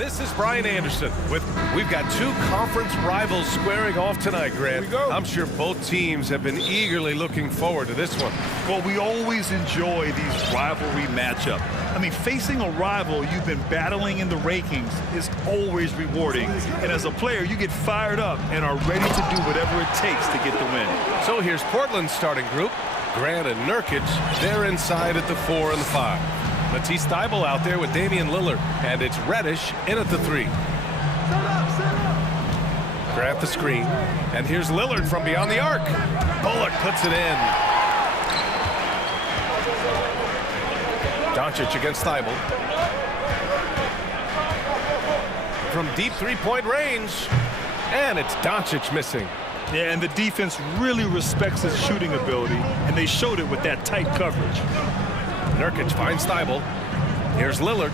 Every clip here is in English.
This is Brian Anderson. We've got two conference rivals squaring off tonight, Grant. Here we go. I'm sure both teams have been eagerly looking forward to this one. Well, we always enjoy these rivalry matchups. I mean, facing a rival you've been battling in the rankings is always rewarding. And as a player, you get fired up and are ready to do whatever it takes to get the win. So here's Portland's starting group. Grant and Nurkic, they're inside at the 4 and the 5. Matisse Thybulle out there with Damian Lillard, and it's Reddish in at the 3. Grant the screen, and here's Lillard from beyond the arc. Bullock puts it in. Doncic against Thybulle. From deep three-point range, and it's Doncic missing. Yeah, and the defense really respects his shooting ability, and they showed it with that tight coverage. Nurkic finds Thybulle. Here's Lillard.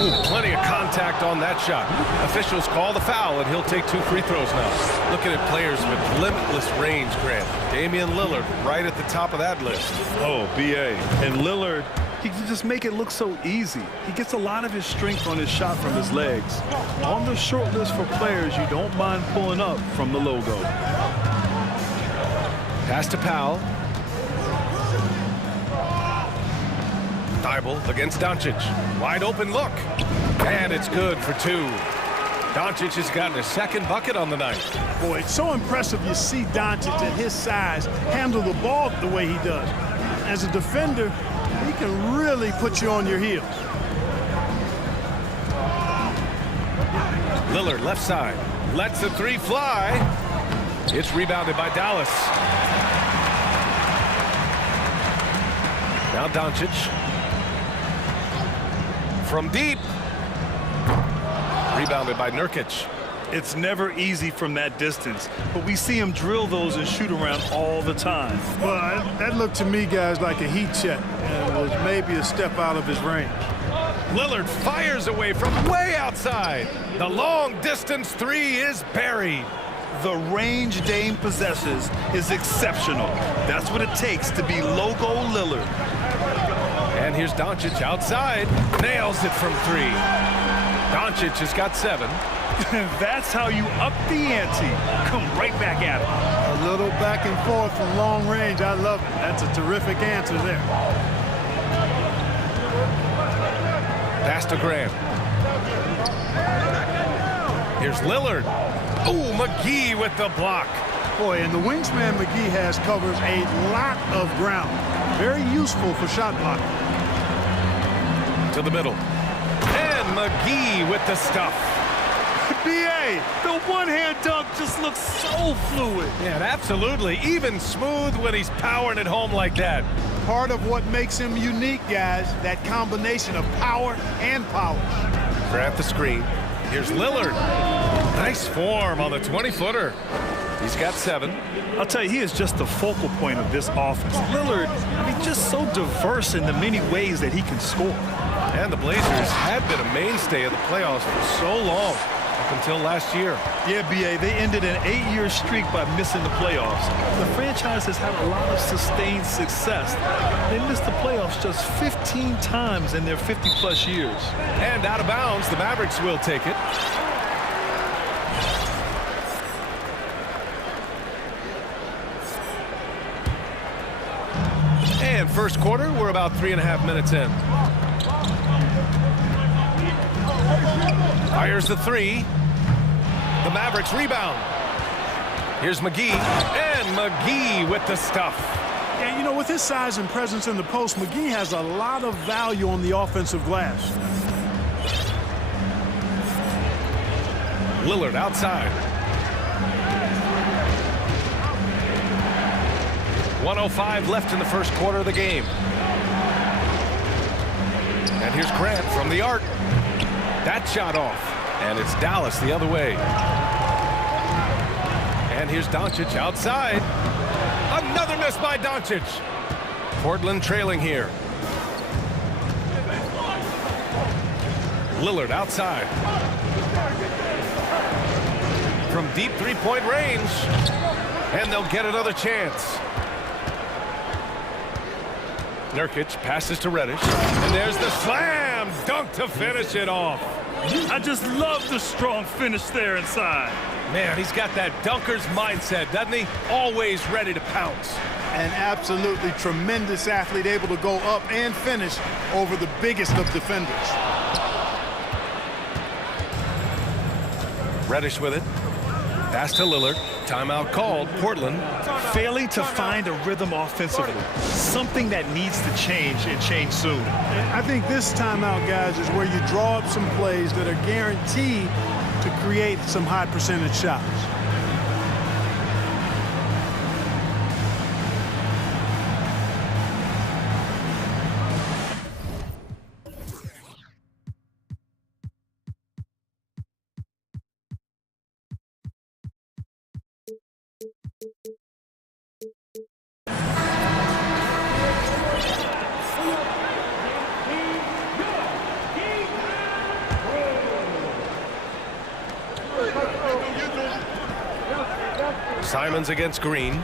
Oh, plenty of contact on that shot. Officials call the foul, and he'll take 2 free throws now. Looking at players with limitless range, Grant. Damian Lillard right at the top of that list. Oh, B.A. And Lillard, he can just make it look so easy. He gets a lot of his strength on his shot from his legs. On the short list for players you don't mind pulling up from the logo. Pass to Powell. Thybulle against Doncic. Wide open look. And it's good for 2. Doncic has gotten a second bucket on the night. Boy, it's so impressive you see Doncic at his size handle the ball the way he does. As a defender, he can really put you on your heels. Lillard left side. Lets the 3 fly. It's rebounded by Dallas. Now Doncic. From deep. Rebounded by Nurkic. It's never easy from that distance, but we see him drill those and shoot around all the time. Well, that looked to me, guys, like a heat check, and was maybe a step out of his range. Lillard fires away from way outside. The long-distance 3 is buried. The range Dame possesses is exceptional. That's what it takes to be logo Lillard. And here's Doncic outside. Nails it from 3. Doncic has got 7. That's how you up the ante. Come right back at it. A little back and forth from long range. I love it. That's a terrific answer there. Pass to Graham. Here's Lillard. Oh, McGee with the block. Boy, and the wingspan McGee has covers a lot of ground. Very useful for shot blocking. To the middle. And McGee with the stuff. B.A., the one-hand dunk just looks so fluid. Yeah, absolutely. Even smooth when he's powering it home like that. Part of what makes him unique, guys, that combination of power and polish. Grab the screen. Here's Lillard. Nice form on the 20-footer. He's got 7. I'll tell you, he is just the focal point of this offense. Lillard, I mean, just so diverse in the many ways that he can score. And the Blazers had been a mainstay of the playoffs for so long, up until last year. Yeah, B.A., they ended an 8-year streak by missing the playoffs. The franchise has had a lot of sustained success. They missed the playoffs just 15 times in their 50-plus years. And out of bounds, the Mavericks will take it. And first quarter, we're about 3.5 minutes in. Fires the 3. The Mavericks rebound. Here's McGee, and McGee with the stuff. Yeah, you know, with his size and presence in the post, McGee has a lot of value on the offensive glass. Lillard outside. 1:05 left in the first quarter of the game. And here's Grant from the arc. That shot off. And it's Dallas the other way. And here's Doncic outside. Another miss by Doncic. Portland trailing here. Lillard outside. From deep three-point range. And they'll get another chance. Nurkic passes to Reddish, and there's the slam dunk to finish it off. I just love the strong finish there inside. Man, he's got that dunker's mindset, doesn't he? Always ready to pounce. An absolutely tremendous athlete, able to go up and finish over the biggest of defenders. Reddish with it. Pass to Lillard. Timeout called. Portland. Failing to find a rhythm offensively. Something that needs to change and change soon. I think this timeout, guys, is where you draw up some plays that are guaranteed to create some high percentage shots. Simons against Green.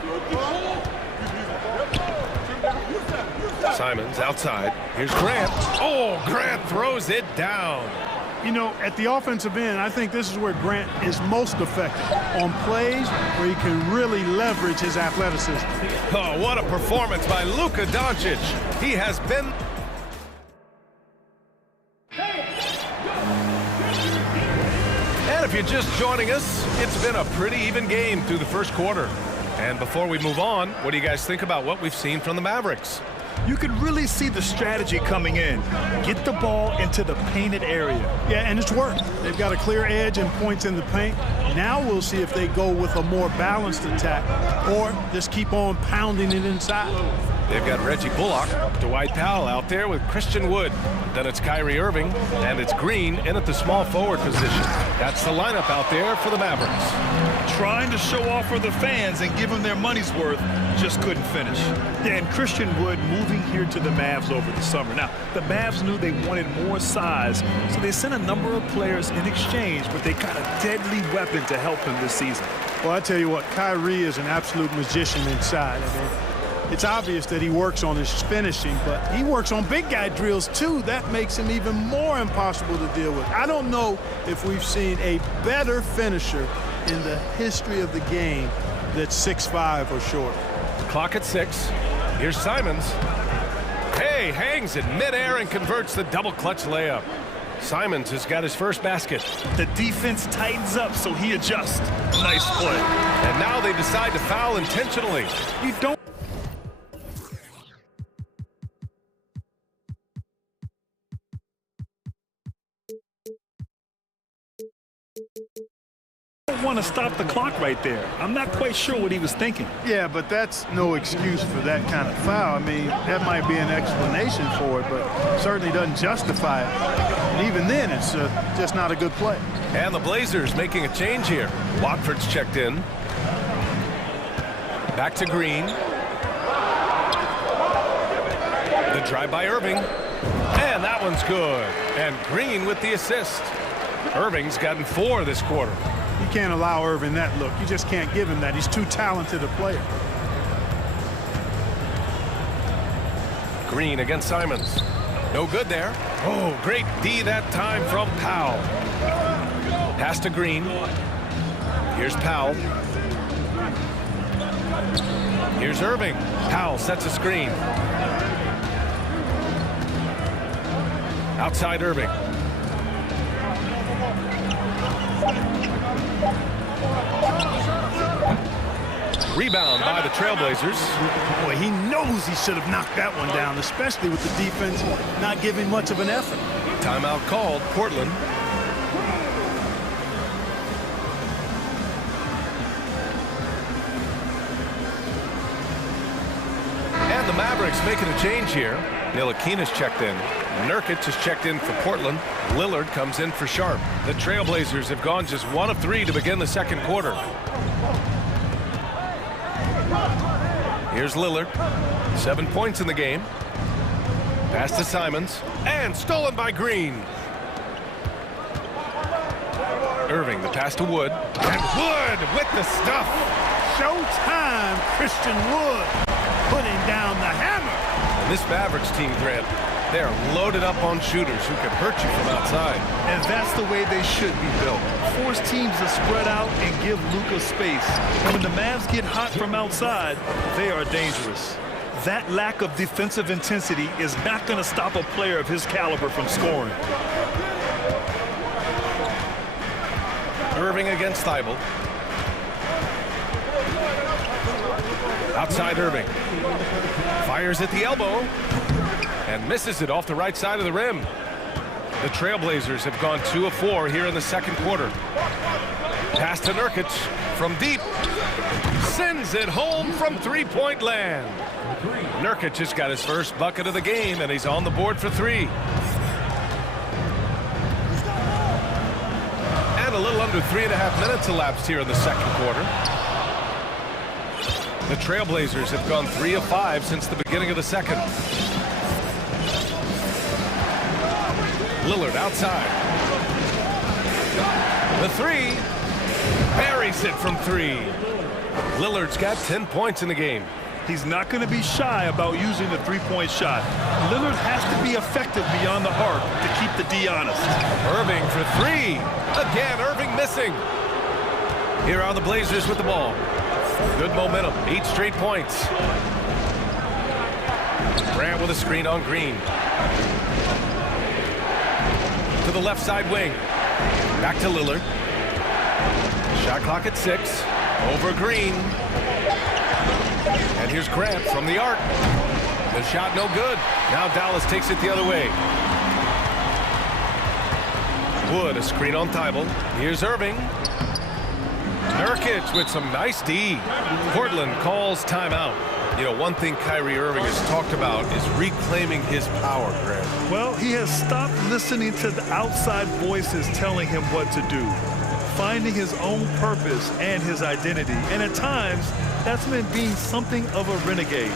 Simons outside. Here's Grant. Oh, Grant throws it down. You know, at the offensive end, I think this is where Grant is most effective, on plays where he can really leverage his athleticism. Oh, what a performance by Luka Doncic. He has been... And if you're just joining us, it's been a pretty even game through the first quarter. And before we move on, what do you guys think about what we've seen from the Mavericks? You can really see the strategy coming in. Get the ball into the painted area. Yeah, and it's worked. They've got a clear edge and points in the paint. Now we'll see if they go with a more balanced attack or just keep on pounding it inside. They've got Reggie Bullock, Dwight Powell out there with Christian Wood. Then it's Kyrie Irving, and it's Green in at the small forward position. That's the lineup out there for the Mavericks. Trying to show off for the fans and give them their money's worth, just couldn't finish. Yeah, and Christian Wood moving here to the Mavs over the summer. Now, the Mavs knew they wanted more size, so they sent a number of players in exchange, but they got a deadly weapon to help him this season. Well, I tell you what, Kyrie is an absolute magician inside. I mean, it's obvious that he works on his finishing, but he works on big guy drills too. That makes him even more impossible to deal with. I don't know if we've seen a better finisher in the history of the game that's 6'5" or shorter. Clock at 6. Here's Simons. Hey, hangs in midair and converts the double clutch layup. Simons has got his first basket. The defense tightens up, so he adjusts. Nice play. And now they decide to foul intentionally. You don't want to stop the clock right there. I'm not quite sure what he was thinking. Yeah, but that's no excuse for that kind of foul. I mean, that might be an explanation for it, but certainly doesn't justify it. And even then, it's just not a good play. And the Blazers making a change here. Watford's checked in. Back to Green. The drive by Irving. And that one's good. And Green with the assist. Irving's gotten 4 this quarter. You can't allow Irving that look. You just can't give him that. He's too talented a player. Green against Simons. No good there. Oh, great D that time from Powell. Pass to Green. Here's Powell. Here's Irving. Powell sets a screen. Outside Irving. Rebound by the Trailblazers. Boy, he knows he should have knocked that one down, especially with the defense not giving much of an effort. Timeout called, Portland. And the Mavericks making a change here. Ntilikina's checked in. Nurkic is checked in for Portland. Lillard comes in for Sharp. The Trailblazers have gone just 1 of 3 to begin the second quarter. Here's Lillard. 7 points in the game. Pass to Simons. And stolen by Green. Irving, the pass to Wood. And Wood with the stuff. Showtime, Christian Wood putting down the hammer. This Mavericks team, Grant, they are loaded up on shooters who can hurt you from outside. And that's the way they should be built. Force teams to spread out and give Luka space. And when the Mavs get hot from outside, they are dangerous. That lack of defensive intensity is not going to stop a player of his caliber from scoring. Irving against Thibault. Outside Irving. Fires at the elbow and misses it off the right side of the rim. The Trailblazers have gone 2 of 4 here in the second quarter. Pass to Nurkic from deep. Sends it home from three-point land. Nurkic has got his first bucket of the game, and he's on the board for 3. And a little under 3.5 minutes elapsed here in the second quarter. The Trailblazers have gone 3 of 5 since the beginning of the second. Lillard outside. The 3. Buries it from 3. Lillard's got 10 points in the game. He's not going to be shy about using the three-point shot. Lillard has to be effective beyond the arc to keep the D honest. Irving for 3. Again, Irving missing. Here are the Blazers with the ball. Good momentum, 8 straight points. Grant with a screen on Green. To the left side wing. Back to Lillard. Shot clock at 6. Over Green. And here's Grant from the arc. The shot no good. Now Dallas takes it the other way. Wood, a screen on Thibault. Here's Irving. Nurkic with some nice D. Portland calls timeout. You know, one thing Kyrie Irving has talked about is reclaiming his power, Grant. Well, he has stopped listening to the outside voices telling him what to do, finding his own purpose and his identity. And at times, that's meant being something of a renegade.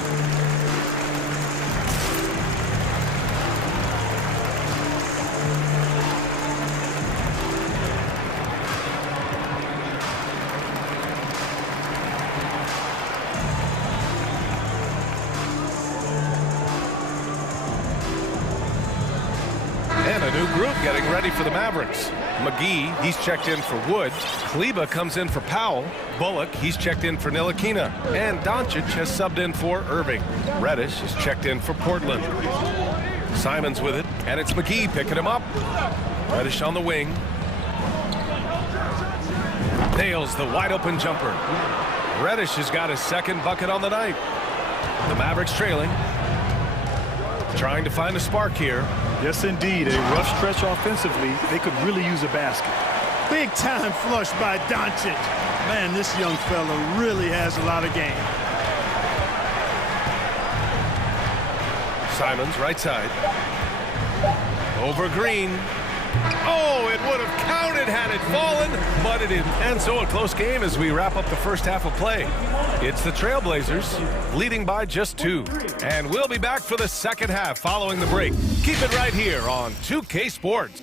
And a new group getting ready for the Mavericks. McGee, he's checked in for Wood. Kleba comes in for Powell. Bullock, he's checked in for Ntilikina. And Doncic has subbed in for Irving. Reddish is checked in for Portland. Simons with it, and it's McGee picking him up. Reddish on the wing. Nails the wide-open jumper. Reddish has got his second bucket on the night. The Mavericks trailing. Trying to find a spark here. Yes, indeed. A rough stretch offensively. They could really use a basket. Big time flush by Doncic. Man, this young fella really has a lot of game. Simons, right side. Over Green. Oh, it would have counted had it fallen, but it didn't. And so a close game as we wrap up the first half of play. It's the Trailblazers leading by just 2. And we'll be back for the second half following the break. Keep it right here on 2K Sports.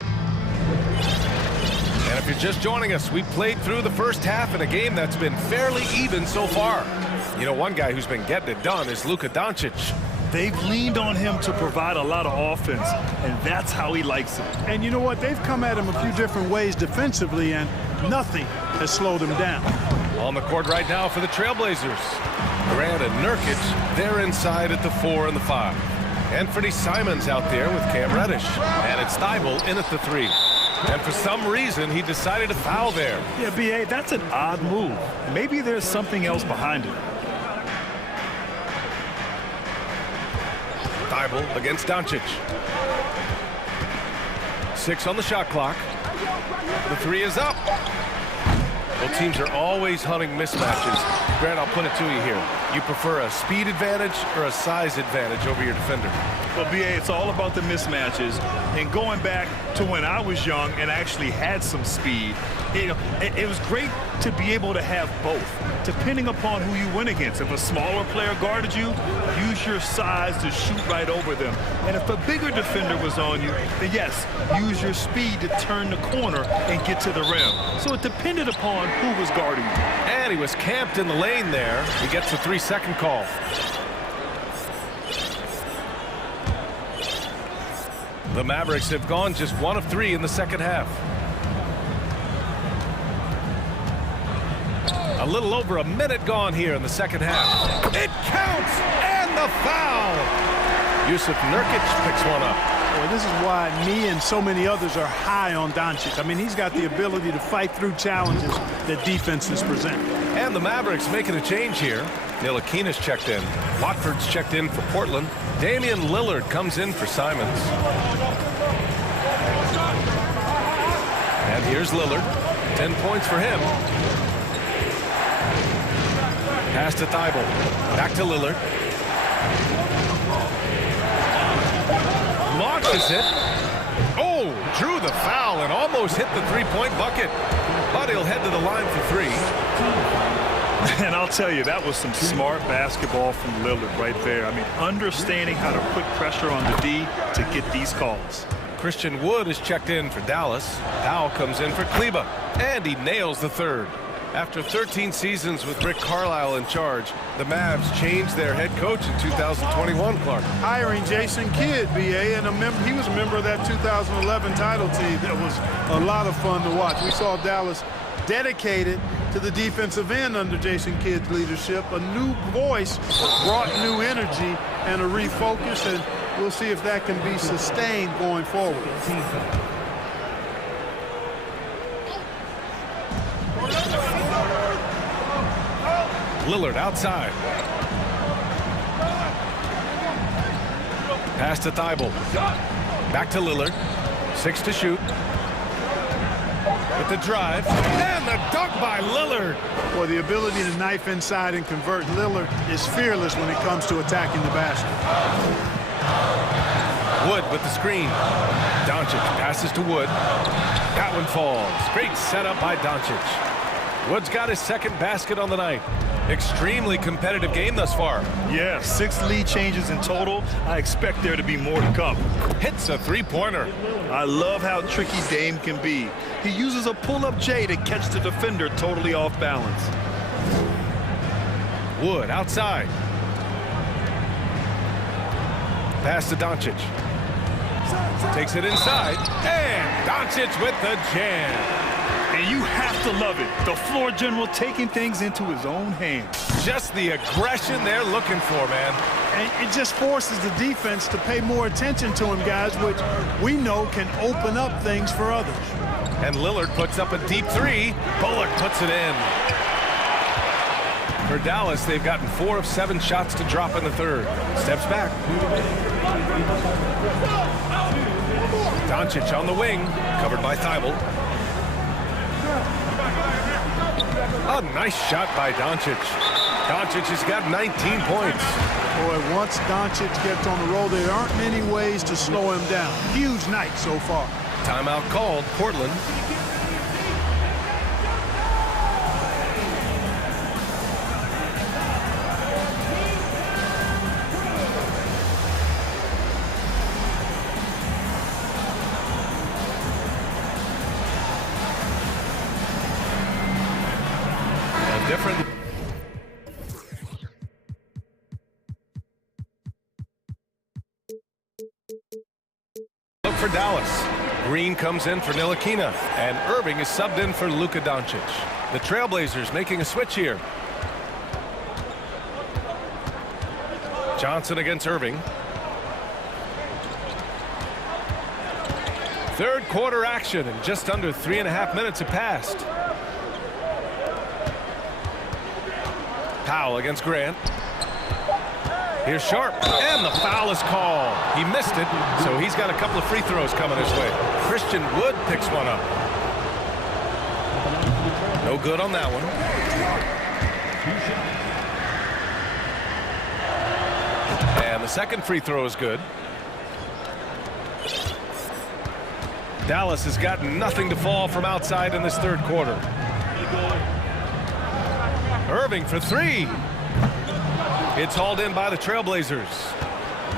And if you're just joining us, we played through the first half in a game that's been fairly even so far. You know, one guy who's been getting it done is Luka Doncic. They've leaned on him to provide a lot of offense, and that's how he likes it. And you know what? They've come at him a few different ways defensively, and nothing has slowed him down. On the court right now for the Trailblazers. Grant and Nurkic, they're inside at the 4 and the 5. Anthony Simons out there with Cam Reddish. And it's Thibault in at the 3. And for some reason, he decided to foul there. Yeah, B.A., that's an odd move. Maybe there's something else behind it. Thibault against Doncic. 6 on the shot clock. The 3 is up. Well, teams are always hunting mismatches. Grant, I'll put it to you here. You prefer a speed advantage or a size advantage over your defender? Well, BA, it's all about the mismatches. And going back to when I was young and actually had some speed, it was great to be able to have both, depending upon who you went against. If a smaller player guarded you, use your size to shoot right over them. And if a bigger defender was on you, then yes, use your speed to turn the corner and get to the rim. So it depended upon who was guarding you. And he was camped in the lane there. He gets a 3-second call. The Mavericks have gone just 1 of 3 in the second half. A little over a minute gone here in the second half. It counts, and the foul. Yusuf Nurkic picks one up. Well, this is why me and so many others are high on Doncic. I mean, he's got the ability to fight through challenges that defenses present. And the Mavericks making a change here. Ntilikina's checked in. Watford's checked in for Portland. Damian Lillard comes in for Simons. And here's Lillard. 10 points for him. Pass to Thibault. Back to Lillard. Launches it. Oh, drew the foul and almost hit the three-point bucket. But he'll head to the line for 3. And I'll tell you, that was some smart basketball from Lillard right there. I mean, understanding how to put pressure on the D to get these calls. Christian Wood is checked in for Dallas. Powell comes in for Kleba. And he nails the third. After 13 seasons with Rick Carlisle in charge, the Mavs changed their head coach in 2021, Clark. Hiring Jason Kidd, BA, and he was a member of that 2011 title team. That was a lot of fun to watch. We saw Dallas dedicated to the defensive end under Jason Kidd's leadership. A new voice brought new energy and a refocus, and we'll see if that can be sustained going forward. Lillard outside. Pass to Thibault. Back to Lillard. 6 to shoot. With the drive. And the dunk by Lillard. Well, the ability to knife inside and convert. Lillard is fearless when it comes to attacking the basket. Wood with the screen. Doncic passes to Wood. That one falls. Great setup by Doncic. Wood's got his second basket on the night. Extremely competitive game thus far. Yeah, 6 lead changes in total. I expect there to be more to come. Hits a three-pointer. I love how tricky Dame can be. He uses a pull-up J to catch the defender totally off balance. Wood outside. Pass to Doncic. Takes it inside. And Doncic with the jam. And you have to love it. The floor general taking things into his own hands. Just the aggression they're looking for, man. And it just forces the defense to pay more attention to him, guys, which we know can open up things for others. And Lillard puts up a deep 3. Bullock puts it in. For Dallas, they've gotten 4 of 7 shots to drop in the third. Steps back. Doncic on the wing, covered by Thibault. A nice shot by Doncic. Doncic has got 19 points. Boy, once Doncic gets on the roll, there aren't many ways to slow him down. Huge night so far. Timeout called, Portland. Different. Look for Dallas. Green comes in for Ntilikina, and Irving is subbed in for Luka Doncic. The Trailblazers making a switch here. Johnson against Irving. Third quarter action, and just under 3.5 minutes have passed. Powell against Grant. Here's Sharp, and the foul is called. He missed it, so he's got a couple of free throws coming his way. Christian Wood picks one up. No good on that one. And the second free throw is good. Dallas has got nothing to fall from outside in this third quarter. Irving for three. It's hauled in by the Trailblazers.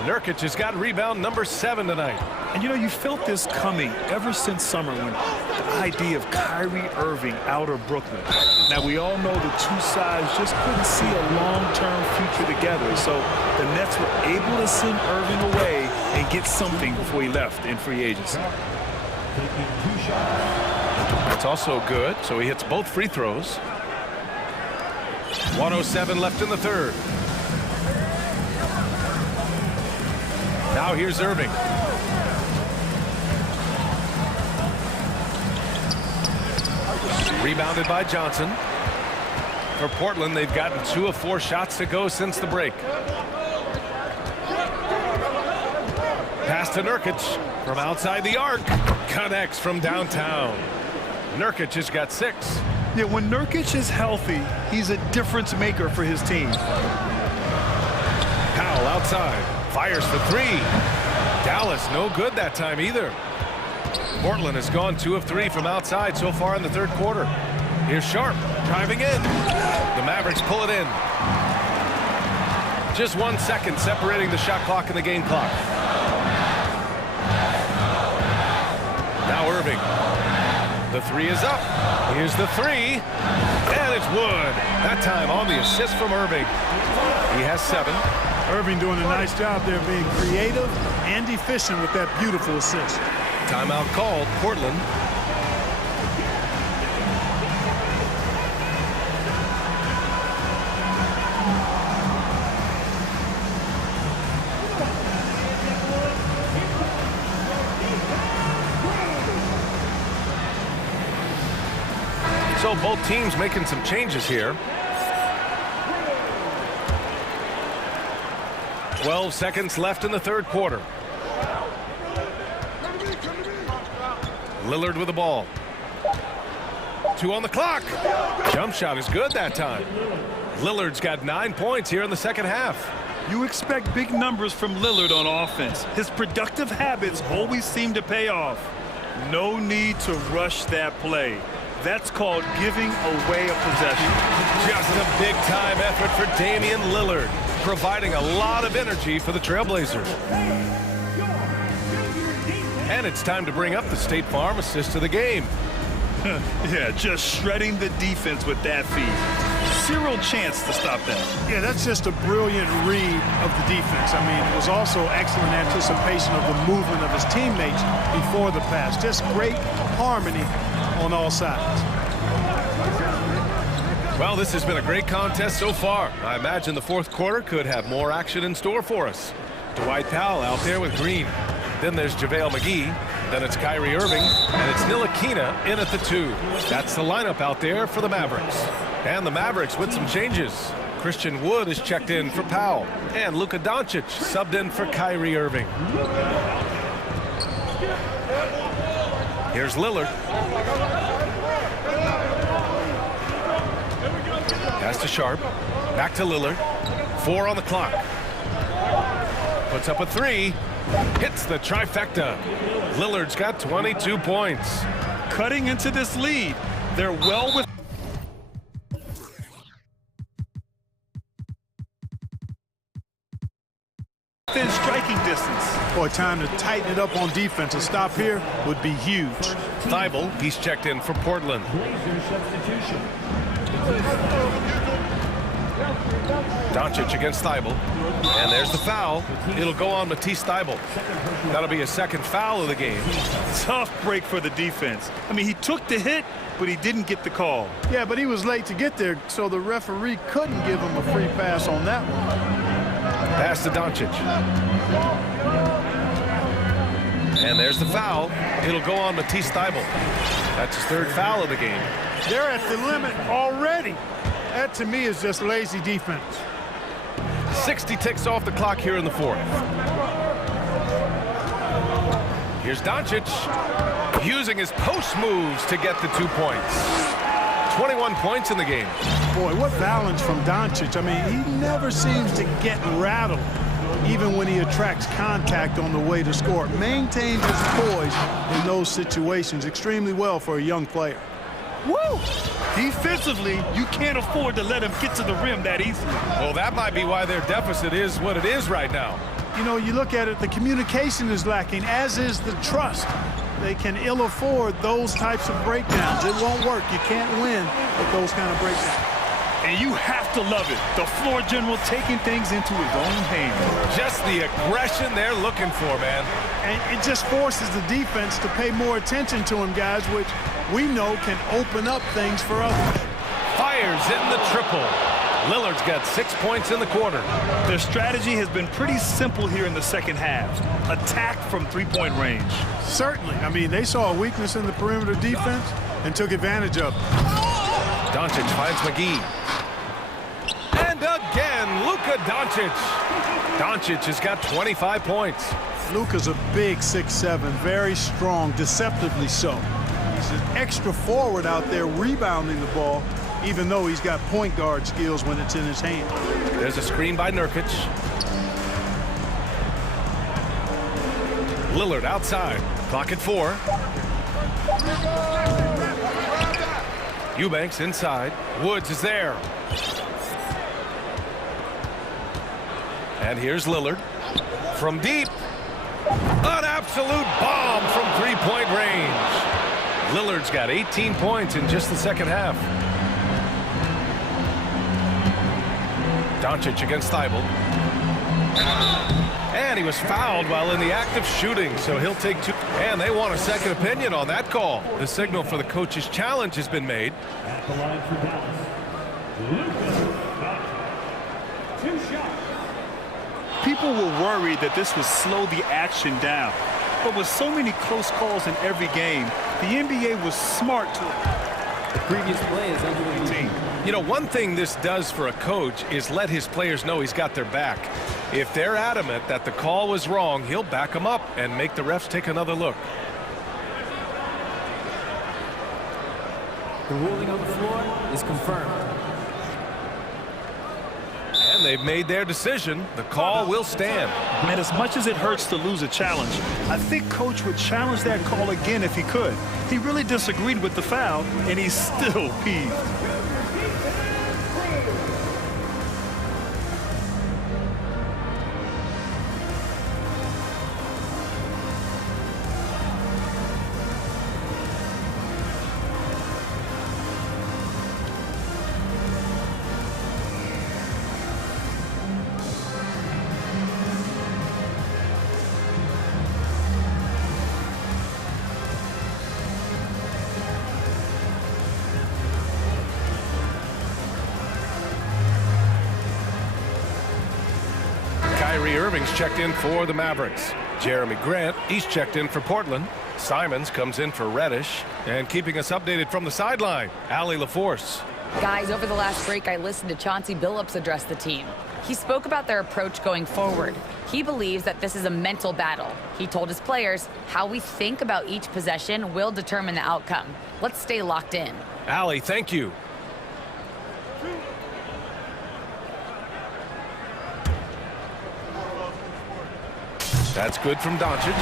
Nurkic has got rebound number 7 tonight. And you know, you felt this coming ever since summer when the idea of Kyrie Irving out of Brooklyn. Now, we all know the two sides just couldn't see a long-term future together. So the Nets were able to send Irving away and get something before he left in free agency. That's also good, so he hits both free throws. 1:07 left in the third. Now here's Irving. Rebounded by Johnson. For Portland, they've gotten 2 of 4 shots to go since the break. Pass to Nurkic from outside the arc. Connects from downtown. Nurkic has got 6. Yeah, when Nurkic is healthy, he's a difference maker for his team. Powell outside. Fires for 3. Dallas no good that time either. Portland has gone 2 of 3 from outside so far in the third quarter. Here's Sharp driving in. The Mavericks pull it in. Just 1 second separating the shot clock and the game clock. Now Irving. The 3 is up. Here's the 3. And it's Wood. That time on the assist from Irving. He has 7. Irving doing a nice job there being creative and efficient with that beautiful assist. Timeout called, Portland. So both teams making some changes here. 12 seconds left in the third quarter. Lillard with the ball. 2 on the clock. Jump shot is good that time. Lillard's got 9 points here in the second half. You expect big numbers from Lillard on offense. His productive habits always seem to pay off. No need to rush that play. That's called giving away a possession. Just a big-time effort for Damian Lillard, providing a lot of energy for the Trailblazers. And it's time to bring up the State Farm assist of the game. Yeah, just shredding the defense with that feed. Zero chance to stop that. Yeah, that's just a brilliant read of the defense. I mean, it was also excellent anticipation of the movement of his teammates before the pass. Just great harmony on all sides. Well, this has been a great contest so far. I imagine the fourth quarter could have more action in store for us. Dwight Powell out there with Green. Then there's JaVale McGee. Then it's Kyrie Irving. And it's Ntilikina in at the 2. That's the lineup out there for the Mavericks. And the Mavericks with some changes. Christian Wood is checked in for Powell. And Luka Doncic subbed in for Kyrie Irving. Here's Lillard. Pass to Sharp. Back to Lillard. 4 on the clock. Puts up a 3. Hits the trifecta. Lillard's got 22 points. Cutting into this lead. They're well within striking distance. Boy, time to tighten it up on defense. A stop here would be huge. Thibault, he's checked in for Portland. Doncic against Thibault. And there's the foul. It'll go on Matisse Thibault. That'll be a second foul of the game. Tough break for the defense. I mean, he took the hit, but he didn't get the call. Yeah, but he was late to get there, so the referee couldn't give him a free pass on that one. Pass to Doncic. And there's the foul. It'll go on Matisse Thibault. That's his 3rd foul of the game. They're at the limit already. That, to me, is just lazy defense. 60 ticks off the clock here in the 4th. Here's Doncic using his post moves to get the 2 points. 21 points in the game. Boy, what balance from Doncic. I mean, he never seems to get rattled, even when he attracts contact on the way to score. Maintains his poise in those situations extremely well for a young player. Woo! Defensively, you can't afford to let him get to the rim that easily. Well, that might be why their deficit is what it is right now. You know, you look at it, the communication is lacking, as is the trust. They can ill afford those types of breakdowns. It won't work. You can't win with those kind of breakdowns. And you have to love it. The floor general taking things into his own hands. Just the aggression they're looking for, man. And it just forces the defense to pay more attention to him, guys, which we know can open up things for others. Fires in the triple. Lillard's got 6 points in the quarter. Their strategy has been pretty simple here in the second half. Attack from three-point range. Certainly. I mean, they saw a weakness in the perimeter defense and took advantage of it. Doncic finds McGee. And again, Luka Doncic. Doncic has got 25 points. Luka's a big 6'7", very strong, deceptively so. He's an extra forward out there rebounding the ball, even though he's got point guard skills when it's in his hand. There's a screen by Nurkic. Lillard outside. Clock at 4. Eubanks inside. Woods is there. And here's Lillard. From deep. An absolute bomb from three-point range. Lillard's got 18 points in just the second half. Doncic against Thibault. And he was fouled while in the act of shooting, so he'll take 2. And they want a second opinion on that call. The signal for the coach's challenge has been made. At the line for Dallas, Luka. 2 shots. People were worried that this would slow the action down. But with so many close calls in every game, the NBA was smart to The previous play is under the team. You know, one thing this does for a coach is let his players know he's got their back. If they're adamant that the call was wrong, he'll back them up and make the refs take another look. The ruling on the floor is confirmed. And they've made their decision. The call will stand. And as much as it hurts to lose a challenge, I think Coach would challenge that call again if he could. He really disagreed with the foul, and he's still peeved. Kyrie Irving's checked in for the Mavericks. Jeremy Grant, he's checked in for Portland. Simons comes in for Reddish. And keeping us updated from the sideline, Allie LaForce. Guys, over the last break, I listened to Chauncey Billups address the team. He spoke about their approach going forward. He believes that this is a mental battle. He told his players, how we think about each possession will determine the outcome. Let's stay locked in. Allie, thank you. That's good from Doncic.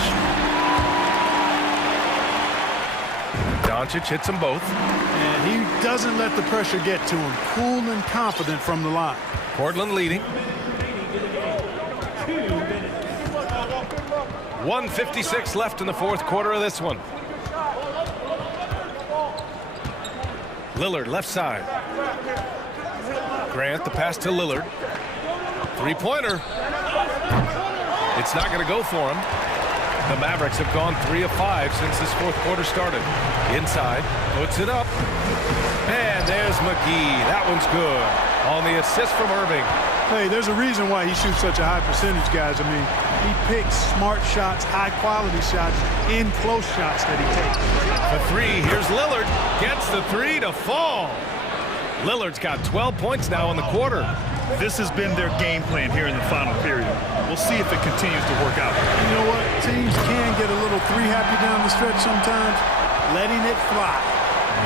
Doncic hits them both. And he doesn't let the pressure get to him. Cool and confident from the line. Portland leading. 1:56 left in the fourth quarter of this one. Lillard left side. Grant the pass to Lillard. Three-pointer. It's not going to go for him. The Mavericks have gone 3 of 5 since this fourth quarter started. Inside, puts it up. And there's McGee. That one's good. On the assist from Irving. Hey, there's a reason why he shoots such a high percentage, guys. I mean, he picks smart shots, high-quality shots, in close shots that he takes. The 3, here's Lillard. Gets the 3 to fall. Lillard's got 12 points now in the quarter. This has been their game plan here in the final period. We'll see if it continues to work out. You know what? Teams can get a little 3-happy down the stretch sometimes, letting it fly.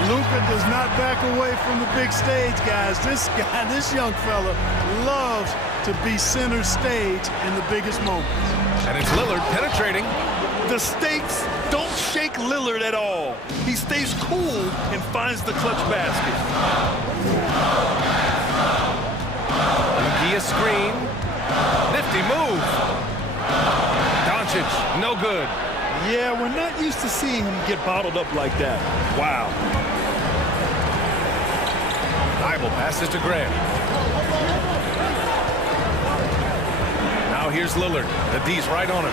Luka does not back away from the big stage, guys. This guy, this young fella, loves to be center stage in the biggest moments. And it's Lillard penetrating. The stakes don't shake Lillard at all. He stays cool and finds the clutch basket. McGee a screen. Nifty move. Doncic, no good. Yeah, we're not used to seeing him get bottled up like that. Wow. Bible passes to Graham. Now here's Lillard. The D's right on him.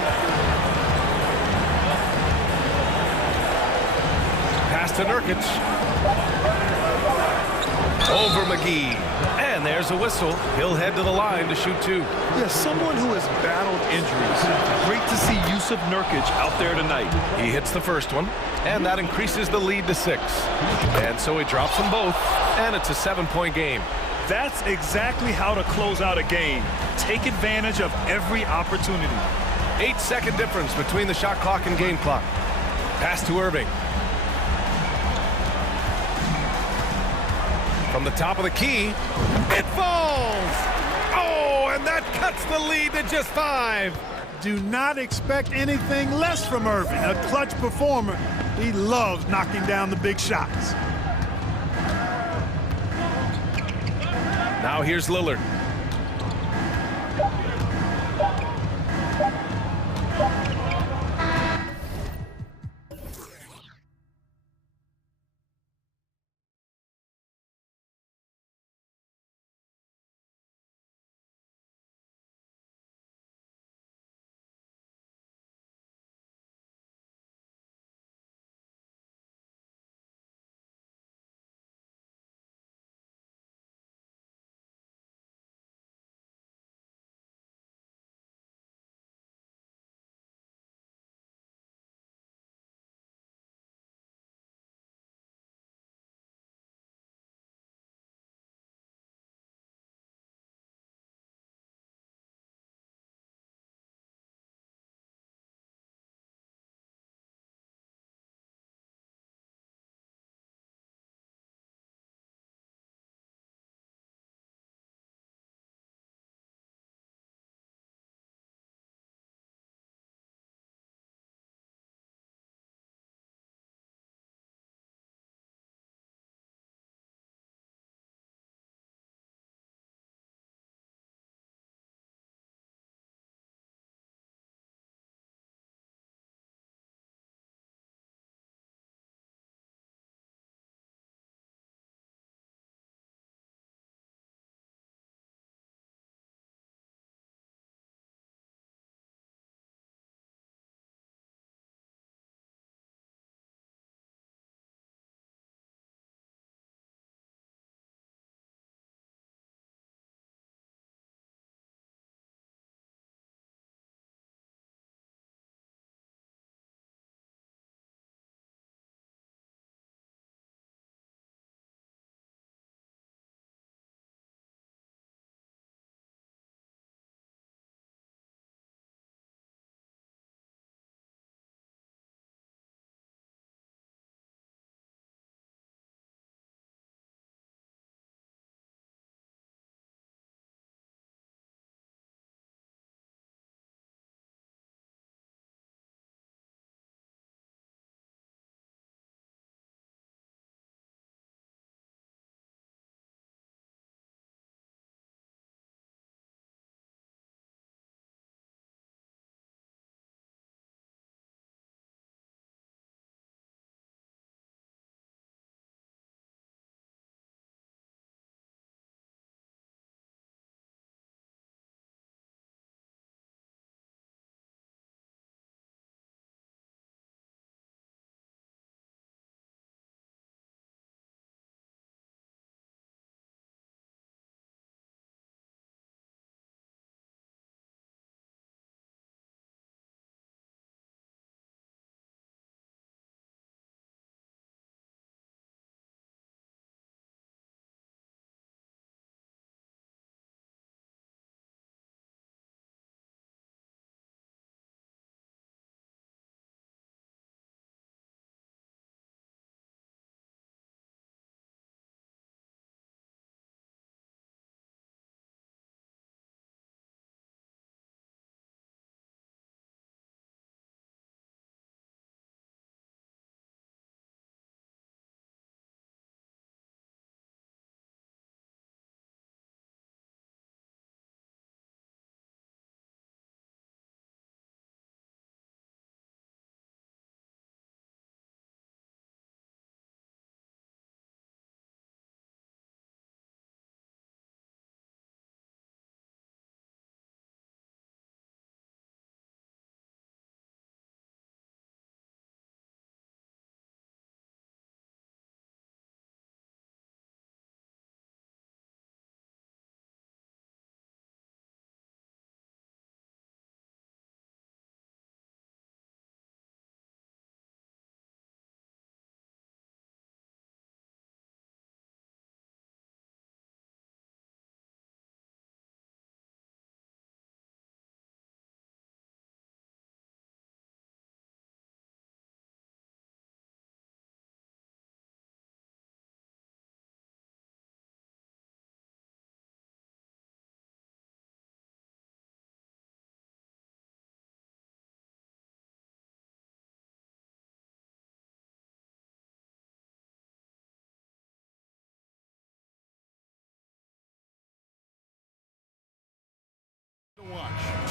Pass to Nurkic. Over McGee. And there's a whistle. He'll head to the line to shoot two. Yeah, someone who has battled injuries. Great to see Yusuf Nurkic out there tonight. He hits the first one, and that increases the lead to 6. And so he drops them both, and it's a 7-point game. That's exactly how to close out a game. Take advantage of every opportunity. 8-second difference between the shot clock and game clock. Pass to Irving. From the top of the key, it falls! Oh, and that cuts the lead to just 5. Do not expect anything less from Irving, a clutch performer. He loves knocking down the big shots. Now here's Lillard.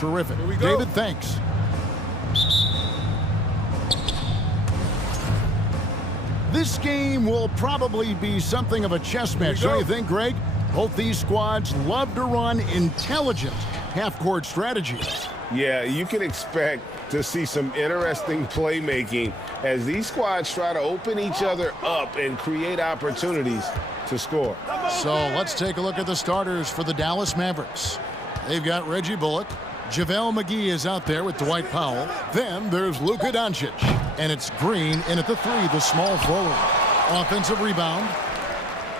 Terrific. David, thanks. This game will probably be something of a chess match, don't you think, Greg? Both these squads love to run intelligent half-court strategies. Yeah, you can expect to see some interesting playmaking as these squads try to open each other up and create opportunities to score. So let's take a look at the starters for the Dallas Mavericks. They've got Reggie Bullock. JaVale McGee is out there with Dwight Powell. Then there's Luka Doncic. And it's Green in at the 3, the small forward. Offensive rebound.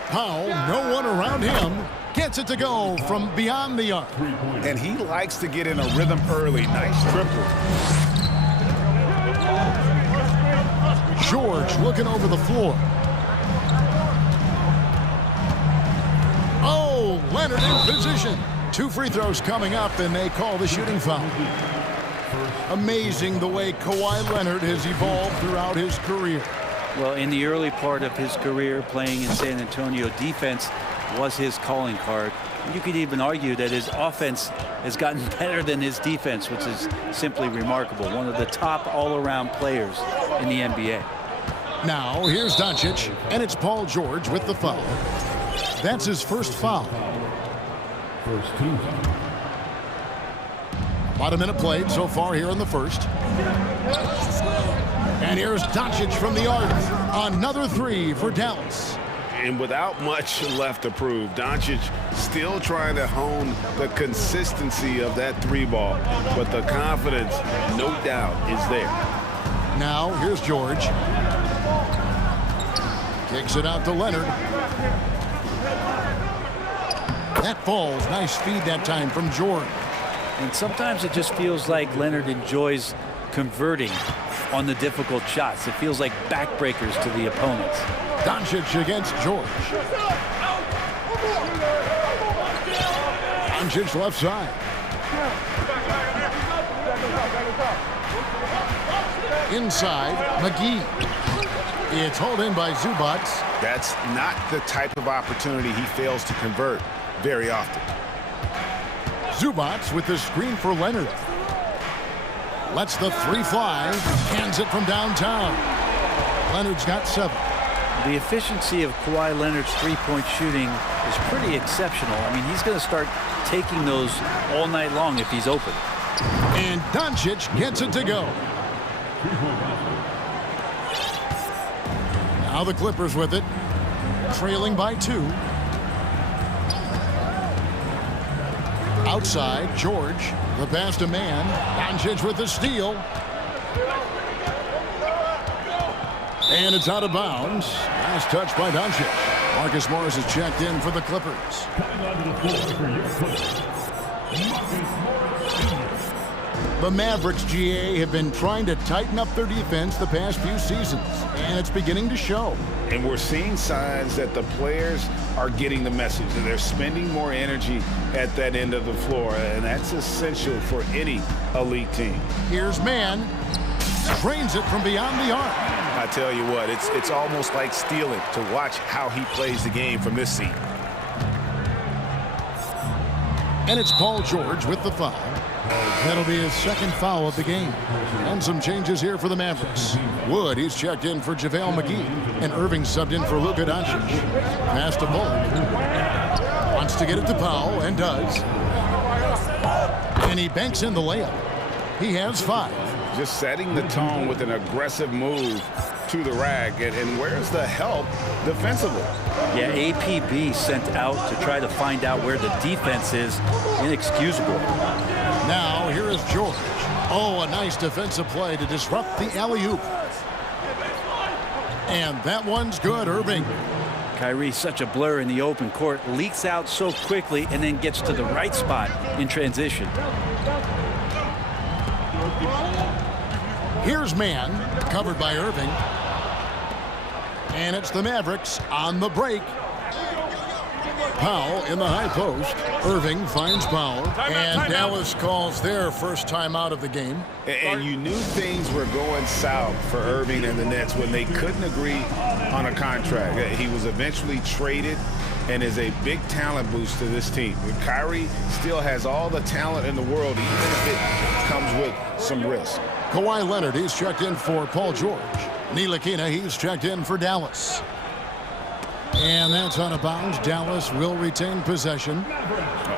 Powell, no one around him, gets it to go from beyond the arc. And he likes to get in a rhythm early. Nice triple. George looking over the floor. Oh, Leonard in position. 2 free throws coming up, and they call the shooting foul. Amazing the way Kawhi Leonard has evolved throughout his career. Well, in the early part of his career playing in San Antonio, defense was his calling card. You could even argue that his offense has gotten better than his defense, which is simply remarkable. One of the top all-around players in the NBA. Now, here's Doncic, and it's Paul George with the foul. That's his first foul. First team. About a minute played so far here in the first. And here's Doncic from the arc. Another 3 for Dallas. And without much left to prove, Doncic still trying to hone the consistency of that 3 ball. But the confidence, no doubt, is there. Now, here's George. Kicks it out to Leonard. That falls. Nice feed that time from George. And sometimes it just feels like Leonard enjoys converting on the difficult shots. It feels like backbreakers to the opponents. Doncic against George. Doncic left side. Inside, McGee. It's hauled in by Zubac. That's not the type of opportunity he fails to convert very often. Zubac with the screen for Leonard. Lets the 3 fly. Cans it from downtown. Leonard's got 7. The efficiency of Kawhi Leonard's three-point shooting is pretty exceptional. I mean, he's going to start taking those all night long if he's open. And Doncic gets it to go. Now the Clippers with it. Trailing by 2. Outside, George. The pass to man. Doncic with the steal. And it's out of bounds. Last touch by Doncic. Marcus Morris is checked in for the Clippers. Coming onto the floor for your Clippers, Marcus Morris Sr. The Mavericks, GA, have been trying to tighten up their defense the past few seasons, and it's beginning to show. And we're seeing signs that the players are getting the message, and they're spending more energy at that end of the floor, and that's essential for any elite team. Here's man. Drains it from beyond the arc. I tell you what, it's almost like stealing to watch how he plays the game from this seat. And it's Paul George with the foul. That'll be his second foul of the game. And some changes here for the Mavericks. Wood, he's checked in for JaVale McGee. And Irving subbed in for Luka Doncic. Pass to Bullock. Wants to get it to Powell, and does. And he banks in the layup. He has 5. Just setting the tone with an aggressive move to the rack. And where's the help defensively? Yeah, APB sent out to try to find out where the defense is. Inexcusable. Now, here is George. Oh, a nice defensive play to disrupt the alley-oop. And that one's good, Irving. Kyrie, such a blur in the open court, leaks out so quickly and then gets to the right spot in transition. Here's man, covered by Irving. And it's the Mavericks on the break. Powell in the high post. Irving finds Powell. And Dallas calls their first time out of the game. And you knew things were going south for Irving and the Nets when they couldn't agree on a contract. He was eventually traded and is a big talent boost to this team. Kyrie still has all the talent in the world, even if it comes with some risk. Kawhi Leonard, he's checked in for Paul George. Ntilikina, he's checked in for Dallas. And that's out of bounds. Dallas will retain possession.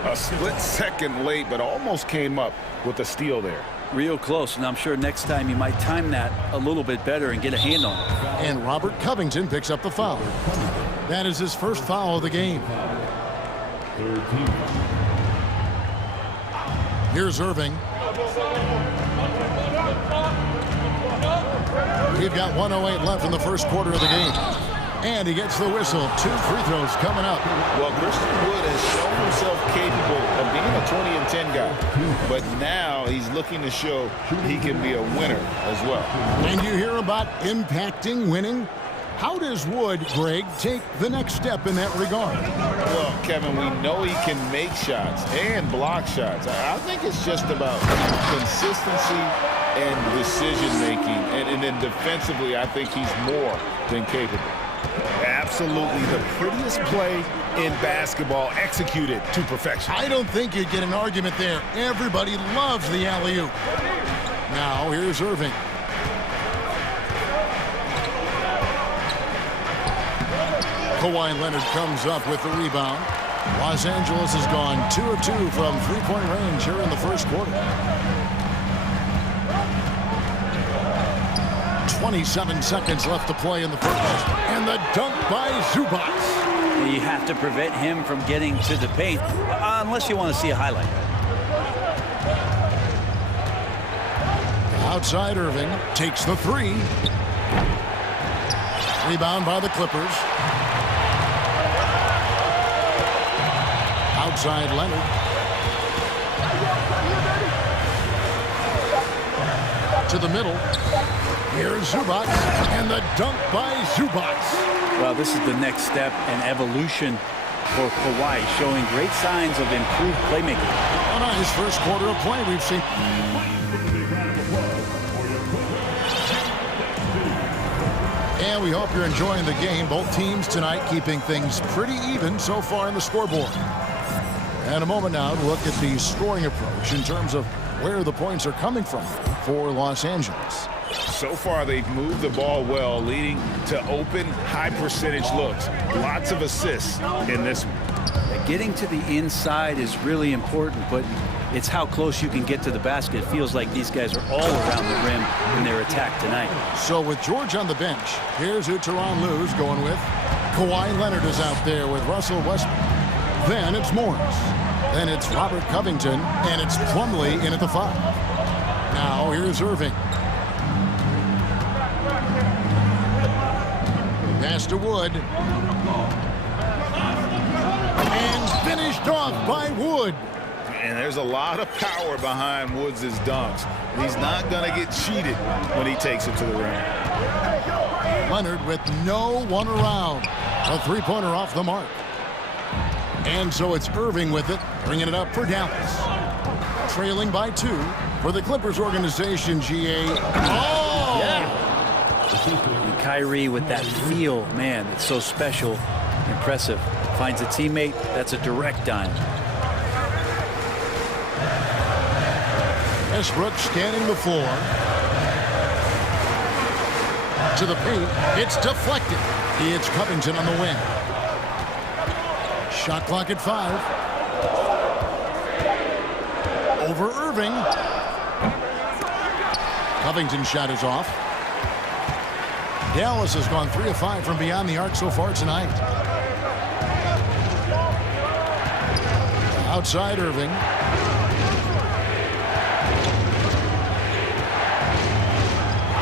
A split second late, but almost came up with a steal there. Real close, and I'm sure next time you might time that a little bit better and get a hand on it. And Robert Covington picks up the foul. That is his first foul of the game. Here's Irving. We've got 1:08 left in the first quarter of the game. And he gets the whistle. 2 free throws coming up. Well, Christian Wood has shown himself capable of being a 20 and 10 guy. But now he's looking to show he can be a winner as well. And you hear about impacting winning? How does Wood, Greg, take the next step in that regard? Well, Kevin, we know he can make shots and block shots. I think it's just about consistency and decision-making. And then defensively, I think he's more than capable. Absolutely the prettiest play in basketball, executed to perfection. I don't think you'd get an argument there. Everybody loves the alley-oop. Now, here's Irving. Kawhi Leonard comes up with the rebound. Los Angeles has gone 2 of 2 from three-point range here in the first quarter. 27 seconds left to play in the first. And the dunk by Zubac. You have to prevent him from getting to the paint, unless you want to see a highlight. Outside Irving takes the 3. Rebound by the Clippers. Outside Leonard. To the middle. Here's Zubac, and the dunk by Zubac. Well, this is the next step in evolution for Kawhi, showing great signs of improved playmaking. On his first quarter of play, we've seen. And we hope you're enjoying the game. Both teams tonight keeping things pretty even so far in the scoreboard. And a moment now to look at the scoring approach in terms of where the points are coming from for Los Angeles. So far, they've moved the ball well, leading to open, high-percentage looks. Lots of assists in this one. Getting to the inside is really important, but it's how close you can get to the basket. It feels like these guys are all around the rim in their attack tonight. So with George on the bench, here's who Tyronn Lue's going with. Kawhi Leonard is out there with Russell Westbrook. Then it's Morris. Then it's Robert Covington, and it's Plumlee in at the 5. Now here's Irving. Pass to Wood. And finished off by Wood. And there's a lot of power behind Woods' dunks. He's not going to get cheated when he takes it to the rim. Leonard with no one around. A three-pointer off the mark. And so it's Irving with it, bringing it up for Dallas. Trailing by 2 for the Clippers organization, GA. Oh! Yeah. And Kyrie with that feel, man, it's so special, impressive. Finds a teammate, that's a direct dime. Westbrook scanning the floor. To the paint, it's deflected. He hits Covington on the wing. Shot clock at 5. Over Irving. Covington's shot is off. Dallas has gone 3 of 5 from beyond the arc so far tonight. Outside Irving.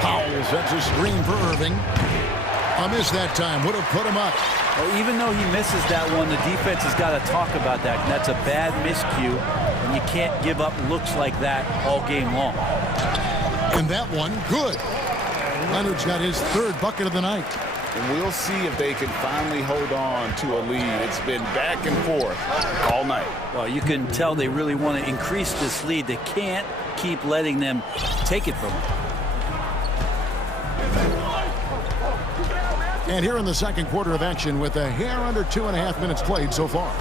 Powell sets a screen for Irving. A miss that time would have put him up. Well, even though he misses that one, the defense has got to talk about that. That's a bad miscue, and you can't give up looks like that all game long. And that one, good. Leonard's got his 3rd bucket of the night. And we'll see if they can finally hold on to a lead. It's been back and forth all night. Well, you can tell they really want to increase this lead. They can't keep letting them take it from them. And here in the second quarter of action with a hair under 2.5 minutes played so far.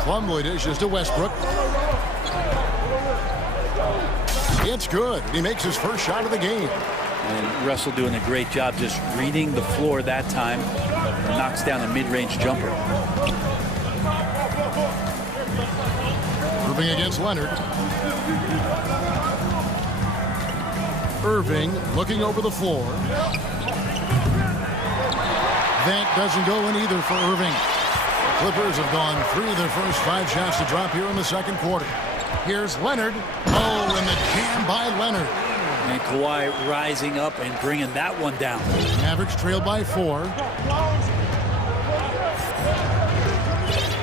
Plumlee dishes to Westbrook. It's good. He makes his first shot of the game. And Russell doing a great job just reading the floor that time. And knocks down a mid-range jumper. Irving against Leonard. Irving looking over the floor. That doesn't go in either for Irving. Clippers have gone 3 of their first 5 shots to drop here in the second quarter. Here's Leonard. Oh, and the jam by Leonard. And Kawhi rising up and bringing that one down. Mavericks trailed by 4.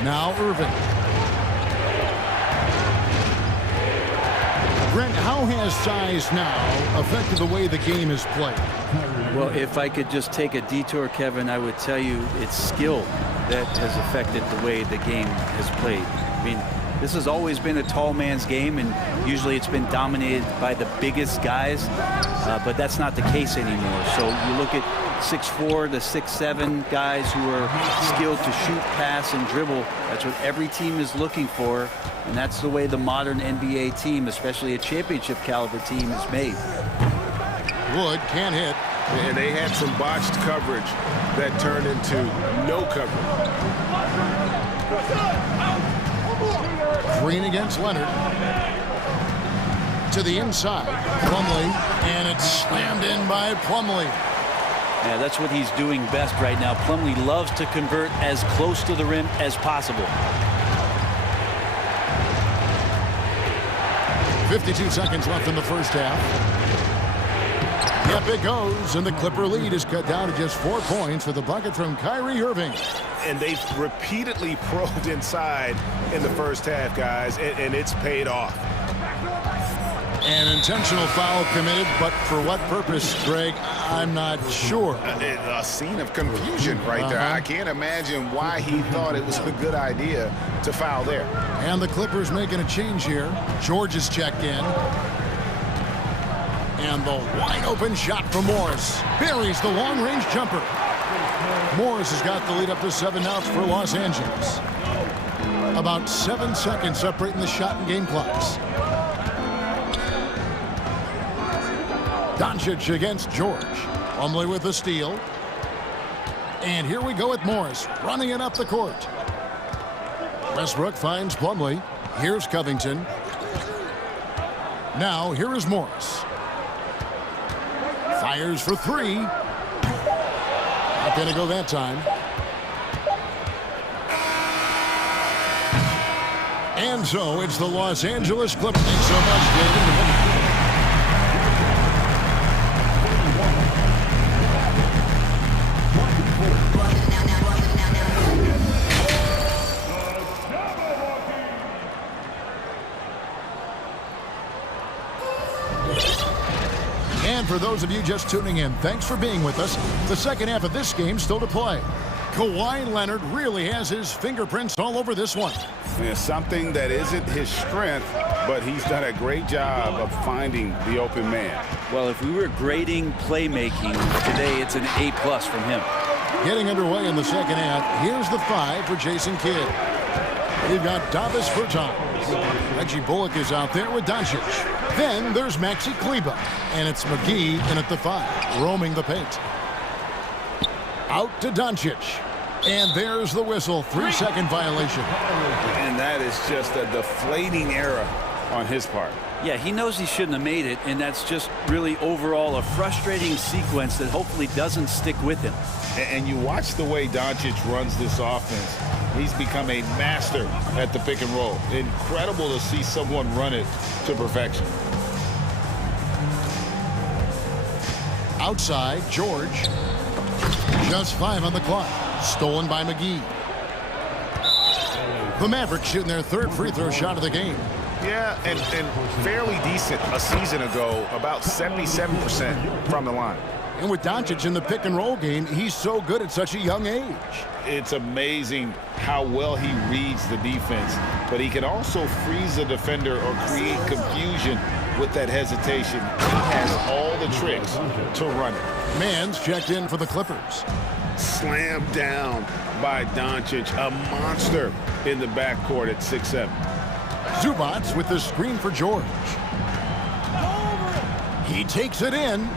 Now Irving. Brent, how has size now affected the way the game is played? Well, if I could just take a detour, Kevin, I would tell you it's skill that has affected the way the game has played. I mean, this has always been a tall man's game, and usually it's been dominated by the biggest guys, but that's not the case anymore. So you look at 6'4" to 6'7" guys who are skilled to shoot, pass, and dribble. That's what every team is looking for, and that's the way the modern NBA team, especially a championship caliber team, is made. Wood can't hit. And they had some botched coverage that turned into no coverage. Green against Leonard. To the inside. Plumlee. And it's slammed in by Plumlee. Yeah, that's what he's doing best right now. Plumlee loves to convert as close to the rim as possible. 52 seconds left in the first half. Yep, it goes, and the Clipper lead is cut down to just 4 points with a bucket from Kyrie Irving. And they've repeatedly probed inside in the first half, guys, and it's paid off. An intentional foul committed, but for what purpose, Greg, I'm not sure. A scene of confusion right there. I can't imagine why he thought it was a good idea to foul there. And the Clippers making a change here. George is checked in. And the wide open shot from Morris. Buries the long-range jumper. Morris has got the lead up to 7 outs for Los Angeles. About 7 seconds separating the shot and game clocks. Doncic against George. Plumlee with the steal. And here we go with Morris running it up the court. Westbrook finds Plumlee. Here's Covington. Now here is Morris. Fires for 3. Not going to go that time. And so it's the Los Angeles Clippers. Thanks so much, David. And for those of you just tuning in, thanks for being with us. The second half of this game still to play. Kawhi Leonard really has his fingerprints all over this one. Yeah, something that isn't his strength, but he's done a great job of finding the open man. Well, if we were grading playmaking today, it's an A+ from him. Getting underway in the second half, here's the 5 for Jason Kidd. We've got Davis Bertans. Reggie Bullock is out there with Doncic. Then there's Maxi Kleber, and it's McGee in at the 5, roaming the paint. Out to Doncic. And there's the whistle, 3-second violation. And that is just a deflating error on his part. Yeah, he knows he shouldn't have made it, and that's just really overall a frustrating sequence that hopefully doesn't stick with him. And you watch the way Doncic runs this offense. He's become a master at the pick and roll. Incredible to see someone run it to perfection. Outside, George. Just 5 on the clock. Stolen by McGee. The Mavericks shooting their 3rd free throw shot of the game. Yeah, and fairly decent a season ago, about 77% from the line. And with Doncic in the pick-and-roll game, he's so good at such a young age. It's amazing how well he reads the defense, but he can also freeze a defender or create confusion with that hesitation. He has all the tricks to run it. Mann's checked in for the Clippers. Slammed down by Doncic, a monster in the backcourt at 6'7". Zubac with the screen for George. He takes it in.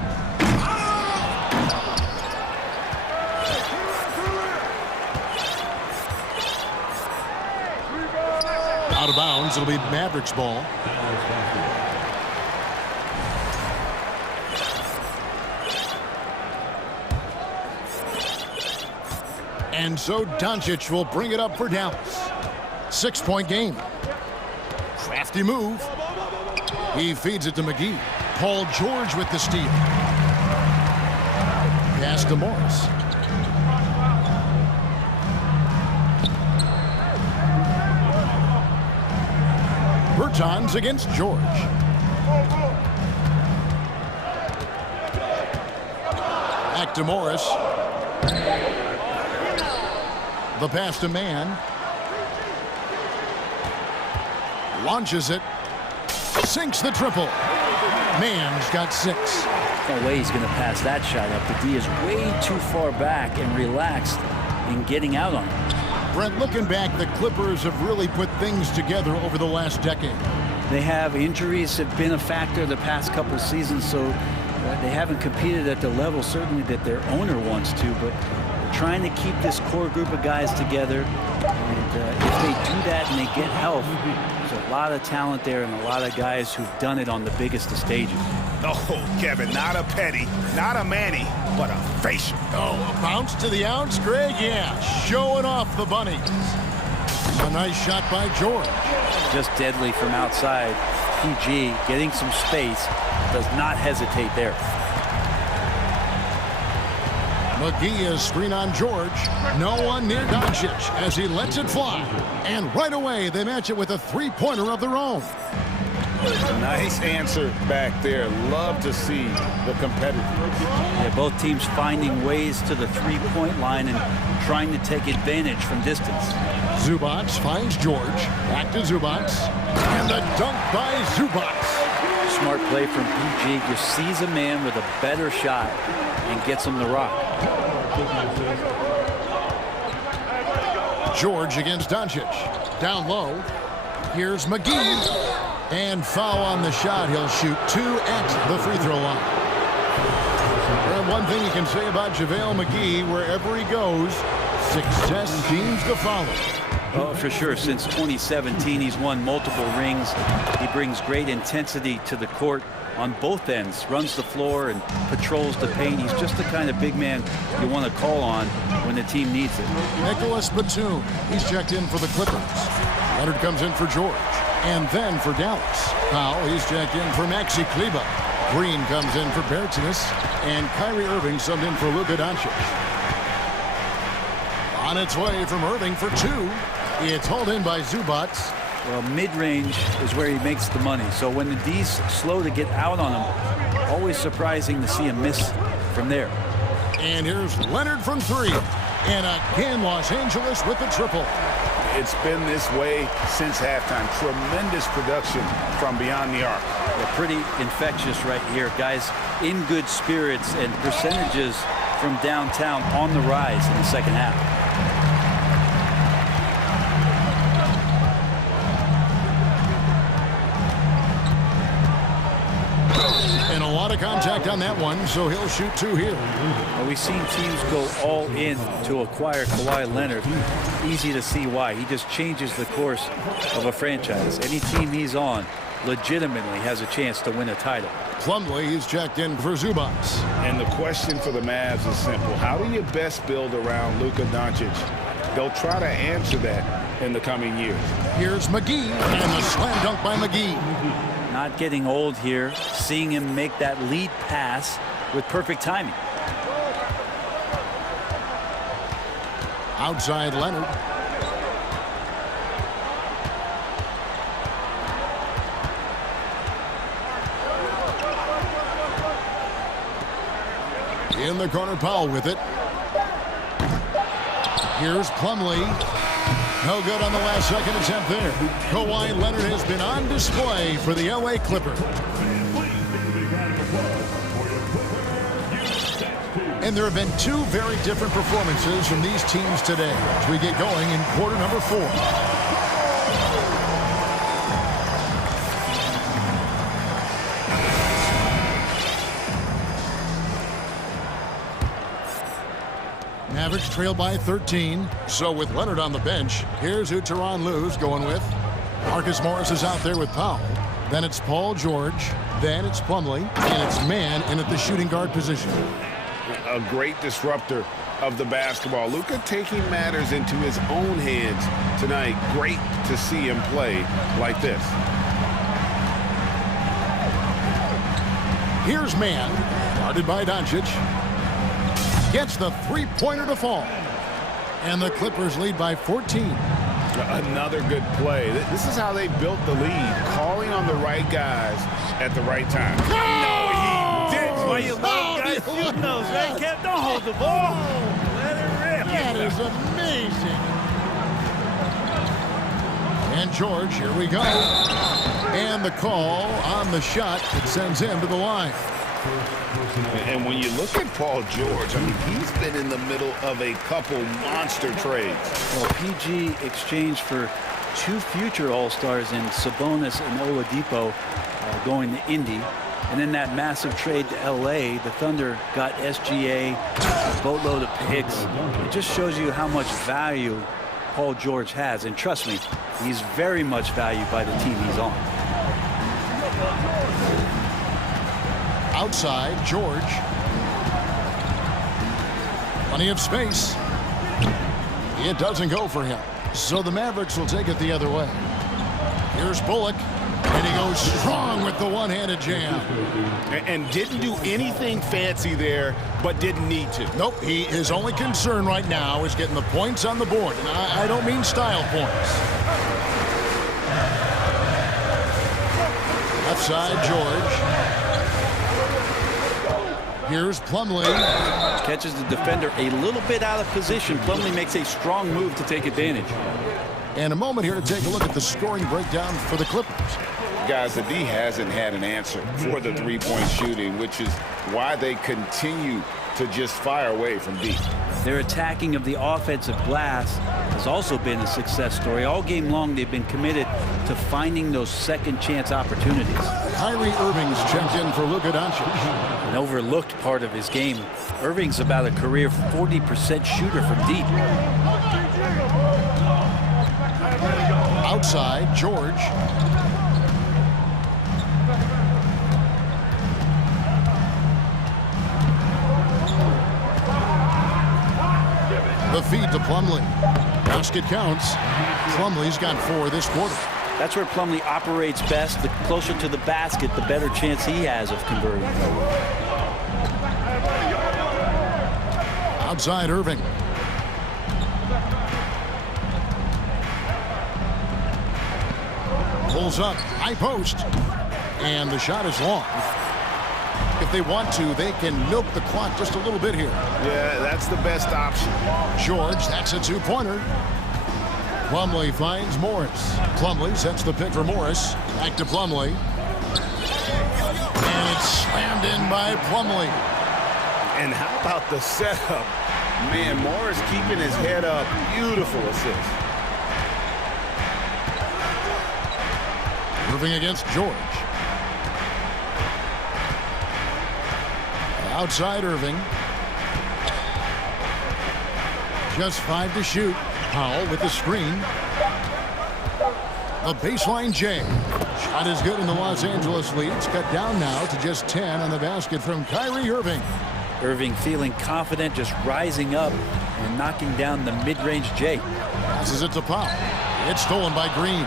Out of bounds, it'll be Mavericks ball. And so Doncic will bring it up for Dallas. 6-point game. Crafty move. He feeds it to McGee. Paul George with the steal. Pass to Morris. Bertans against George. Back to Morris. The pass to Mann. Launches it. Sinks the triple. Mann's got 6. No way he's going to pass that shot up. The D is way too far back and relaxed in getting out on it. Brent, looking back, the Clippers have really put things together over the last decade. They have injuries have been a factor the past couple seasons, so they haven't competed at the level certainly that their owner wants to, but they're trying to keep this core group of guys together. And if they do that and they get health, there's a lot of talent there and a lot of guys who've done it on the biggest of stages. Oh, Kevin, not a petty, not a Manny, but a facial. Oh, a bounce to the ounce, Greg? Yeah, showing off the bunnies. A nice shot by George. Just deadly from outside. PG getting some space, does not hesitate there. McGee is screen on George. No one near Doncic as he lets it fly. And right away, they match it with a three-pointer of their own. Nice answer back there. Love to see the competitors. Yeah, both teams finding ways to the three-point line and trying to take advantage from distance. Zubac finds George. Back to Zubac. And the dunk by Zubac. Smart play from PG. Just sees a man with a better shot and gets him the rock. George against Doncic. Down low. Here's McGee. And foul on the shot. He'll shoot 2 at the free throw line. And one thing you can say about JaVale McGee, wherever he goes, success seems to follow. Oh, for sure. Since 2017, he's won multiple rings. He brings great intensity to the court on both ends. Runs the floor and patrols the paint. He's just the kind of big man you want to call on when the team needs it. Nicholas Batum. He's checked in for the Clippers. Leonard comes in for George. And then for Dallas. Powell, he's checked in for Maxi Kleber. Green comes in for Bertans. And Kyrie Irving subbed in for Luka Doncic. On its way from Irving for 2. It's hauled in by Zubac. Well, mid-range is where he makes the money. So when the D's slow to get out on him, always surprising to see him miss from there. And here's Leonard from 3. And again, Los Angeles with the triple. It's been this way since halftime. Tremendous production from beyond the arc. They're pretty infectious right here. Guys in good spirits and percentages from downtown on the rise in the second half. And a lot of contact on that one, so he'll shoot 2 here. Well, we've seen teams go all in to acquire Kawhi Leonard. Easy to see why. He just changes the course of a franchise. Any team he's on legitimately has a chance to win a title. Plumlee, he's checked in for Zubac. And the question for the Mavs is simple. How do you best build around Luka Doncic? They'll try to answer that in the coming years. Here's McGee, and the slam dunk by McGee. Not getting old here, seeing him make that lead pass with perfect timing. Outside Leonard. In the corner, Powell with it. Here's Plumlee. No good on the last second attempt there. Kawhi Leonard has been on display for the LA Clippers. And there have been two very different performances from these teams today as we get going in quarter number 4. Mavericks trail by 13. So with Leonard on the bench, here's who Tyronn Lue's going with. Marcus Morris is out there with Powell. Then it's Paul George. Then it's Plumlee. And it's Mann in at the shooting guard position. A great disruptor of the basketball. Luka taking matters into his own hands tonight. Great to see him play like this. Here's Mann, guarded by Doncic. Gets the three-pointer to fall. And the Clippers lead by 14. Another good play. This is how they built the lead. Calling on the right guys at the right time. No, he did. Why you love guys shooting those, right, Kev? Don't hold the ball. Let it rip. That is amazing. And George, here we go. And the call on the shot that sends him to the line. And when you look at Paul George, I mean, he's been in the middle of a couple monster trades. Well, PG exchanged for two future All-Stars in Sabonis and Oladipo going to Indy. And in that massive trade to L.A., the Thunder got SGA, a boatload of picks. It just shows you how much value Paul George has. And trust me, he's very much valued by the team he's on. Outside, George. Plenty of space. It doesn't go for him. So the Mavericks will take it the other way. Here's Bullock. And he goes strong with the one-handed jam. And didn't do anything fancy there, but didn't need to. Nope, his only concern right now is getting the points on the board. And I don't mean style points. Left side, George. Here's Plumlee. Catches the defender a little bit out of position. Plumlee makes a strong move to take advantage. And a moment here to take a look at the scoring breakdown for the Clippers. Guys, the D hasn't had an answer for the three-point shooting, which is why they continue to just fire away from deep. Their attacking of the offensive glass has also been a success story. All game long, they've been committed to finding those second-chance opportunities. Kyrie Irving's checked in for Luka Doncic. An overlooked part of his game. Irving's about a career 40% shooter from deep. Outside, George. The feed to Plumlee. Basket counts. Plumlee's got 4 this quarter. That's where Plumlee operates best. The closer to the basket, the better chance he has of converting. Outside, Irving. Pulls up, high post. And the shot is long. If they want to, they can milk the clock just a little bit here. Yeah, that's the best option. George, that's a two-pointer. Plumlee finds Morris. Plumlee sets the pick for Morris. Back to Plumlee. And it's slammed in by Plumlee. And how about the setup? Man, Morris keeping his head up. Beautiful assist. Moving against George. Outside Irving. Just 5 to shoot. Powell with the screen. A baseline J. Shot is good in the Los Angeles lead. It's cut down now to just 10 on the basket from Kyrie Irving. Irving feeling confident, just rising up and knocking down the mid-range J. Passes it to Powell. It's stolen by Green.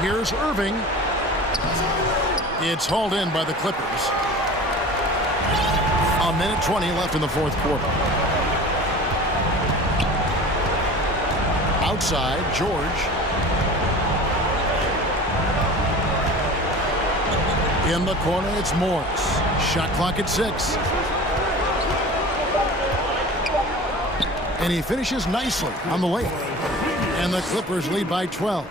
Here's Irving. It's hauled in by the Clippers. A minute 20 left in the fourth quarter. Outside, George. In the corner, it's Morris. Shot clock at 6. And he finishes nicely on the layup. And the Clippers lead by 12.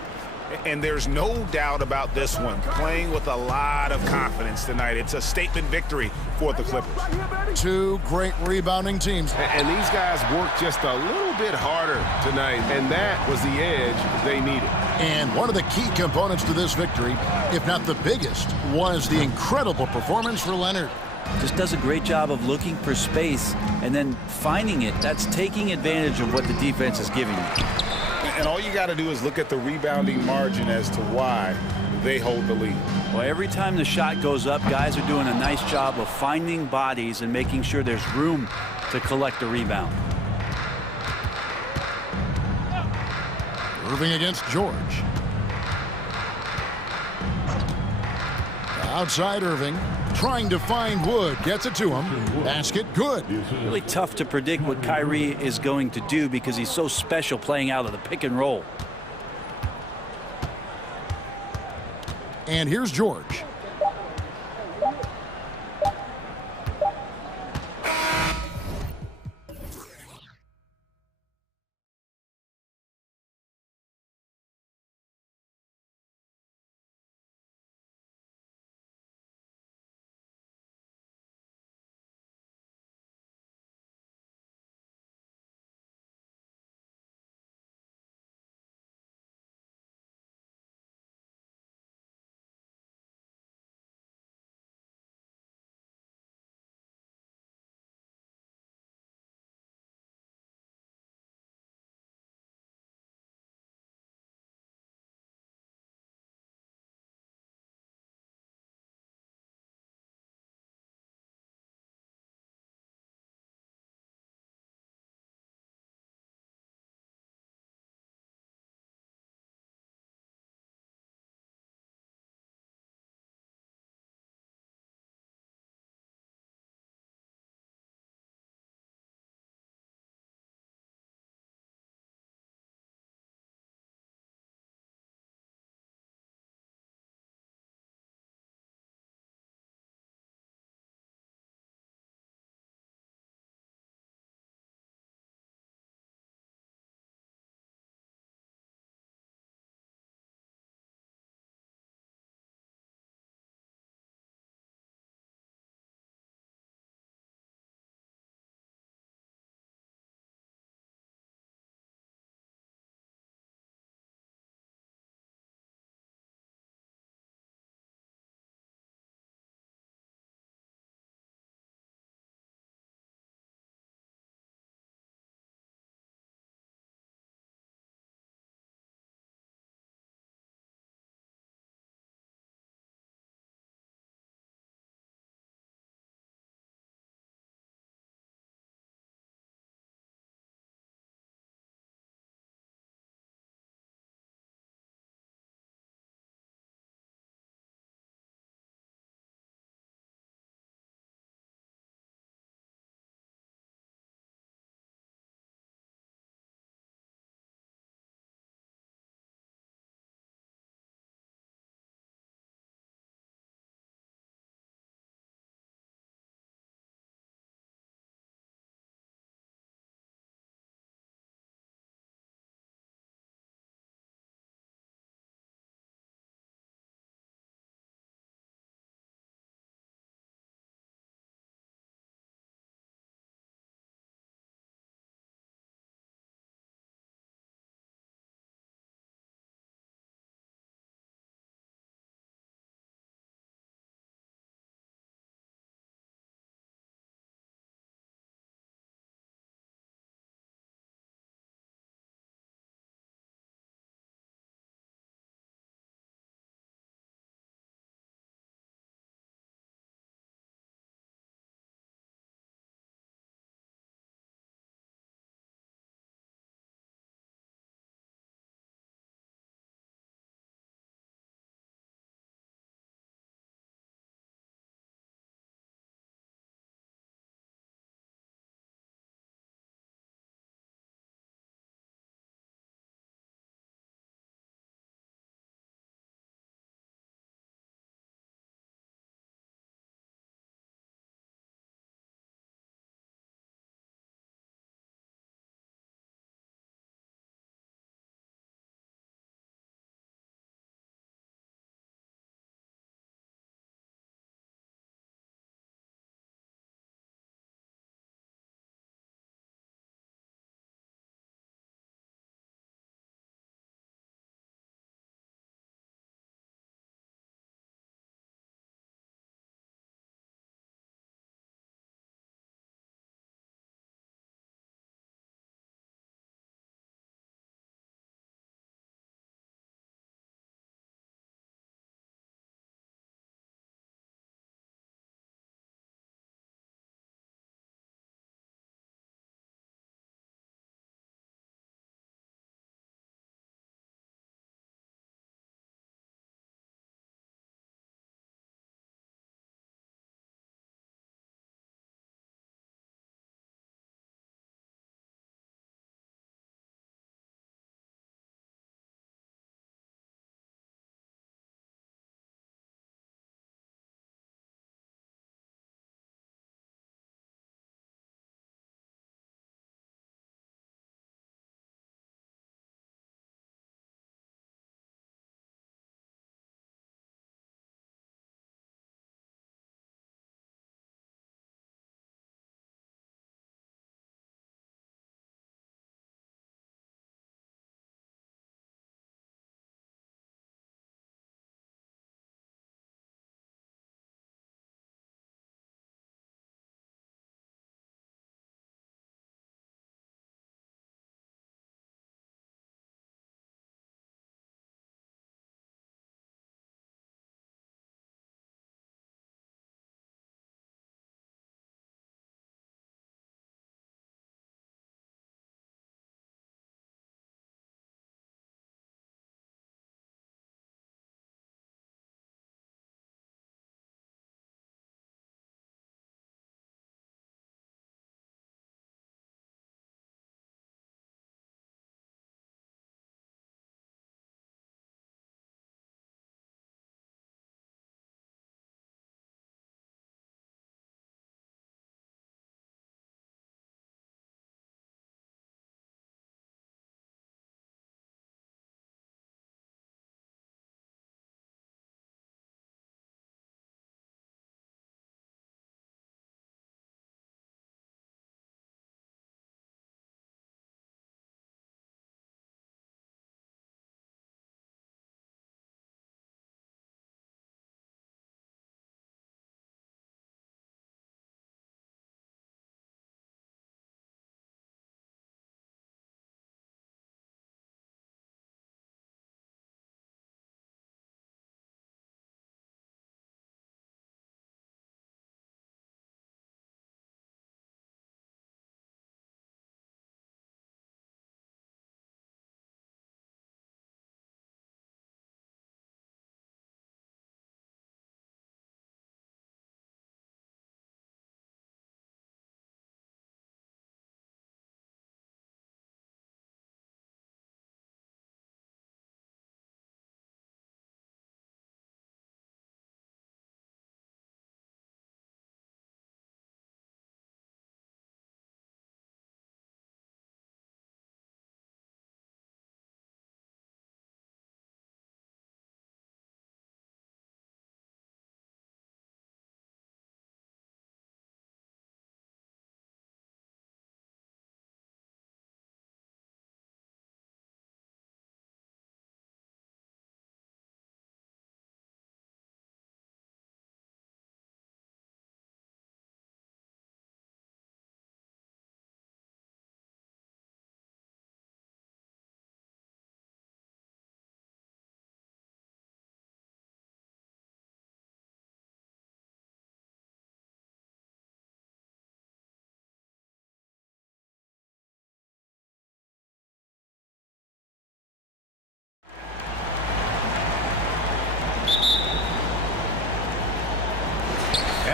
And there's no doubt about this one. Playing with a lot of confidence tonight. It's a statement victory for the Clippers. Two great rebounding teams. And these guys worked just a little bit harder tonight, and that was the edge they needed. And one of the key components to this victory, if not the biggest, was the incredible performance for Leonard. Just does a great job of looking for space and then finding it. That's taking advantage of what the defense is giving you. And all you got to do is look at the rebounding margin as to why they hold the lead. Well, every time the shot goes up, guys are doing a nice job of finding bodies and making sure there's room to collect the rebound. Irving against George. Outside Irving, trying to find Wood, gets it to him. Basket, good. Really tough to predict what Kyrie is going to do because he's so special playing out of the pick and roll. And here's George.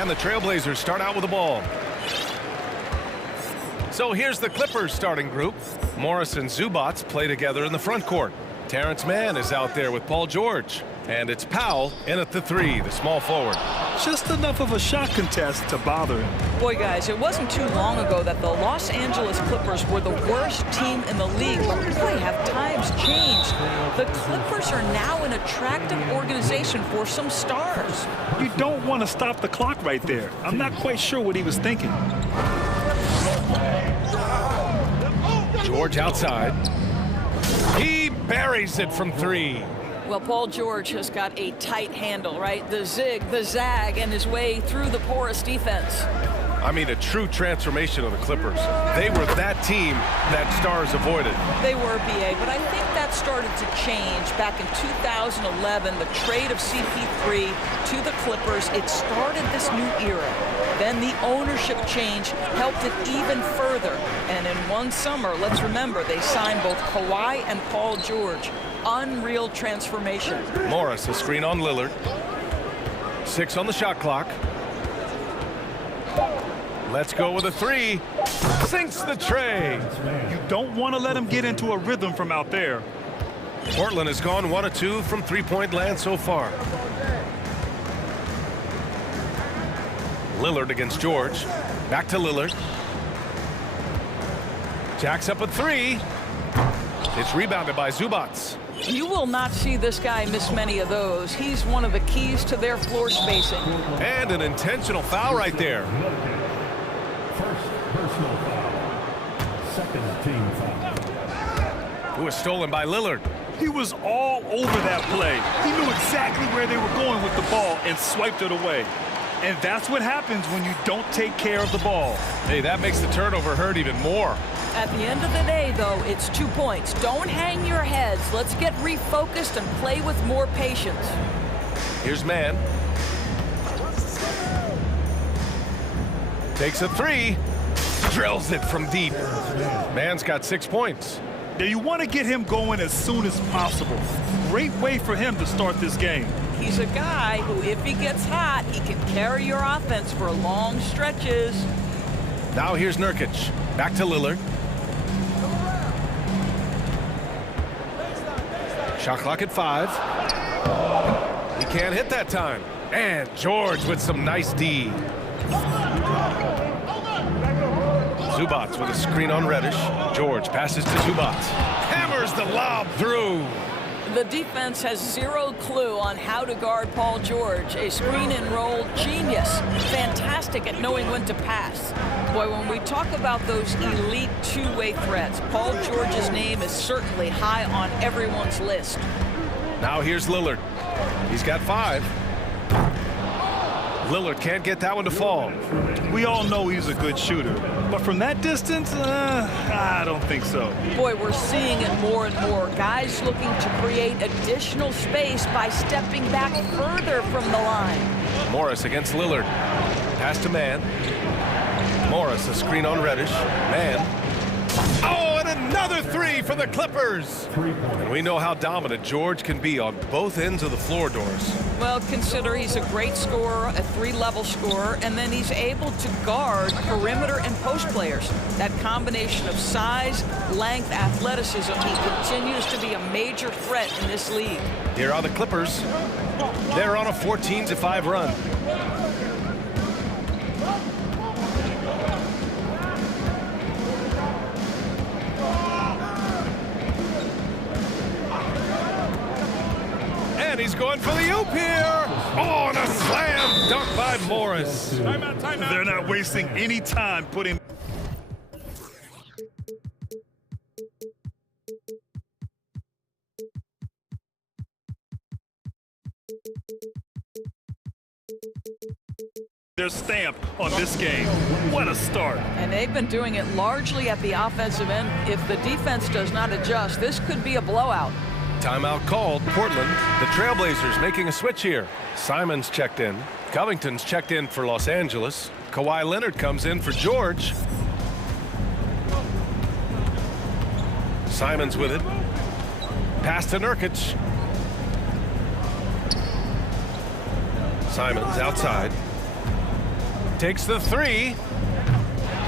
And the Trailblazers start out with the ball. So here's the Clippers starting group. Morris and Zubats play together in the front court. Terrence Mann is out there with Paul George. And it's Powell in at the 3, the small forward. Just enough of a shot contest to bother him. Boy, guys, it wasn't too long ago that the Los Angeles Clippers were the worst team in the league. But boy, have times changed. The Clippers are now an attractive organization for some stars. You don't want to stop the clock right there. I'm not quite sure what he was thinking. George outside. He buries it from 3. Well, Paul George has got a tight handle, right? The zig, the zag, and his way through the porous defense. I mean, a true transformation of the Clippers. They were that team that stars avoided. They were, BA, but I think that started to change back in 2011, the trade of CP3 to the Clippers. It started this new era. Then the ownership change helped it even further. And in one summer, let's remember, they signed both Kawhi and Paul George. Unreal transformation. Morris, a screen on Lillard. 6 on the shot clock. Let's go with a 3. Sinks the tray. You don't want to let him get into a rhythm from out there. Portland has gone 1 of 2 from three-point land so far. Lillard against George. Back to Lillard. Jacks up a 3. It's rebounded by Zubats. You will not see this guy miss many of those. He's one of the keys to their floor spacing. And an intentional foul right there. First personal foul. Second team foul. Who was stolen by Lillard. He was all over that play. He knew exactly where they were going with the ball and swiped it away. And that's what happens when you don't take care of the ball. Hey, that makes the turnover hurt even more. At the end of the day, though, it's 2 points. Don't hang your heads. Let's get refocused and play with more patience. Here's Mann. Takes a 3. Drills it from deep. Mann's got 6 points. Now you want to get him going as soon as possible. Great way for him to start this game. He's a guy who, if he gets hot, he can carry your offense for long stretches. Now here's Nurkic. Back to Lillard. Shot clock at 5. He can't hit that time. And George with some nice D. Zubats with a screen on Reddish. George passes to Zubats. Hammers the lob through. The defense has zero clue on how to guard Paul George. A screen and roll genius. Fantastic at knowing when to pass. Boy, when we talk about those elite two-way threats, Paul George's name is certainly high on everyone's list. Now here's Lillard. He's got 5. Lillard can't get that one to fall. We all know he's a good shooter, but from that distance, I don't think so. Boy, we're seeing it more and more. Guys looking to create additional space by stepping back further from the line. Morris against Lillard. Pass to Mann. Morris, a screen on Reddish. Mann. Oh, and another 3 for the Clippers. And we know how dominant George can be on both ends of the floor, Doris. Well, consider he's a great scorer, a 3-level scorer, and then he's able to guard perimeter and post players. That combination of size, length, athleticism, he continues to be a major threat in this league. Here are the Clippers. They're on a 14-5 run. And he's going for the oop here. Oh, and a slam dunk by Morris. Timeout, timeout. They're not wasting any time putting. Their stamp on this game. What a start. And they've been doing it largely at the offensive end. If the defense does not adjust, this could be a blowout. Timeout called. Portland. The Trailblazers making a switch here. Simons checked in. Covington's checked in for Los Angeles. Kawhi Leonard comes in for George. Simons with it. Pass to Nurkic. Simons outside. takes the three.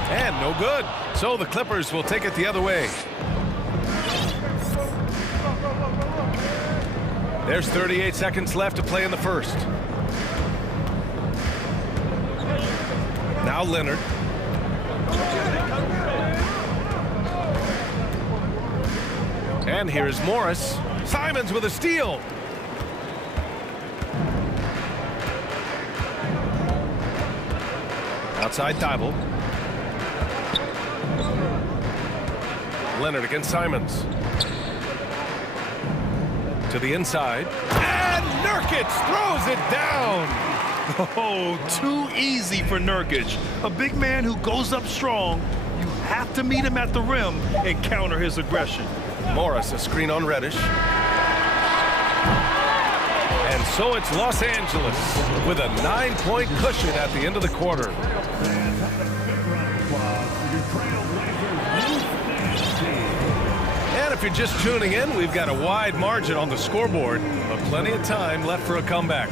And no good. So the Clippers will take it the other way. There's 38 seconds left to play in the first. Now Leonard. And here's Morris. Simons with a steal. Outside Thibault. Leonard against Simons. To the inside. And Nurkic throws it down. Oh, too easy for Nurkic. A big man who goes up strong. You have to meet him at the rim and counter his aggression. Morris, a screen on Reddish. And so it's Los Angeles with a 9-point cushion at the end of the quarter. And if you're just tuning in, we've got a wide margin on the scoreboard, but plenty of time left for a comeback.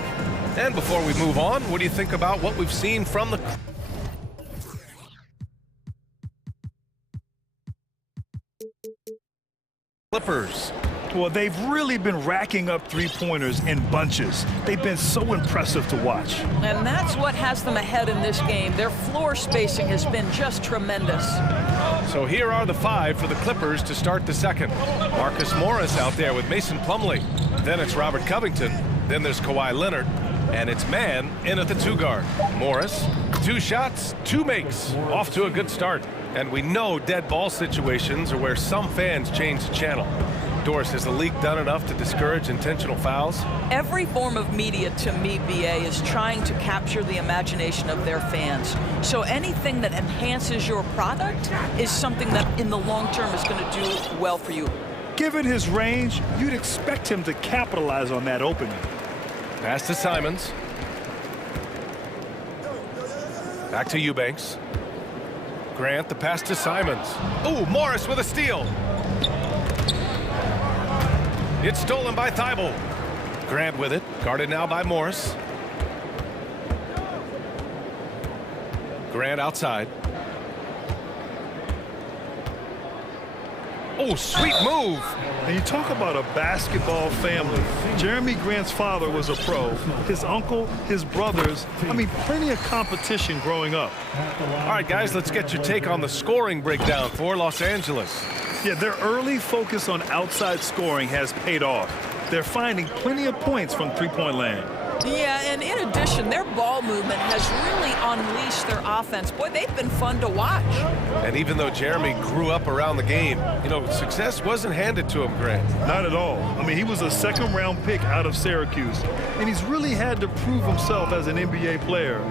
And before we move on, what do you think about what we've seen from the Clippers? Well, they've really been racking up three-pointers in bunches. They've been so impressive to watch. And that's what has them ahead in this game. Their floor spacing has been just tremendous. So here are the five for the Clippers to start the second. Marcus Morris out there with Mason Plumlee. Then it's Robert Covington. Then there's Kawhi Leonard. And it's Mann in at the two-guard. Morris, 2 shots, 2 makes. Off to a good start. And we know dead ball situations are where some fans change the channel. Doris, has the league done enough to discourage intentional fouls? Every form of media, to me, BA, is trying to capture the imagination of their fans. So anything that enhances your product is something that in the long term is going to do well for you. Given his range, you'd expect him to capitalize on that opening. Pass to Simons. Back to Eubanks. Grant, the pass to Simons. Ooh, Morris with a steal. It's stolen by Thibault. Grant with it, guarded now by Morris. Grant outside. Oh, sweet move. And you talk about a basketball family. Jeremy Grant's father was a pro. His uncle, his brothers. I mean, plenty of competition growing up. All right, guys, let's get your take on the scoring breakdown for Los Angeles. Yeah, their early focus on outside scoring has paid off. They're finding plenty of points from three-point land. Yeah, and in addition, their ball movement has really unleashed their offense. Boy, they've been fun to watch. And even though Jeremy grew up around the game, you know, success wasn't handed to him, Grant. Not at all. I mean, he was a second-round pick out of Syracuse, and he's really had to prove himself as an NBA player.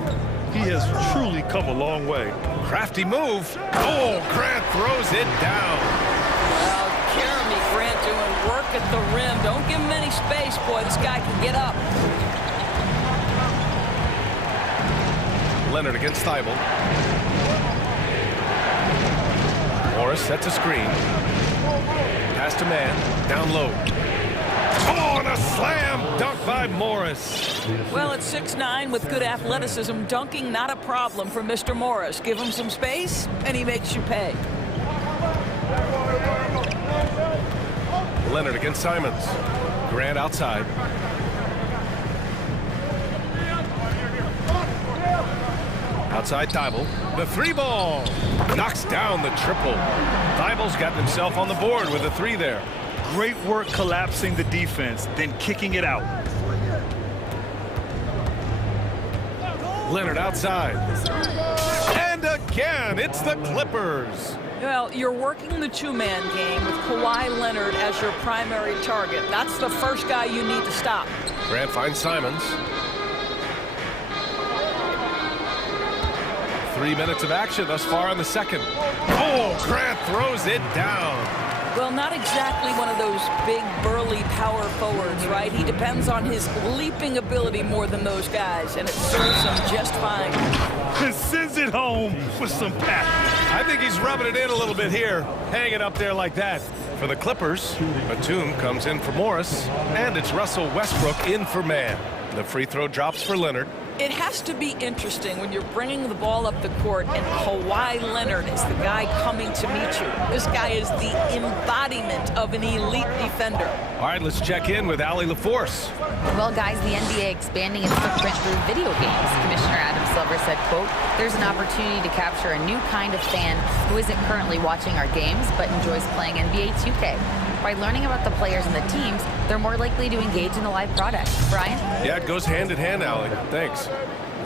He has truly come a long way. Crafty move. Oh, Grant throws it down. Well, Jeremy Grant doing work at the rim. Don't give him any space, boy. This guy can get up. Leonard against Thibault. Morris sets a screen. Pass to Mann. Down low. Oh, and a slam dunk by Morris. Well, at 6'9", with good athleticism, dunking not a problem for Mr. Morris. Give him some space, and he makes you pay. Leonard against Simons. Grant outside. Outside Thibault. The 3-ball. Knocks down the triple. Thibault's gotten himself on the board with a 3 there. Great work collapsing the defense, then kicking it out. Leonard outside. And again, it's the Clippers. Well, you're working the two-man game with Kawhi Leonard as your primary target. That's the first guy you need to stop. Grant finds Simons. 3 minutes of action thus far in the second. Oh, Grant throws it down. Well, not exactly one of those big, burly power forwards, right? He depends on his leaping ability more than those guys, and it serves him just fine. And sends it home with some pat. I think he's rubbing it in a little bit here, hanging up there like that. For the Clippers, Batum comes in for Morris, and it's Russell Westbrook in for Mann. The free throw drops for Leonard. It has to be interesting when you're bringing the ball up the court and Kawhi Leonard is the guy coming to meet you. This guy is the embodiment of an elite defender. All right, let's check in with Allie LaForce. Well, guys, the NBA expanding its footprint through video games. Commissioner Adam Silver said, quote, "There's an opportunity to capture a new kind of fan who isn't currently watching our games but enjoys playing NBA 2K. By learning about the players and the teams, they're more likely to engage in the live product." Brian? Yeah, it goes hand in hand, Allie. Thanks.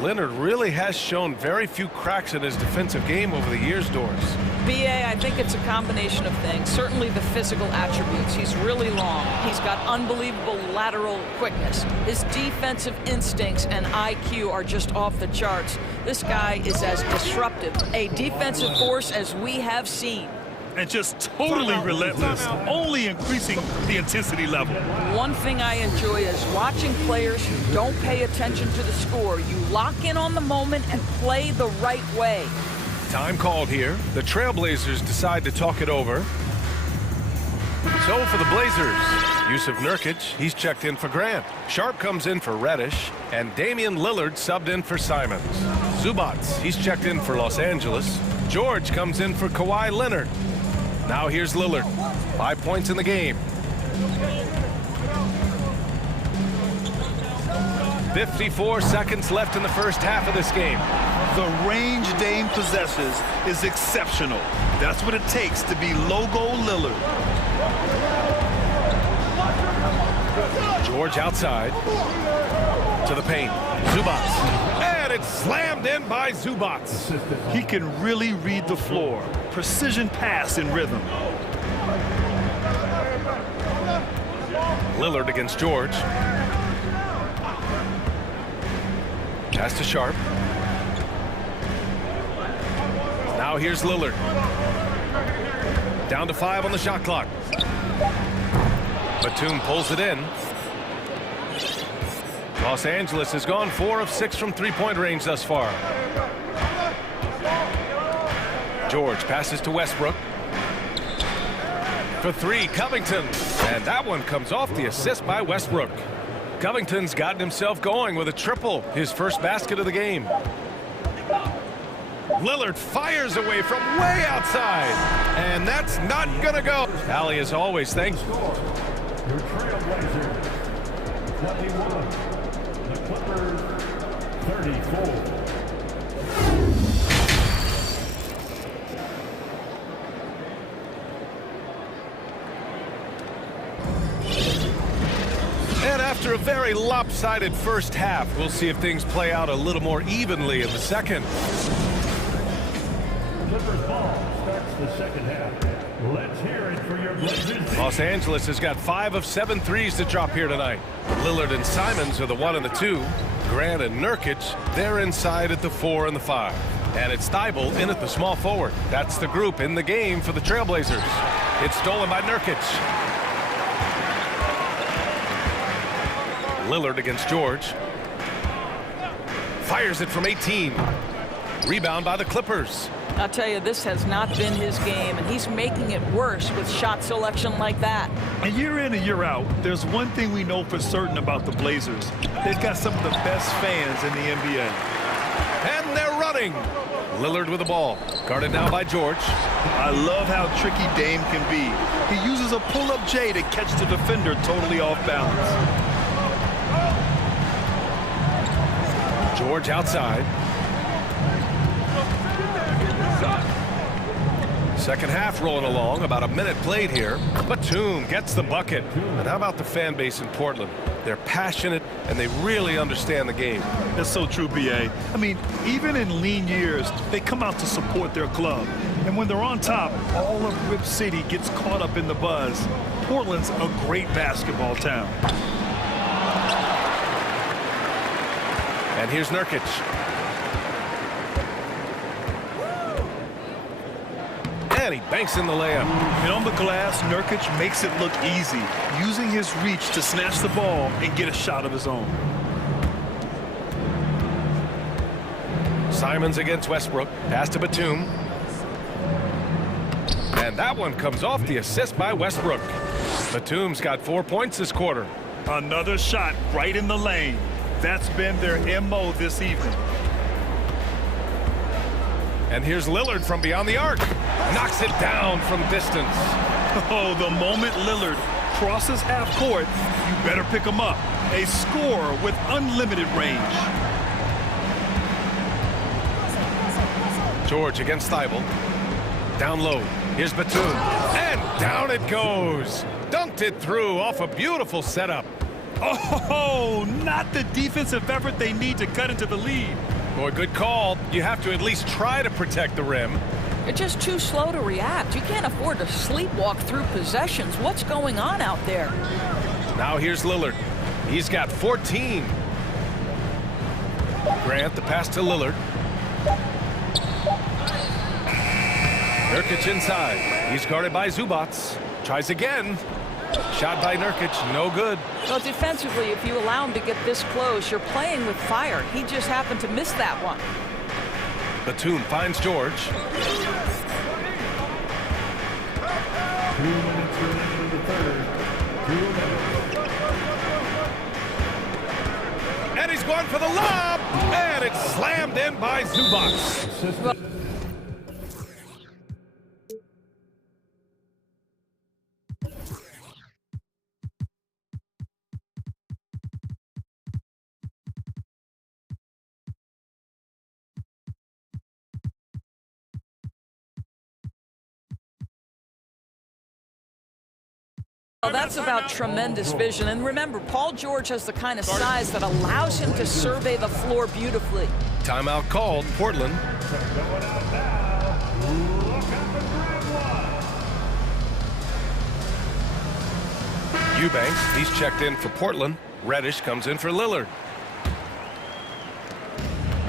Leonard really has shown very few cracks in his defensive game over the years, Doris. BA, I think it's a combination of things. Certainly the physical attributes. He's really long. He's got unbelievable lateral quickness. His defensive instincts and IQ are just off the charts. This guy is as disruptive a defensive force as we have seen. And just totally relentless, only increasing the intensity level. One thing I enjoy is watching players who don't pay attention to the score. You lock in on the moment and play the right way. Time called here. The Trailblazers decide to talk it over. So for the Blazers, Yusuf Nurkic, he's checked in for Grant. Sharp comes in for Reddish, and Damian Lillard subbed in for Simons. Zubac, he's checked in for Los Angeles. George comes in for Kawhi Leonard. Now here's Lillard. 5 points in the game. 54 seconds left in the first half of this game. The range Dame possesses is exceptional. That's what it takes to be logo Lillard. George outside to the paint. Zubac. And it's slammed in by Zubac. He can really read the floor. Precision pass in rhythm. Lillard against George. Pass to Sharp. Now here's Lillard. Down to 5 on the shot clock. Batum pulls it in. Los Angeles has gone 4 of 6 from three-point range thus far. George passes to Westbrook. For 3, Covington. And that one comes off the assist by Westbrook. Covington's gotten himself going with a triple, his first basket of the game. Lillard fires away from way outside. And that's not gonna go. Allie, as always, thanks. Your Trailblazers, 21. The Clippers, 34. And after a very lopsided first half, we'll see if things play out a little more evenly in the second. Clippers ball starts the second half. Let's hear it for your Blazers. Los Angeles has got 5 of 7 threes to drop here tonight. Lillard and Simons are the 1 and the 2. Grant and Nurkic, they're inside at the 4 and the 5. And it's Thibault in at the small forward. That's the group in the game for the Trailblazers. It's stolen by Nurkic. Lillard against George. Fires it from 18. Rebound by the Clippers. I'll tell you, this has not been his game, and he's making it worse with shot selection like that. And year in and year out, there's one thing we know for certain about the Blazers. They've got some of the best fans in the NBA. And they're running. Lillard with the ball. Guarded now by George. I love how tricky Dame can be. He uses a pull-up J to catch the defender totally off balance. George outside. Second half rolling along, about a minute played here. Batum gets the bucket. And how about the fan base in Portland? They're passionate and they really understand the game. That's so true, BA. I mean, even in lean years, they come out to support their club. And when they're on top, all of Rip City gets caught up in the buzz. Portland's a great basketball town. And here's Nurkic. And he banks in the layup. And on the glass, Nurkic makes it look easy, using his reach to snatch the ball and get a shot of his own. Simons against Westbrook. Pass to Batum. And that one comes off the assist by Westbrook. Batum's got 4 points this quarter. Another shot right in the lane. That's been their MO this evening. And here's Lillard from beyond the arc. Knocks it down from distance. Oh, the moment Lillard crosses half court, you better pick him up. A scorer with unlimited range. George against Thibault. Down low. Here's Batum. And down it goes. Dunked it through off a beautiful setup. Oh, not the defensive effort they need to cut into the lead. Boy, good call. You have to at least try to protect the rim. You're just too slow to react. You can't afford to sleepwalk through possessions. What's going on out there? Now here's Lillard. He's got 14. Grant, the pass to Lillard. Nurkic inside. He's guarded by Zubats. Tries again. Shot by Nurkic, no good. Well, defensively, if you allow him to get this close, you're playing with fire. He just happened to miss that one. Batum finds George. 2 minutes remaining in the third. 2 minutes. And he's going for the lob. And it's slammed in by Zubats. Well, Well, that's about tremendous vision. And remember, Paul George has the kind of size that allows him to survey the floor beautifully. Timeout called, Portland. Eubanks, he's checked in for Portland. Reddish comes in for Lillard.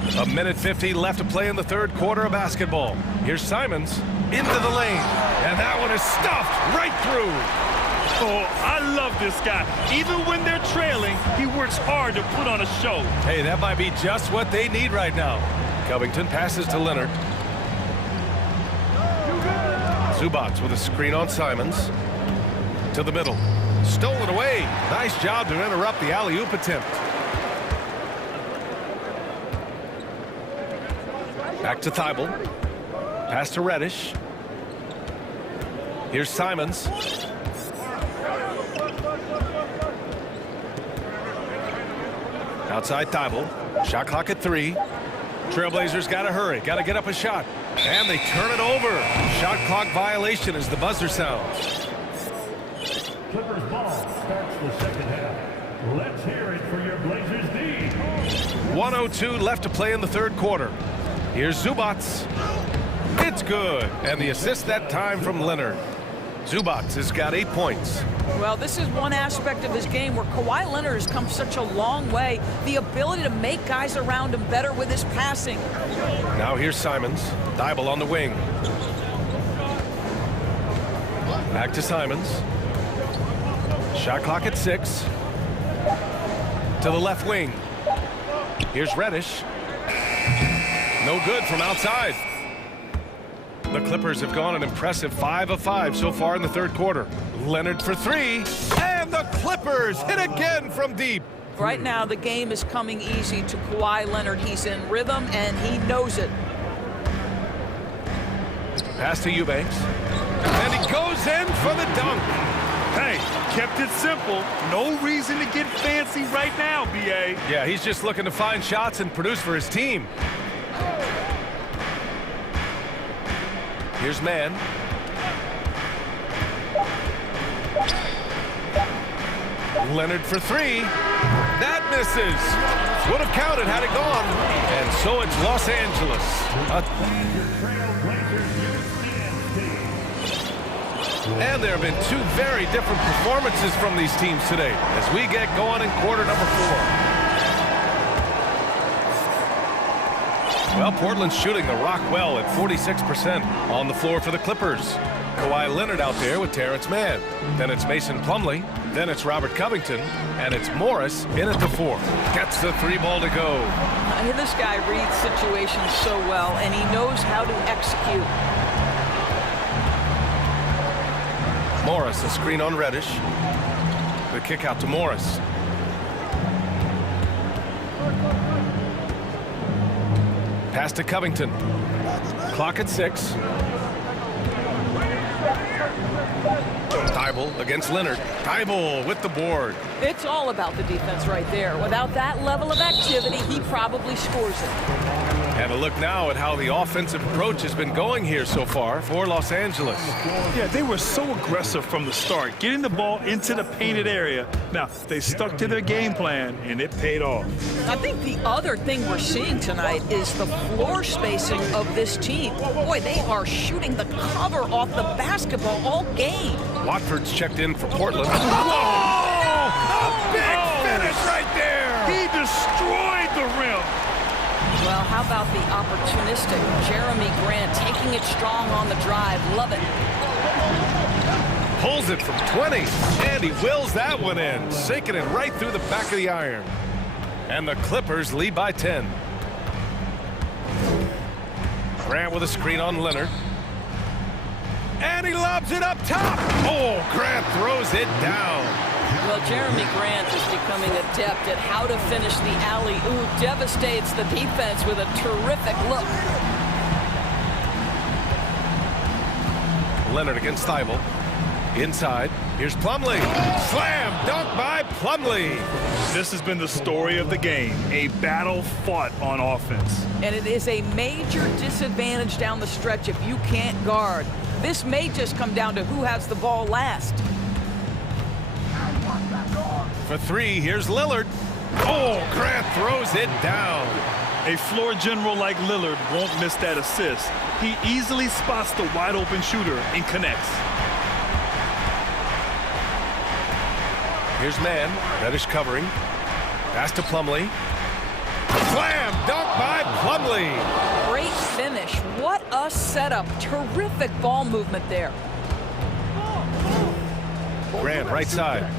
1:50 left to play in the third quarter of basketball. Here's Simons into the lane. And that one is stuffed right through. Oh, I love this guy. Even when they're trailing, he works hard to put on a show. Hey, that might be just what they need right now. Covington passes to Leonard. Zubats with a screen on Simons. To the middle. Stolen away. Nice job to interrupt the alley-oop attempt. Back to Thibault. Pass to Reddish. Here's Simons. Outside Thibault. Shot clock at 3. Trailblazers got to hurry. Got to get up a shot. And they turn it over. Shot clock violation as the buzzer sounds. Clippers ball starts the second half. Let's hear it for your Blazers D. 1:02 left to play in the third quarter. Here's Zubats. It's good. And the assist that time from Leonard. Zubats has got 8 points. Well, this is one aspect of his game where Kawhi Leonard has come such a long way. The ability to make guys around him better with his passing. Now here's Simons. Thibault on the wing. Back to Simons. Shot clock at 6. To the left wing. Here's Reddish. No good from outside. The Clippers have gone an impressive 5 of 5 so far in the third quarter. Leonard for 3. And the Clippers hit again from deep. Right now, the game is coming easy to Kawhi Leonard. He's in rhythm, and he knows it. Pass to Eubanks. And he goes in for the dunk. Hey, kept it simple. No reason to get fancy right now, B.A. Yeah, he's just looking to find shots and produce for his team. Here's Mann. Leonard for 3. That misses. Would have counted had it gone. And so it's Los Angeles. And there have been 2 very different performances from these teams today as we get going in quarter number 4. Well, Portland's shooting the rock well at 46% on the floor for the Clippers. Kawhi Leonard out there with Terrence Mann. Then it's Mason Plumlee. Then it's Robert Covington. And it's Morris in at the 4. Gets the 3 ball to go. This guy reads situations so well, and he knows how to execute. Morris, a screen on Reddish. The kick out to Morris. Pass to Covington. Clock at 6. Thibault against Leonard. Thibault with the board. It's all about the defense right there. Without that level of activity, he probably scores it. And a look now at how the offensive approach has been going here so far for Los Angeles. Yeah, they were so aggressive from the start, getting the ball into the painted area. Now, they stuck to their game plan, and it paid off. I think the other thing we're seeing tonight is the floor spacing of this team. Boy, they are shooting the cover off the basketball all game. Watford's checked in for Portland. Oh! A big finish right there! He destroyed the rim. Well, how about the opportunistic Jeremy Grant taking it strong on the drive? Love it. Pulls it from 20, and he wills that one in, sinking it right through the back of the iron. And the Clippers lead by 10. Grant with a screen on Leonard. And he lobs it up top. Oh, Grant throws it down. Well, Jeremy Grant is becoming adept at how to finish the alley-oop. Devastates the defense with a terrific look. Leonard against Thibault. Inside. Here's Plumlee. Slam dunk by Plumlee. This has been the story of the game, a battle fought on offense. And it is a major disadvantage down the stretch if you can't guard. This may just come down to who has the ball last. For 3, here's Lillard. Oh, Grant throws it down. A floor general like Lillard won't miss that assist. He easily spots the wide open shooter and connects. Here's man. Reddish covering. Pass to Plumlee. Slam dunk by Plumlee. Great finish. What a setup. Terrific ball movement there. Grant right side.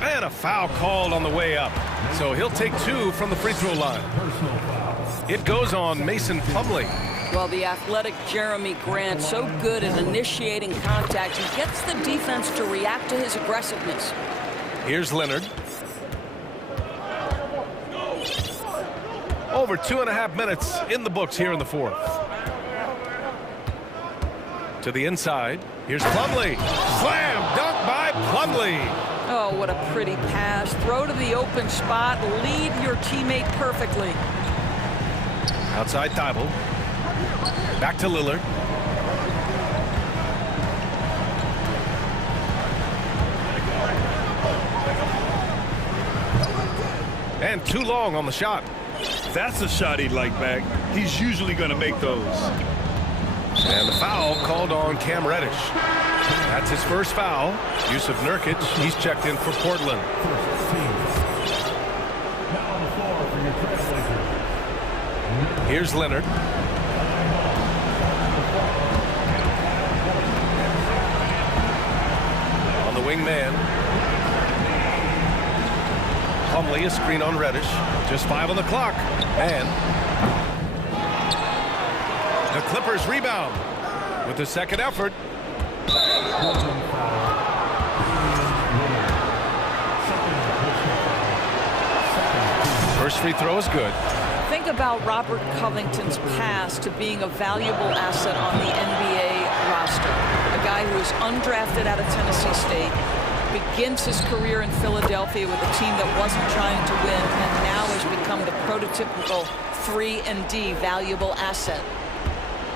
And a foul called on the way up. So he'll take 2 from the free throw line. It goes on Mason Plumlee. Well, the athletic Jeremy Grant, so good at initiating contact. He gets the defense to react to his aggressiveness. Here's Leonard. Over 2.5 minutes in the books here in the 4th. To the inside. Here's Plumlee. Slam dunk by Plumlee. Oh, what a pretty pass. Throw to the open spot. Lead your teammate perfectly. Outside Thibault. Back to Lillard. And too long on the shot. That's a shot he'd like back. He's usually going to make those. And the foul called on Cam Reddish. That's his first foul. Use of Nurkic. He's checked in for Portland. Here's Leonard. On the wing man. Plumlee, a screen on Reddish. Just 5 on the clock. And the Clippers rebound with the second effort. First free throw is good. Think about Robert Covington's pass to being a valuable asset on the NBA roster. A guy who is undrafted out of Tennessee State, begins his career in Philadelphia with a team that wasn't trying to win, and now has become the prototypical 3-and-D valuable asset.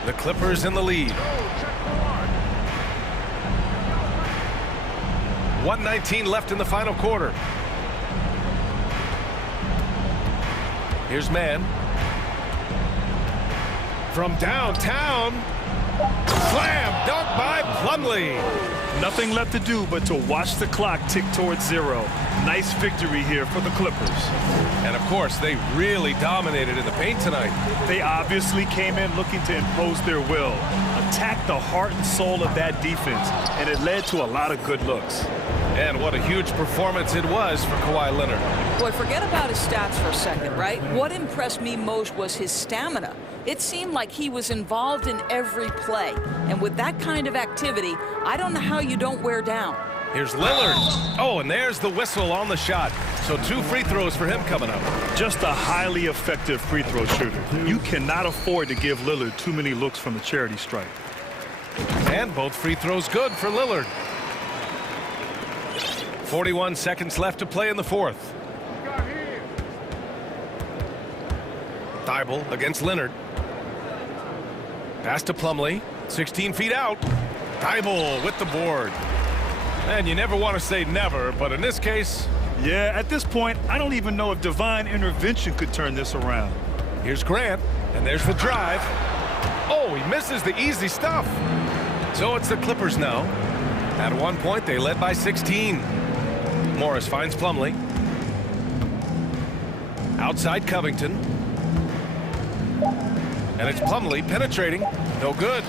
The Clippers in the lead. 1:19 left in the final quarter. Here's man. From downtown. Slam dunk by Plumlee. Nothing left to do but to watch the clock tick towards 0. Nice victory here for the Clippers. And of course, they really dominated in the paint tonight. They obviously came in looking to impose their will, attack the heart and soul of that defense, and it led to a lot of good looks. And what a huge performance it was for Kawhi Leonard. Boy, forget about his stats for a second, right? What impressed me most was his stamina. It seemed like he was involved in every play. And with that kind of activity, I don't know how you don't wear down. Here's Lillard. Oh, and there's the whistle on the shot. So 2 free throws for him coming up. Just a highly effective free throw shooter. You cannot afford to give Lillard too many looks from the charity stripe. And both free throws good for Lillard. 41 seconds left to play in the fourth. Thibault against Leonard. Pass to Plumlee. 16 feet out. Thibault with the board. And you never want to say never, but in this case... Yeah, at this point, I don't even know if divine intervention could turn this around. Here's Grant, and there's the drive. Oh, he misses the easy stuff. So it's the Clippers now. At one point, they led by 16. Morris finds Plumlee. Outside Covington. And it's Plumlee penetrating. No good.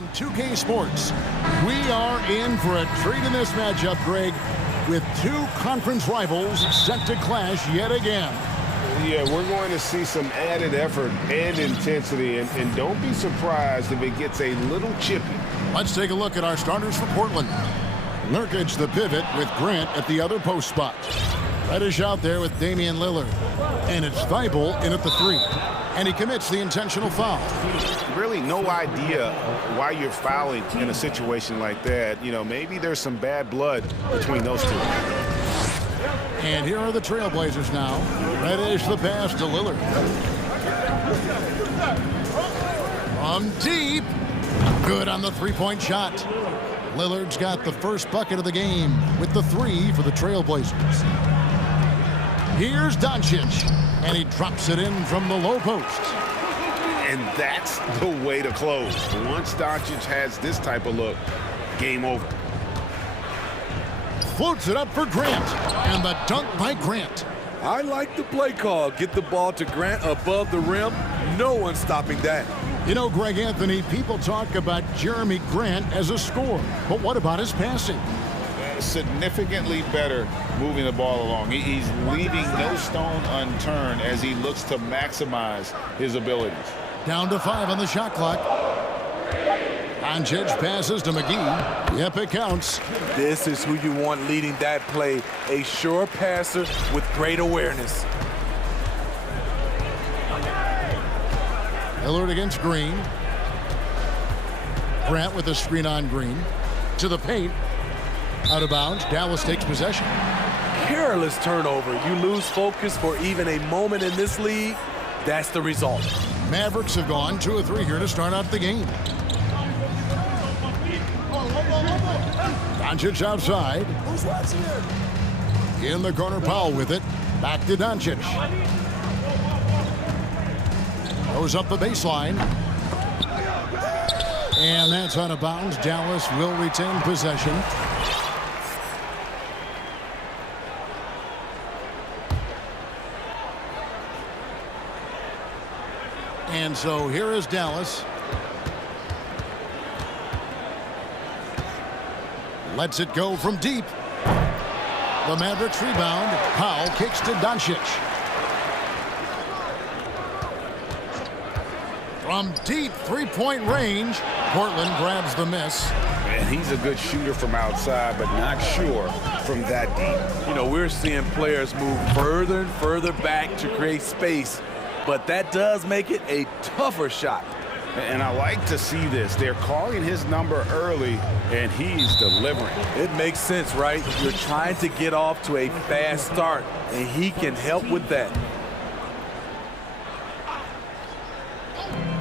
on 2K Sports. We are in for a treat in this matchup, Greg, with two conference rivals set to clash yet again. Yeah, we're going to see some added effort and intensity, and don't be surprised if it gets a little chippy. Let's take a look at our starters for Portland. Nurkic, the pivot, with Grant at the other post spot. Reddish out there with Damian Lillard. And it's Thibault in at the 3. And he commits the intentional foul. Really no idea why you're fouling in a situation like that. You know, maybe there's some bad blood between those two. And here are the Trailblazers now. Reddish the pass to Lillard. From deep. Good on the three-point shot. Lillard's got the first bucket of the game with the 3 for the Trailblazers. Here's Doncic, and he drops it in from the low post. And that's the way to close. Once Doncic has this type of look, game over. Floats it up for Grant, and the dunk by Grant. I like the play call. Get the ball to Grant above the rim. No one stopping that. You know, Greg Anthony, people talk about Jeremy Grant as a scorer, but what about his passing? Significantly better moving the ball along. He's leaving no stone unturned as he looks to maximize his abilities. Down to 5 on the shot clock. Doncic passes to McGee. Yep, it counts. This is who you want leading that play. A sure passer with great awareness. Lillard against Green. Grant with a screen on Green. To the paint. Out of bounds. Dallas takes possession. Careless turnover. You lose focus for even a moment in this league. That's the result. Mavericks have gone 2 of 3 here to start out the game. Doncic outside. In the corner, Powell with it. Back to Doncic. Goes up the baseline. And that's out of bounds. Dallas will retain possession. And so here is Dallas. Lets it go from deep. The Mavericks rebound. Powell kicks to Doncic. From deep three-point range, Portland grabs the miss. And he's a good shooter from outside, but not sure from that deep. You know, we're seeing players move further and further back to create space, but that does make it a tougher shot. And I like to see this. They're calling his number early, and he's delivering. It makes sense, right? You're trying to get off to a fast start, and he can help with that.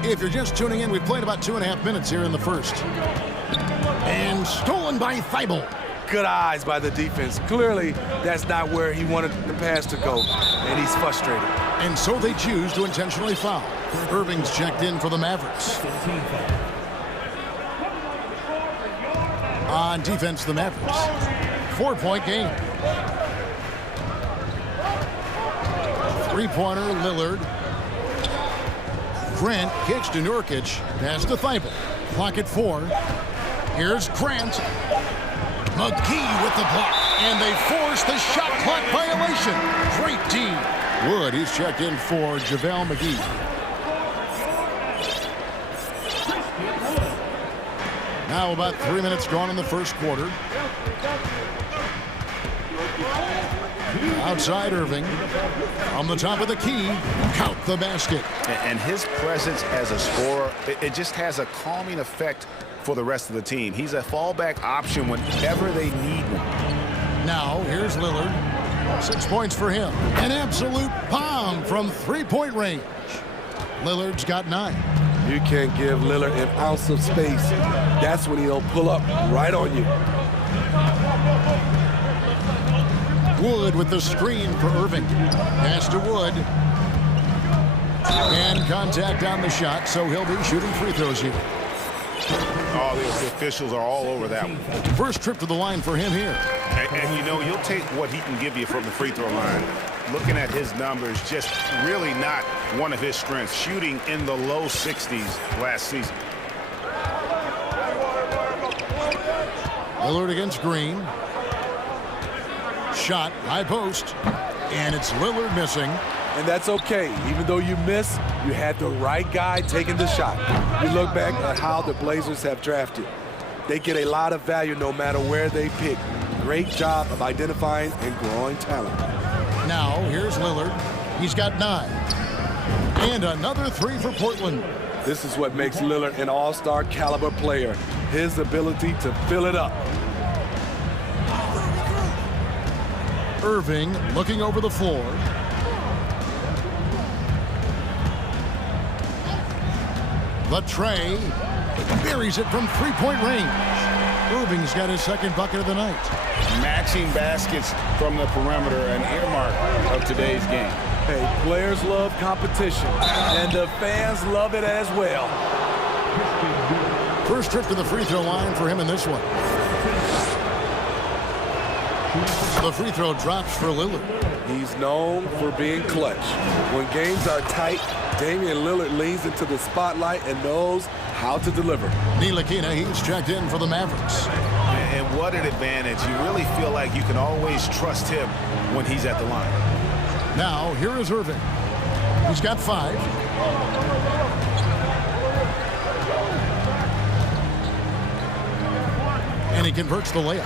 If you're just tuning in, we've played about 2.5 minutes here in the first. And stolen by Thibault. Good eyes by the defense. Clearly, that's not where he wanted the pass to go, and he's frustrated. And so they choose to intentionally foul. Irving's checked in for the Mavericks. On defense, the Mavericks. 4-point game. Three-pointer, Lillard. Grant kicks to Nurkic. Pass to Thibault. Clock at 4. Here's Grant. McGee with the block. And they force the shot clock violation. Great D. Wood, he's checked in for JaVale McGee. Now about 3 minutes gone in the first quarter. Outside Irving. On the top of the key. Count the basket. And his presence as a scorer, it just has a calming effect for the rest of the team. He's a fallback option whenever they need one. Now, here's Lillard. 6 points for him. An absolute bomb from three-point range. Lillard's got 9. You can't give Lillard an ounce of space. That's when he'll pull up right on you. Wood with the screen for Irving. Pass to Wood. And contact on the shot, so he'll be shooting free throws here. Oh, the officials are all over that one. First trip to the line for him here. And you know, you'll take what he can give you from the free throw line. Looking at his numbers, just really not one of his strengths. Shooting in the low 60s last season. Lillard against Green. Shot, high post. And it's Lillard missing. And that's okay. Even though you miss, you had the right guy taking the shot. You look back at how the Blazers have drafted. They get a lot of value no matter where they pick. Great job of identifying and growing talent. Now, here's Lillard. He's got 9. And another 3 for Portland. This is what makes Lillard an all-star caliber player. His ability to fill it up. Irving looking over the floor. The tray buries it from three-point range. Irving's got his second bucket of the night. Matching baskets from the perimeter, an earmark of today's game. Hey, players love competition, and the fans love it as well. First trip to the free throw line for him in this one. The free throw drops for Lillard. He's known for being clutch. When games are tight, Damian Lillard leans into the spotlight and knows how to deliver. Ntilikina, he's checked in for the Mavericks. And what an advantage. You really feel like you can always trust him when he's at the line. Now, here is Irving. He's got 5. And he converts the layup.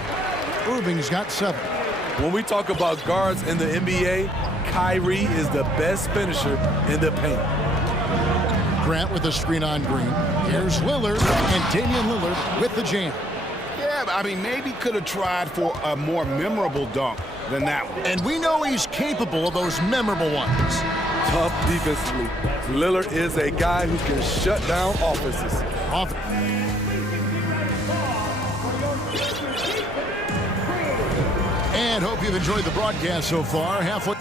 Irving's got 7. When we talk about guards in the NBA, Kyrie is the best finisher in the paint. Grant with a screen on Green. Here's Lillard, and Damian Lillard with the jam. Yeah, I mean, maybe could have tried for a more memorable dunk than that one. And we know he's capable of those memorable ones. Tough defensively. Lillard is a guy who can shut down offenses. And hope you've enjoyed the broadcast so far. Halfway.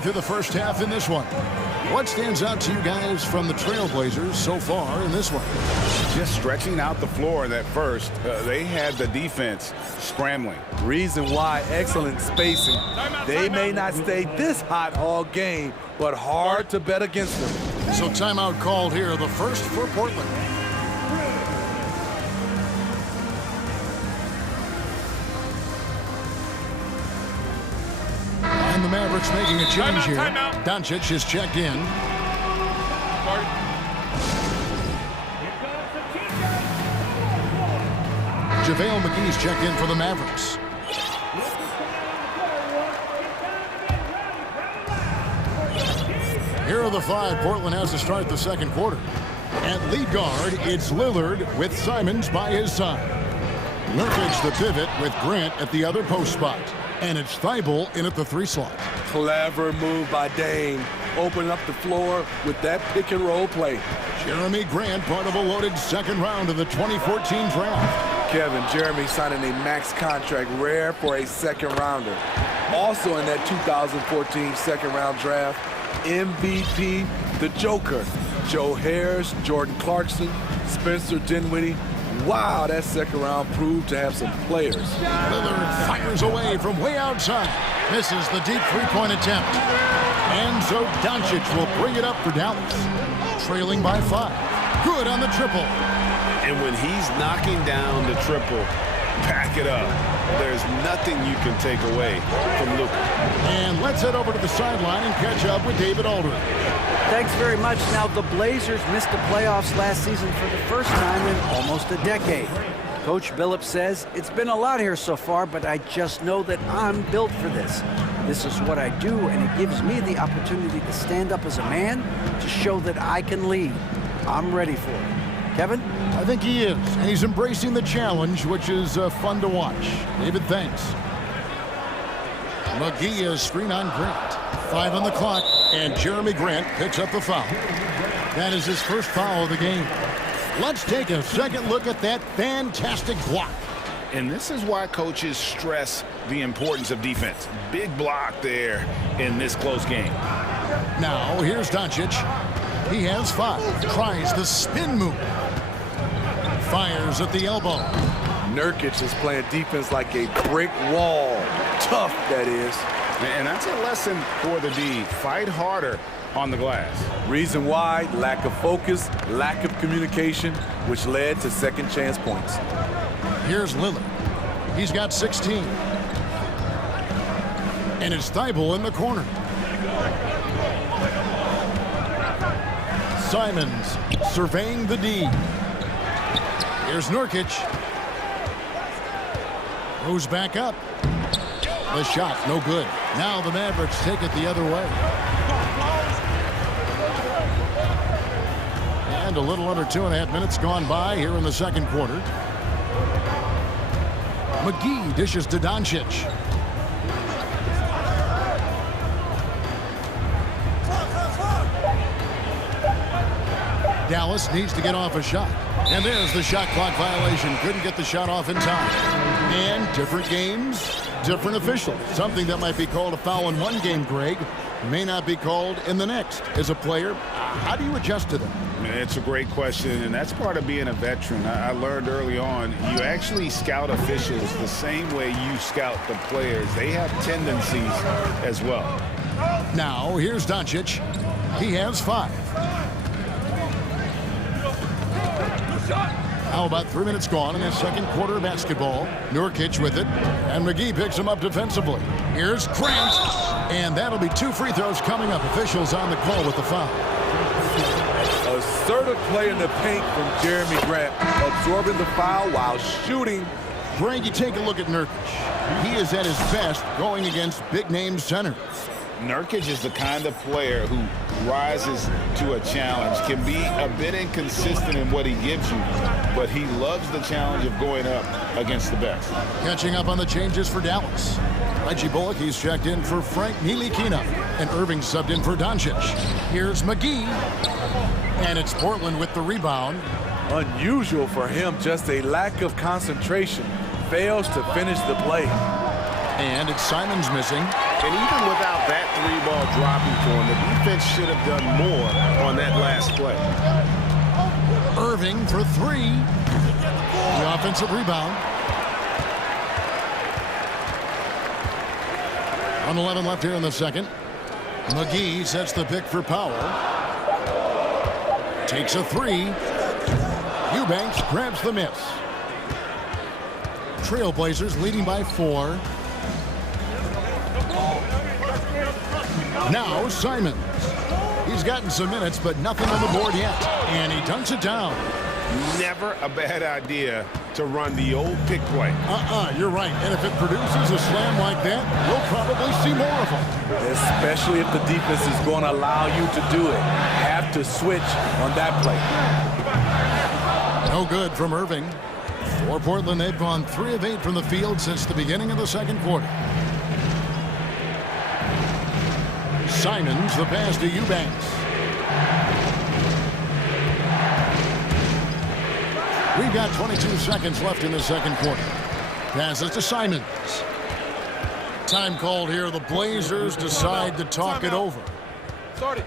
Through the first half in this one. What stands out to you guys from the Trailblazers so far in this one? Just stretching out the floor in that first. They had the defense scrambling. Reason why, excellent spacing. They may not stay this hot all game, but hard to bet against them. So timeout called here, the first for Portland. And the Mavericks making a change here. Doncic is checked in. JaVale McGee's checked in for the Mavericks. Here are the 5 Portland has to start the second quarter. At lead guard, it's Lillard with Simons by his side. Nurkic the pivot with Grant at the other post spot. And it's Thibault in at the 3 slot. Clever move by Dame. Opening up the floor with that pick and roll play. Jeremy Grant, part of a loaded second round of the 2014 draft. Kevin, Jeremy signing a max contract, rare for a second rounder. Also in that 2014 second round draft, MVP, the Joker. Joe Harris, Jordan Clarkson, Spencer Dinwiddie. Wow, that second round proved to have some players. Lillard fires away from way outside. Misses the deep three-point attempt. And so Doncic will bring it up for Dallas. Trailing by 5. Good on the triple. And when he's knocking down the triple, pack it up. There's nothing you can take away from Luka. And let's head over to the sideline and catch up with David Aldridge. Thanks very much. Now, the Blazers missed the playoffs last season for the first time in almost a decade. Coach Billups says, it's been a lot here so far, but I just know that I'm built for this. This is what I do, and it gives me the opportunity to stand up as a man to show that I can lead. I'm ready for it. Kevin? I think he is, and he's embracing the challenge, which is fun to watch. David, thanks. McGee is screen on Grant. 5 on the clock, and Jeremy Grant picks up the foul. That is his first foul of the game. Let's take a second look at that fantastic block. And this is why coaches stress the importance of defense. Big block there in this close game. Now, here's Doncic. He has 5. Tries the spin move. Fires at the elbow. Nurkic is playing defense like a brick wall. Tough, that is. And that's a lesson for the D. Fight harder on the glass. Reason why, lack of focus, lack of communication, which led to second chance points. Here's Lillard. He's got 16. And it's Thibault in the corner. Simons surveying the D. Here's Nurkic. Moves back up. The shot, no good. Now the Mavericks take it the other way. And a little under 2.5 minutes gone by here in the second quarter. McGee dishes to Doncic. Dallas needs to get off a shot. And there's the shot clock violation. Couldn't get the shot off in time. And different games, different officials. Something that might be called a foul in one game, Greg, may not be called in the next. As a player, how do you adjust to them? It's a great question, and that's part of being a veteran. I learned early on, you actually scout officials the same way you scout the players. They have tendencies as well. Now, here's Doncic. He has 5. How about 3 minutes gone in the second quarter of basketball? Nurkic with it, and McGee picks him up defensively. Here's Grant, and that'll be 2 free throws coming up. Officials on the call with the foul. Assertive play in the paint from Jeremy Grant, absorbing the foul while shooting. Greg, you take a look at Nurkic. He is at his best going against big-name centers. Nurkic is the kind of player who rises to a challenge, can be a bit inconsistent in what he gives you, but he loves the challenge of going up against the best. Catching up on the changes for Dallas. Reggie Bullock, he's checked in for Frank Ntilikina, and Irving subbed in for Doncic. Here's McGee, and it's Portland with the rebound. Unusual for him, just a lack of concentration. Fails to finish the play. And it's Simons missing. And even without that 3-ball dropping for him, the defense should have done more on that last play. Irving for 3. The offensive rebound. 1:11 left here in the second. McGee sets the pick for Powell. Takes a 3. Eubanks grabs the miss. Trailblazers leading by 4. Now Simons. He's gotten some minutes, but nothing on the board yet. And he dunks it down. Never a bad idea to run the old pick play. You're right. And if it produces a slam like that, we'll probably see more of them. Especially if the defense is going to allow you to do it. Have to switch on that play. No good from Irving. For Portland, they've gone 3 of 8 from the field since the beginning of the second quarter. Simons, the pass to Eubanks. We've got 22 seconds left in the second quarter. Passes to Simons. Time called here. The Blazers decide to talk it over. Start it.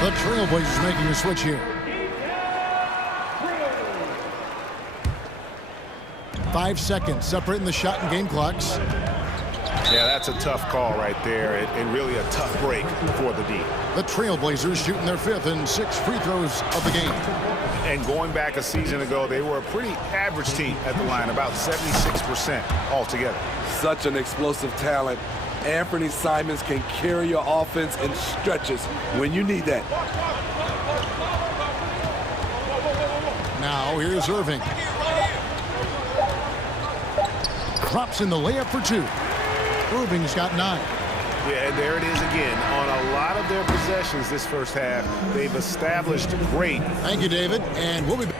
The Trailblazers making a switch here. 5 seconds separating the shot and game clocks. Yeah, that's a tough call right there, and really a tough break for the D. The Trailblazers shooting their 5th and 6th free throws of the game. And going back a season ago, they were a pretty average team at the line, about 76% altogether. Such an explosive talent. Anthony Simons can carry your offense in stretches when you need that. Now here's Irving. Drops in the layup for 2. Irving's got 9. Yeah, and there it is again. On a lot of their possessions this first half, they've established great. Thank you, David, and we'll be back.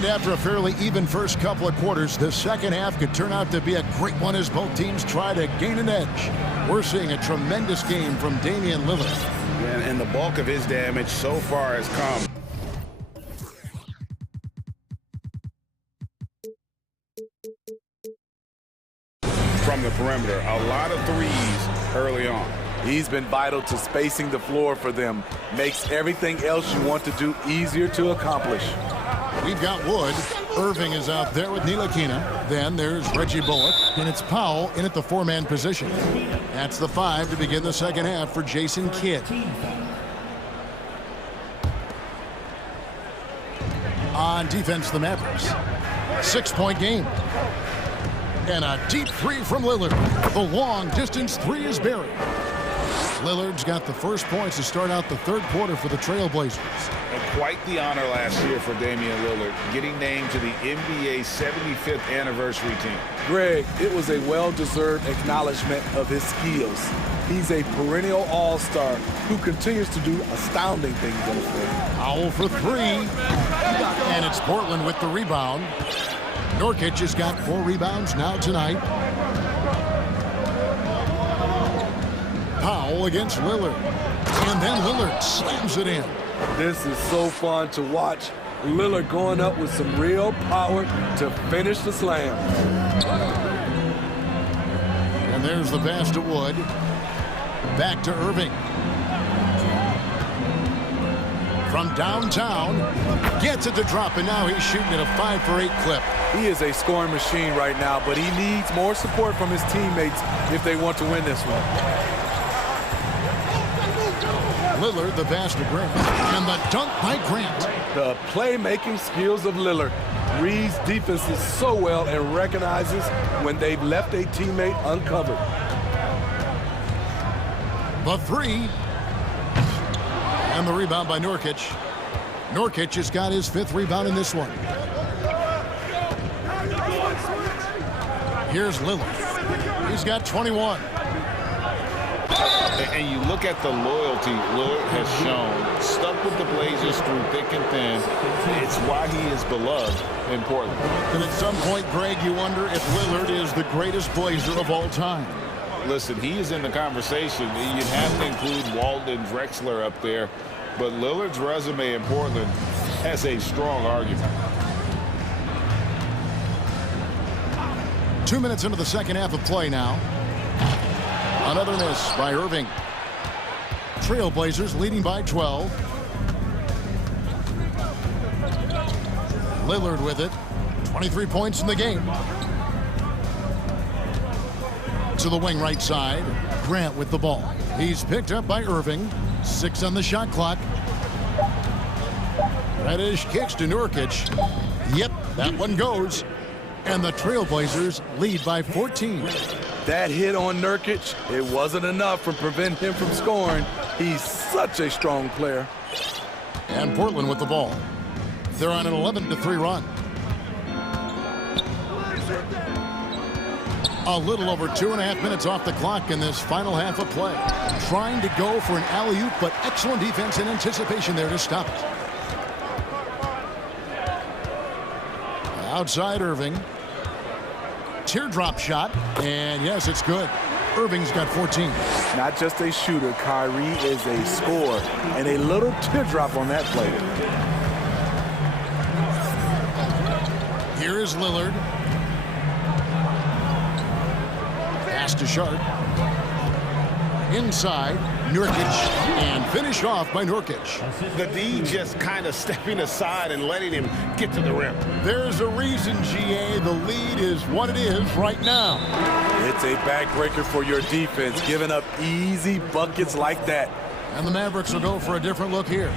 And after a fairly even first couple of quarters, the second half could turn out to be a great one as both teams try to gain an edge. We're seeing a tremendous game from Damian Lillard. And the bulk of his damage so far has come from the perimeter. A lot of threes early on. He's been vital to spacing the floor for them. Makes everything else you want to do easier to accomplish. We've got Wood. Irving is out there with Ntilikina. Then there's Reggie Bullock, and it's Powell in at the four-man position. That's the 5 to begin the second half for Jason Kidd. On defense, the Mavericks. 6-point game. And a deep three from Lillard. The long-distance three is buried. Lillard's got the first points to start out the third quarter for the Trailblazers. Quite the honor last year for Damian Lillard, getting named to the NBA 75th anniversary team. Greg, it was a well-deserved acknowledgement of his skills. He's a perennial all-star who continues to do astounding things on the floor. Powell for three. And it's Portland with the rebound. Nurkic has got 4 rebounds now tonight. Powell against Lillard. And then Lillard slams it in. This is so fun to watch. Lillard going up with some real power to finish the slam. And there's the pass to Wood. Back to Irving. From downtown, gets it to drop, and now he's shooting at a 5 for 8 clip. He is a scoring machine right now, but he needs more support from his teammates if they want to win this one. Lillard, the pass to Grant, and the dunk by Grant. The playmaking skills of Lillard reads defenses so well and recognizes when they've left a teammate uncovered. The three. And the rebound by Nurkic. Nurkic has got his 5th rebound in this one. Here's Lillard. He's got 21. And you look at the loyalty Lillard has shown, stuck with the Blazers through thick and thin. It's why he is beloved in Portland. And at some point, Greg, you wonder if Lillard is the greatest Blazer of all time. Listen, he is in the conversation. You'd have to include Walden, Drexler up there. But Lillard's resume in Portland has a strong argument. 2 minutes into the second half of play now. Another miss by Irving. Trailblazers leading by 12. Lillard with it. 23 points in the game. To the wing right side. Grant with the ball. He's picked up by Irving. 6 on the shot clock. Reddish kicks to Nurkic. Yep, that one goes. And the Trailblazers lead by 14. That hit on Nurkic, it wasn't enough to prevent him from scoring. He's such a strong player. And Portland with the ball. They're on an 11-3 run. A little over 2.5 minutes off the clock in this final half of play. Trying to go for an alley-oop, but excellent defense and anticipation there to stop it. Outside Irving. Teardrop shot, and yes, it's good. Irving's got 14. Not just a shooter, Kyrie is a scorer, and a little teardrop on that play. Here is Lillard. Pass to Sharp. Inside, Nurkic, and finished off by Nurkic. The D just kind of stepping aside and letting him get to the rim. There's a reason, GA, the lead is what it is right now. It's a backbreaker for your defense, giving up easy buckets like that. And the Mavericks will go for a different look here.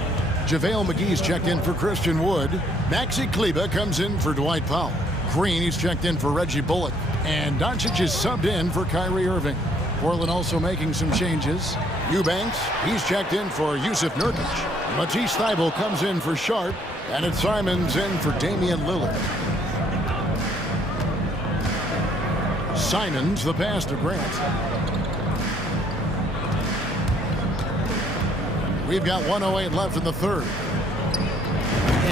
JaVale McGee's checked in for Christian Wood. Maxi Kleber comes in for Dwight Powell. Green, he's checked in for Reggie Bullock. And Doncic is subbed in for Kyrie Irving. Portland also making some changes. Eubanks, he's checked in for Yusuf Nurkic. Matisse Thybulle comes in for Sharp. And it's Simons in for Damian Lillard. Simons, the pass to Grant. We've got 1:08 left in the third.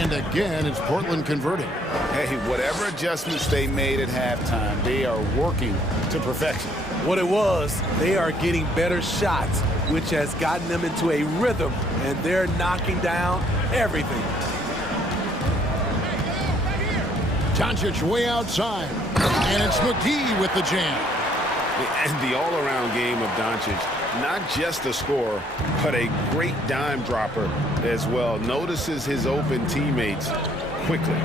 And again, it's Portland converting. Hey, whatever adjustments they made at halftime, they are working to perfection. What it was, they are getting better shots, which has gotten them into a rhythm, and they're knocking down everything. Doncic way outside, and it's McGee with the jam. And the all-around game of Doncic, not just a scorer, but a great dime dropper as well. Notices his open teammates quickly.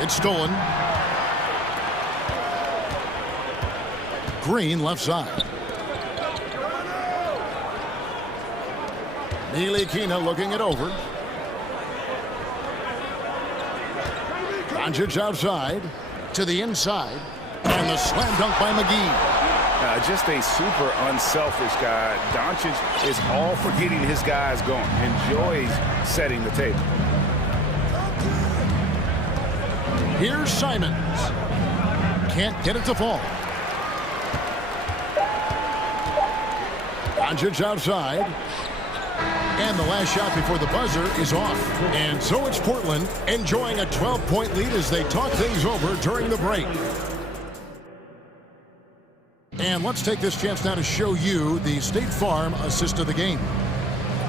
It's stolen. Green left side. Ntilikina looking it over. Doncic outside to the inside, and the slam dunk by McGee. Just a super unselfish guy. Doncic is all for getting his guys going. Enjoys setting the table. Here's Simons. Can't get it to fall. Doncic outside. And the last shot before the buzzer is off. And so it's Portland enjoying a 12-point lead as they talk things over during the break. And let's take this chance now to show you the State Farm assist of the game.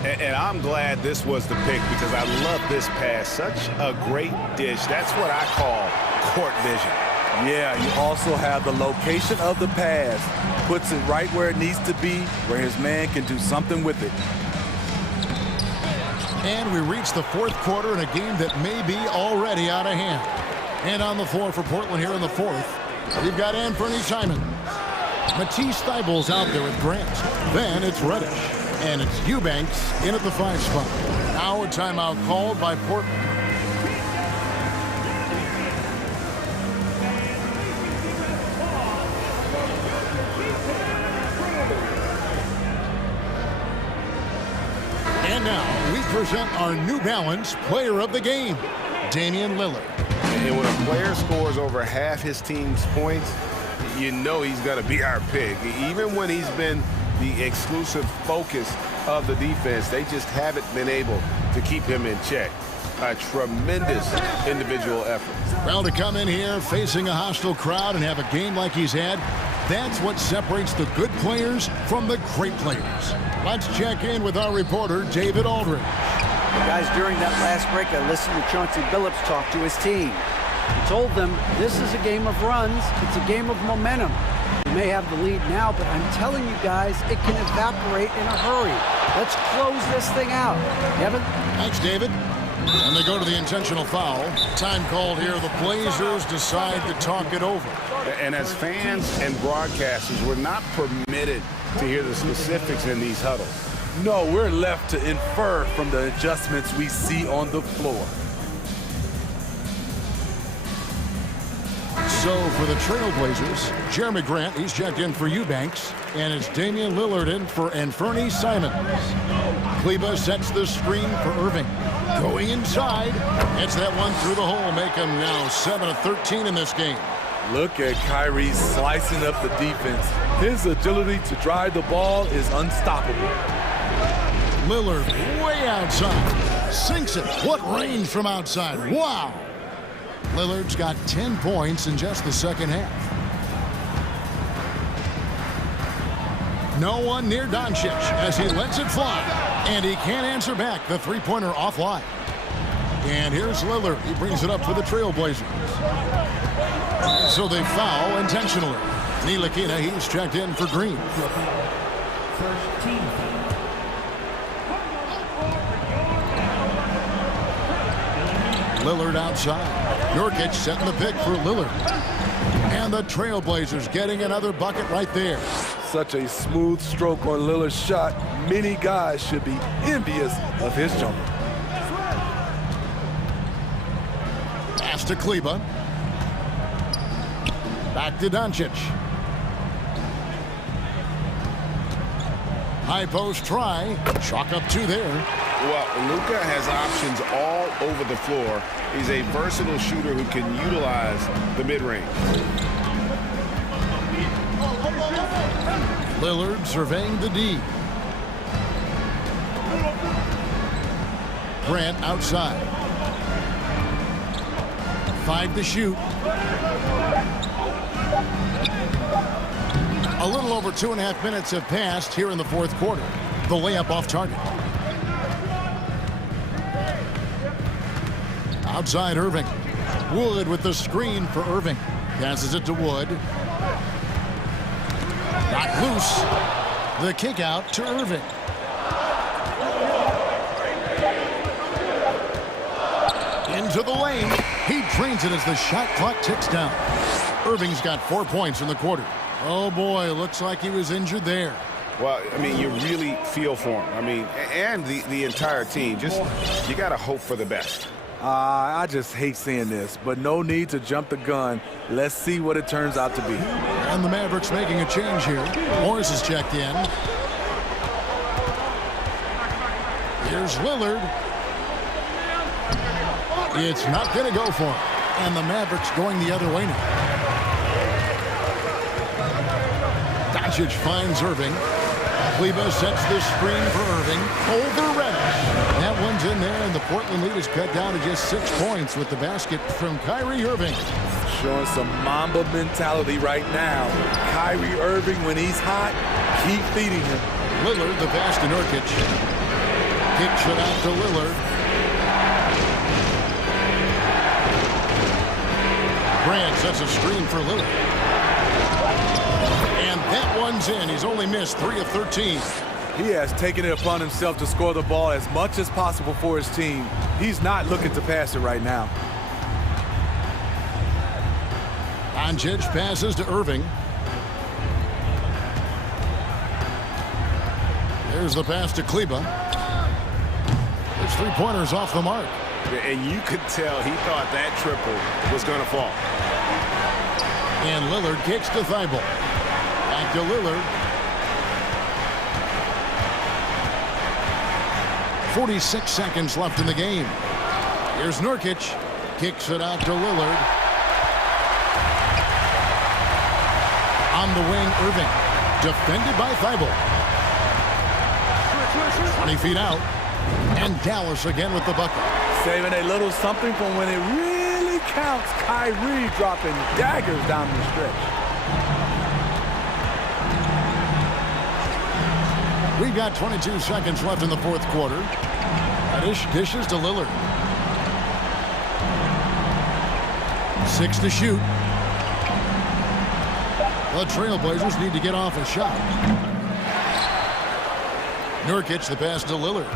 And I'm glad this was the pick because I love this pass. Such a great dish. That's what I call court vision. Yeah, you also have the location of the pass. Puts it right where it needs to be, where his man can do something with it. And we reach the fourth quarter in a game that may be already out of hand. And on the floor for Portland here in the fourth, we've got Anthony Simons. Matisse Thybulle's out there with Grant. Then it's Reddish. And it's Eubanks in at the 5 spot. Now a timeout called by Portland. And now we present our New Balance Player of the Game, Damian Lillard. And when a player scores over half his team's points, you know he's going to be our pick. Even when he's been the exclusive focus of the defense, they just haven't been able to keep him in check. A tremendous individual effort. Well, to come in here facing a hostile crowd and have a game like he's had, that's what separates the good players from the great players. Let's check in with our reporter, David Aldridge. Guys, during that last break, I listened to Chauncey Billups talk to his team. He told them this is a game of runs. It's a game of momentum. You may have the lead now, but I'm telling you guys, it can evaporate in a hurry. Let's close this thing out. Kevin? Thanks, David. And they go to the intentional foul. Time called here. The Blazers decide to talk it over. And as fans and broadcasters, we're not permitted to hear the specifics in these huddles. No, we're left to infer from the adjustments we see on the floor. So for the Trailblazers, Jeremy Grant, he's checked in for Eubanks, and it's Damian Lillard in for Anthony Simons. Kleba sets the screen for Irving. Going inside, gets that one through the hole, make him now 7 of 13 in this game. Look at Kyrie slicing up the defense. His agility to drive the ball is unstoppable. Lillard way outside, sinks it. What range from outside, wow. Lillard's got 10 points in just the second half. No one near Doncic as he lets it fly. And he can't answer back. The three-pointer offline. And here's Lillard. He brings it up for the Trailblazers. So they foul intentionally. Ntilikina, he's checked in for Green. Lillard outside. Nurkic setting the pick for Lillard. And the Trailblazers getting another bucket right there. Such a smooth stroke on Lillard's shot. Many guys should be envious of his jumper. Pass to Kleba. Back to Doncic. High post try. Chalk up 2 there. Well, Luka has options all over the floor. He's a versatile shooter who can utilize the mid-range. Lillard surveying the D. Grant outside. 5 to shoot. A little over 2.5 minutes have passed here in the fourth quarter. The layup off target. Outside Irving. Wood with the screen for Irving. Passes it to Wood. Not loose. The kick out to Irving. Into the lane. He drains it as the shot clock ticks down. Irving's got 4 points in the quarter. Oh boy, looks like he was injured there. Well, I mean, you really feel for him. I mean, and the entire team. Just, you got to hope for the best. I just hate seeing this, but no need to jump the gun. Let's see what it turns out to be. And the Mavericks making a change here. Morris is checked in. Here's Lillard. It's not going to go for him. And the Mavericks going the other way now. Doncic finds Irving. Kleber sets the screen for Irving. Over Reddish. That one's in there, and the Portland lead is cut down to just 6 points with the basket from Kyrie Irving. Showing some Mamba mentality right now. Kyrie Irving, when he's hot, keep feeding him. Lillard, the pass to Nurkic. Kicks it out to Lillard. Grant sets a screen for Lillard. And that one's in. He's only missed 3 of 13. He has taken it upon himself to score the ball as much as possible for his team. He's not looking to pass it right now. Doncic passes to Irving. There's the pass to Kleber. There's 3-pointers off the mark. And you could tell he thought that triple was going to fall. And Lillard kicks to Thibault. Back to Lillard. 46 seconds left in the game. Here's Nurkic. Kicks it out to Lillard. On the wing, Irving. Defended by Thibault. 20 feet out. And Dallas again with the bucket. Saving a little something from when it really counts. Kyrie dropping daggers down the stretch. We've got 22 seconds left in the fourth quarter. Reddish dishes to Lillard. 6 to shoot. The Trailblazers need to get off a shot. Nurkic, the pass to Lillard.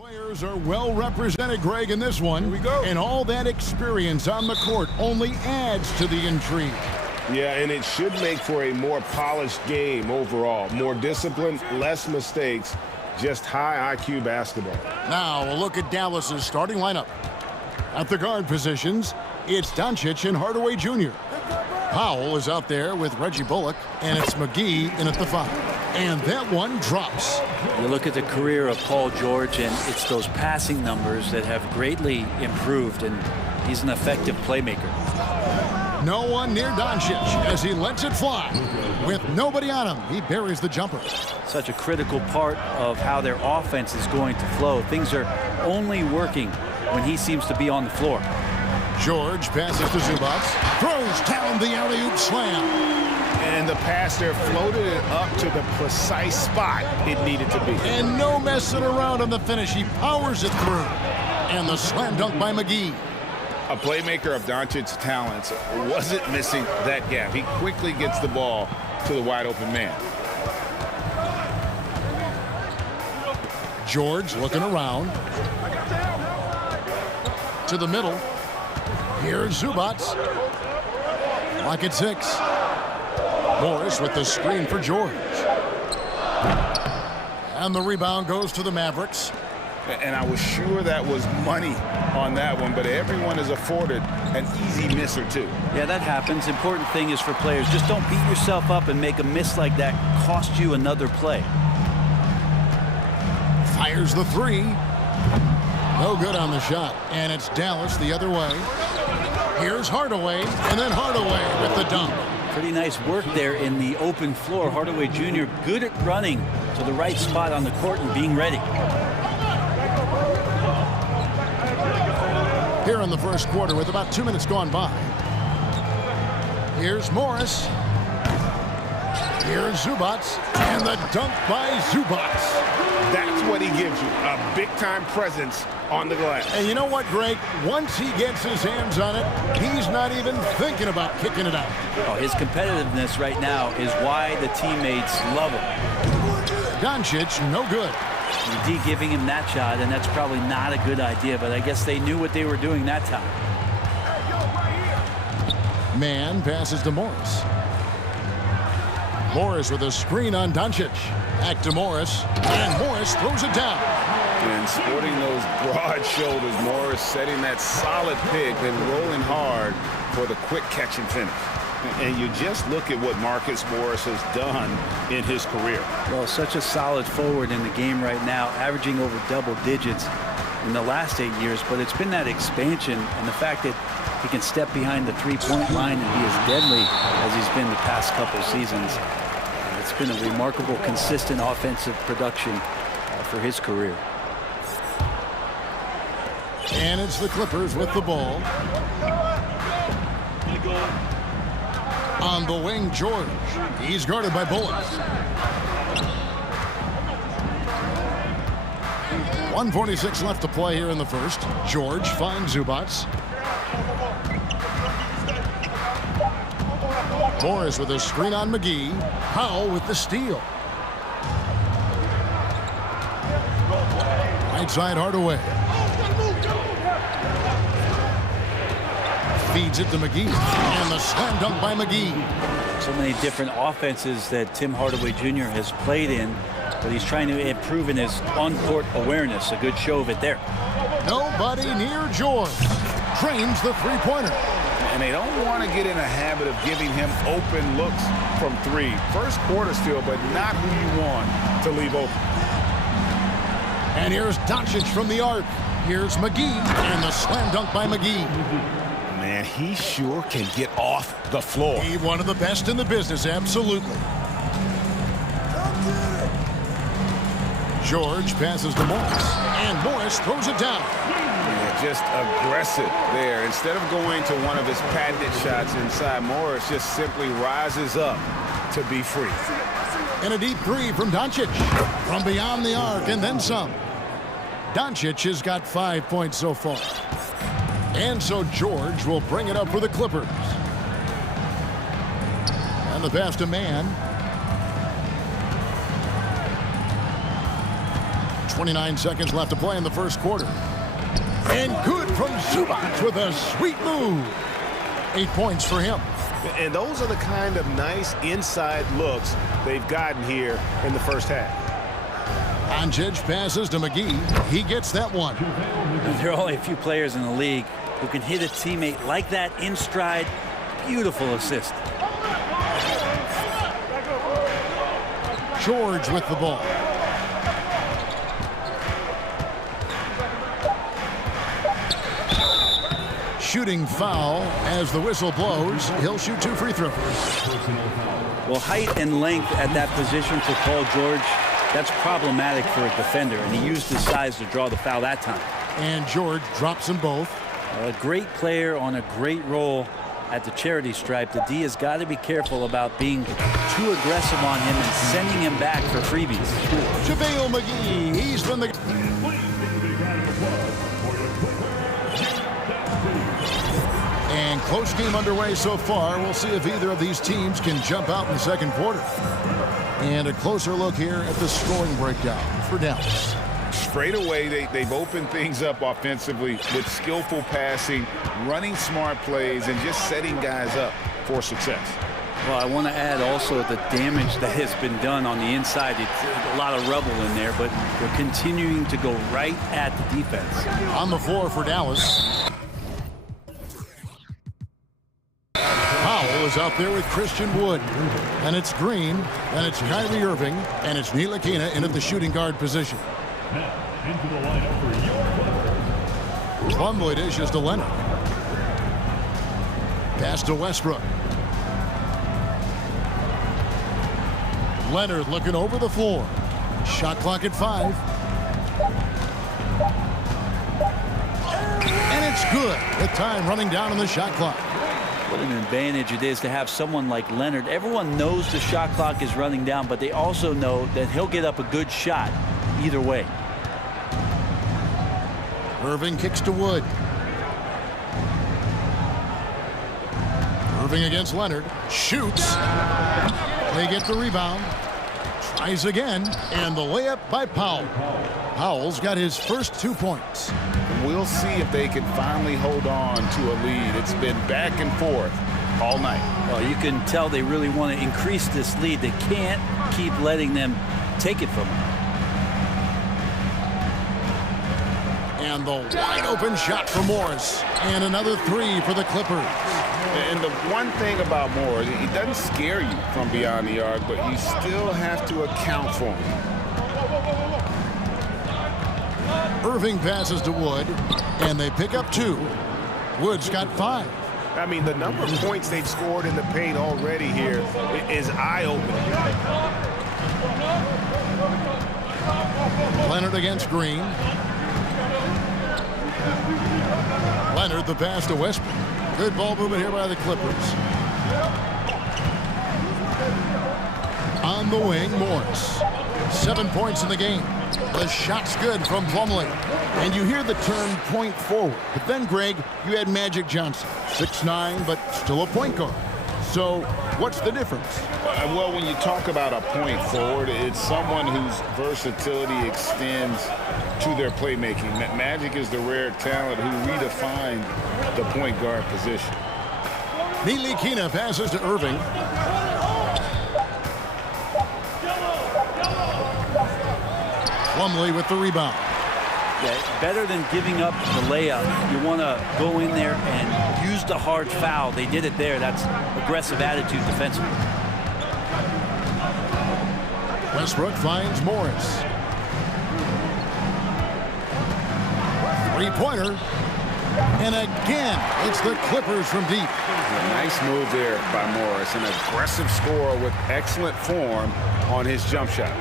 Players are well represented, Greg, in this one. Here we go. And all that experience on the court only adds to the intrigue. Yeah, and it should make for a more polished game overall. More discipline, less mistakes, just high IQ basketball. Now a look at Dallas's starting lineup. At the guard positions, it's Doncic and Hardaway Jr. Powell is out there with Reggie Bullock, and it's McGee in at the 5. And that one drops. You look at the career of Paul George, and it's those passing numbers that have greatly improved, and he's an effective playmaker. No one near Doncic as he lets it fly. With nobody on him, he buries the jumper. Such a critical part of how their offense is going to flow. Things are only working when he seems to be on the floor. George passes to Zubac, throws down the alley-oop slam. And the pass there floated it up to the precise spot it needed to be. And no messing around on the finish. He powers it through. And the slam dunk by McGee. A playmaker of Doncic's talents wasn't missing that gap. He quickly gets the ball to the wide open man. George looking around. To the middle. Here's Zubac. Lock at 6. Morris with the screen for George. And the rebound goes to the Mavericks. And I was sure that was money on that one, but everyone is afforded an easy miss or two. Yeah, that happens. Important thing is for players, just don't beat yourself up and make a miss like that cost you another play. Fires the 3. No good on the shot. And it's Dallas the other way. Here's Hardaway, and then Hardaway with the dunk. Pretty nice work there in the open floor. Hardaway Jr. good at running to the right spot on the court and being ready. Here in the first quarter with about 2 minutes gone by. Here's Morris. Here's Zubac, and the dunk by Zubac. That's what he gives you, a big-time presence on the glass. And you know what, Greg? Once he gets his hands on it, he's not even thinking about kicking it out. Oh, his competitiveness right now is why the teammates love him. Doncic, no good. D giving him that shot, and that's probably not a good idea, but I guess they knew what they were doing that time. Man passes to Morris. Morris with a screen on Doncic. Back to Morris, and Morris throws it down. And sporting those broad shoulders, Morris setting that solid pick and rolling hard for the quick catch and finish. And you just look at what Marcus Morris has done in his career. Well, such a solid forward in the game right now, averaging over double digits in the last 8 years, but it's been that expansion and the fact that he can step behind the three-point line and be as deadly as he's been the past couple seasons. It's been a remarkable, consistent offensive production for his career. And it's the Clippers with the ball. On the wing, George. He's guarded by Bullock. 1:46 left to play here in the first. George finds Zubac. Morris with a screen on McGee. Powell with the steal. Right side Hardaway. Feeds it to McGee. And the slam dunk by McGee. So many different offenses that Tim Hardaway Jr. has played in, but he's trying to improve in his on-court awareness. A good show of it there. Nobody near George. Trains the three-pointer. And they don't want to get in a habit of giving him open looks from 3. First quarter still, but not who you want to leave open. And here's Doncic from the arc. Here's McGee, and the slam dunk by McGee. Man, he sure can get off the floor. He's one of the best in the business, absolutely. George passes to Morris, and Morris throws it down. Yeah, just aggressive there. Instead of going to one of his patented shots inside, Morris just simply rises up to be free. And a deep 3 from Doncic. From beyond the arc, and then some. Doncic has got 5 points so far. And so George will bring it up for the Clippers. And the pass to Man. 29 seconds left to play in the first quarter. And good from Zubac with a sweet move. 8 points for him. And those are the kind of nice inside looks they've gotten here in the first half. Anjic passes to McGee. He gets that one. There are only a few players in the league who can hit a teammate like that in stride. Beautiful assist. George with the ball. Shooting foul as the whistle blows. He'll shoot 2 free throws. Well, height and length at that position for Paul George, that's problematic for a defender, and he used his size to draw the foul that time. And George drops them both. A great player on a great role at the charity stripe. The D has got to be careful about being too aggressive on him and sending him back for freebies. JaVale McGee, he's been the... And close game underway so far. We'll see if either of these teams can jump out in the second quarter. And a closer look here at the scoring breakdown for Dallas. Straight away, they've opened things up offensively with skillful passing, running smart plays, and just setting guys up for success. Well, I want to add also the damage that has been done on the inside. It's a lot of rubble in there, but we're continuing to go right at the defense. On the floor for Dallas. Powell is out there with Christian Wood. And it's Green, and it's Kyrie Irving, and it's Ntilikina in at the shooting guard position. Into the lineup for your Plumlee dishes to Leonard. Pass to Westbrook. Leonard looking over the floor. Shot clock at 5. And it's good with time running down on the shot clock. What an advantage it is to have someone like Leonard. Everyone knows the shot clock is running down, but they also know that he'll get up a good shot either way. Irving kicks to Wood. Irving against Leonard. Shoots. They get the rebound. Tries again. And the layup by Powell. Powell's got his first 2 points. We'll see if they can finally hold on to a lead. It's been back and forth all night. Well, you can tell they really want to increase this lead. They can't keep letting them take it from them. And the wide open shot for Morris. And another 3 for the Clippers. And the one thing about Morris, he doesn't scare you from beyond the arc, but you still have to account for him. Irving passes to Wood, and they pick up 2. Wood's got 5. I mean, the number of points they've scored in the paint already here is eye-opening. Leonard against Green. Leonard the pass to Westbrook. Good ball movement here by the Clippers. On the wing, Morris. 7 points in the game. The shot's good from Plumlee. And you hear the term point forward. But then, Greg, you had Magic Johnson. 6'9", but still a point guard. So what's the difference? Well, when you talk about a point forward, it's someone whose versatility extends to their playmaking. Magic is the rare talent who redefined the point guard position. Ntilikina passes to Irving. Plumlee with the rebound. Yeah, better than giving up the layup, you want to go in there and use the hard foul. They did it there. That's aggressive attitude defensively. Westbrook finds Morris. 3-pointer. And again, it's the Clippers from deep. Nice move there by Morris. An aggressive scorer with excellent form on his jump shot.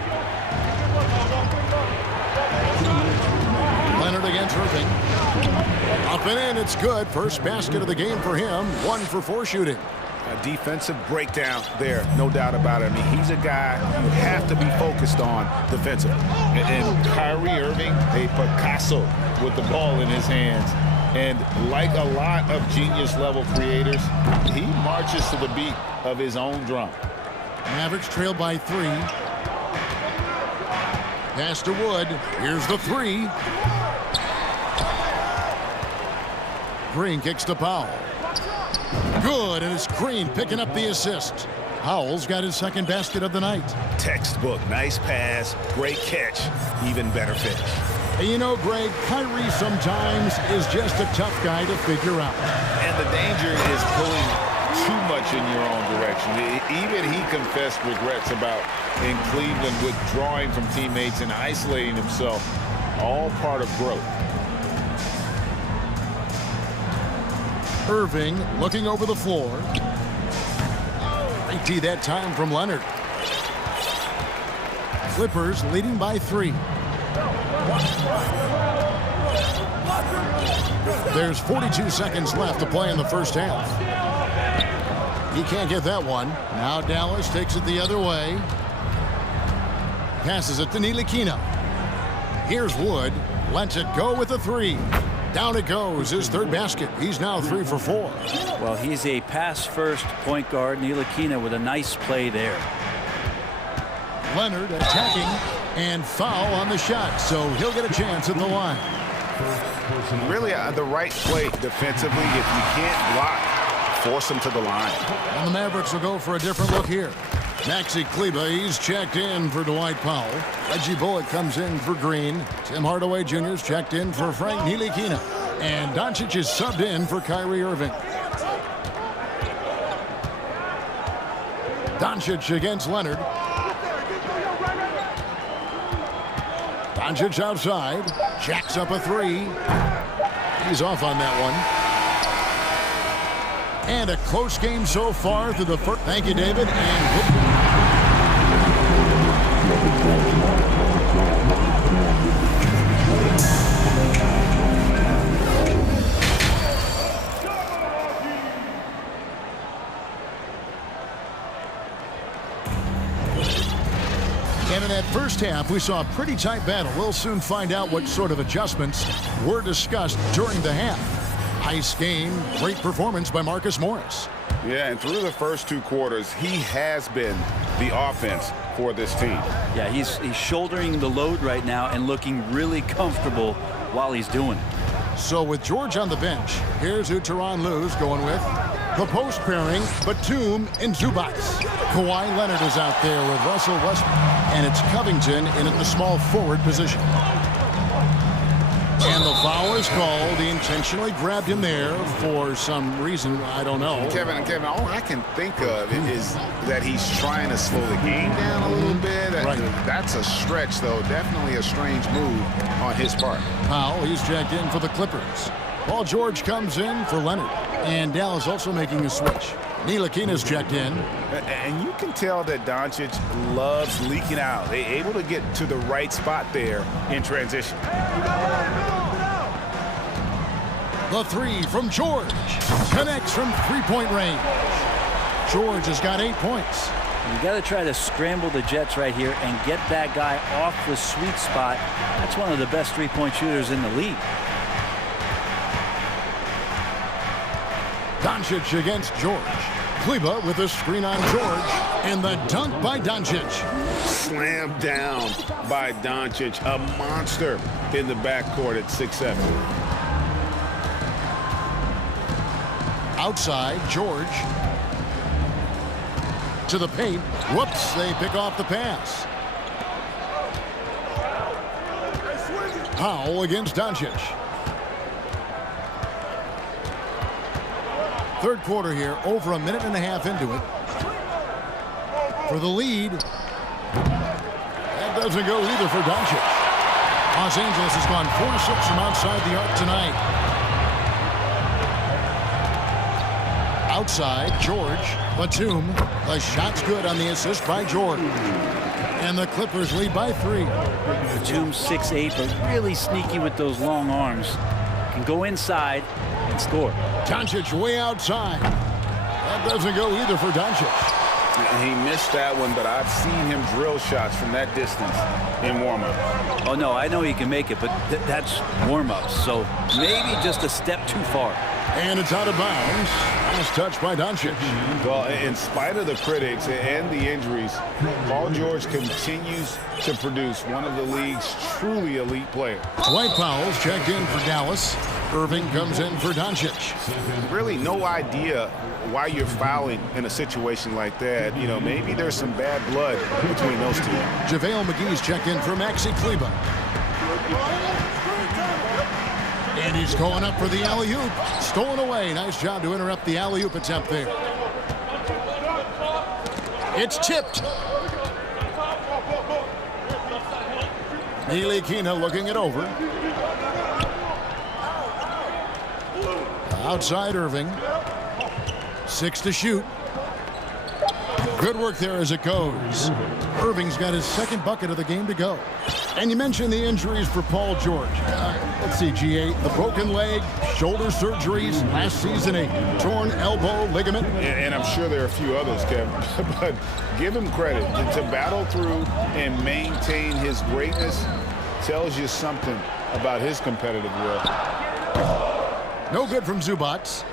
Leonard against Irving. Up and in, it's good. First basket of the game for him. 1 for 4 shooting. A defensive breakdown there, no doubt about it. I mean, he's a guy you have to be focused on defensively. And Kyrie Irving, a Picasso with the ball in his hands. And like a lot of genius-level creators, he marches to the beat of his own drum. Mavericks trailed by 3. Pass to Wood. Here's the three. Green kicks to Powell. Good, and it's Green picking up the assist. Powell's got his second basket of the night. Textbook. Nice pass. Great catch. Even better finish. And you know, Greg, Kyrie sometimes is just a tough guy to figure out. And the danger is pulling too much in your own direction. Even he confessed regrets about in Cleveland withdrawing from teammates and isolating himself. All part of growth. Irving looking over the floor. Great tee that time from Leonard. Clippers leading by 3. There's 42 seconds left to play in the first half. He can't get that one. Now Dallas takes it the other way. Passes it to Ntilikina. Here's Wood. Lets it go with a 3. Down it goes, his third basket. He's now 3 for 4. Well, he's a pass-first point guard. Ntilikina with a nice play there. Leonard attacking and foul on the shot, so he'll get a chance at the line. Really the right play defensively. If you can't block, force him to the line. And the Mavericks will go for a different look here. Maxi Kleber, he's checked in for Dwight Powell. Reggie Bullock comes in for Green. Tim Hardaway Jr.'s checked in for Frank Ntilikina. And Doncic is subbed in for Kyrie Irving. Doncic against Leonard. Doncic outside. Jacks up a 3. He's off on that one. And a close game so far through the first. Thank you, David. And in that first half, we saw a pretty tight battle. We'll soon find out what sort of adjustments were discussed during the half. Nice game, great performance by Marcus Morris. Yeah, and through the first 2 quarters, he has been the offense for this team. Yeah, he's shouldering the load right now and looking really comfortable while he's doing it. So with George on the bench, here's who Tyronn Lue's going with. The post pairing, Batum and Zubac. Kawhi Leonard is out there with Russell Westbrook, and it's Covington in at the small forward position. And the foul is called. He intentionally grabbed him there for some reason, I don't know. Kevin, all I can think of is that he's trying to slow the game down a little bit. Right. That's a stretch, though. Definitely a strange move on his part. Powell, he's checked in for the Clippers. Paul George comes in for Leonard. And Dallas also making a switch. Ntilikina's checked in. And you can tell that Doncic loves leaking out. They're able to get to the right spot there in transition. The 3 from George. Connects from 3-point range. George has got 8 points. You got to try to scramble the Jets right here and get that guy off the sweet spot. That's one of the best 3-point shooters in the league. Doncic against George. Kleber with a screen on George. And the dunk by Doncic. Slammed down by Doncic. A monster in the backcourt at 6'7". Outside, George. To the paint. Whoops, they pick off the pass. Powell against Doncic. Third quarter here, over a minute and a half into it. For the lead. That doesn't go either for Doncic. Los Angeles has gone 4-6 from outside the arc tonight. Outside, George. Batum. The shot's good on the assist by George. And the Clippers lead by 3. Batum 6'8", but really sneaky with those long arms. Can go inside and score. Doncic way outside. That doesn't go either for Doncic. He missed that one, but I've seen him drill shots from that distance in warm-up. Oh, no, I know he can make it, but that's warm-ups. So maybe just a step too far. And it's out of bounds. Last touch by Doncic. Well, in spite of the critics and the injuries, Paul George continues to produce one of the league's truly elite players. Dwight Powell's checked in for Dallas. Irving comes in for Doncic. Really no idea why you're fouling in a situation like that. You know, maybe there's some bad blood between those two. JaVale McGee's checked in for Maxi Kleber. And he's going up for the alley-oop. Stolen away. Nice job to interrupt the alley-oop attempt there. It's tipped. Ntilikina looking it over. Outside Irving. 6 to shoot. Good work there as it goes. Irving's got his second bucket of the game to go. And you mentioned the injuries for Paul George. Let's see, G8, the broken leg, shoulder surgeries, last season a torn elbow ligament. And I'm sure there are a few others, Kevin. But give him credit. To battle through and maintain his greatness tells you something about his competitive will. No good from Zubac.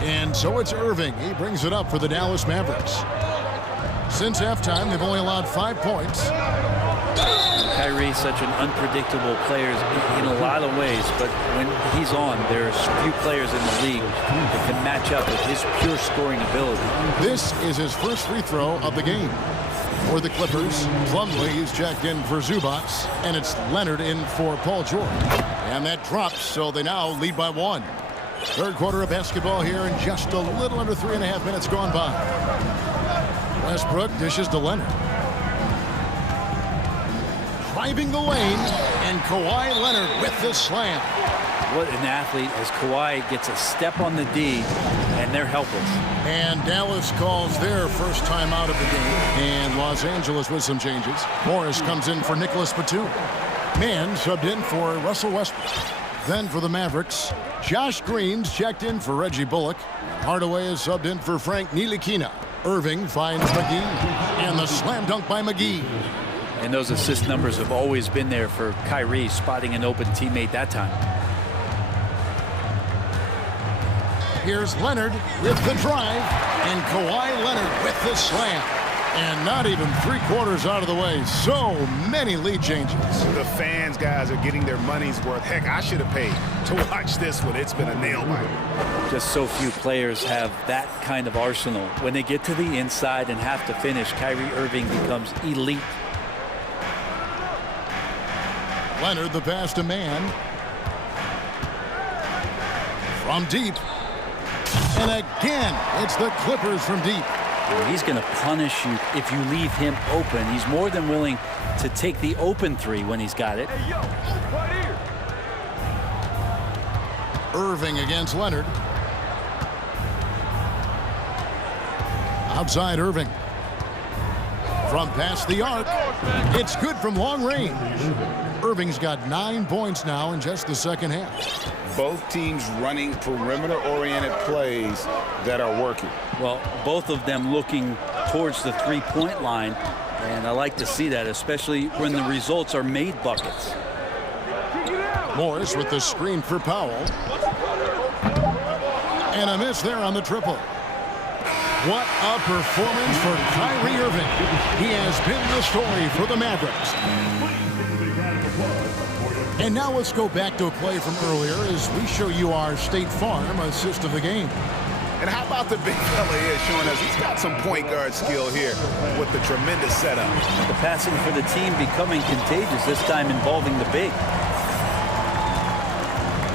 And so it's Irving. He brings it up for the Dallas Mavericks. Since halftime, they've only allowed 5 points. Kyrie's such an unpredictable player in a lot of ways, but when he's on, there's few players in the league that can match up with his pure scoring ability. This is his first free throw of the game. For the Clippers, Plumlee is checked in for Zubac, and it's Leonard in for Paul George. And that drops, so they now lead by 1. Third quarter of basketball here, and just a little under 3.5 minutes gone by. Westbrook dishes to Leonard. Driving the lane, and Kawhi Leonard with the slam. What an athlete as Kawhi gets a step on the D, and they're helpless. And Dallas calls their first time out of the game, and Los Angeles with some changes. Morris comes in for Nicholas Batum. Mann subbed in for Russell Westbrook. Then for the Mavericks, Josh Green's checked in for Reggie Bullock. Hardaway is subbed in for Frank Ntilikina. Irving finds McGee, and the slam dunk by McGee. And those assist numbers have always been there for Kyrie, spotting an open teammate that time. Here's Leonard with the drive, and Kawhi Leonard with the slam. And not even 3/4 out of the way. So many lead changes. The fans, guys, are getting their money's worth. Heck, I should have paid to watch this one. It's been a nail biter. Just so few players have that kind of arsenal. When they get to the inside and have to finish, Kyrie Irving becomes elite. Leonard, the pass to Mann. From deep. And again, it's the Clippers from deep. He's going to punish you if you leave him open. He's more than willing to take the open three when he's got it. Hey, yo, right here. Irving against Leonard. Outside Irving. From past the arc. It's good from long range. Irving's got 9 points now in just the second half. Both teams running perimeter-oriented plays that are working. Well, both of them looking towards the three-point line, and I like to see that, especially when the results are made buckets. Morris with the screen for Powell. And a miss there on the triple. What a performance for Kyrie Irving. He has been the story for the Mavericks. And now let's go back to a play from earlier as we show you our State Farm assist of the game. And how about the big fella here showing us he's got some point guard skill here with the tremendous setup. The passing for the team becoming contagious, this time involving the big.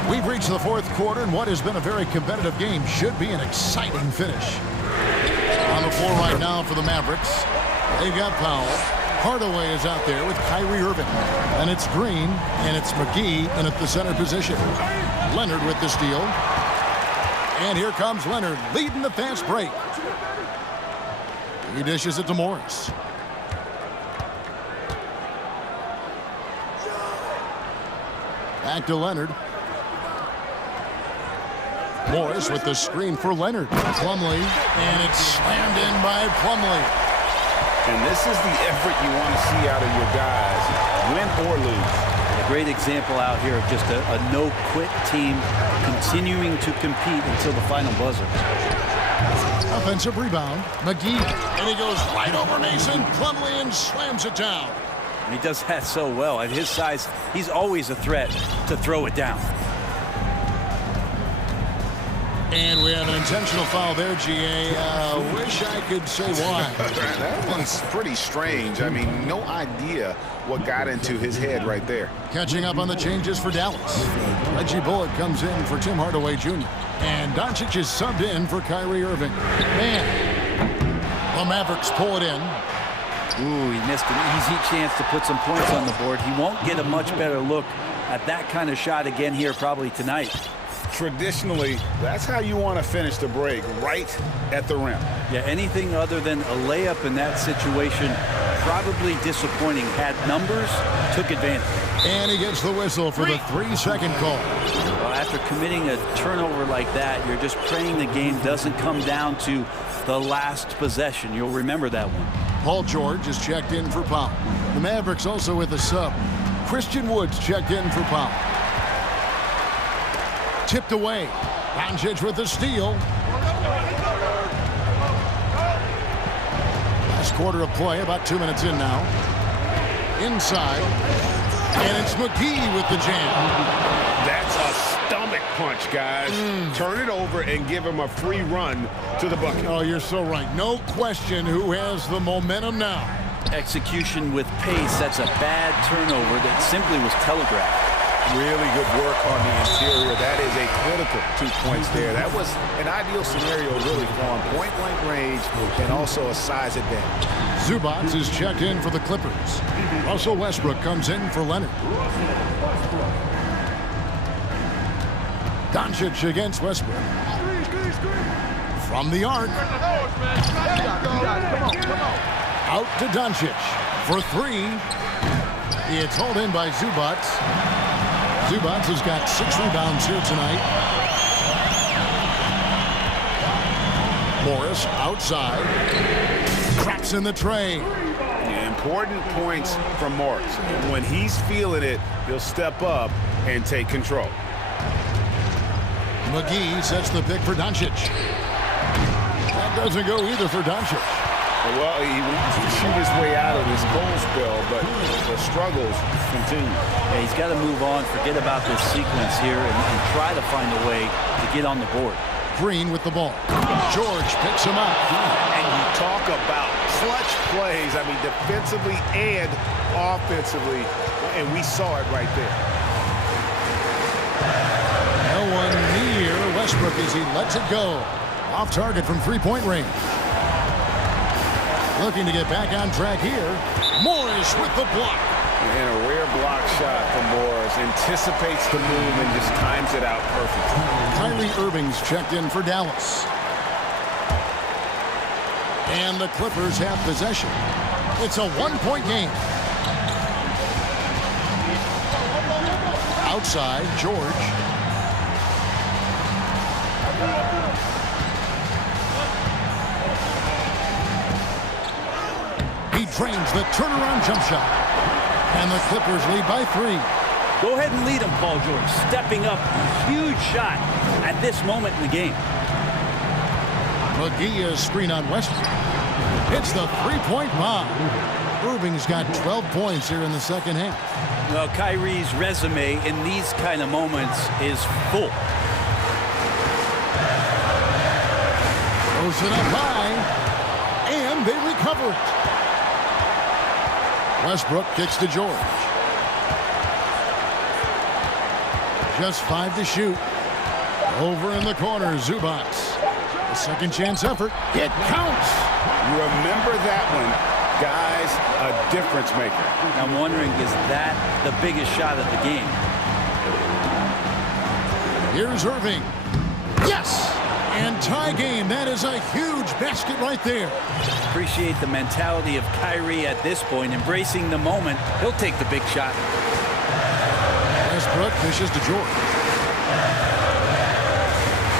We've reached the fourth quarter, and what has been a very competitive game should be an exciting finish. On the floor right now for the Mavericks, they've got Powell. Hardaway is out there with Kyrie Irving. And it's Green, and it's McGee in at the center position. Leonard with the steal. And here comes Leonard leading the fast break. He dishes it to Morris. Back to Leonard. Morris with the screen for Leonard. Plumlee, and it's slammed in by Plumlee. And this is the effort you want to see out of your guys, win or lose. A great example out here of just a no-quit team continuing to compete until the final buzzer. Offensive rebound, McGee, and he goes right over Mason, Plumlee, and slams it down. And he does that so well. At his size, he's always a threat to throw it down. And we have an intentional foul there, GA. Wish I could say why. That one's pretty strange. I mean, no idea what got into his head right there. Catching up on the changes for Dallas. Reggie Bullock comes in for Tim Hardaway Jr. And Doncic is subbed in for Kyrie Irving. Man, the Mavericks pull it in. Ooh, he missed an easy chance to put some points on the board. He won't get a much better look at that kind of shot again here probably tonight. Traditionally, that's how you want to finish the break, right at the rim. Yeah, anything other than a layup in that situation, probably disappointing. Had numbers, took advantage. And he gets the whistle for the 3-second call. Well, after committing a turnover like that, you're just praying the game doesn't come down to the last possession. You'll remember that one. Paul George is checked in for Powell. The Mavericks also with a sub. Christian Woods checked in for Powell. Tipped away. Doncic with the steal. Last quarter of play, about 2 minutes in now. Inside. And it's McGee with the jam. That's a stomach punch, guys. Turn it over and give him a free run to the bucket. Oh, you're so right. No question who has the momentum now. Execution with pace. That's a bad turnover that simply was telegraphed. Really good work on the interior. That is a critical 2 points there. That was an ideal scenario really for him. Point-blank range and also a size advantage. Zubac is checked in for the Clippers. Russell Westbrook comes in for Leonard. Doncic against Westbrook. From the arc. Out to Doncic for 3. It's hauled in by Zubac. Zubac has got 6 rebounds here tonight. Morris outside. Traps in the tray. Important points from Morris. When he's feeling it, he'll step up and take control. McGee sets the pick for Doncic. That doesn't go either for Doncic. Well, he wants to shoot his way out of this cold spell, but the struggles continue. Yeah, he's got to move on, forget about this sequence here, and try to find a way to get on the board. Green with the ball. George picks him up. And you talk about clutch plays, I mean, defensively and offensively, and we saw it right there. No one near Westbrook as he lets it go. Off target from three-point range. Looking to get back on track here. Morris with the block. And a rare block shot from Morris. Anticipates the move and just times it out perfectly. Kyrie Irving's checked in for Dallas. And the Clippers have possession. It's a one-point game. Outside, George. He trains the turnaround jump shot. And the Clippers lead by 3. Go ahead and lead him, Paul George. Stepping up, huge shot at this moment in the game. McGee is screen on Westbrook. It's the three-point bomb. Irving's got 12 points here in the second half. Well, Kyrie's resume in these kind of moments is full. Goes it up high, and they recover it. Westbrook kicks to George. Just 5 to shoot. Over in the corner, Zubac. A second chance effort. It counts. You remember that one, guys, a difference maker. I'm wondering, is that the biggest shot of the game? Here's Irving. Yes! And tie game. That is a huge basket right there. Appreciate the mentality of Kyrie at this point, embracing the moment. He'll take the big shot. Westbrook fishes to George.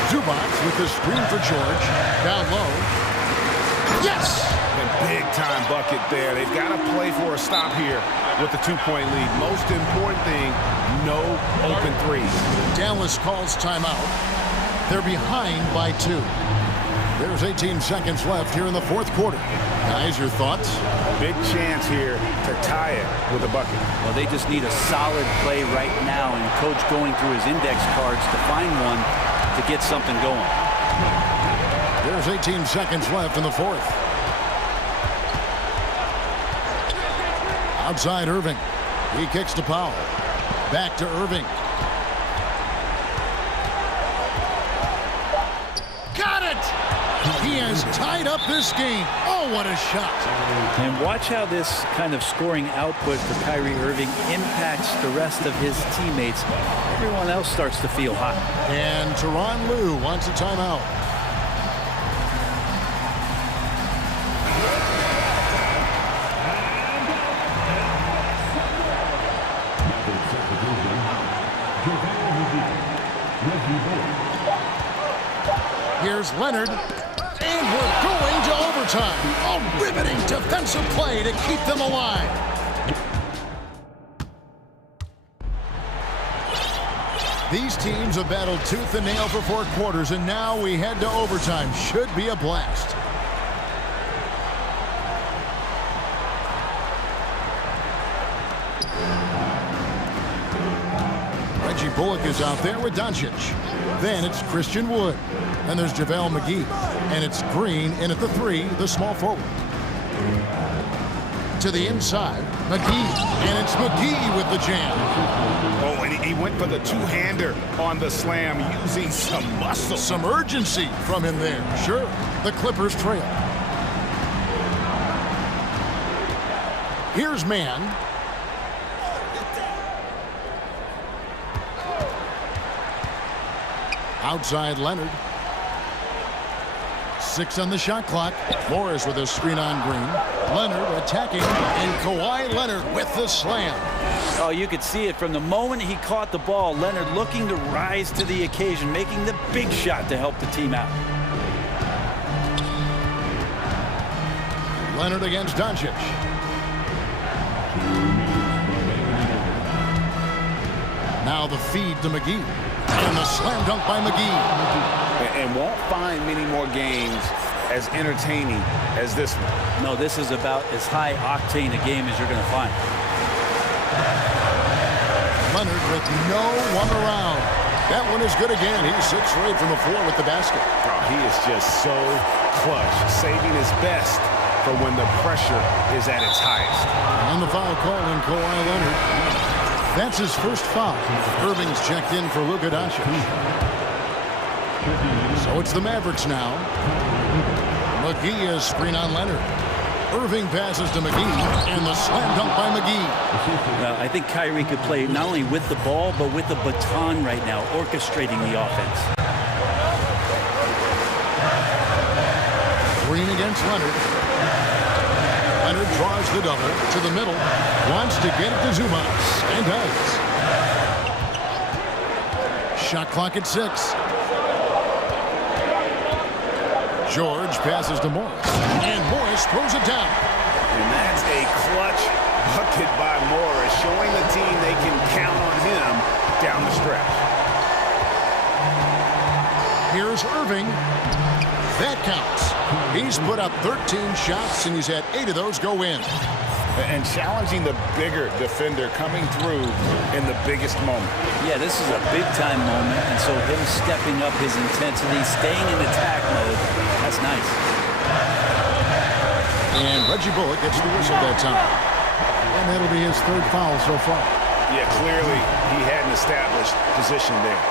Zubac with the screen for George. Down low. Yes! And big-time bucket there. They've got to play for a stop here with the 2-point lead. Most important thing, no open threes. Dallas calls timeout. They're behind by 2. There's 18 seconds left here in the fourth quarter. Guys, your thoughts? Big chance here to tie it with a bucket. Well, they just need a solid play right now, and coach going through his index cards to find one to get something going. There's 18 seconds left in the fourth. Outside Irving. He kicks to Powell. Back to Irving. Got it! He has tied up this game. Oh, what a shot. And watch how this kind of scoring output for Kyrie Irving impacts the rest of his teammates. Everyone else starts to feel hot. And Tyronn Lue wants a timeout. Here's Leonard, and we're going to overtime. A riveting defensive play to keep them alive. These teams have battled tooth and nail for 4 quarters, and now we head to overtime. Should be a blast. Reggie Bullock is out there with Doncic. Then it's Christian Wood. And there's JaVale McGee. And it's Green in at the 3, the small forward. To the inside, McGee. And it's McGee with the jam. Oh, and he went for the two-hander on the slam, using some muscle. Some urgency from him there. Sure, the Clippers trail. Here's Mann. Outside Leonard. 6 on the shot clock. Morris with a screen on Green. Leonard attacking, and Kawhi Leonard with the slam. Oh, you could see it from the moment he caught the ball. Leonard looking to rise to the occasion, making the big shot to help the team out. Leonard against Doncic. Now the feed to McGee. And the slam dunk by McGee. And won't find many more games as entertaining as this one. No, this is about as high octane a game as you're going to find. Leonard with no one around. That one is good again. He's 6 for 8 from the floor with the basket. Oh, he is just so clutch, saving his best for when the pressure is at its highest. And the foul call on Kawhi Leonard. That's his first foul. Irving's checked in for Luka Doncic. So it's the Mavericks now. McGee is screen on Leonard. Irving passes to McGee, and the slam dunk by McGee. Well, I think Kyrie could play not only with the ball, but with the baton right now, orchestrating the offense. Green against Leonard. Leonard draws the double to the middle. Wants to get it to Zubac, and does. Shot clock at 6. George passes to Morris, and Morris throws it down. And that's a clutch bucket by Morris, showing the team they can count on him down the stretch. Here's Irving. That counts. He's put up 13 shots, and he's had 8 of those go in. And challenging the bigger defender, coming through in the biggest moment. Yeah, this is a big-time moment, and so him stepping up his intensity, staying in attack mode, that's nice. And Reggie Bullock gets the whistle that time. And that'll be his 3rd foul so far. Yeah, clearly he had an established position there.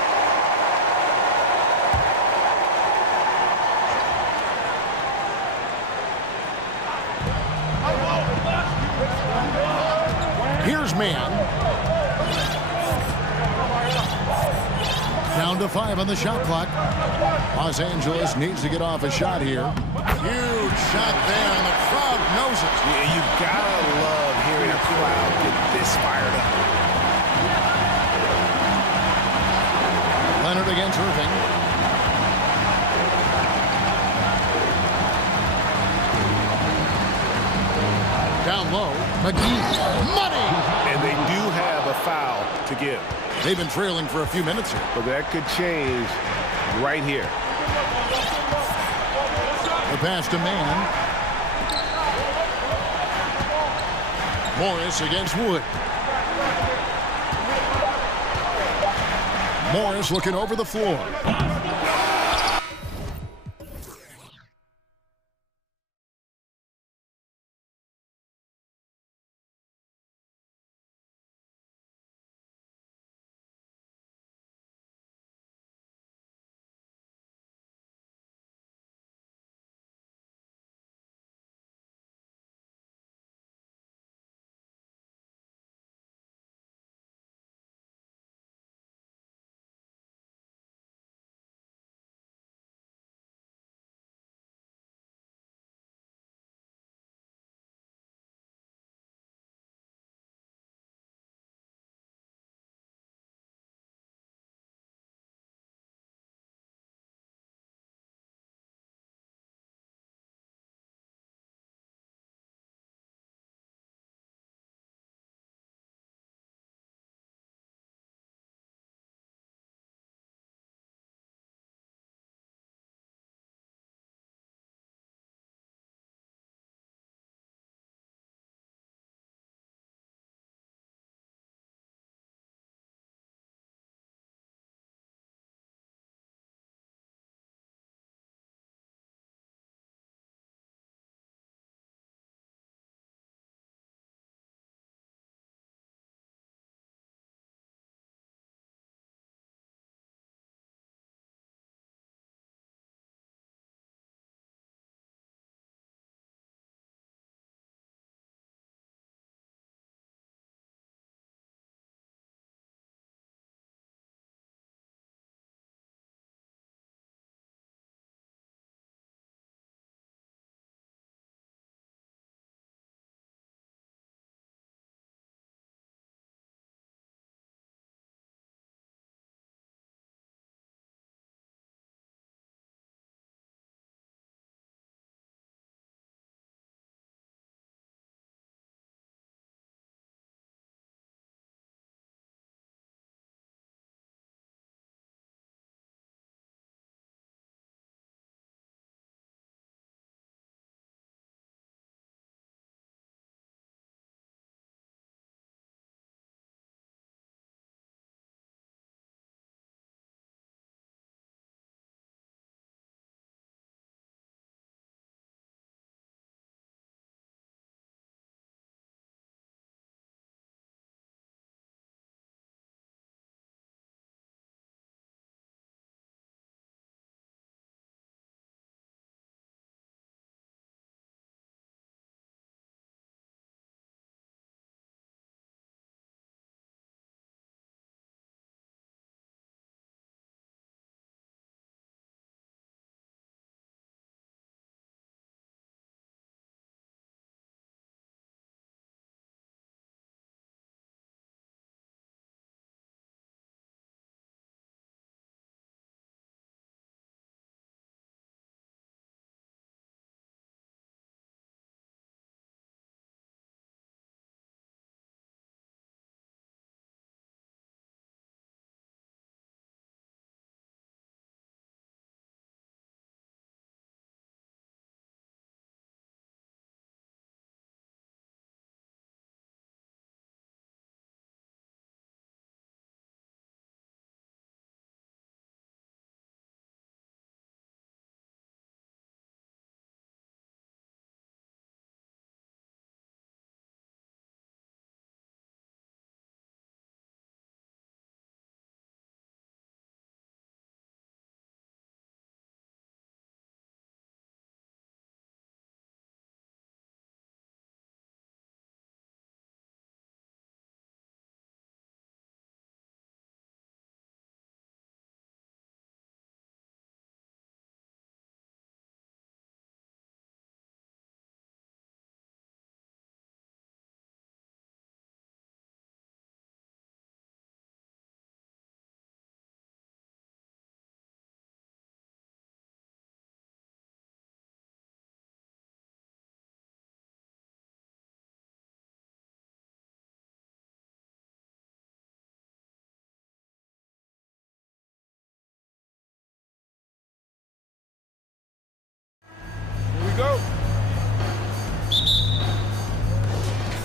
Here's Mann. Down to 5 on the shot clock. Los Angeles needs to get off a shot here. Huge shot there, and the crowd knows it. Yeah, you've got to love hearing a crowd get this fired up. Leonard against Irving. Down low, McGee, money! And they do have a foul to give. They've been trailing for a few minutes here. But that could change right here. The pass to man. Morris against Wood. Morris looking over the floor.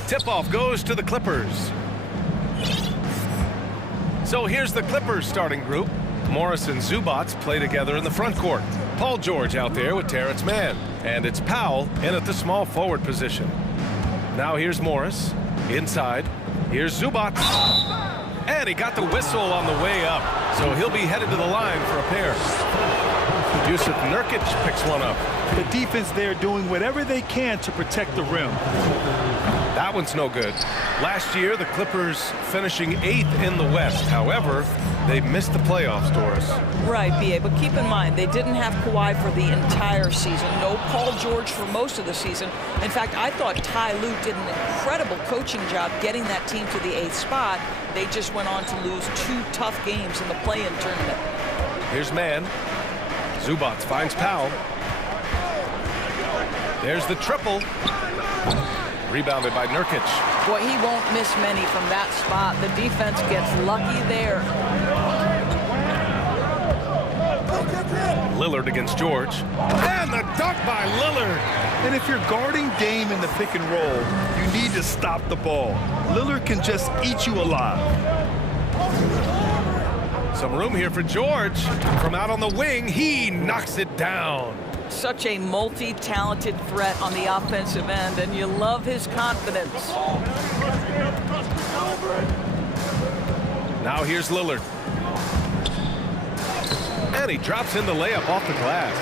Tip-off goes to the Clippers. So here's the Clippers starting group. Morris and Zubac play together in the front court. Paul George out there with Terrence Mann. And it's Powell in at the small forward position. Now here's Morris. Inside. Here's Zubac. And he got the whistle on the way up. So he'll be headed to the line for a pair. Yusuf Nurkic picks one up. The defense there doing whatever they can to protect the rim. That one's no good. Last year, the Clippers finishing 8th in the West. However, they missed the playoffs, Doris. Right, B.A., but keep in mind, they didn't have Kawhi for the entire season. No Paul George for most of the season. In fact, I thought Ty Lue did an incredible coaching job getting that team to the 8th spot. They just went on to lose 2 tough games in the play-in tournament. Here's Mann. Zubac finds Powell. There's the triple. Rebounded by Nurkic. Boy, he won't miss many from that spot. The defense gets lucky there. Lillard against George. And the dunk by Lillard. And if you're guarding Dame in the pick and roll, you need to stop the ball. Lillard can just eat you alive. Some room here for George. From out on the wing, he knocks it down. Such a multi-talented threat on the offensive end, and you love his confidence. Now here's Lillard. And he drops in the layup off the glass.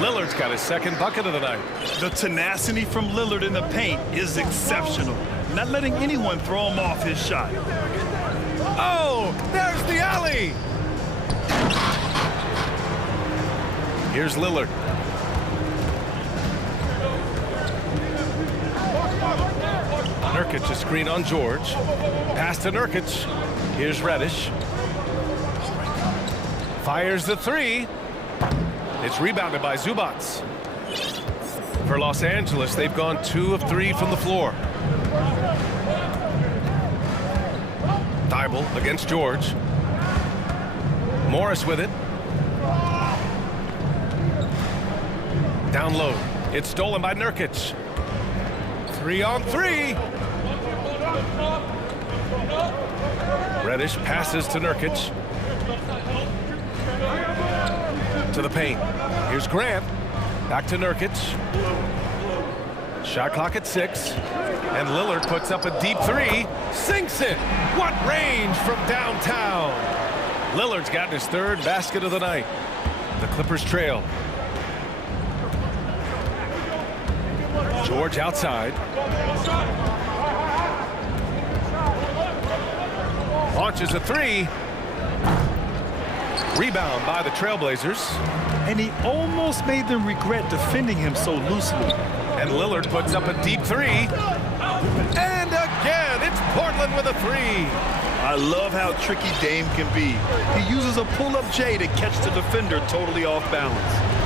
Lillard's got his second bucket of the night. The tenacity from Lillard in the paint is exceptional. Not letting anyone throw him off his shot. Oh, there's the alley. Here's Lillard. Nurkic a screen on George. Pass to Nurkic. Here's Reddish. Fires the three. It's rebounded by Zubac. For Los Angeles, they've gone 2 of 3 from the floor. Thibault against George. Morris with it. Down low. It's stolen by Nurkic. 3 on 3. Reddish passes to Nurkic. To the paint. Here's Grant. Back to Nurkic. Shot clock at 6. And Lillard puts up a deep 3. Sinks it. What range from downtown. Lillard's gotten his 3rd basket of the night. The Clippers trail. George outside. Launches a 3. Rebound by the Trailblazers. And he almost made them regret defending him so loosely. And Lillard puts up a deep 3. And again, it's Portland with a 3. I love how tricky Dame can be. He uses a pull-up J to catch the defender totally off balance.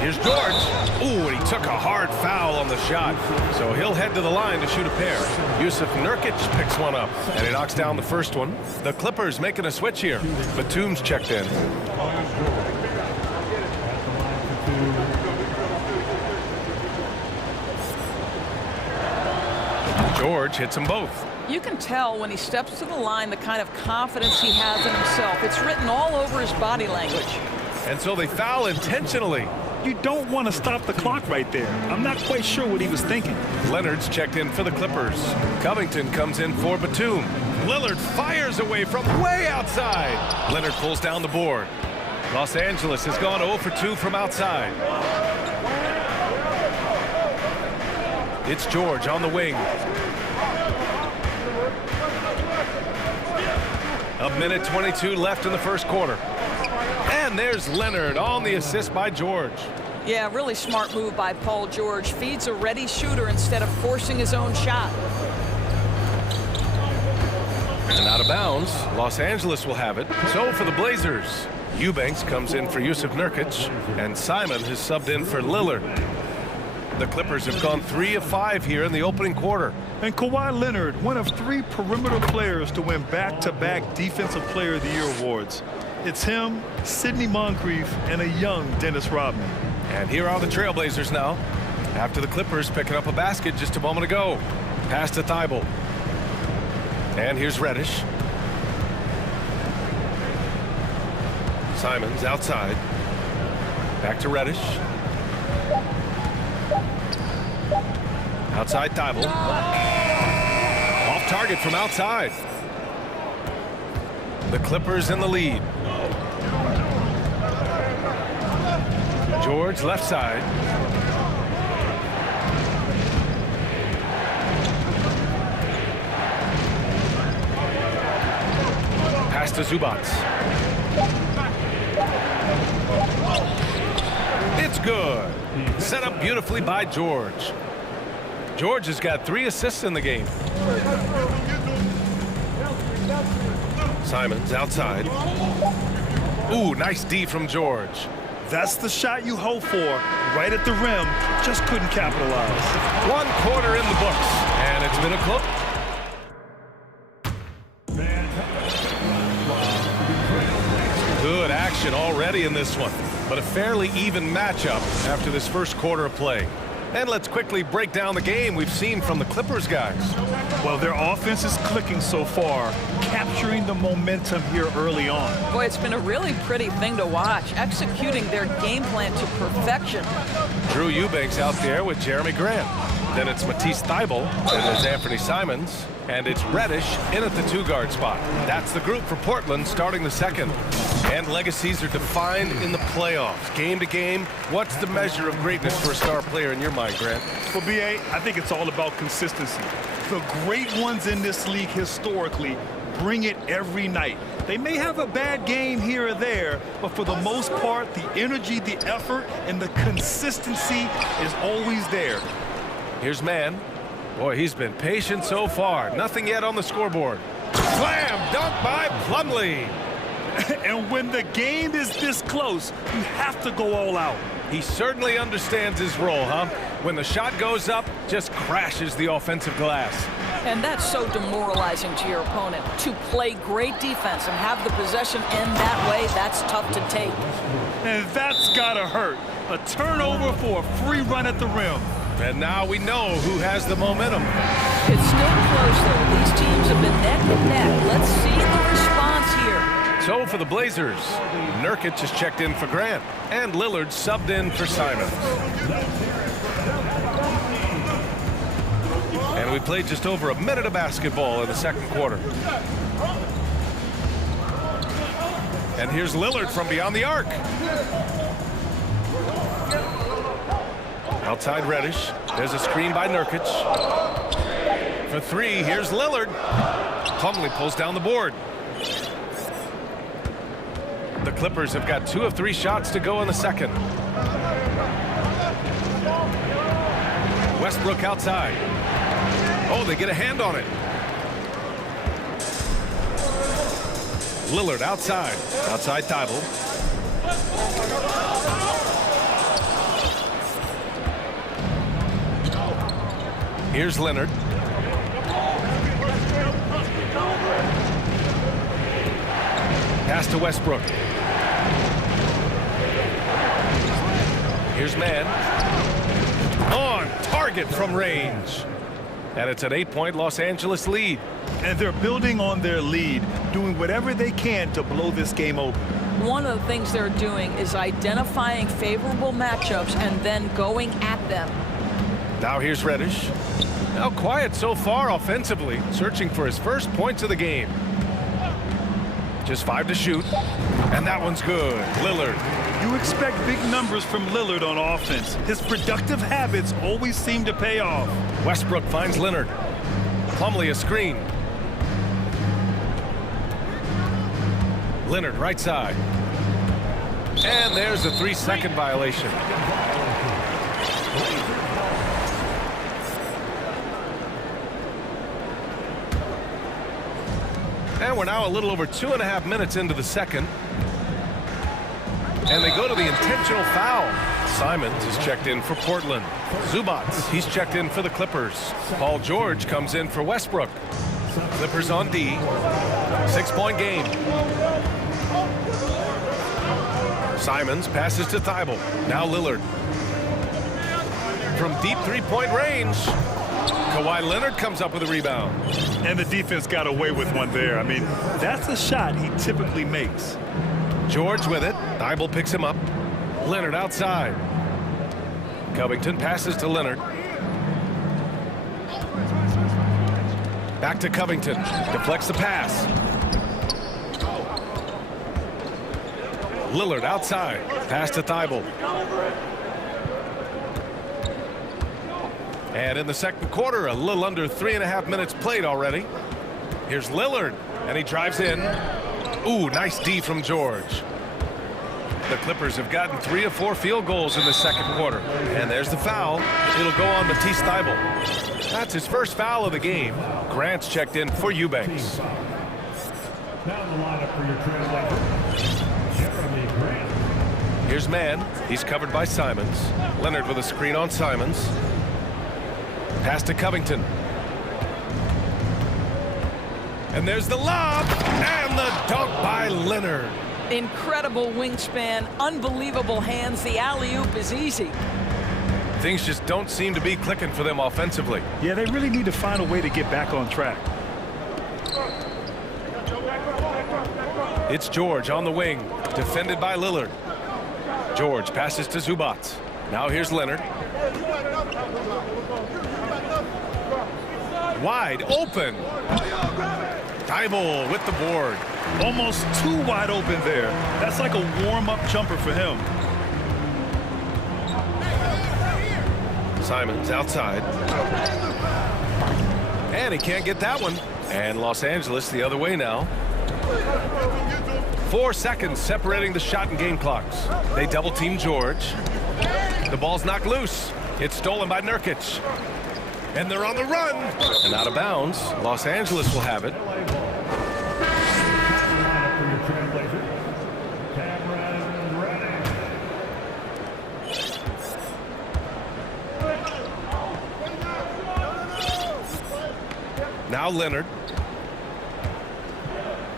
Here's George. Ooh, and he took a hard foul on the shot. So he'll head to the line to shoot a pair. Yusuf Nurkic picks one up, and he knocks down the first one. The Clippers making a switch here. Batum's checked in. George hits them both. You can tell when he steps to the line the kind of confidence he has in himself. It's written all over his body language. And so they foul intentionally. You don't want to stop the clock right there. I'm not quite sure what he was thinking. Leonard's checked in for the Clippers. Covington comes in for Batum. Lillard fires away from way outside. Leonard pulls down the board. Los Angeles has gone 0 for 2 from outside. It's George on the wing. A minute 22 left in the first quarter. And there's Leonard on the assist by George. Yeah, really smart move by Paul George. Feeds a ready shooter instead of forcing his own shot. And out of bounds, Los Angeles will have it. So for the Blazers, Eubanks comes in for Yusuf Nurkic, and Simon has subbed in for Lillard. The Clippers have gone 3 of 5 here in the opening quarter. And Kawhi Leonard, one of 3 perimeter players to win back-to-back Defensive Player of the Year awards. It's him, Sidney Moncrief, and a young Dennis Rodman. And here are the Trailblazers now. After the Clippers picking up a basket just a moment ago. Pass to Thibault. And here's Reddish. Simons outside. Back to Reddish. Outside Thibault. Off target from outside. The Clippers in the lead. George left side. Pass to Zubats. It's good. Set up beautifully by George. George has got 3 assists in the game. Simons outside. Ooh, nice D from George. That's the shot you hope for. Right at the rim. Just couldn't capitalize. 1 quarter in the books. And it's been a close. Good action already in this one. But a fairly even matchup after this first quarter of play. And let's quickly break down the game we've seen from the Clippers guys. Well, their offense is clicking so far, capturing the momentum here early on. Boy, it's been a really pretty thing to watch, executing their game plan to perfection. Drew Eubanks out there with Jeremy Grant. Then it's Matisse Thybulle, and there's Anthony Simons, and it's Reddish in at the 2-guard spot. That's the group for Portland starting the second. And legacies are defined in the playoffs. Game to game, what's the measure of greatness for a star player in your mind, Grant? For BA, I think it's all about consistency. The great ones in this league historically bring it every night. They may have a bad game here or there, but for the most part, the energy, the effort, and the consistency is always there. Here's Mann. Boy, he's been patient so far. Nothing yet on the scoreboard. Slam dunk by Plumlee. And when the game is this close, you have to go all out. He certainly understands his role, huh? When the shot goes up, just crashes the offensive glass. And that's so demoralizing to your opponent. To play great defense and have the possession end that way, that's tough to take. And that's gotta hurt. A turnover for a free run at the rim. And now we know who has the momentum. It's still close, though. These teams have been neck and neck. Let's see the response here. So for the Blazers, Nurkic has checked in for Grant, and Lillard subbed in for Simons. And we played just over a minute of basketball in the second quarter. And here's Lillard from beyond the arc. Outside Reddish. There's a screen by Nurkic. For 3, here's Lillard. Plumlee pulls down the board. The Clippers have got 2 of 3 shots to go in the second. Westbrook outside. Oh, they get a hand on it. Lillard outside. Outside Thybulle. Here's Leonard. Pass to Westbrook. Here's Mann. On target from range. And it's an 8-point Los Angeles lead. And they're building on their lead, doing whatever they can to blow this game open. One of the things they're doing is identifying favorable matchups and then going at them. Now here's Reddish. Now quiet so far offensively, searching for his first points of the game. Just 5 to shoot, and that one's good. Lillard. You expect big numbers from Lillard on offense. His productive habits always seem to pay off. Westbrook finds Leonard. Plumlee a screen. Leonard right side. And there's a 3-second violation. And we're now a little over 2.5 minutes into the second. And they go to the intentional foul. Simons is checked in for Portland. Zubats, he's checked in for the Clippers. Paul George comes in for Westbrook. Clippers on D. 6-point game. Simons passes to Thybulle. Now Lillard. from deep three-point range. Kawhi Leonard comes up with a rebound. And the defense got away with one there. I mean, that's a shot he typically makes. George with it. Thibault picks him up. Leonard outside. Covington passes to Leonard. Back to Covington. Deflects the pass. Lillard outside. Pass to Thibault. And in the second quarter, a little under 3.5 minutes played already. Here's Lillard, and he drives in. Ooh, nice D from George. The Clippers have gotten 3 of 4 field goals in the second quarter. And there's the foul. It'll go on Matisse Thybulle. That's his first foul of the game. Grant's checked in for Eubanks. Now the lineup for your translator, Jeremy Grant. Here's Mann. He's covered by Simons. Leonard with a screen on Simons. Pass to Covington. And there's the lob. And the dunk by Leonard. Incredible wingspan, unbelievable hands. The alley-oop is easy. Things just don't seem to be clicking for them offensively. Yeah, they really need to find a way to get back on track. It's George on the wing, defended by Lillard. George passes to Zubac. Now here's Leonard. Wide open. Thybulle with the board. Almost too wide open there. That's like a warm-up jumper for him. Simons outside. And he can't get that one. And Los Angeles the other way now. 4 seconds separating the shot and game clocks. They double-team George. The ball's knocked loose. It's stolen by Nurkic. And they're on the run. And out of bounds. Los Angeles will have it. Now Leonard.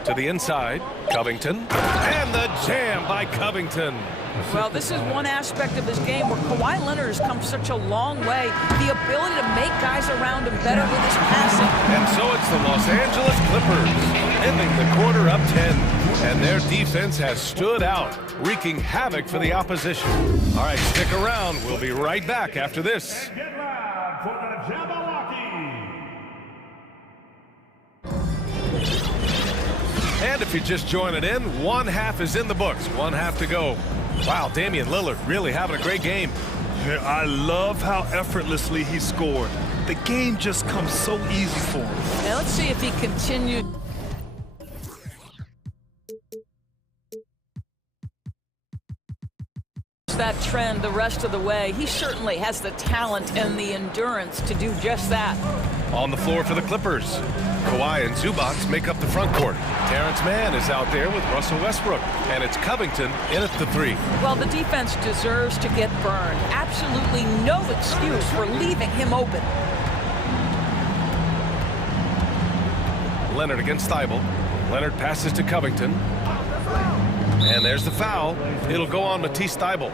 To the inside. Covington. And the jam by Covington. Well, this is one aspect of his game where Kawhi Leonard has come such a long way. The ability to make guys around him better with his passing. And so it's the Los Angeles Clippers ending the quarter up 10. And their defense has stood out, wreaking havoc for the opposition. All right, stick around. We'll be right back after this. Get loud for the Jabberwocky. And if you're just joining in, one half is in the books. One half to go. Wow, Damian Lillard really having a great game. I love how effortlessly he scored. The game just comes so easy for him. Now let's see if he continues that trend the rest of the way. He certainly has the talent and the endurance to do just that. On the floor for the Clippers, Kawhi and Zubac make up the front court. Terrence Mann is out there with Russell Westbrook, and it's Covington in at the 3. Well, the defense deserves to get burned. Absolutely no excuse for leaving him open. Leonard against Thybulle. Leonard passes to Covington. And there's the foul. It'll go on Matisse Thybulle.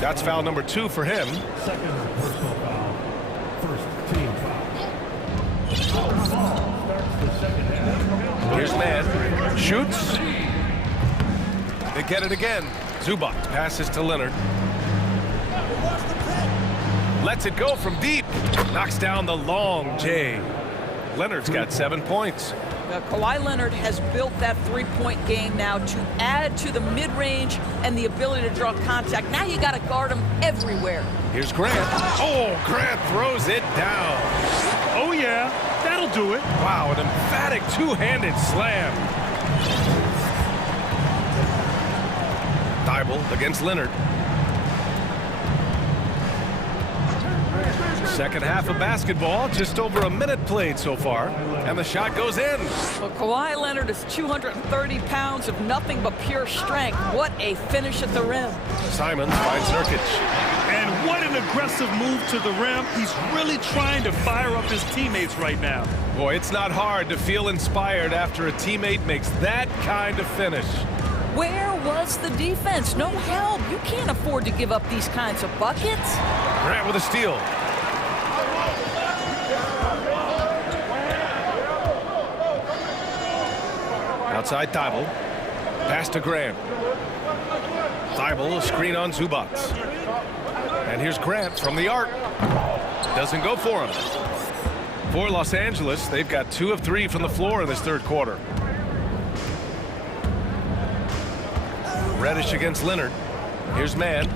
That's foul number 2 for him. Second personal foul. First team foul. Starts the second half. Here's Mann. Shoots. They get it again. Zubac passes to Leonard. Lets it go from deep. Knocks down the long J. Leonard's got 7 points. Kawhi Leonard has built that three-point game now to add to the mid-range and the ability to draw contact. Now you got to guard him everywhere. Here's Grant. Oh, Grant throws it down. Oh, yeah, that'll do it. Wow, an emphatic two-handed slam. Thybulle against Leonard. Second half of basketball, just over a minute played so far, and the shot goes in. Well, Kawhi Leonard is 230 pounds of nothing but pure strength. What a finish at the rim. Simons finds Nurkic. And what an aggressive move to the rim. He's really trying to fire up his teammates right now. Boy, it's not hard to feel inspired after a teammate makes that kind of finish. Where was the defense? No help. You can't afford to give up these kinds of buckets. Grant with a steal. Outside Thibault. Pass to Grant. Thibault, a screen on Zubac. And here's Grant from the arc. Doesn't go for him. For Los Angeles, they've got 2 of 3 from the floor in this third quarter. Reddish against Leonard. Here's Mann.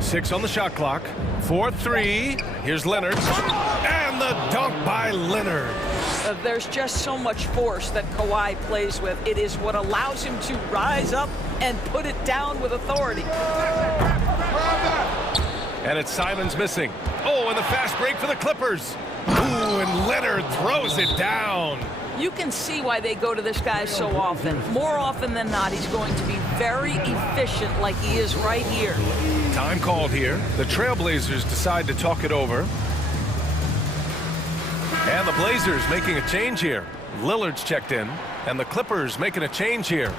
Six on the shot clock. 4-3. Here's Leonard. And the dunk by Leonard. There's just so much force that Kawhi plays with. It is what allows him to rise up and put it down with authority. And it's Simons missing. Oh, and the fast break for the Clippers. Ooh, and Leonard throws it down. You can see why they go to this guy so often. More often than not, he's going to be very efficient like he is right here. Time called here. The Trailblazers decide to talk it over. And the Blazers making a change here. Lillard's checked in, and the Clippers making a change here.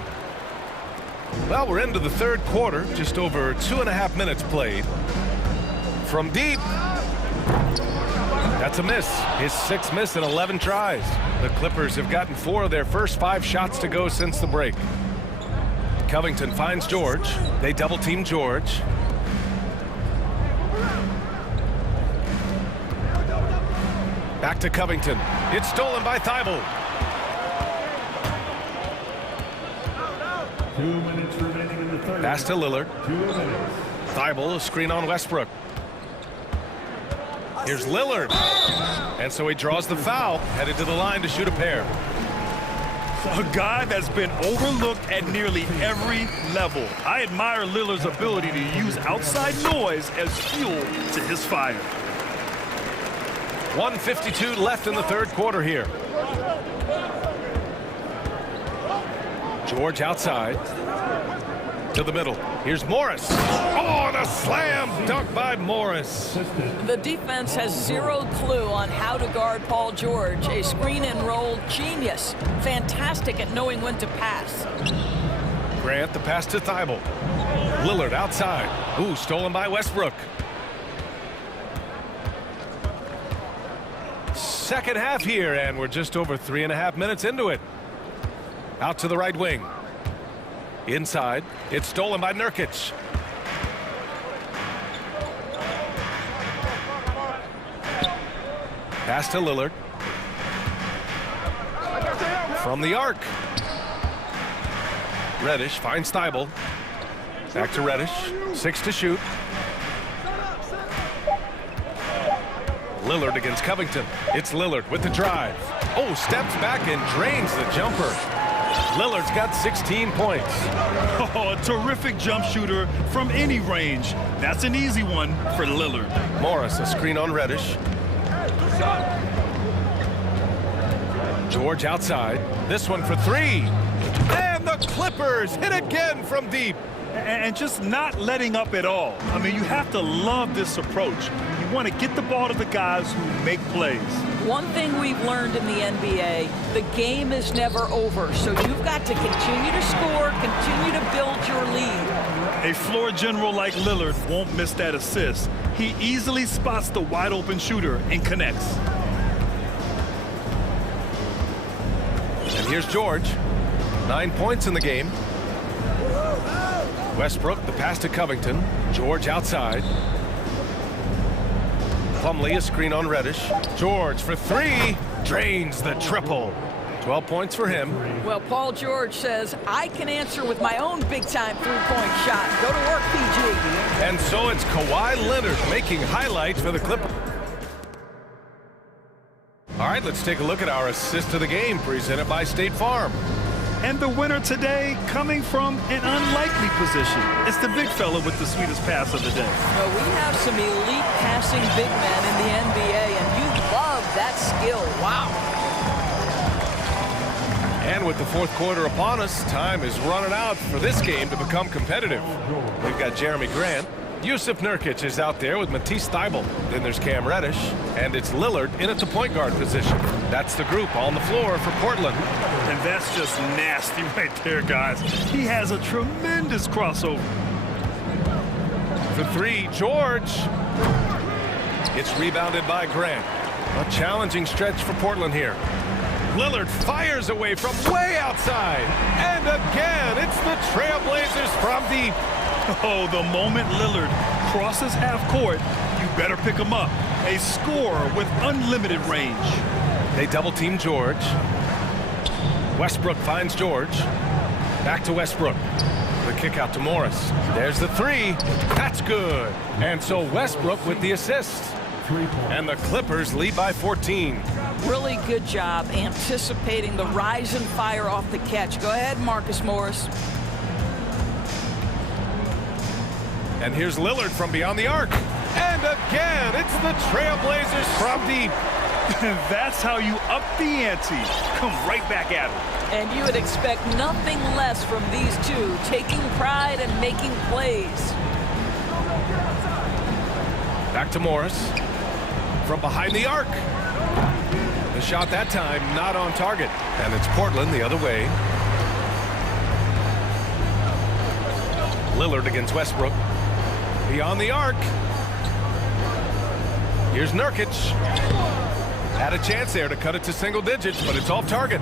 Well, we're into the third quarter, just over 2.5 minutes played. From deep. That's a miss. His 6th miss in 11 tries. The Clippers have gotten 4 of their first 5 shots to go since the break. Covington finds George. They double-team George. Back to Covington. It's stolen by Thibault. 2 minutes remaining in the third. Pass to Lillard. 2 minutes. Thibault, a screen on Westbrook. Here's Lillard. And so he draws the foul, headed to the line to shoot a pair. A guy that's been overlooked at nearly every level. I admire Lillard's ability to use outside noise as fuel to his fire. 1:52 left in the third quarter here. George outside. To the middle. Here's Morris. Oh, and a slam dunk by Morris. The defense has zero clue on how to guard Paul George. A screen and roll genius. Fantastic at knowing when to pass. Grant, the pass to Thibault. Lillard outside. Ooh, stolen by Westbrook. Second half here, and we're just over 3.5 minutes into it. Out to the right wing. Inside, it's stolen by Nurkic. Pass to Lillard. From the arc. Reddish finds Thibault. Back to Reddish. 6 to shoot. Lillard against Covington. It's Lillard with the drive. Oh, steps back and drains the jumper. Lillard's got 16 points. Oh, a terrific jump shooter from any range. That's an easy one for Lillard. Morris, a screen on Reddish. George outside. This one for 3. And the Clippers hit again from deep. And just not letting up at all. I mean, you have to love this approach. You want to get the ball to the guys who make plays. One thing we've learned in the NBA, the game is never over. So you've got to continue to score, continue to build your lead. A floor general like Lillard won't miss that assist. He easily spots the wide open shooter and connects. And here's George. 9 points in the game. Westbrook, the pass to Covington. George outside. Plumlee, a screen on Reddish. George for 3. Drains the triple. 12 points for him. Well, Paul George says, I can answer with my own big-time three-point shot. Go to work, PG. And so it's Kawhi Leonard making highlights for the Clippers. All right, let's take a look at our assist of the game presented by State Farm. And the winner today coming from an unlikely position. It's the big fella with the sweetest pass of the day. Well, we have some elite passing big men in the NBA, and you love that skill. Wow. And with the fourth quarter upon us, time is running out for this game to become competitive. We've got Jeremy Grant. Yusuf Nurkic is out there with Matisse Thybulle. Then there's Cam Reddish, and it's Lillard in at the point guard position. That's the group on the floor for Portland. And that's just nasty right there, guys. He has a tremendous crossover. For three, George. It's rebounded by Grant. A challenging stretch for Portland here. Lillard fires away from way outside. And again, it's the Trailblazers from deep. Oh, the moment Lillard crosses half court, you better pick him up. A scorer with unlimited range. They double-team George. Westbrook finds George. Back to Westbrook. The kick out to Morris. There's the three. That's good. And so Westbrook with the assist. And the Clippers lead by 14. Really good job anticipating the rise and fire off the catch. Go ahead, Marcus Morris. And here's Lillard from beyond the arc. And again, it's the Trailblazers from deep. That's how you up the ante. Come right back at him. And you would expect nothing less from these two, taking pride and making plays. Back to Morris. From behind the arc. The shot that time not on target. And it's Portland the other way. Lillard against Westbrook. Beyond the arc. Here's Nurkic. Had a chance there to cut it to single digits, but it's off target.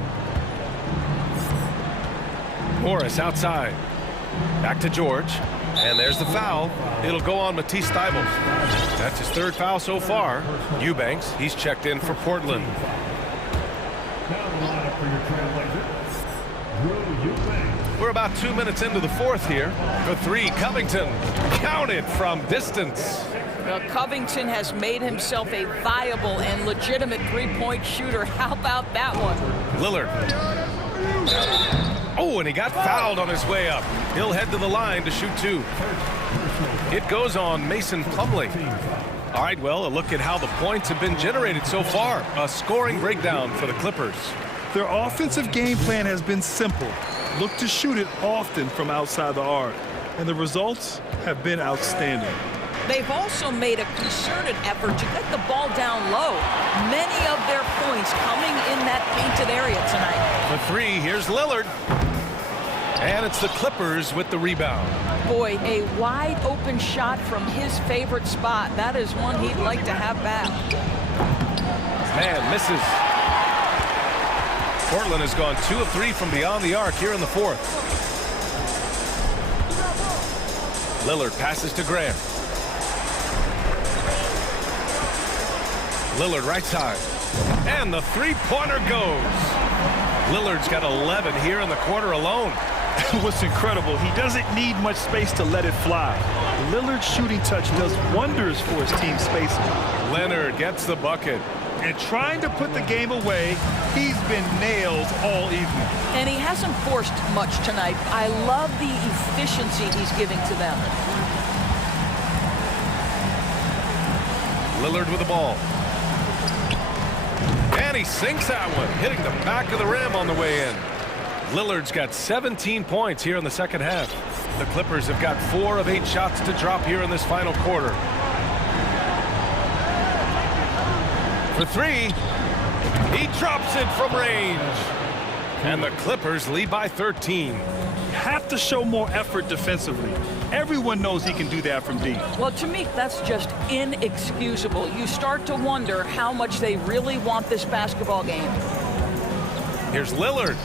Morris outside. Back to George. And there's the foul. It'll go on Matisse Thybulle. That's his third foul so far. Eubanks, he's checked in for Portland. We're about 2 minutes into the fourth here. For three, Covington. Count it from distance. Well, Covington has made himself a viable and legitimate three-point shooter. How about that one? Lillard. Oh, and he got fouled on his way up. He'll head to the line to shoot two. It goes on Mason Plumlee. All right, well, a look at how the points have been generated so far. A scoring breakdown for the Clippers. Their offensive game plan has been simple. Look to shoot it often from outside the arc. And the results have been outstanding. They've also made a concerted effort to get the ball down low. Many of their points coming in that painted area tonight. For three, here's Lillard. And it's the Clippers with the rebound. Boy, a wide open shot from his favorite spot. That is one he'd like to have back. Man, misses. Portland has gone 2 of 3 from beyond the arc here in the fourth. Lillard passes to Grant. Lillard right side. And the three-pointer goes. Lillard's got 11 here in the quarter alone. What's incredible, he doesn't need much space to let it fly. Lillard's shooting touch does wonders for his team spacing. Leonard gets the bucket. And trying to put the game away, he's been nailed all evening. And he hasn't forced much tonight. I love the efficiency he's giving to them. Lillard with the ball. And he sinks that one, hitting the back of the rim on the way in. Lillard's got 17 points here in the second half. The Clippers have got 4 of 8 shots to drop here in this final quarter. For three, he drops it from range. And the Clippers lead by 13. You have to show more effort defensively. Everyone knows he can do that from deep. Well, to me, that's just inexcusable. You start to wonder how much they really want this basketball game. Here's Lillard.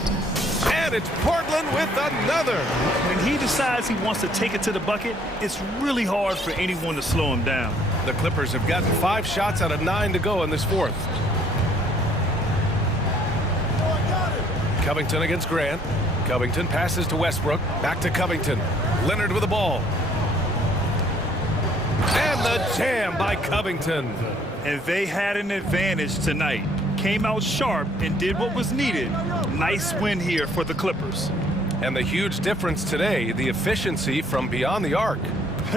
And it's Portland with another. When he decides he wants to take it to the bucket, it's really hard for anyone to slow him down. The Clippers have gotten 5 shots out of 9 to go in this fourth. Covington against Grant. Covington passes to Westbrook. Back to Covington. Leonard with the ball. And the jam by Covington. And they had an advantage tonight. Came out sharp and did what was needed. Nice win here for the Clippers. And the huge difference today, the efficiency from beyond the arc.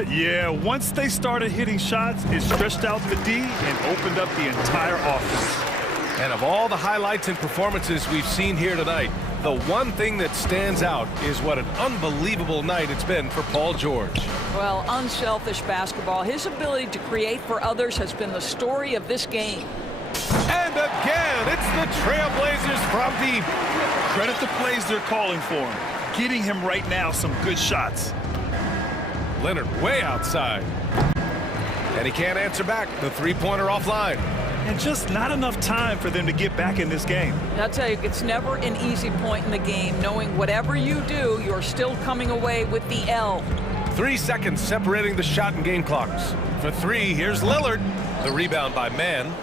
Yeah, once they started hitting shots, it stretched out the D and opened up the entire offense. And of all the highlights and performances we've seen here tonight, The one thing that stands out is what an unbelievable night it's been for Paul George. Well, unselfish basketball. His ability to create for others has been the story of this game. And again, it's the Trailblazers from deep. Credit the plays they're calling for him. Getting him right now some good shots. Leonard way outside. And he can't answer back. The three-pointer offline. And just not enough time for them to get back in this game. I'll tell you, it's never an easy point in the game, knowing whatever you do, you're still coming away with the L. 3 seconds separating the shot and game clocks. For three, here's Lillard. The rebound by Mann.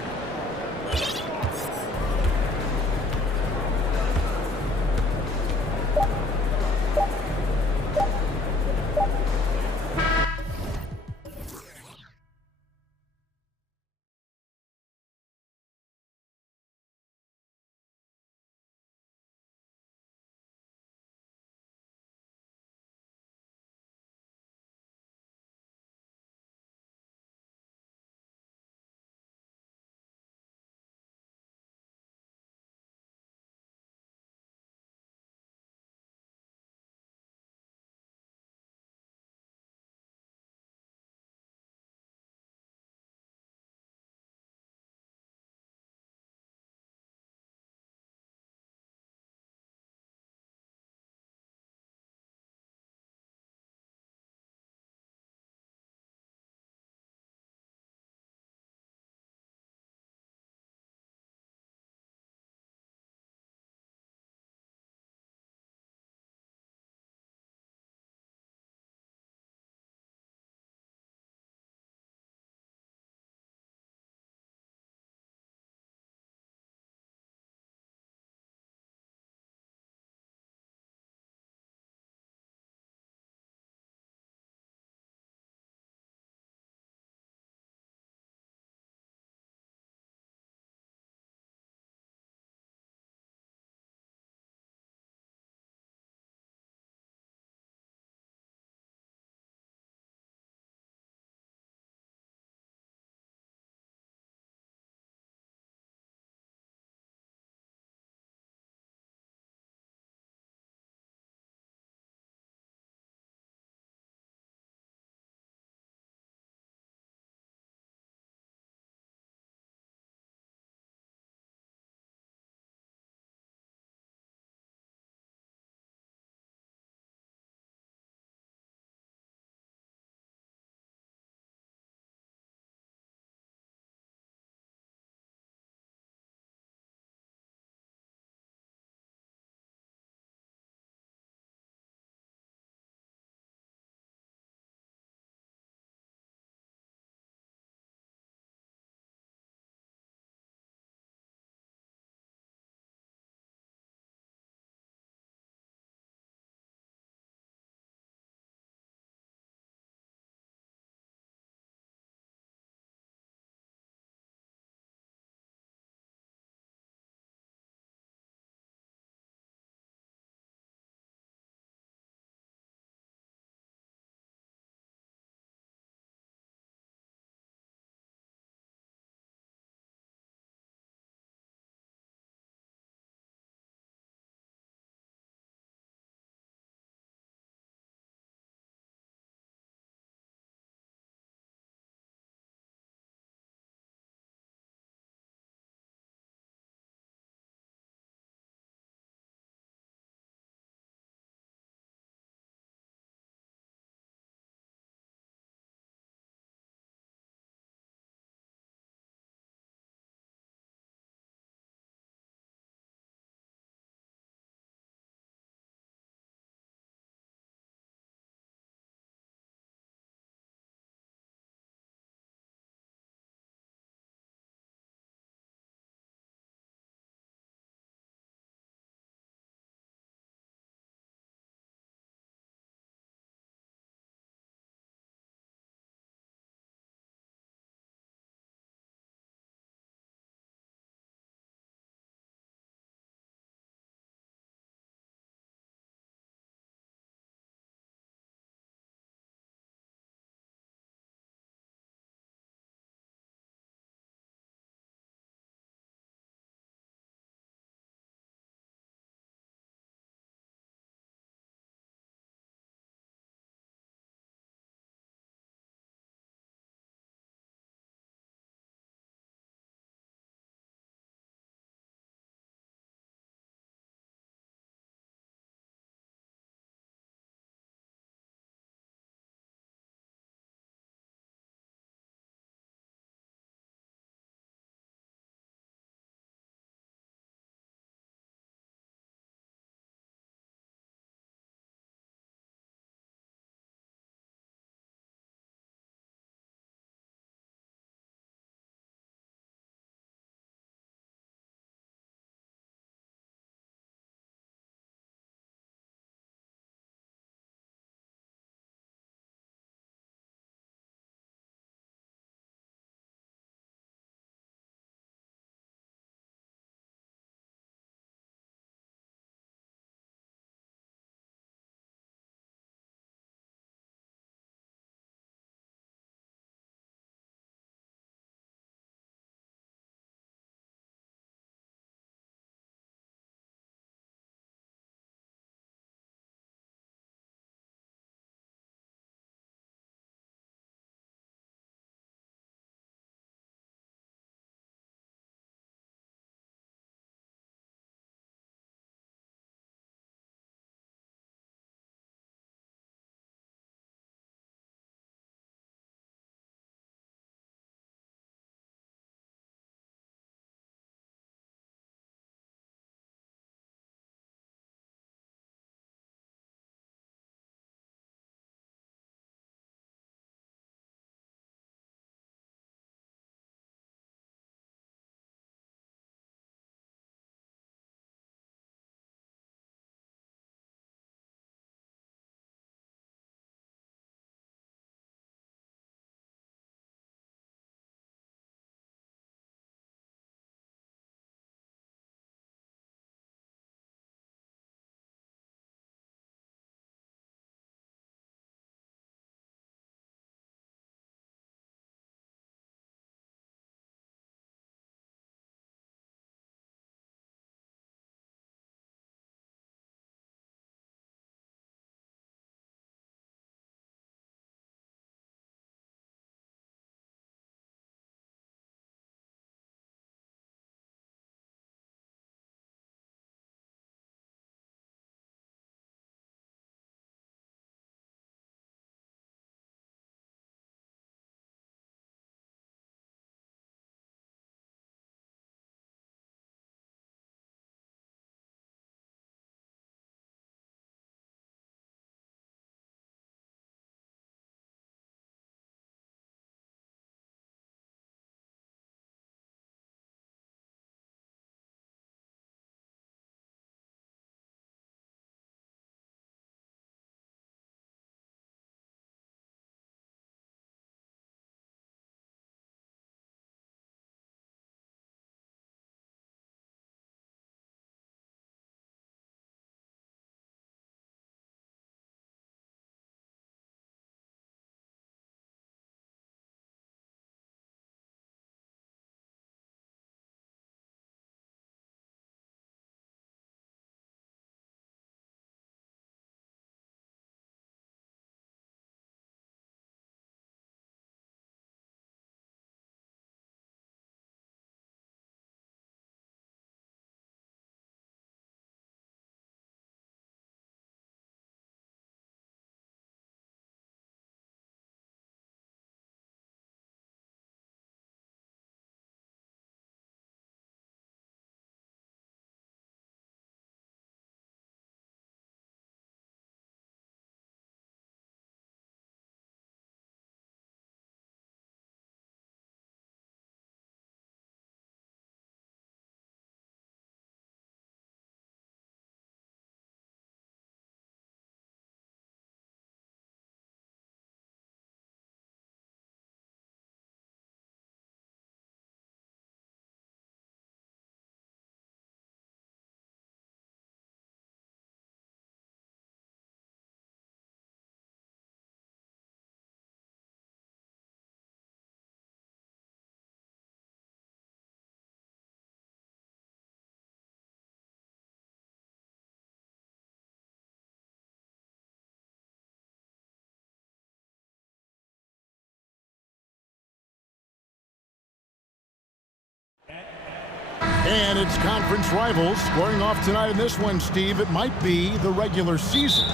And it's conference rivals squaring off tonight in this one, Steve. It might be the regular season,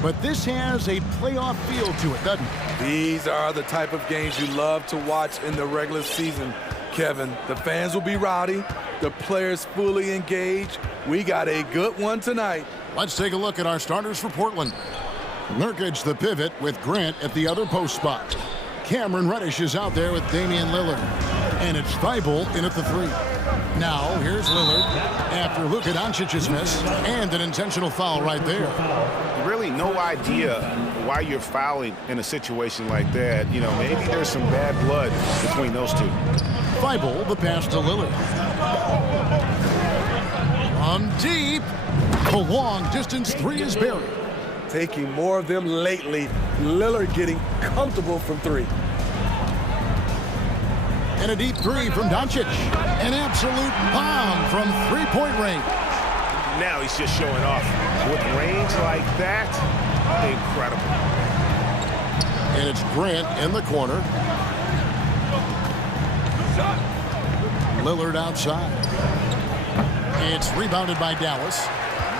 but this has a playoff feel to it, doesn't it? These are the type of games you love to watch in the regular season, Kevin. The fans will be rowdy, the players fully engaged. We got a good one tonight. Let's take a look at our starters for Portland. Nurkic, the pivot, with Grant at the other post spot. Cameron Reddish is out there with Damian Lillard. And it's Thibault in at the 3. Now, here's Lillard after Luka Doncic's miss, and an intentional foul right there. Really no idea why you're fouling in a situation like that. You know, maybe there's some bad blood between those two. Thibault, the pass to Lillard. From deep, the long distance 3 is buried. Taking more of them lately. Lillard getting comfortable from 3. And a deep 3 from Doncic. An absolute bomb from three-point range. Now he's just showing off. With range like that, incredible. And it's Grant in the corner. Lillard outside. It's rebounded by Dallas.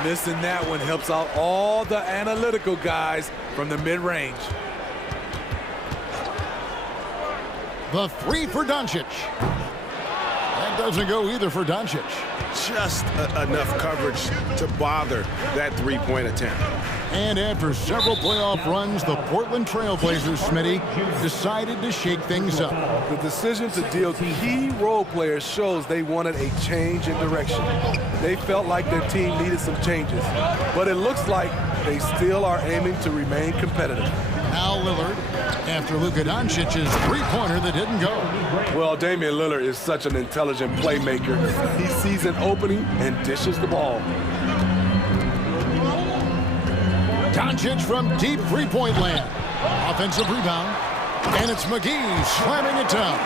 Missing that one helps out all the analytical guys from the mid-range. The 3 for Doncic. That doesn't go either for Doncic. Just enough coverage to bother that three-point attempt. And after several playoff runs, the Portland Trailblazers, Smitty, decided to shake things up. The decision to deal key role players shows they wanted a change in direction. They felt like their team needed some changes, but it looks like they still are aiming to remain competitive. Now Lillard, after Luka Doncic's three-pointer that didn't go. Well, Damian Lillard is such an intelligent playmaker. He sees an opening and dishes the ball. Doncic from deep three-point land. Offensive rebound. And it's McGee slamming it down.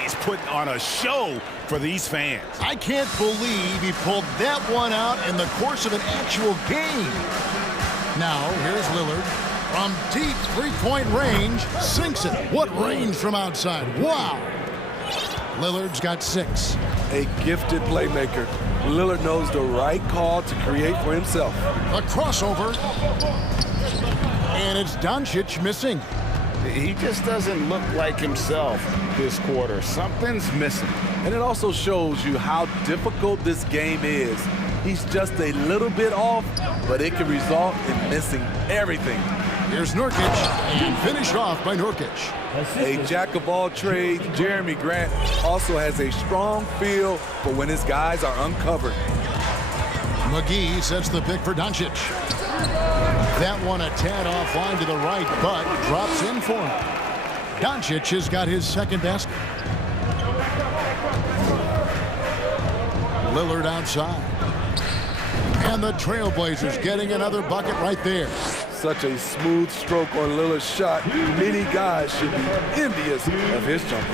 He's putting on a show for these fans. I can't believe he pulled that one out in the course of an actual game. Now, here's Lillard. From deep three-point range, sinks it. What range from outside? Wow. Lillard's got 6. A gifted playmaker. Lillard knows the right call to create for himself. A crossover. And it's Doncic missing. He just doesn't look like himself this quarter. Something's missing. And it also shows you how difficult this game is. He's just a little bit off, but it can result in missing everything. Here's Nurkic, and finished off by Nurkic. A jack of all trades, Jeremy Grant also has a strong feel for when his guys are uncovered. McGee sets the pick for Doncic. That one a tad offline to the right, but drops in for him. Doncic has got his second basket. Lillard outside. And the Trailblazers getting another bucket right there. Such a smooth stroke on Lillard's shot. Many guys should be envious of his jumper.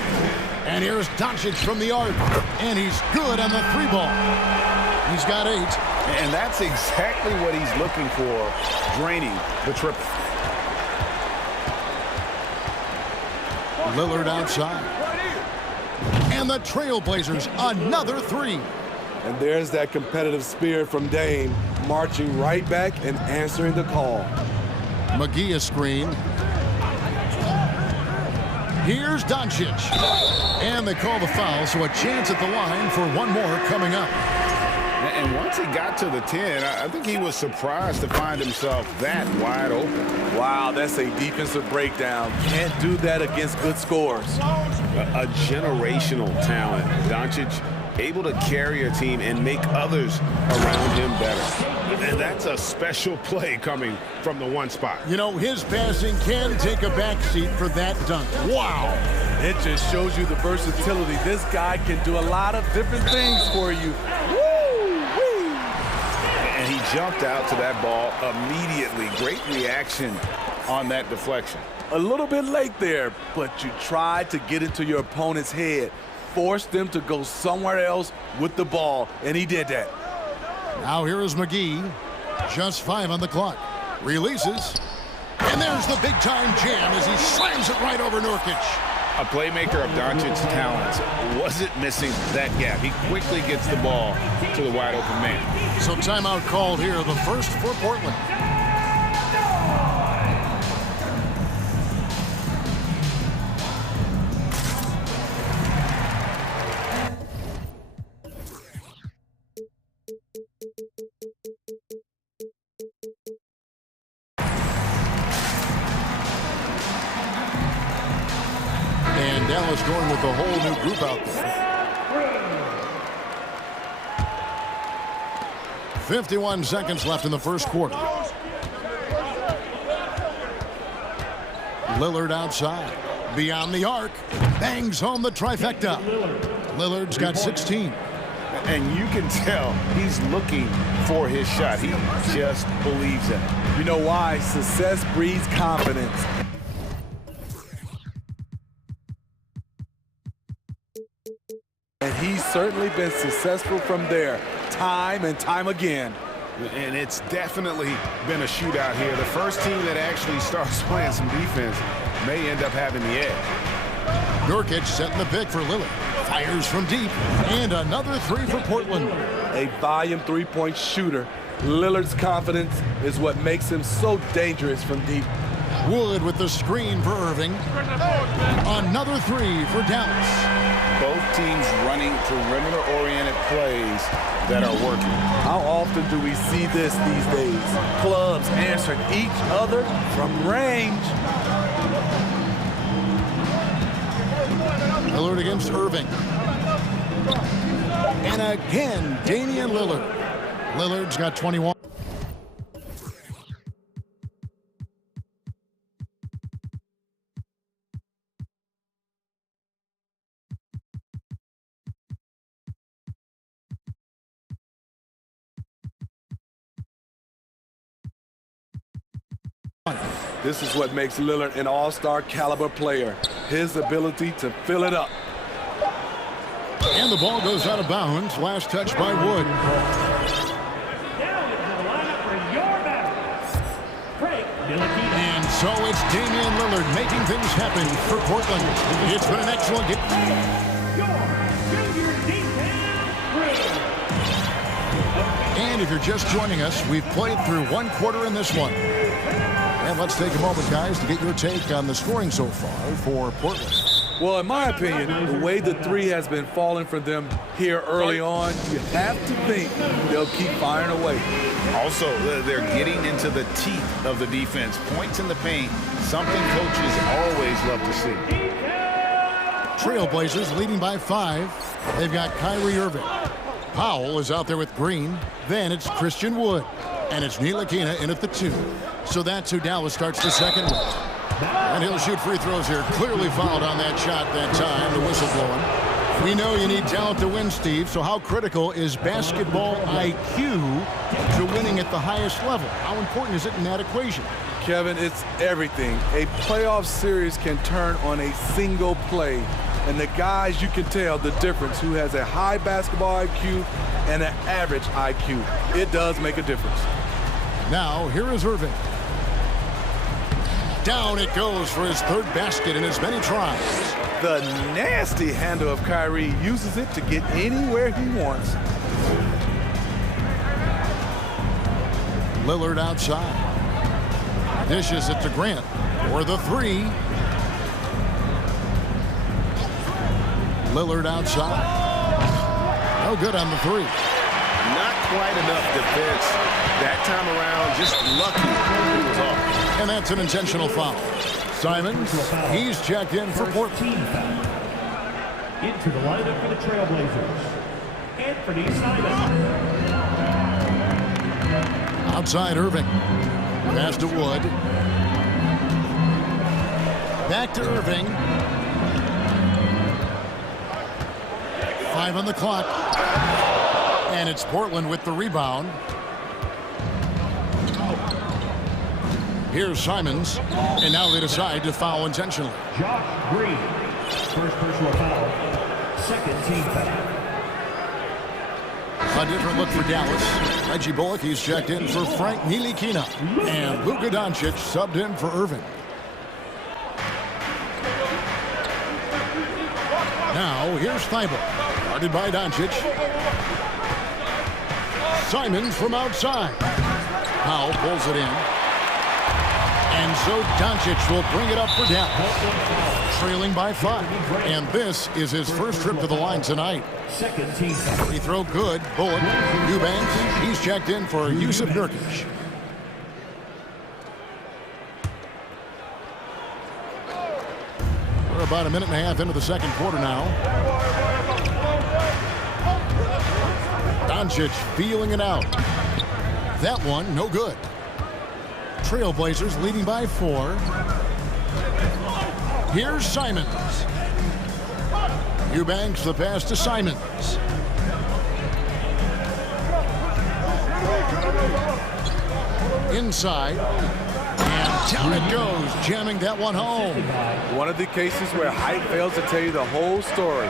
And here's Doncic from the arc. And he's good on the 3-ball. He's got 8. And that's exactly what he's looking for, draining the triple. Lillard outside. And the Trailblazers, another 3. And there's that competitive spirit from Dame, marching right back and answering the call. McGee a screen. Here's Doncic. And they call the foul, so a chance at the line for one more coming up. And once he got to the 10, I think he was surprised to find himself that wide open. Wow, that's a defensive breakdown. Can't do that against good scores. A generational talent. Doncic able to carry a team and make others around him better. And that's a special play coming from the one spot. You know, his passing can take a backseat for that dunk. Wow. It just shows you the versatility. This guy can do a lot of different things for you. Woo! And he jumped out to that ball immediately. Great reaction on that deflection. A little bit late there, but you tried to get into your opponent's head. Force them to go somewhere else with the ball, and he did that. Now here is McGee. Just 5 on the clock. Releases. And there's the big-time jam as he slams it right over Nurkic. A playmaker of Doncic's talents wasn't missing that gap. He quickly gets the ball to the wide open man. So timeout called here, the first for Portland. And Dallas going with a whole new group out there. 51 seconds left in the first quarter. Lillard outside. Beyond the arc. Bangs home the trifecta. Lillard's got 16. And you can tell he's looking for his shot. He just believes in it. You know why? Success breeds confidence. And he's certainly been successful from there, time and time again. And it's definitely been a shootout here. The first team that actually starts playing some defense may end up having the edge. Nurkic setting the pick for Lillard. Fires from deep. And another three for Portland. A volume three-point shooter. Lillard's confidence is what makes him so dangerous from deep. Wood with the screen for Irving. Another three for Dallas. Both teams running perimeter-oriented plays that are working. How often do we see this these days? Clubs answering each other from range. Lillard against Irving. And again, Damian Lillard. Lillard's got 21. This is what makes Lillard an all-star caliber player. His ability to fill it up. And the ball goes out of bounds. Last touch by Wood. And so it's Damian Lillard making things happen for Portland. It's been an excellent game. And if you're just joining us, we've played through one quarter in this one. And let's take a moment, guys, to get your take on the scoring so far for Portland. Well, in my opinion, the way the three has been falling for them here early on, you have to think they'll keep firing away. Also, they're getting into the teeth of the defense. Points in the paint, something coaches always love to see. Trailblazers leading by 5. They've got Kyrie Irving. Powell is out there with Green. Then it's Christian Wood. And it's Ntilikina in at the 2. So that's who Dallas starts the second with. And he'll shoot free throws here. Clearly fouled on that shot that time. The whistle blowing. We know you need talent to win, Steve. So how critical is basketball IQ to winning at the highest level? How important is it in that equation? Kevin, it's everything. A playoff series can turn on a single play. And the guys, you can tell the difference who has a high basketball IQ and an average IQ. It does make a difference. Now, here is Irving. Down it goes for his third basket in as many tries. The nasty handle of Kyrie uses it to get anywhere he wants. Lillard outside. Dishes it to Grant for the 3. Lillard outside. No good on the 3. Not quite enough defense that time around. Just lucky it was off. And that's an intentional foul. Simons, he's checked in for Portland. Into the lineup for the Trailblazers, Anthony Simons. Outside Irving. Pass to Wood. Back to Irving. 5 on the clock. And it's Portland with the rebound. Here's Simons. And now they decide to foul intentionally. Josh Green. First personal foul. Second team foul. A different look for Dallas. Reggie Bullock, he's checked in for Frank Ntilikina. And Luka Doncic subbed in for Irving. Now, here's Thibault. Guarded by Doncic. Simons from outside. Powell pulls it in. And so Doncic will bring it up for Dallas. Trailing by 5. And this is his first trip to the line tonight. Free throw good. Bullock. Eubanks. He's checked in for Yusuf Nurkic. We're about a minute and a half into the second quarter now. Doncic feeling it out. That one, no good. Trailblazers leading by 4. Here's Simons. Eubanks the pass to Simons. Inside. And down it goes, jamming that one home. One of the cases where height fails to tell you the whole story.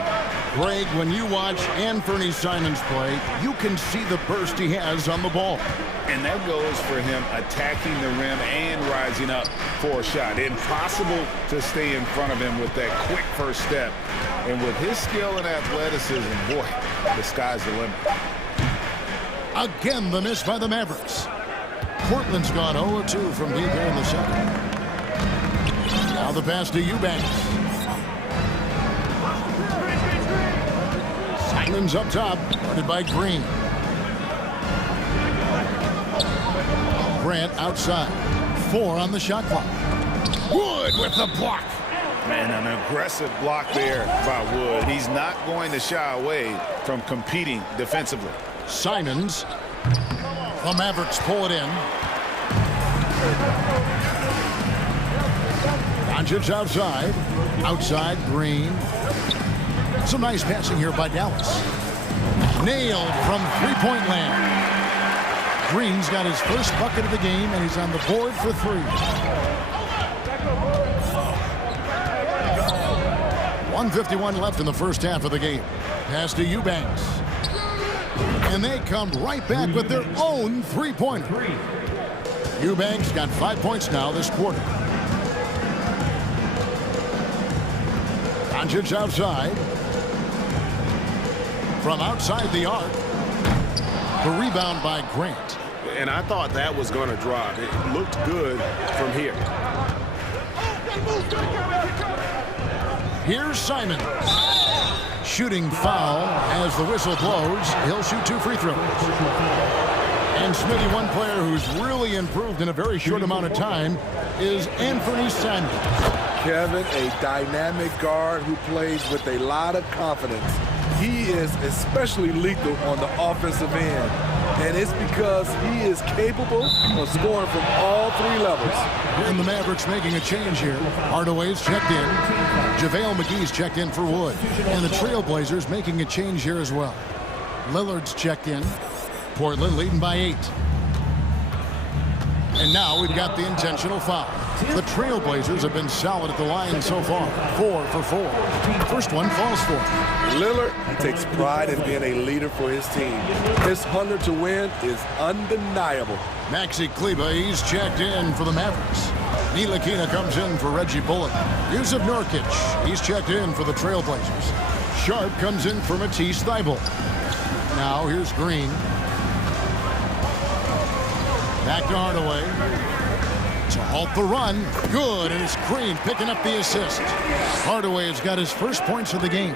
Greg, when you watch Anthony Simons play, you can see the burst he has on the ball. And that goes for him attacking the rim and rising up for a shot. Impossible to stay in front of him with that quick first step. And with his skill and athleticism, boy, the sky's the limit. Again, the miss by the Mavericks. Portland's gone 0-2 from deep here in the second. Now the pass to Eubanks. Simons up top, guarded by Green. Grant outside. 4 on the shot clock. Wood with the block. Man, an aggressive block there by Wood. He's not going to shy away from competing defensively. Simons. The Mavericks pull it in. Doncic outside. Outside, Green. Some nice passing here by Dallas. Nailed from three-point land. Green's got his first bucket of the game, and he's on the board for 3. 1:51 left in the first half of the game. Pass to Eubanks. And they come right back with their own three-pointer. Eubanks got 5 points now this quarter. Doncic outside. From outside the arc. The rebound by Grant. And I thought that was going to drop. It looked good from here. Here's Simons. Shooting foul as the whistle blows. He'll shoot 2 free throws. And Smitty, one player who's really improved in a very short amount of time is Anthony Simons. Kevin, a dynamic guard who plays with a lot of confidence. He is especially lethal on the offensive end. And it's because he is capable of scoring from all 3 levels. And the Mavericks making a change here. Hardaway's checked in. JaVale McGee's checked in for Wood. And the Trailblazers making a change here as well. Lillard's checked in. Portland leading by 8. And now we've got the intentional foul. The Trailblazers have been solid at the line so far. 4 for 4. First one falls for him. Lillard, he takes pride in being a leader for his team. His hunger to win is undeniable. Maxi Kleber, he's checked in for the Mavericks. Ntilikina comes in for Reggie Bullock. Yusuf Nurkic, he's checked in for the Trailblazers. Sharp comes in for Matisse Thybulle. Now here's Green. Back to Hardaway. To halt the run. Good, and it's Green picking up the assist. Hardaway has got his first points of the game.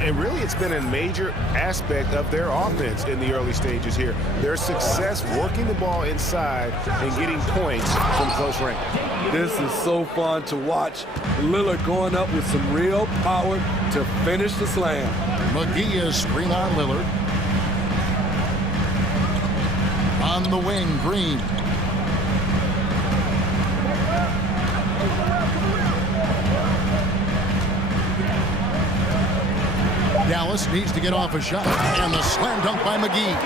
And really, it's been a major aspect of their offense in the early stages here. Their success working the ball inside and getting points from close range. This is so fun to watch. Lillard going up with some real power to finish the slam. McGee is screen on Lillard. On the wing, Green. Dallas needs to get off a shot. And the slam dunk by McGee.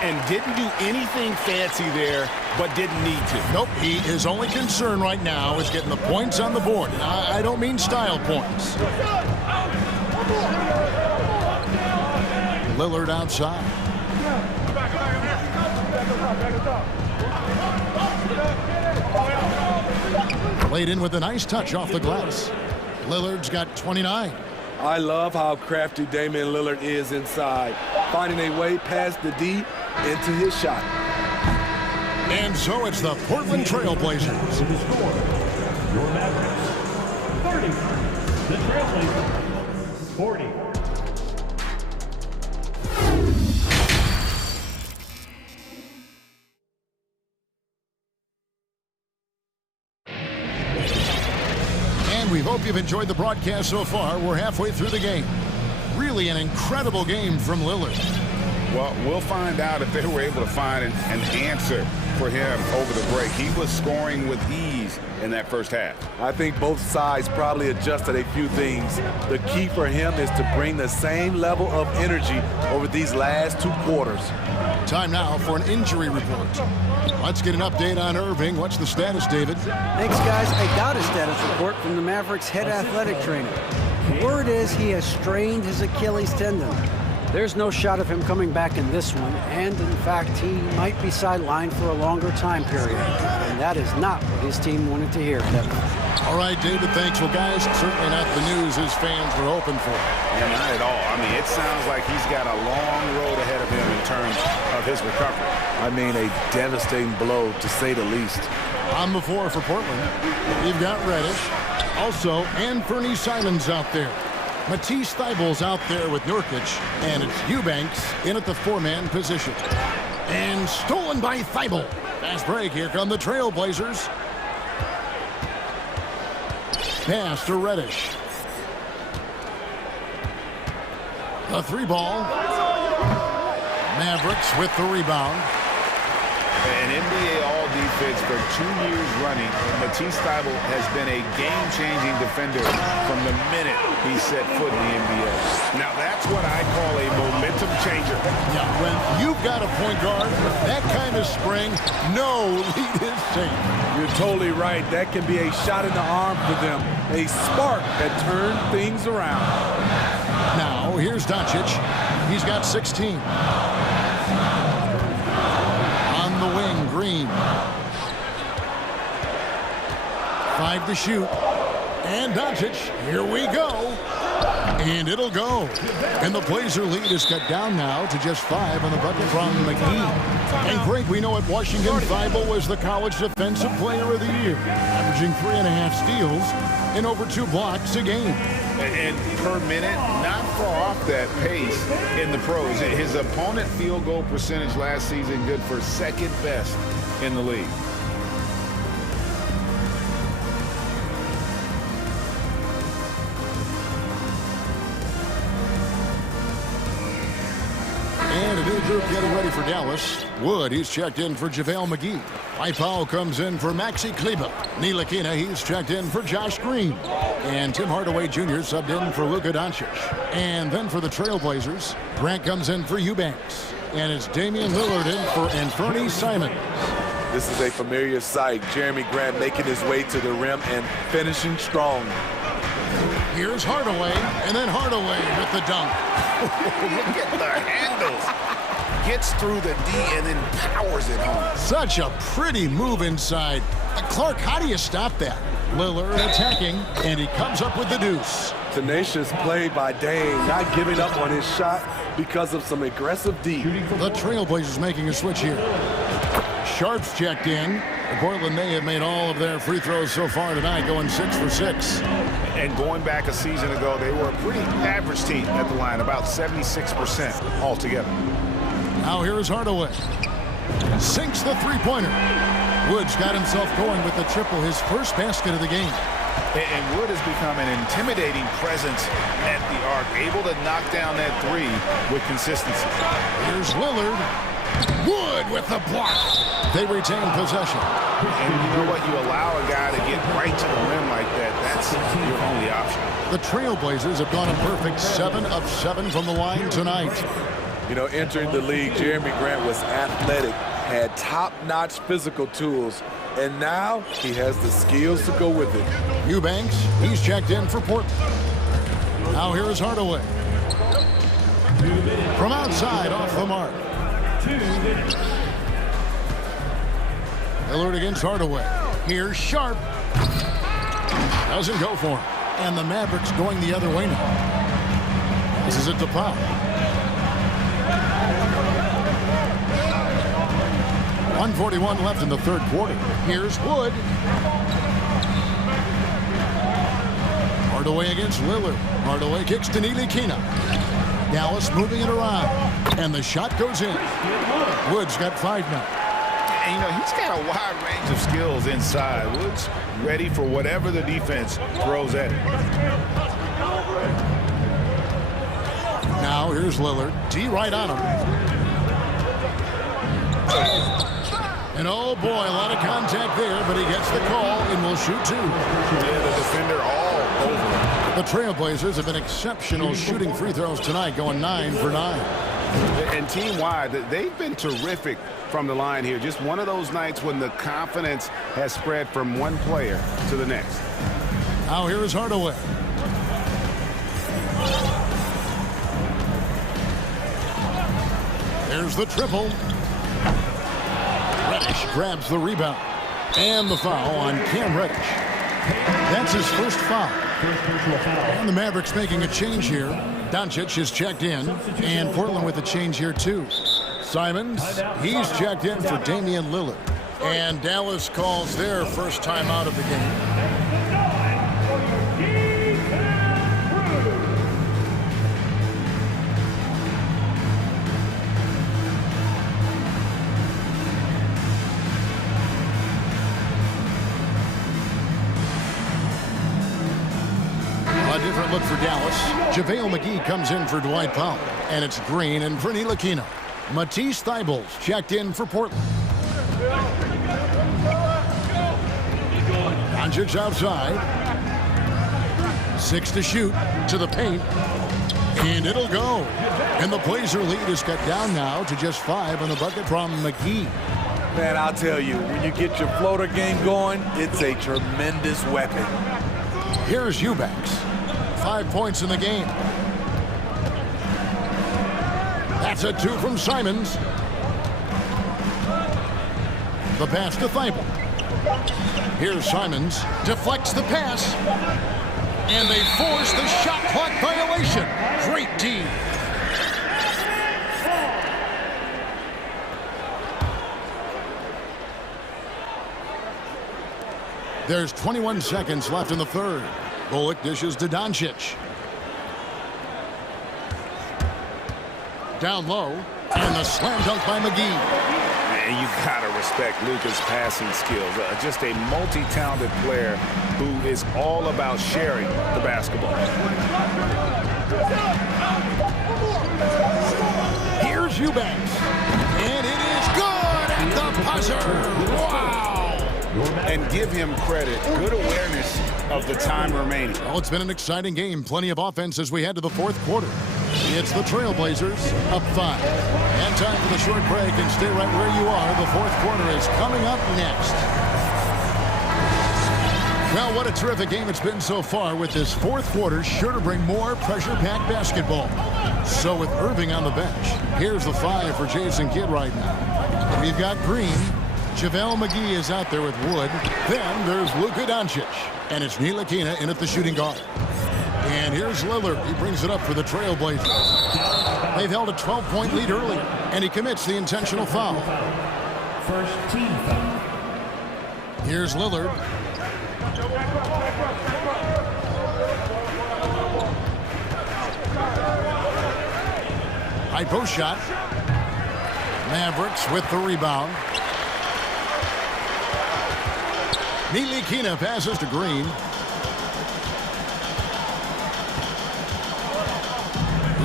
And didn't do anything fancy there, but didn't need to. Nope, his only concern right now is getting the points on the board. And I don't mean style points. Lillard outside. Played in with a nice touch off the glass. Lillard's got 29. I love how crafty Damian Lillard is inside, finding a way past the D into his shot. And so it's the Portland Trail Blazers. Your Mavericks, 30. The Trailblazers, 40. And we hope you've enjoyed the broadcast so far. We're halfway through the game. Really an incredible game from Lillard. Well, we'll find out if they were able to find an answer for him over the break. He was scoring with ease in that first half. I think both sides probably adjusted a few things. The key for him is to bring the same level of energy over these last 2 quarters. Time now for an injury report. Let's get an update on Irving. What's the status, David? Thanks, guys. I got a status report from the Mavericks head athletic trainer. The word is he has strained his Achilles tendon. There's no shot of him coming back in this one, and in fact, he might be sidelined for a longer time period. And that is not what his team wanted to hear, Kevin. All right, David, thanks. Well, guys, certainly not the news his fans were hoping for. Yeah, not at all. I mean, it sounds like he's got a long road ahead of him in terms of his recovery. I mean, a devastating blow, to say the least. On the floor for Portland, you've got Reddish. Also, Anthony Simons out there. Matisse Thybulle's out there with Nurkic, and it's Eubanks in at the 4-man position. And stolen by Thybulle. Fast break. Here come the Trailblazers. Pass to Reddish. The 3-ball. Mavericks with the rebound. An NBA All-Defense for 2 years running. Matisse Thybulle has been a game-changing defender from the minute he set foot in the NBA. Now, that's what I call a momentum changer. Yeah, when you've got a point guard, that kind of spring, no lead is safe. You're totally right. That can be a shot in the arm for them. A spark that turned things around. Now, here's Doncic. He's got 16. The wing, Green. 5 to shoot. And Doncic, here we go. And it'll go. And the Blazer lead is cut down now to just 5 on the bucket from McGee. And Greg, we know at Washington, Thybulle was the College Defensive Player of the Year, averaging 3.5 steals and over 2 blocks a game. And per minute, not far off that pace in the pros. His opponent field goal percentage last season good for 2nd best in the league. And a new group getting ready for Dallas. Wood, he's checked in for JaVale McGee. Powell comes in for Maxi Kleber. Ntilikina, he's checked in for Josh Green. And Tim Hardaway Jr. subbed in for Luka Doncic. And then for the Trailblazers, Grant comes in for Eubanks. And it's Damian Lillard in for Anthony Simons. This is a familiar sight. Jeremy Grant making his way to the rim and finishing strong. Here's Hardaway, and then Hardaway with the dunk. Look at the handles. Gets through the D and then powers it home. Such a pretty move inside. Clark, how do you stop that? Lillard attacking, and he comes up with the deuce. Tenacious play by Dame, not giving up on his shot because of some aggressive D. The Trailblazers making a switch here. Sharp's checked in. Portland may have made all of their free throws so far tonight, going 6 for 6. And going back a season ago, they were a pretty average team at the line, about 76% altogether. Now here's Hardaway. Sinks the three-pointer. Wood's got himself going with the triple, his first basket of the game. And Wood has become an intimidating presence at the arc, able to knock down that 3 with consistency. Here's Lillard. Wood with the block. They retain possession. And you know what? You allow a guy to get right to the rim like that. That's your only option. The Trailblazers have gone a perfect 7 of 7 from the line tonight. You know, entering the league, Jeremy Grant was athletic, had top-notch physical tools, and now he has the skills to go with it. Eubanks, he's checked in for Portland. Now here is Hardaway. From outside, off the mark. Lillard against Hardaway. Here's Sharp. Doesn't go for him. And the Mavericks going the other way now. This is it to Pop. 1:41 left in the third quarter. Here's Wood. Hardaway against Lillard. Hardaway kicks to Ntilikina. Dallas moving it around. And the shot goes in. Wood's got 5 now. And, you know, he's got a wide range of skills inside. Wood's ready for whatever the defense throws at him. Now here's Lillard. D right on him. And oh boy, a lot of contact there, but he gets the call and will shoot 2. Yeah, the defender all over him. The Trailblazers have been exceptional shooting free throws tonight, going 9 for 9. And team-wide, they've been terrific from the line here. Just one of those nights when the confidence has spread from one player to the next. Now here is Hardaway. There's the triple. Reddish grabs the rebound. And the foul on Cam Reddish. That's his first foul. And the Mavericks making a change here. Doncic is checked in. And Portland with a change here too. Simons, he's checked in for Damian Lillard. And Dallas calls their first time out of the game. A different look for Dallas. JaVale McGee comes in for Dwight Powell. And it's Green and for Ntilikina. Matisse Thybulle's checked in for Portland. Doncic outside. 6 to shoot to the paint. And it'll go. And the Blazer lead is cut down now to just 5 on the bucket from McGee. Man, I'll tell you, when you get your floater game going, it's a tremendous weapon. Here's Eubanks. 5 points in the game. That's a 2 from Simons. The pass to Thibault. Here's Simons. Deflects the pass. And they force the shot clock violation. Great D. There's 21 seconds left in the third. Bullock dishes to Doncic. Down low, and the slam dunk by McGee. Man, you gotta respect Luka's passing skills. Just a multi-talented player who is all about sharing the basketball. Here's Eubanks, and it is good at the buzzer. Wow! And give him credit. Good awareness of the time remaining. Well, it's been an exciting game. Plenty of offense as we head to the fourth quarter. It's the Trailblazers up 5. And time for the short break, and stay right where you are. The fourth quarter is coming up next. Well, what a terrific game it's been so far, with this fourth quarter sure to bring more pressure-packed basketball. So with Irving on the bench, here's the 5 for Jason Kidd right now. We've got Green. JaVale McGee is out there with Wood. Then there's Luka Doncic. And it's Ntilikina in at the shooting guard. And here's Lillard. He brings it up for the Trailblazers. They've held a 12-point lead earlier, and he commits the intentional foul. First team foul. Here's Lillard. High post shot. Mavericks with the rebound. Ntilikina passes to Green.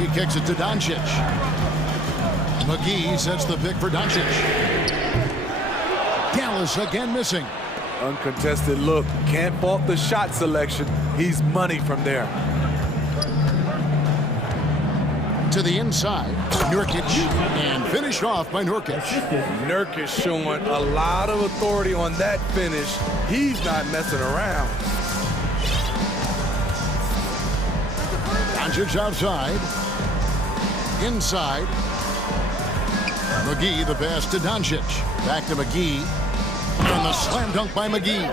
He kicks it to Doncic. McGee sets the pick for Doncic. Dallas again missing. Uncontested look. Can't fault the shot selection. He's money from there. To the inside, Nurkic, and finished off by Nurkic. Nurkic showing a lot of authority on that finish. He's not messing around. Doncic outside. Inside. McGee, the pass to Doncic. Back to McGee. And the slam dunk by McGee.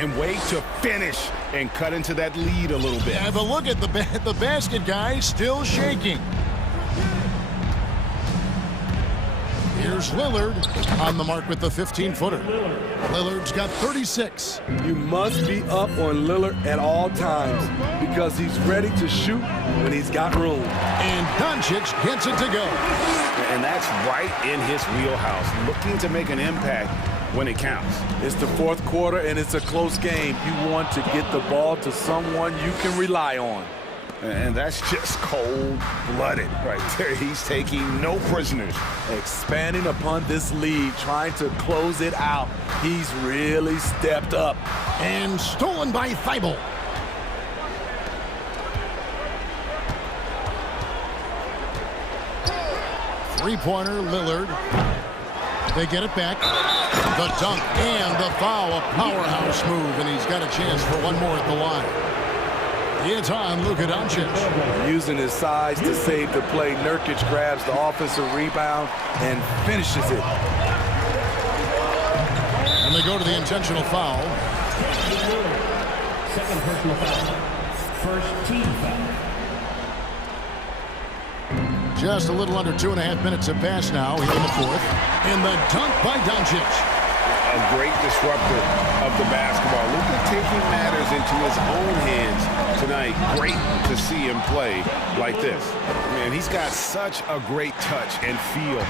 And wait to finish and cut into that lead a little bit. Yeah, but look at the basket guy still shaking. Here's Lillard on the mark with the 15-footer. Lillard's got 36. You must be up on Lillard at all times because he's ready to shoot when he's got room. And Doncic gets it to go. And that's right in his wheelhouse, looking to make an impact when it counts. It's the fourth quarter and it's a close game. You want to get the ball to someone you can rely on. And that's just cold-blooded right there. He's taking no prisoners. Expanding upon this lead, trying to close it out. He's really stepped up. And stolen by Thibault. Three-pointer, Lillard. They get it back. The dunk and the foul, a powerhouse move, and he's got a chance for one more at the line. It's on Luka Doncic. Using his size to save the play, Nurkic grabs the offensive rebound and finishes it. And they go to the intentional foul. Second personal foul. First team foul. Just a little under 2.5 minutes have passed now here in the fourth. And the dunk by Doncic. A great disruptor of the basketball. Luka taking matters into his own hands tonight. Great to see him play like this. Man, he's got such a great touch and feel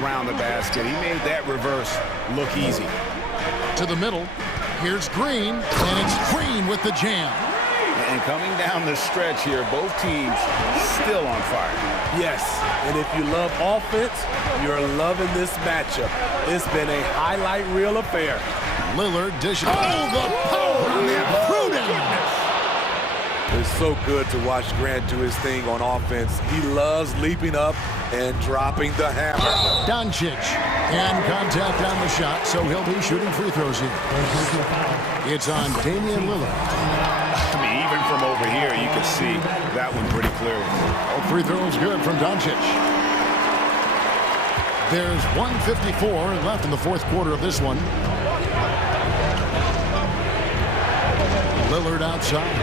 around the basket. He made that reverse look easy. To the middle. Here's Green, and it's Green with the jam. And coming down the stretch here, both teams still on fire. Yes, and if you love offense, you're loving this matchup. It's been a highlight reel affair. Lillard dishes. Oh, the power on that throw-down. It's so good to watch Grant do his thing on offense. He loves leaping up and dropping the hammer. Doncic, and contact on the shot, so he'll be shooting free throws here. It's on Damian Lillard. I mean, even from over here, you can see that one pretty clearly. Oh, free throws good from Doncic. There's 1:54 left in the fourth quarter of this one. Lillard outside.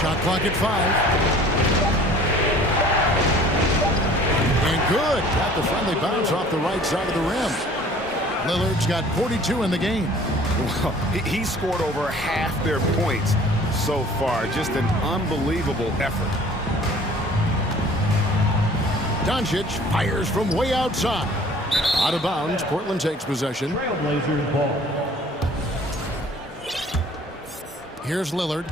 Shot clock at 5. And good. Got the friendly bounce off the right side of the rim. Lillard's got 42 in the game. Well, he scored over half their points so far. Just an unbelievable effort. Doncic fires from way outside. Out of bounds. Portland takes possession. Trailblazers ball. Here's Lillard.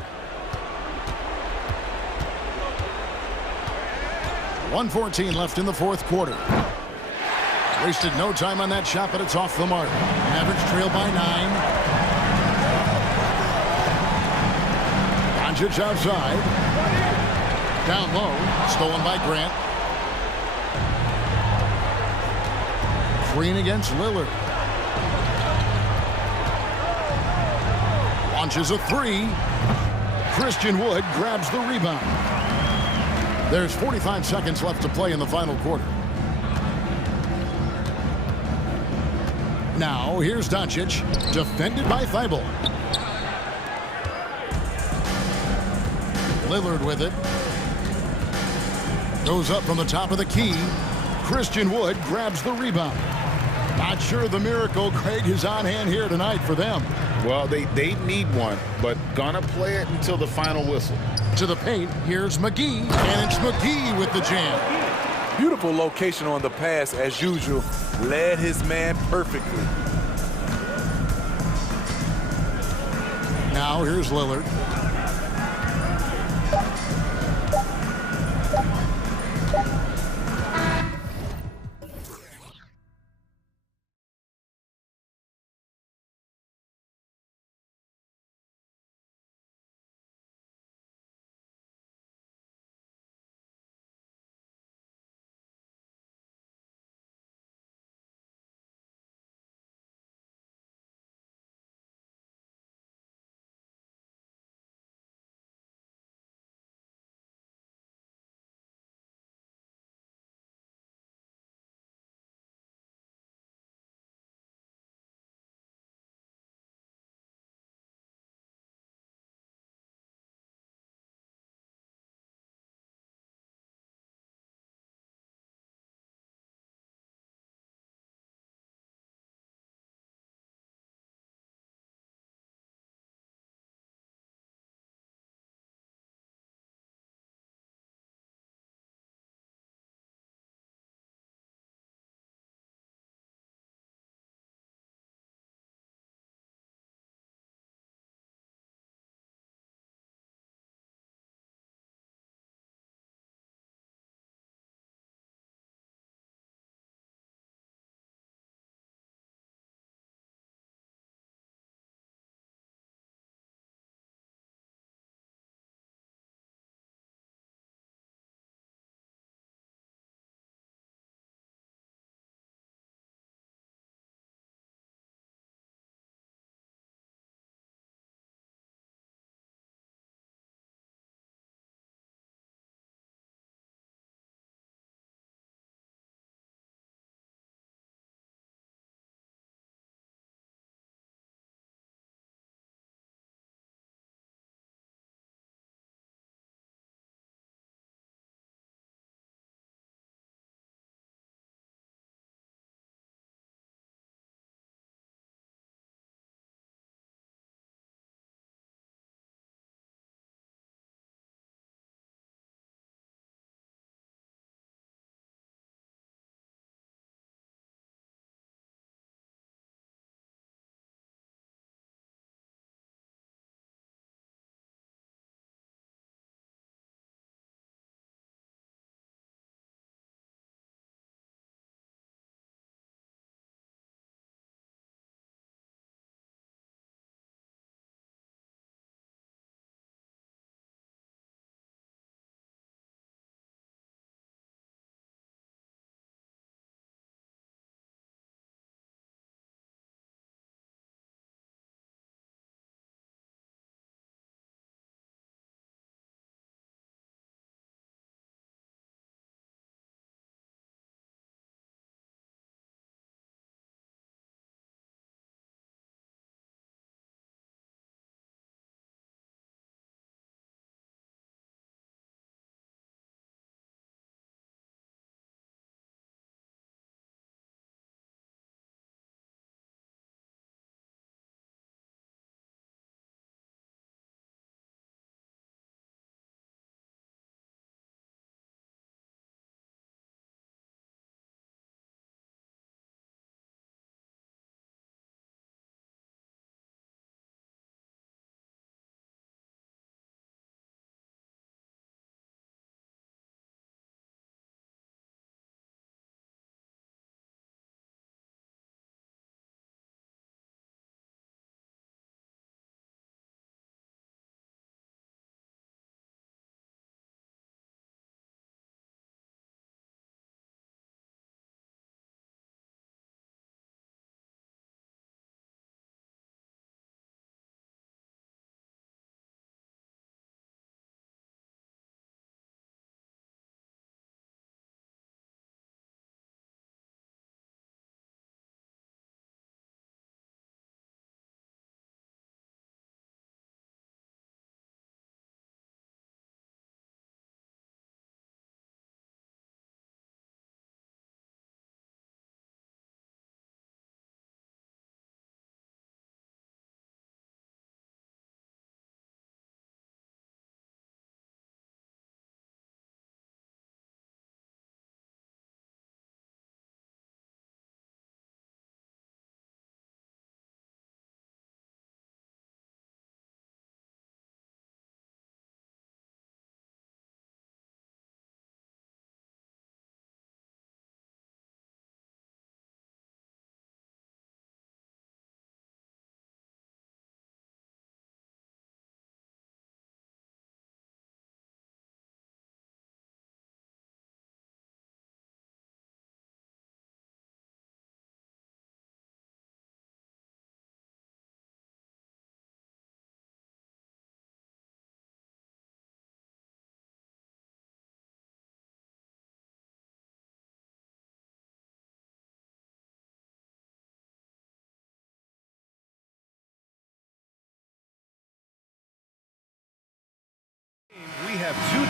1:14 left in the fourth quarter. Wasted no time on that shot, but it's off the mark. Mavericks trail by 9. Doncic outside. Down low. Stolen by Grant. Green against Lillard. Launches a three. Christian Wood grabs the rebound. There's 45 seconds left to play in the final quarter. Now, here's Doncic, defended by Thibault. Lillard with it. Goes up from the top of the key. Christian Wood grabs the rebound. Not sure the miracle, Craig, is on hand here tonight for them. Well, they need one, but gonna play it until the final whistle. To the paint, here's McGee, and it's McGee with the jam. Beautiful location on the pass, as usual. Led his man perfectly. Now here's Lillard.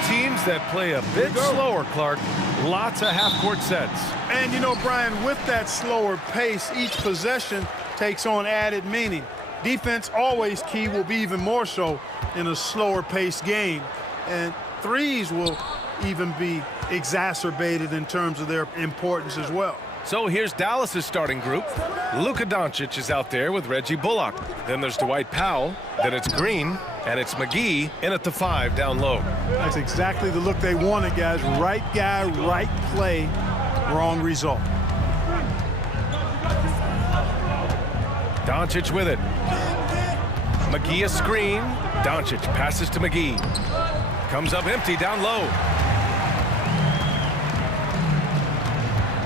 teams that play a bit slower, Clark. Lots of half-court sets. And, you know, Brian, with that slower pace, each possession takes on added meaning. Defense, always key, will be even more so in a slower-paced game. And threes will even be exacerbated in terms of their importance as well. So here's Dallas's starting group. Luka Doncic is out there with Reggie Bullock. Then there's Dwight Powell. Then it's Green. And it's McGee in at the 5 down low. That's exactly the look they wanted, guys. Right guy, right play, wrong result. Doncic with it. McGee a screen. Doncic passes to McGee. Comes up empty down low.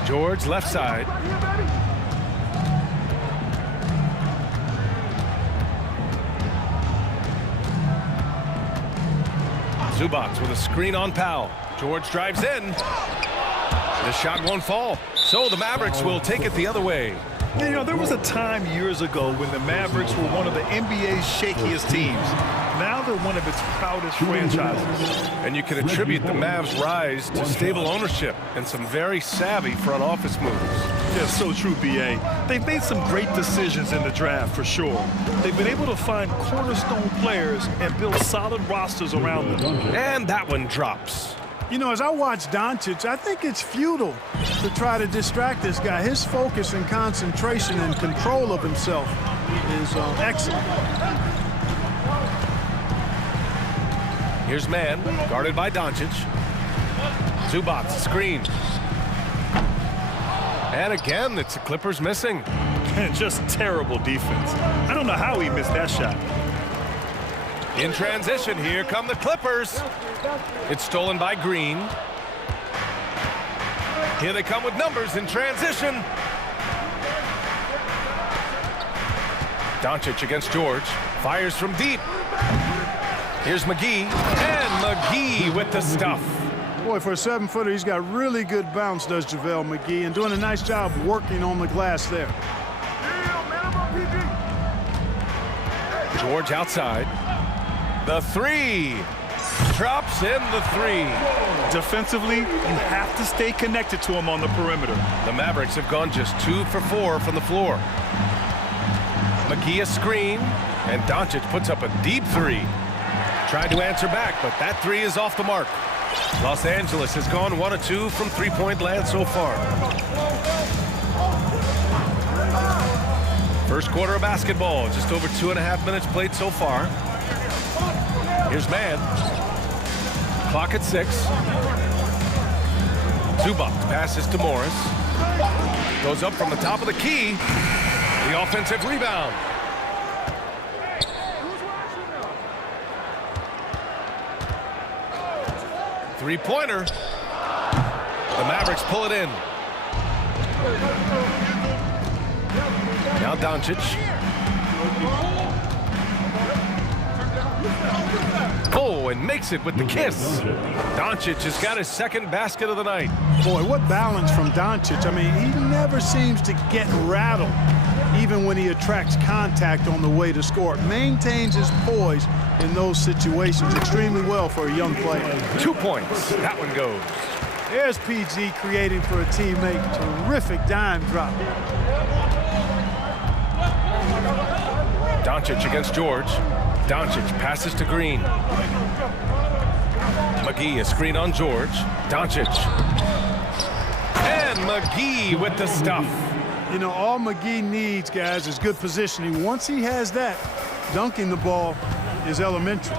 George left side. Zubac with a screen on Powell. George drives in. The shot won't fall. So the Mavericks will take it the other way. You know, there was a time years ago when the Mavericks were one of the NBA's shakiest teams. Now they're one of its proudest franchises. And you can attribute the Mavs' rise to stable ownership and some very savvy front office moves. Yeah, so true, B.A. They've made some great decisions in the draft, for sure. They've been able to find cornerstone players and build solid rosters around them. And that one drops. You know, as I watch Doncic, I think it's futile to try to distract this guy. His focus and concentration and control of himself is excellent. Here's man, guarded by Doncic. Zubac, screen. And again, it's the Clippers missing. Just terrible defense. I don't know how he missed that shot. In transition, here come the Clippers. It's stolen by Green. Here they come with numbers in transition. Doncic against George. Fires from deep. Here's McGee. And McGee with the stuff. Boy, for a 7-footer, he's got really good bounce, does JaVale McGee, and doing a nice job working on the glass there. George outside. The 3. Drops in the 3. Defensively, you have to stay connected to him on the perimeter. The Mavericks have gone just 2 for 4 from the floor. McGee a screen, and Doncic puts up a deep 3. Tried to answer back, but that 3 is off the mark. Los Angeles has gone 1 of 2 from three-point land so far. First quarter of basketball, just over 2.5 minutes played so far. Here's man. Clock at 6. Zubac passes to Morris. Goes up from the top of the key. The offensive rebound. Three-pointer. The Mavericks pull it in. Now Doncic. Oh, and makes it with the kiss. Doncic has got his second basket of the night. Boy, what balance from Doncic. I mean, he never seems to get rattled, even when he attracts contact on the way to score. Maintains his poise in those situations extremely well for a young player. 2 points. That one goes. There's PG creating for a teammate. Terrific dime drop. Doncic against George. Doncic passes to Green. McGee a screen on George. Doncic. And McGee with the stuff. You know, all McGee needs, guys, is good positioning. Once he has that, dunking the ball is elementary.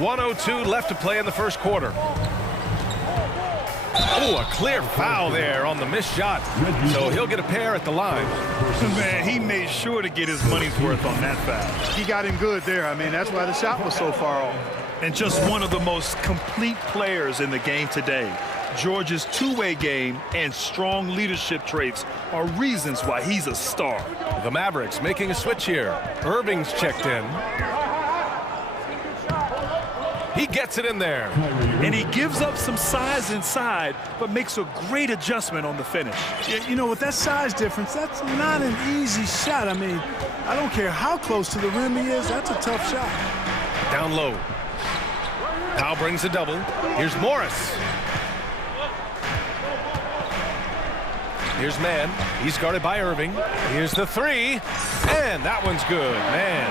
1:02 left to play in the first quarter. Oh, a clear foul there on the missed shot. So he'll get a pair at the line. Man, he made sure to get his money's worth on that foul. He got him good there. I mean, that's why the shot was so far off. And just one of the most complete players in the game today. George's two-way game and strong leadership traits are reasons why he's a star. The Mavericks making a switch here. Irving's checked in. He gets it in there. And he gives up some size inside, but makes a great adjustment on the finish. Yeah, you know, with that size difference, that's not an easy shot. I mean, I don't care how close to the rim he is, that's a tough shot. Down low. Powell brings a double. Here's Morris. Here's Mann. He's guarded by Irving. Here's the three. And that one's good, man.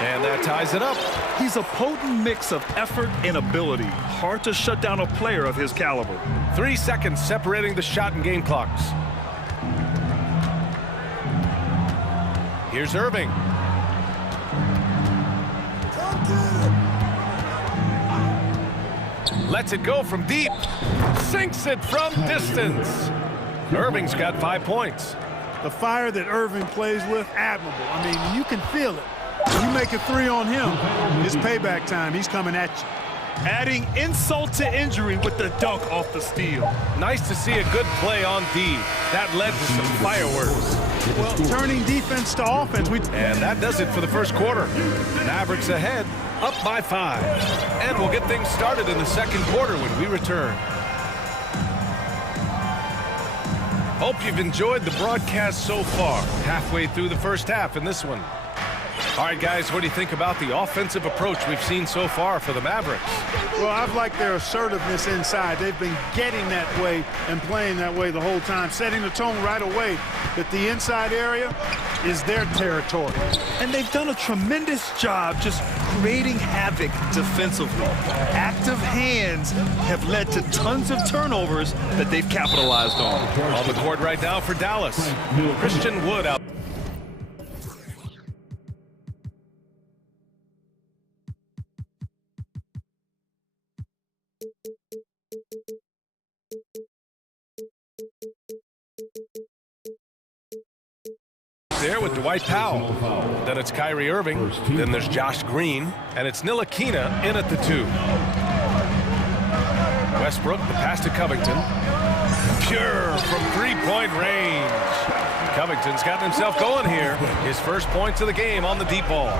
And that ties it up. He's a potent mix of effort and ability. Hard to shut down a player of his caliber. 3 seconds separating the shot and game clocks. Here's Irving. Lets it go from deep. Sinks it from distance. Irving's got 5 points. The fire that Irving plays with, admirable. I mean, you can feel it. You make a three on him, it's payback time. He's coming at you. Adding insult to injury with the dunk off the steal. Nice to see a good play on D. That led to some fireworks. Well, turning defense to offense. And that does it for the first quarter. Mavericks ahead, up by 5. And we'll get things started in the second quarter when we return. Hope you've enjoyed the broadcast so far. Halfway through the first half in this one. All right, guys, what do you think about the offensive approach we've seen so far for the Mavericks? Well, I've liked their assertiveness inside. They've been getting that way and playing that way the whole time, setting the tone right away that the inside area is their territory. And they've done a tremendous job just creating havoc defensively. Active hands have led to tons of turnovers that they've capitalized on. On the court right now for Dallas, Christian Wood out. There with Dwight Powell. Then it's Kyrie Irving. Then there's Josh Green. And it's Ntilikina in at the 2. Westbrook, the pass to Covington. Pure from three-point range. Covington's gotten himself going here. His first points of the game on the deep ball.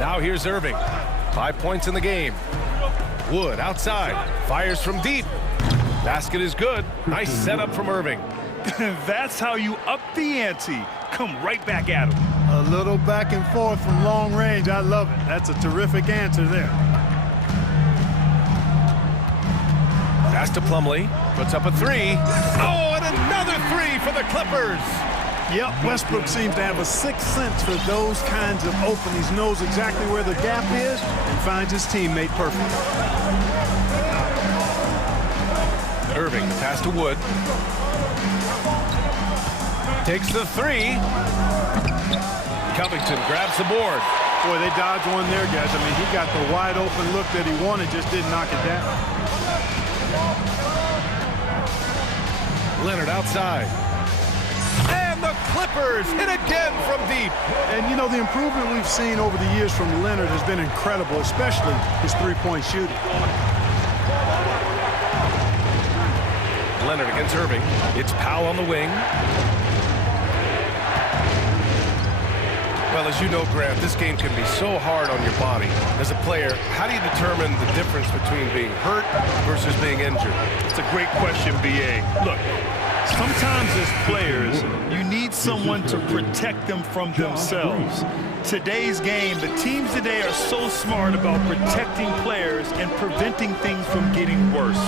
Now here's Irving. 5 points in the game. Wood outside. Fires from deep. Basket is good. Nice setup from Irving. That's how you up the ante. Come right back at him. A little back and forth from long range. I love it. That's a terrific answer there. Pass to Plumlee. Puts up a 3. Oh, and another 3 for the Clippers. Yep, Westbrook seems to have a sixth sense for those kinds of openings. Knows exactly where the gap is and finds his teammate perfect. Irving, the pass to Wood. Takes the 3. Covington grabs the board. Boy, they dodged one there, guys. I mean, he got the wide open look that he wanted, just didn't knock it down. Leonard outside. And the Clippers hit again from deep. And, you know, the improvement we've seen over the years from Leonard has been incredible, especially his three-point shooting. Leonard against Irving. It's Powell on the wing. Well, as you know, Grant, this game can be so hard on your body. As a player, how do you determine the difference between being hurt versus being injured? It's a great question, B.A. Look, sometimes as players, you need someone to protect them from themselves. Today's game, the teams today are so smart about protecting players and preventing things from getting worse.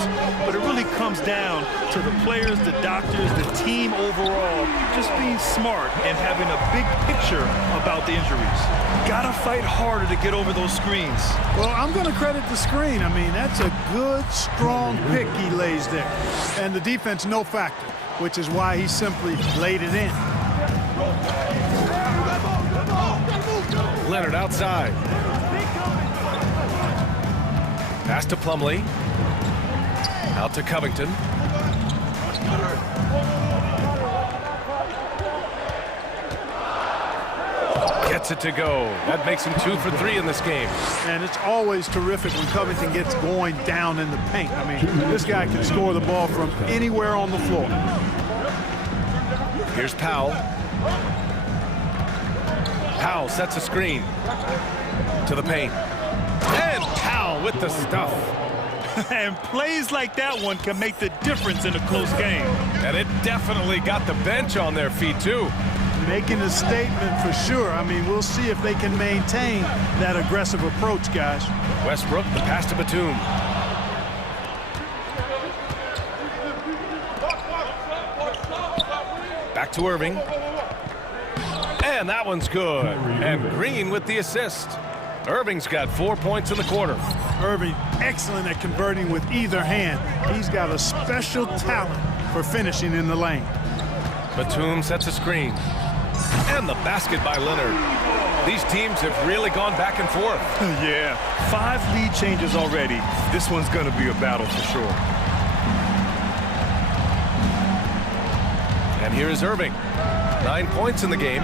But it really comes down to the players, the doctors, the team overall, just being smart and having a big picture about the injuries. Gotta fight harder to get over those screens. Well, I'm going to credit the screen. I mean, that's a good, strong pick he lays there. And the defense, no factor, which is why he simply laid it in. Leonard outside. Pass to Plumlee. Out to Covington. Gets it to go. That makes him 2 for 3 in this game. And it's always terrific when Covington gets going down in the paint. I mean, this guy can score the ball from anywhere on the floor. Here's Powell. Powell sets a screen. To the paint. And Powell with the stuff. And plays like that one can make the difference in a close game. And it definitely got the bench on their feet, too. Making a statement for sure. I mean, we'll see if they can maintain that aggressive approach, guys. Westbrook, the pass to Batum. Back to Irving. And that one's good. And Green with the assist. Irving's got 4 points in the quarter. Irving, excellent at converting with either hand. He's got a special talent for finishing in the lane. Batum sets a screen. And the basket by Leonard. These teams have really gone back and forth. Yeah, 5 lead changes already. This one's going to be a battle for sure. And here is Irving. 9 points in the game.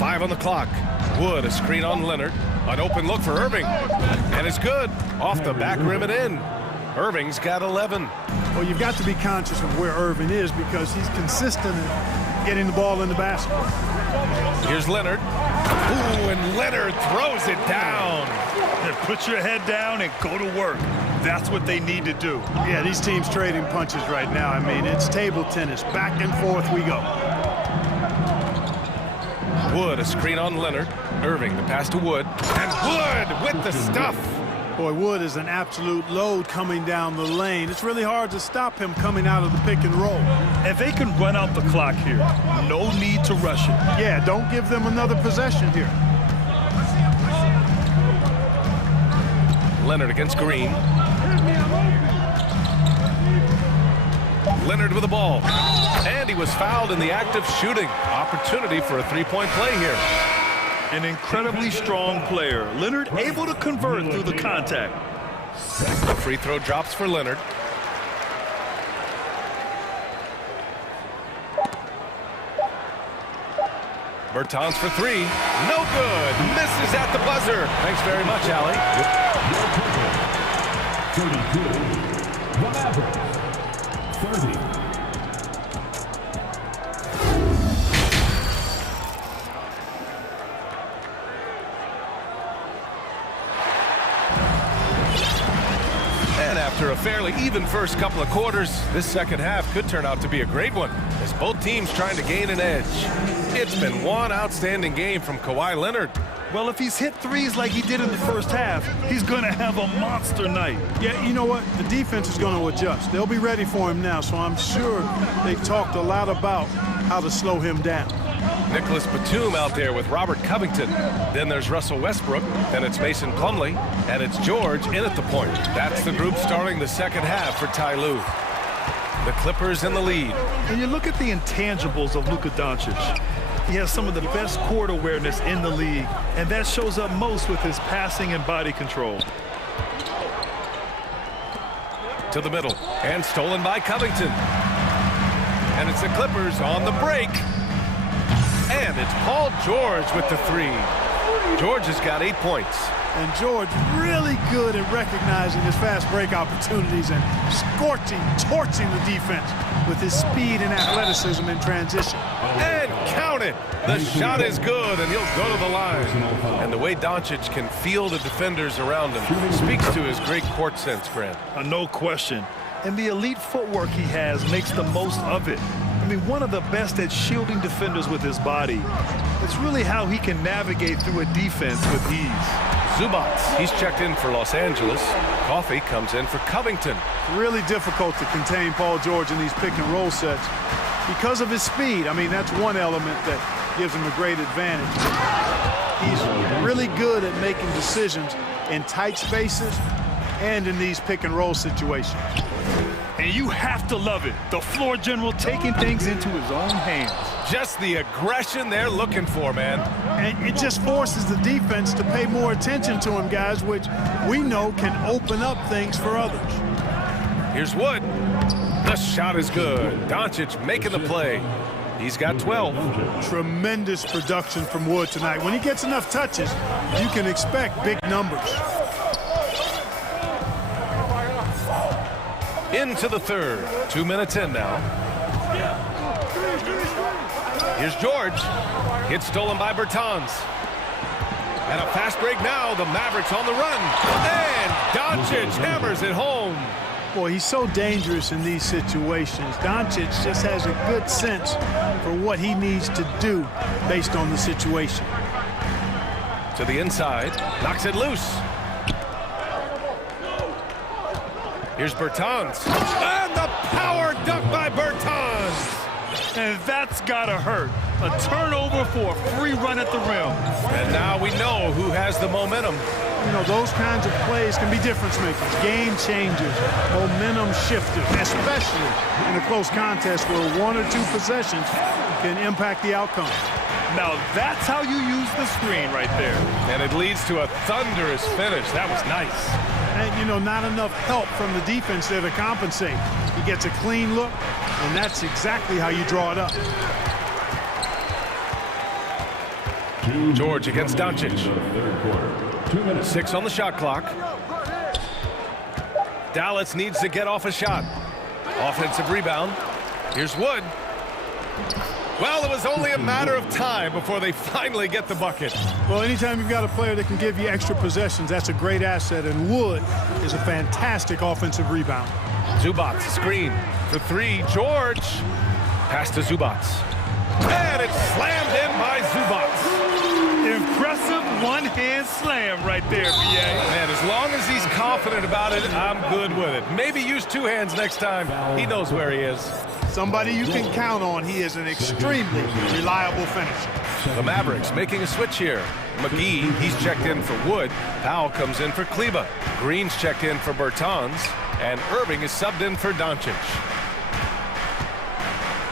Five on the clock. Wood, a screen on Leonard. An open look for Irving. And it's good. Off the back rim and in. Irving's got 11. Well, you've got to be conscious of where Irving is because he's consistent in getting the ball in the basket. Here's Leonard. Ooh, and Leonard throws it down. And put your head down and go to work. That's what they need to do. Yeah, these teams trading punches right now. I mean, it's table tennis. Back and forth we go. Wood, a screen on Leonard. Irving, the pass to Wood. And Wood with the stuff. Boy, Wood is an absolute load coming down the lane. It's really hard to stop him coming out of the pick and roll. And they can run out the clock here. No need to rush it. Yeah, don't give them another possession here. Leonard against Green. Leonard with the ball. And he was fouled in the act of shooting. Opportunity for a three-point play here. An incredibly strong player. Leonard able to convert through the contact. The free throw drops for Leonard. Bertans for three. No good. Misses at the buzzer. Thanks very much, Allie. 32. The Mavericks. 30. After a fairly even first couple of quarters, this second half could turn out to be a great one as both teams trying to gain an edge. It's been one outstanding game from Kawhi Leonard. Well, if he's hit threes like he did in the first half, he's going to have a monster night. Yeah, you know what? The defense is going to adjust. They'll be ready for him now, so I'm sure they've talked a lot about how to slow him down. Nicholas Batum out there with Robert Covington. Then there's Russell Westbrook. Then it's Mason Plumlee. And it's George in at the point. That's the group starting the second half for Ty Lue. The Clippers in the lead. And you look at the intangibles of Luka Doncic. He has some of the best court awareness in the league, and that shows up most with his passing and body control. To the middle, and stolen by Covington. And it's the Clippers on the break. And it's Paul George with the three. George has got 8 points. And George really good at recognizing his fast break opportunities and torching the defense with his speed and athleticism in transition. And count it! The shot is good, and he'll go to the line. And the way Doncic can feel the defenders around him speaks to his great court sense, Grant. No question. And the elite footwork he has makes the most of it. I mean, one of the best at shielding defenders with his body. It's really how he can navigate through a defense with ease. Zubac, he's checked in for Los Angeles. Coffey comes in for Covington. Really difficult to contain Paul George in these pick and roll sets because of his speed. I mean, that's one element that gives him a great advantage. He's really good at making decisions in tight spaces and in these pick and roll situations. And you have to love it. The floor general taking things into his own hands. Just the aggression they're looking for, man. And it just forces the defense to pay more attention to him, guys, which we know can open up things for others. Here's Wood. The shot is good. Doncic making the play. He's got 12. Tremendous production from Wood tonight. When he gets enough touches, you can expect big numbers. Into the third. 2 minutes in now. Here's George. Hit stolen by Bertans. And a fast break now. The Mavericks on the run. And Doncic hammers it home. Boy, he's so dangerous in these situations. Doncic just has a good sense for what he needs to do based on the situation. To the inside. Knocks it loose. Here's Bertans. And the power dunk by Bertans. And that's gotta hurt. A turnover for a free run at the rim. And now we know who has the momentum. You know, those kinds of plays can be difference makers, game changers, momentum shifters, especially in a close contest where one or two possessions can impact the outcome. Now that's how you use the screen right there. And it leads to a thunderous finish. That was nice. And, you know, not enough help from the defense there to compensate. He gets a clean look, and that's exactly how you draw it up. George against Doncic. 6 on the shot clock. Dallas needs to get off a shot. Offensive rebound. Here's Wood. Well, it was only a matter of time before they finally get the bucket. Well, anytime you've got a player that can give you extra possessions, that's a great asset, and Wood is a fantastic offensive rebound. Zubats screen for 3. George. Pass to Zubats. And it's slammed in by Zubats. Impressive one-hand slam right there, B.A. Man, as long as he's confident about it, I'm good with it. Maybe use 2 hands next time. He knows where he is. Somebody you can count on. He is an extremely reliable finisher. The Mavericks making a switch here. McGee, he's checked in for Wood. Powell comes in for Kleba. Green's checked in for Bertans. And Irving is subbed in for Doncic.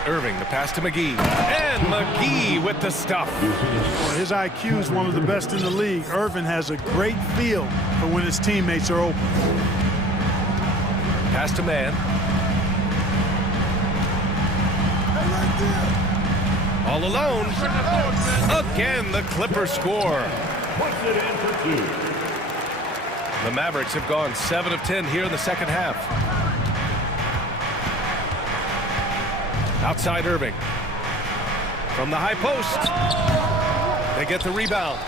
Irving, the pass to McGee. And McGee with the stuff. Well, his IQ is one of the best in the league. Irving has a great feel for when his teammates are open. Pass to Man. All alone. Again, the Clippers score. The Mavericks have gone 7 of 10 here in the second half. Outside Irving. From the high post. They get the rebound.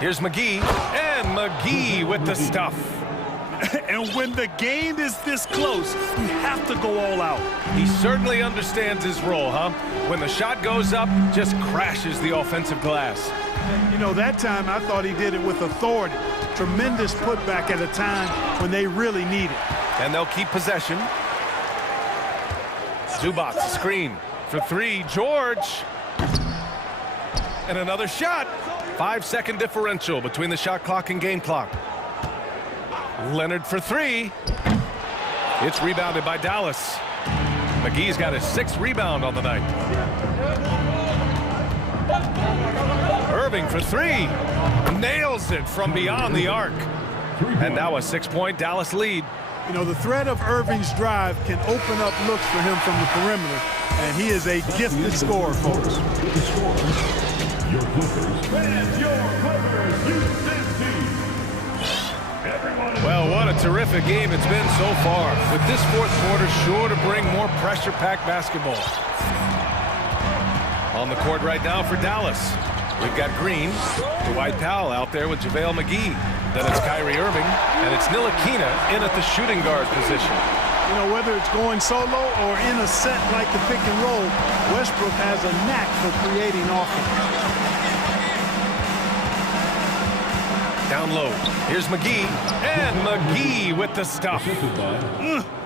Here's McGee. And McGee with the stuff. And when the game is this close, you have to go all out. He certainly understands his role, huh? When the shot goes up, just crashes the offensive glass. You know, that time I thought he did it with authority. Tremendous putback at a time when they really need it. And they'll keep possession. Zubats, screen for 3. George. And another shot. 5-second differential between the shot clock and game clock. Leonard for 3. It's rebounded by Dallas. McGee's got his 6th rebound on the night. Irving for 3. Nails it from beyond the arc. And now a 6-point Dallas lead. You know, the threat of Irving's drive can open up looks for him from the perimeter, and he is a gifted scorer, folks. Your Clippers and your Clippers Houston team. Well, what a terrific game it's been so far. With this fourth quarter sure to bring more pressure-packed basketball. On the court right now for Dallas. We've got Green, Dwight Powell out there with JaVale McGee. Then it's Kyrie Irving, and it's Ntilikina in at the shooting guard position. You know, whether it's going solo or in a set like the pick and roll, Westbrook has a knack for creating offense. Down low. Here's McGee, and McGee with the stuff.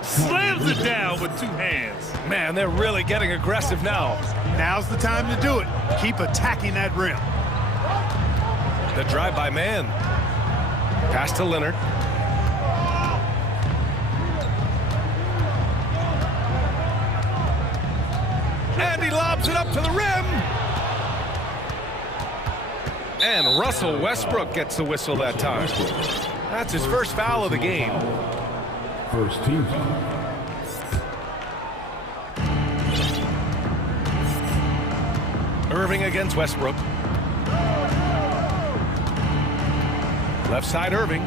Slams it down with 2 hands. Man, they're really getting aggressive now. Now's the time to do it. Keep attacking that rim. The drive by Man. Pass to Leonard. And he lobs it up to the rim. And Russell Westbrook gets the whistle that time. That's his first foul of the game. First team foul. Irving against Westbrook. Left side Irving.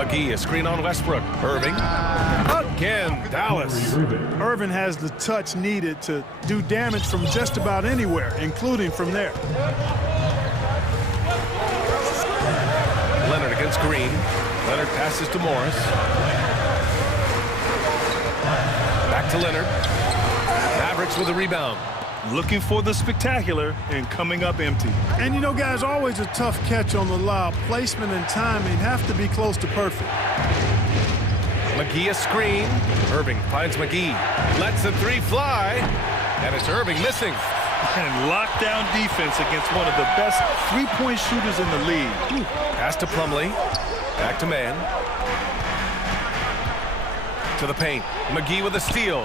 McGee, a screen on Westbrook. Irving. Again, Dallas. Irving has the touch needed to do damage from just about anywhere, including from there. Leonard against Green. Leonard passes to Morris. Back to Leonard. Mavericks with a rebound. Looking for the spectacular and coming up empty. And you know, guys, always a tough catch on the lob. Placement and timing have to be close to perfect. McGee a screen. Irving finds McGee. Lets the three fly. And it's Irving missing. And lockdown defense against one of the best three-point shooters in the league. Pass to Plumlee. Back to man. To the paint. McGee with a steal.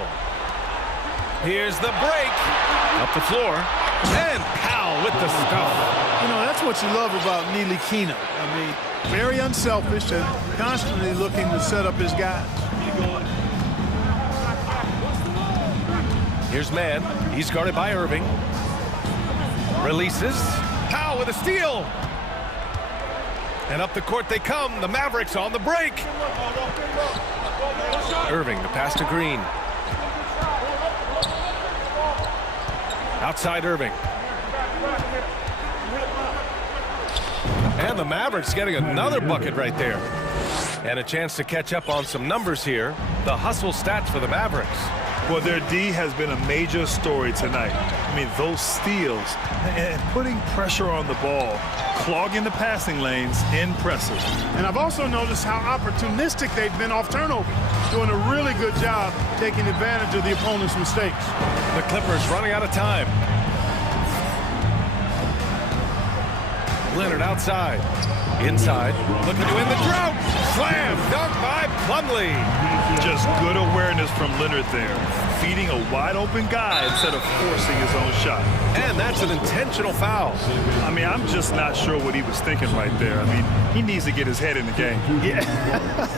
Here's the break. Up the floor. And Powell with the stuff. You know, that's what you love about Ntilikina. I mean, very unselfish and constantly looking to set up his guys. Here's man. He's guarded by Irving. Releases. Powell with a steal. And up the court they come. The Mavericks on the break. Irving, the pass to Green. Outside Irving. And the Mavericks getting another bucket right there. And a chance to catch up on some numbers here. The hustle stats for the Mavericks. Well, their D has been a major story tonight. I mean, those steals and putting pressure on the ball, clogging the passing lanes, impressive. And I've also noticed how opportunistic they've been off turnover, doing a really good job taking advantage of the opponent's mistakes. The Clippers running out of time. Leonard outside. Inside. Looking to win the drought. Slam. Dunk by Plumlee. Just good awareness from Leonard there. Feeding a wide open guy instead of forcing his own shot. And that's an intentional foul. I mean, I'm just not sure what he was thinking right there. I mean, he needs to get his head in the game. Yeah,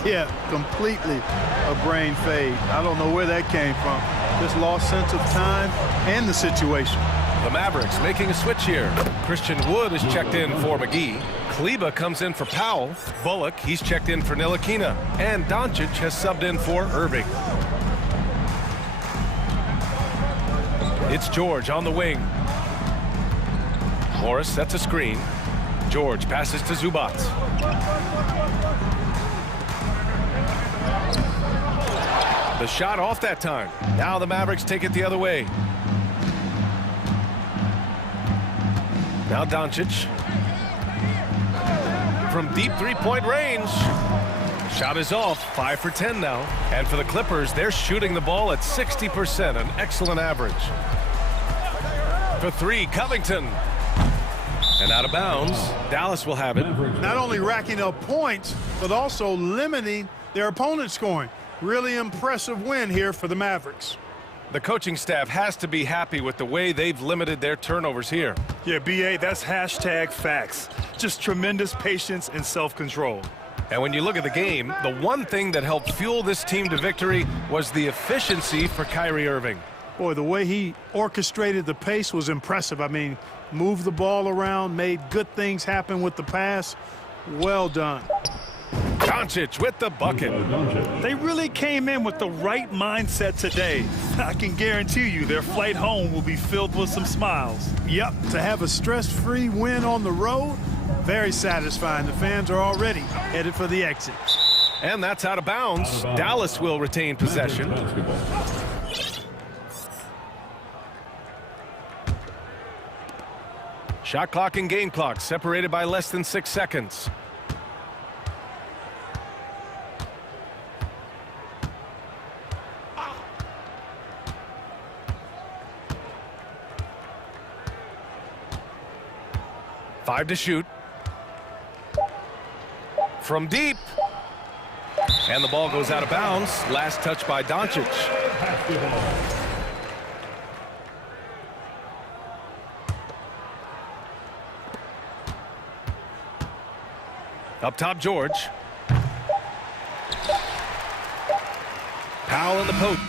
yeah, completely a brain fade. I don't know where that came from. Just lost sense of time and the situation. The Mavericks making a switch here. Christian Wood is checked in for McGee. Kleba comes in for Powell. Bullock, he's checked in for Ntilikina. And Doncic has subbed in for Irving. It's George on the wing. Morris sets a screen. George passes to Zubac. The shot off that time. Now the Mavericks take it the other way. Now Doncic. From deep three-point range. Shot is off. 5 for 10 now. And for the Clippers, they're shooting the ball at 60%, an excellent average. For three, Covington. And out of bounds, Dallas will have it. Not only racking up points, but also limiting their opponent's scoring. Really impressive win here for the Mavericks. The coaching staff has to be happy with the way they've limited their turnovers here. Yeah, BA, that's hashtag facts. Just tremendous patience and self-control. And when you look at the game, the one thing that helped fuel this team to victory was the efficiency for Kyrie Irving. Boy, the way he orchestrated the pace was impressive. I mean, moved the ball around, made good things happen with the pass. Well done. Doncic with the bucket. They really came in with the right mindset today. I can guarantee you their flight home will be filled with some smiles. Yep, to have a stress-free win on the road, very satisfying. The fans are already headed for the exit. And that's out of bounds. Dallas will retain possession. Shot clock and game clock separated by less than 6 seconds. Five to shoot. From deep. And the ball goes out of bounds. Last touch by Doncic. Up top, George. Powell in the post.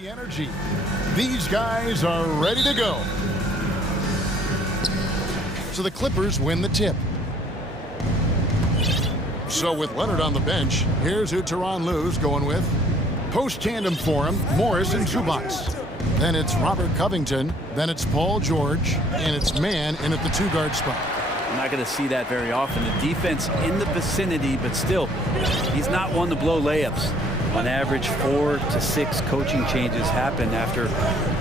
The energy. These guys are ready to go. So the Clippers win the tip. So with Leonard on the bench, here's who Tyronn Lue's going with. Post tandem for him, Morris and Zubac. Then it's Robert Covington. Then it's Paul George. And it's Mann in at the 2-guard spot. I'm not going to see that very often. The defense in the vicinity, but still, he's not one to blow layups. On average, 4 to 6 coaching changes happen after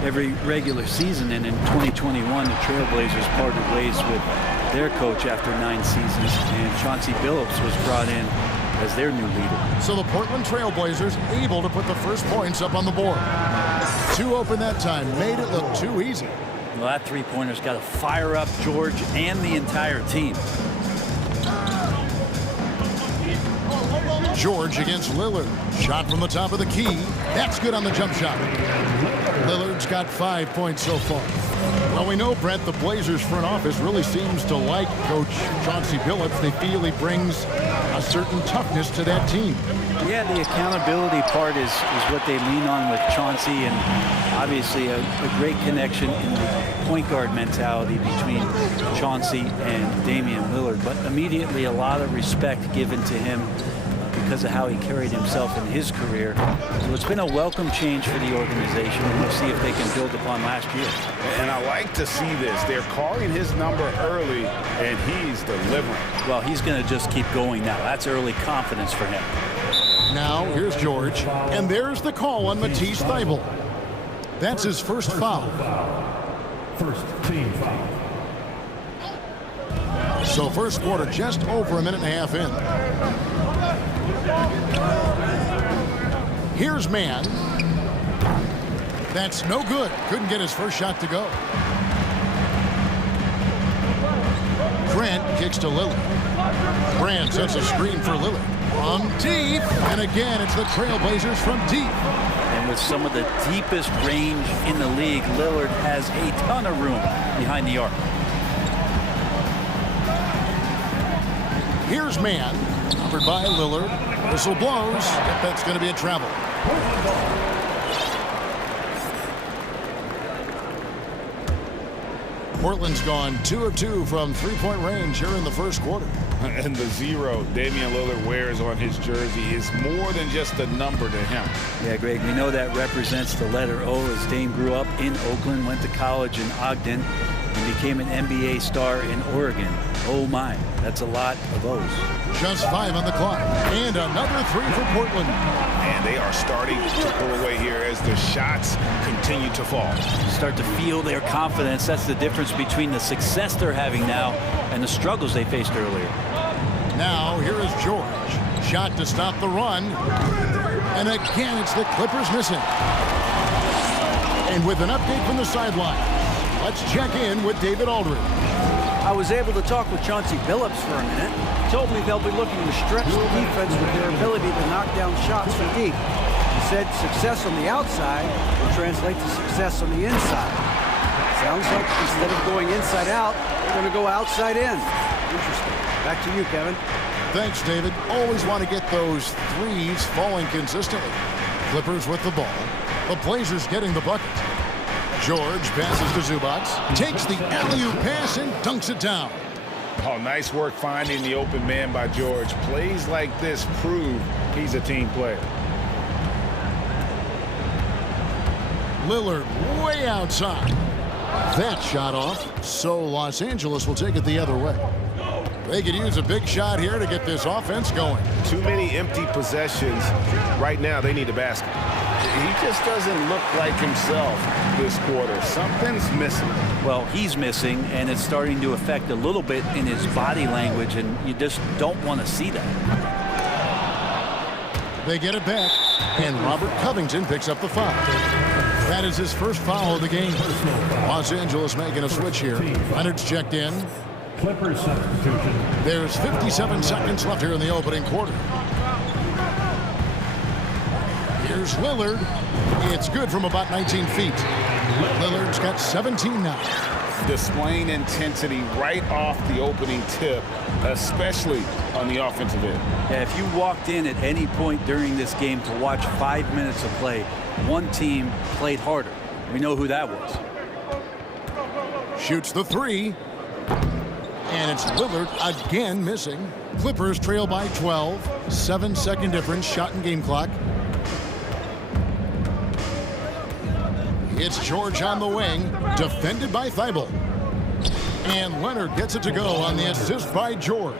every regular season. And in 2021, the Trailblazers parted ways with their coach after 9 seasons. And Chauncey Billups was brought in as their new leader. So the Portland Trailblazers able to put the first points up on the board. 2 open that time, made it look too easy. Well, that three-pointer's got to fire up George and the entire team. George against Lillard. Shot from the top of the key. That's good on the jump shot. Lillard's got 5 points so far. Well, we know, Brett, the Blazers front office really seems to like Coach Chauncey Billups. They feel he brings a certain toughness to that team. Yeah, the accountability part is what they lean on with Chauncey, and obviously a great connection in the point guard mentality between Chauncey and Damian Lillard. But immediately a lot of respect given to him because of how he carried himself in his career. So it's been a welcome change for the organization, and we'll see if they can build upon last year. And I like to see this. They're calling his number early, and he's delivering. Well, he's going to just keep going now. That's early confidence for him. Now, here's George, and there's the call on Matisse Thybulle. That's his first foul. First team foul. So first quarter just over a minute and a half in. Here's Mann. That's no good. Couldn't get his first shot to go. Grant kicks to Lillard. Grant sets a screen for Lillard. From deep. And again, it's the Trailblazers from deep. And with some of the deepest range in the league, Lillard has a ton of room behind the arc. Here's Mann. Covered by Lillard. Whistle blows. If that's going to be a travel. Portland's gone 2 of 2 from three-point range here in the first quarter. And the 0 Damian Lillard wears on his jersey is more than just a number to him. Yeah, Greg, we know that represents the letter O, as Dame grew up in Oakland, went to college in Ogden, and became an NBA star in Oregon. Oh my, that's a lot of O's. Just 5 on the clock. And another 3 for Portland. And they are starting to pull away here as the shots continue to fall. Start to feel their confidence. That's the difference between the success they're having now and the struggles they faced earlier. Now, here is George. Shot to stop the run. And again, it's the Clippers missing. And with an update from the sideline, let's check in with David Aldridge. I was able to talk with Chauncey Billups for a minute. He told me they'll be looking to stretch the defense with their ability to knock down shots from deep. He said success on the outside will translate to success on the inside. Sounds like instead of going inside out, they're going to go outside in. Interesting. Back to you, Kevin. Thanks, David. Always want to get those threes falling consistently. Clippers with the ball. The Blazers getting the bucket. George passes to Zubac, takes the alley-oop pass and dunks it down. Oh, nice work finding the open man by George. Plays like this prove he's a team player. Lillard way outside. That shot off, so Los Angeles will take it the other way. They could use a big shot here to get this offense going. Too many empty possessions. Right now, they need a basket. He just doesn't look like himself this quarter. Something's missing. Well, he's missing, and it's starting to affect a little bit in his body language, and you just don't want to see that. They get it back, and Robert Covington picks up the foul. That is his first foul of the game. Los Angeles making a switch here. Leonard's checked in. Clippers substitution. There's 57 seconds left here in the opening quarter. Here's Lillard. It's good from about 19 feet. Lillard's got 17 now. displaying intensity right off the opening tip, especially on the offensive end. Yeah, if you walked in at any point during this game to watch 5 minutes of play, one team played harder. We know who that was. Shoots the three. And it's Lillard again missing. Clippers trail by 12. 7-second difference, shot and game clock. It's George on the wing, defended by Thibault. And Leonard gets it to go on the assist by George.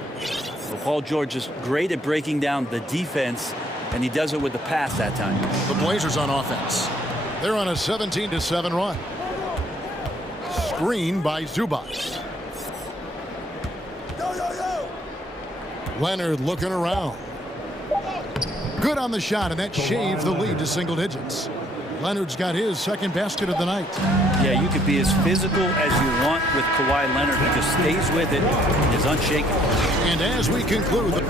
Well, Paul George is great at breaking down the defense, and he does it with the pass that time. The Blazers on offense. They're on a 17-7 run. Screen by Zubac. Leonard looking around. Good on the shot, and that shaves the lead to single digits. Leonard's got his second basket of the night. Yeah, you could be as physical as you want with Kawhi Leonard. He just stays with it, is unshaken. And as we conclude, the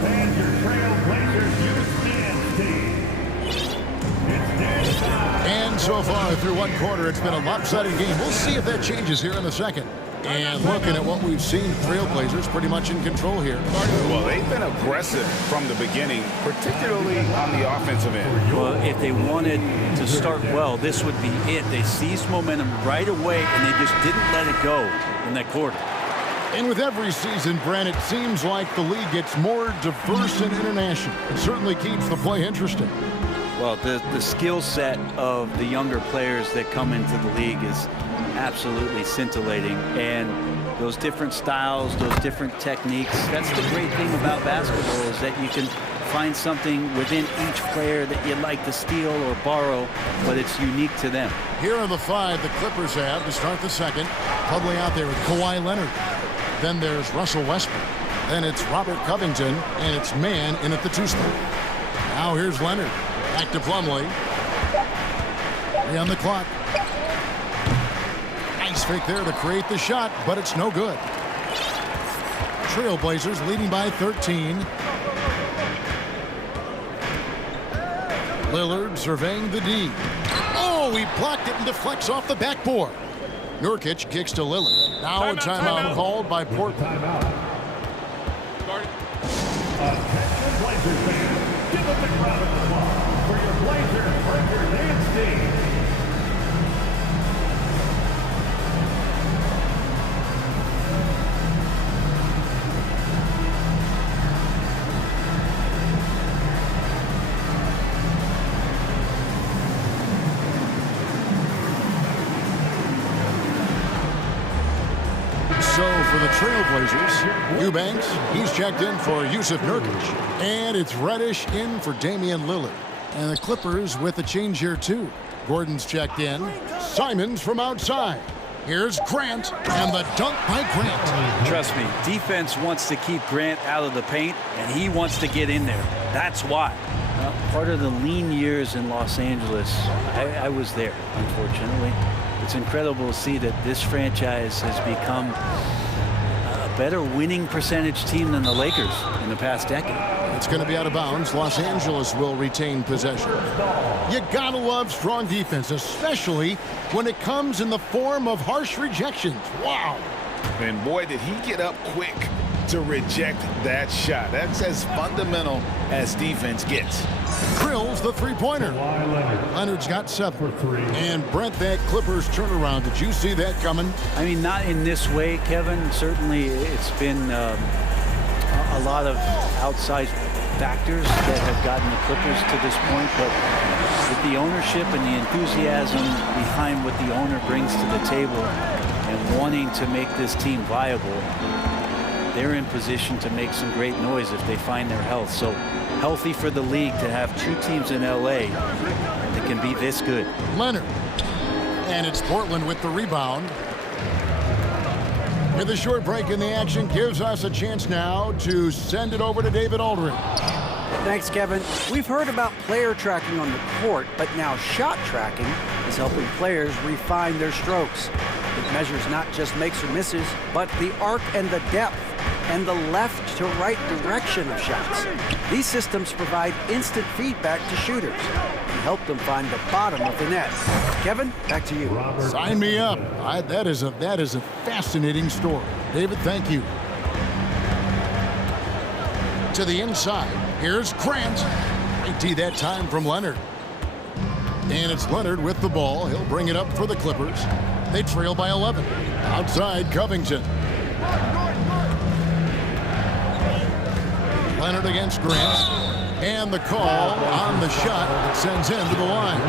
and so far through one quarter, it's been a lopsided game. We'll see if that changes here in the second. And looking at what we've seen, Trailblazers pretty much in control here. Well, they've been aggressive from the beginning, particularly on the offensive end. Well, if they wanted to start well, this would be it. They seized momentum right away, and they just didn't let it go in that quarter. And with every season, Brent, it seems like the league gets more diverse and international. It certainly keeps the play interesting. Well, the skill set of the younger players that come into the league is absolutely scintillating, and those different styles, those different techniques, that's the great thing about basketball, is that you can find something within each player that you'd like to steal or borrow, but it's unique to them. Here are the five the Clippers have to start the second. Publicly out there with Kawhi Leonard. Then there's Russell Westbrook. Then it's Robert Covington, and it's Mann in at the two spot. Now here's Leonard. Back to Plumlee. 3 on the clock. Nice fake there to create the shot, but it's no good. Trailblazers leading by 13. Lillard surveying the D. Oh, he blocked it and deflects off the backboard. Nurkic kicks to Lillard. Now a timeout called by Portland. Attention Blazers fans, give us a round of applause for your Blazers breakers and Steve. So for the Trailblazers, Eubanks, he's checked in for Yusuf Nurkic. And it's Reddish in for Damian Lillard. And the Clippers with a change here too. Gordon's checked in. Simons from outside. Here's Grant, and the dunk by Grant. Trust me, defense wants to keep Grant out of the paint, and he wants to get in there. That's why. Part of the lean years in Los Angeles, I was there, unfortunately. It's incredible to see that this franchise has become a better winning percentage team than the Lakers in the past decade. It's going to be out of bounds. Los Angeles will retain possession. You gotta love strong defense, especially when it comes in the form of harsh rejections. Wow. And boy, did he get up quick to reject that shot. That's as fundamental as defense gets. Drills the three-pointer. Leonard's got 7. And Brent, that Clippers turnaround, did you see that coming? I mean, not in this way, Kevin. Certainly it's been a lot of outside factors that have gotten the Clippers to this point, but with the ownership and the enthusiasm behind what the owner brings to the table and wanting to make this team viable, they're in position to make some great noise if they find their health. So healthy for the league to have 2 teams in LA that can be this good. Leonard. And it's Portland with the rebound. With a short break in the action gives us a chance now to send it over to David Aldridge. Thanks, Kevin. We've heard about player tracking on the court, but now shot tracking is helping players refine their strokes. It measures not just makes or misses, but the arc and the depth and the left to right direction of shots. These systems provide instant feedback to shooters and help them find the bottom of the net. Kevin, back to you. Sign me up. That is a fascinating story. David, thank you. To the inside. Here's Grant. IT that time from Leonard. And it's Leonard with the ball. He'll bring it up for the Clippers. They trail by 11. Outside, Covington. Leonard against Grant. And the call on the shot that sends him to the line.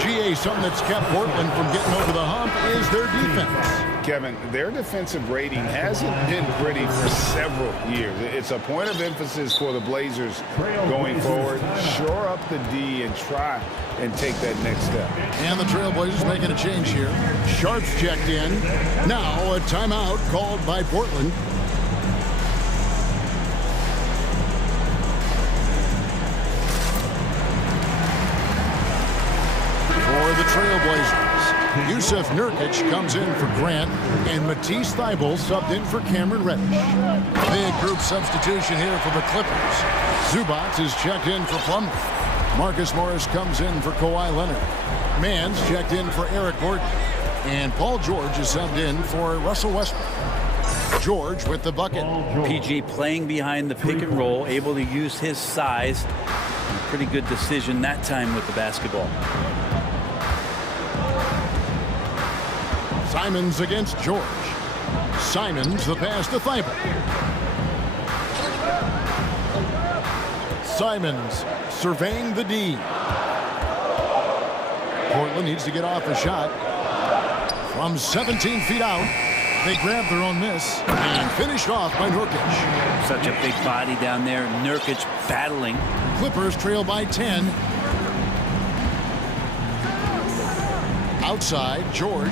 GA, something that's kept Portland from getting over the hump is their defense. Kevin, their defensive rating hasn't been pretty for several years. It's a point of emphasis for the Blazers going forward. Shore up the D and try and take that next step. And the Trailblazers making a change here. Sharp's checked in. Now a timeout called by Portland. For the Trailblazers, Yusuf Nurkic comes in for Grant, and Matisse Thybulle subbed in for Cameron Reddish. Big group substitution here for the Clippers. Zubac is checked in for Plumlee. Marcus Morris comes in for Kawhi Leonard. Mann's checked in for Eric Gordon. And Paul George is subbed in for Russell Westbrook. George with the bucket. PG playing behind the pick and roll, able to use his size. Pretty good decision that time with the basketball. Simons against George. Simons the pass to Thybulle. Simons surveying the D. Portland needs to get off a shot. From 17 feet out, they grab their own miss and finished off by Nurkic. Such a big body down there. Nurkic battling. Clippers trail by 10. Outside, George.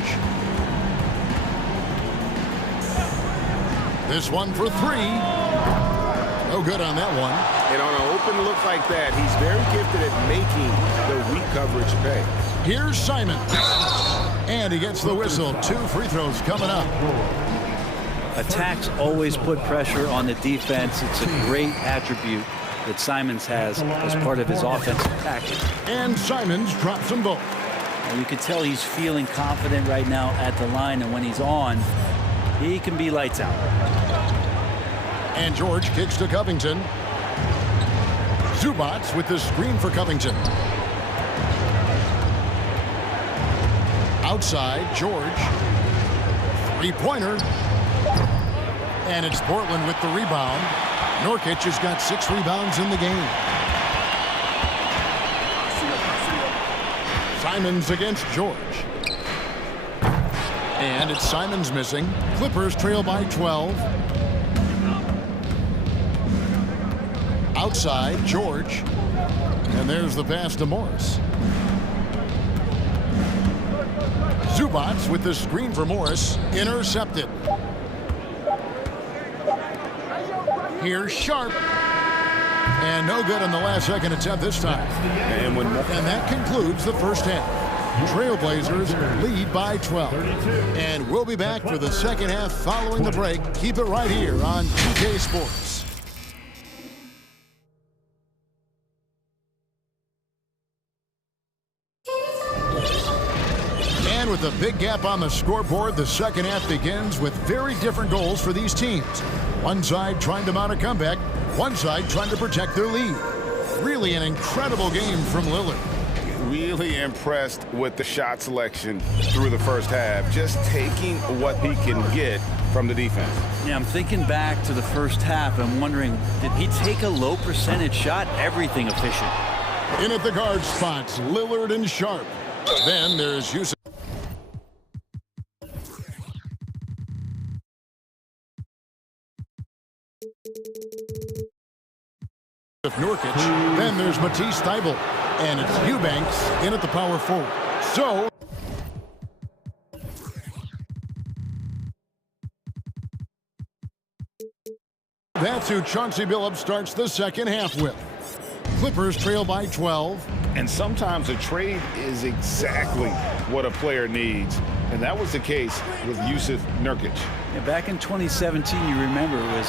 This one for three. No good on that one. And on an open look like that, he's very gifted at making the weak coverage pay. Here's Simons. And he gets the whistle. 2 free throws coming up. Attacks always put pressure on the defense. It's a great attribute that Simons has as part of his offensive package. And Simons drops them both. And you can tell he's feeling confident right now at the line, and when he's on, he can be lights out. And George kicks to Covington. Zubac with the screen for Covington. Outside, George. Three-pointer. And it's Portland with the rebound. Nurkic has got 6 rebounds in the game. Simons against George. And it's Simons missing. Clippers trail by 12. Outside, George. And there's the pass to Morris. Zubac with the screen for Morris. Intercepted. Here's Sharp. And no good on the last second attempt this time. And that concludes the first half. Trailblazers lead by 12. And we'll be back for the second half following the break. Keep it right here on 2K Sports. And with a big gap on the scoreboard, the second half begins with very different goals for these teams. One side trying to mount a comeback, one side trying to protect their lead. Really an incredible game from Lillard. Really impressed with the shot selection through the first half, just taking what he can get from the defense. Yeah, I'm thinking back to the first half. I'm wondering, did he take a low percentage shot? Everything efficient. In at the guard spots, Lillard and Sharp. Then there's Yusuf. Nurkic. Then there's Matisse Thybulle. And it's Eubanks in at the power forward. So that's who Chauncey Billups starts the second half with. Clippers trail by 12. And sometimes a trade is exactly what a player needs. And that was the case with Jusuf Nurkic. Yeah, back in 2017, you remember, it was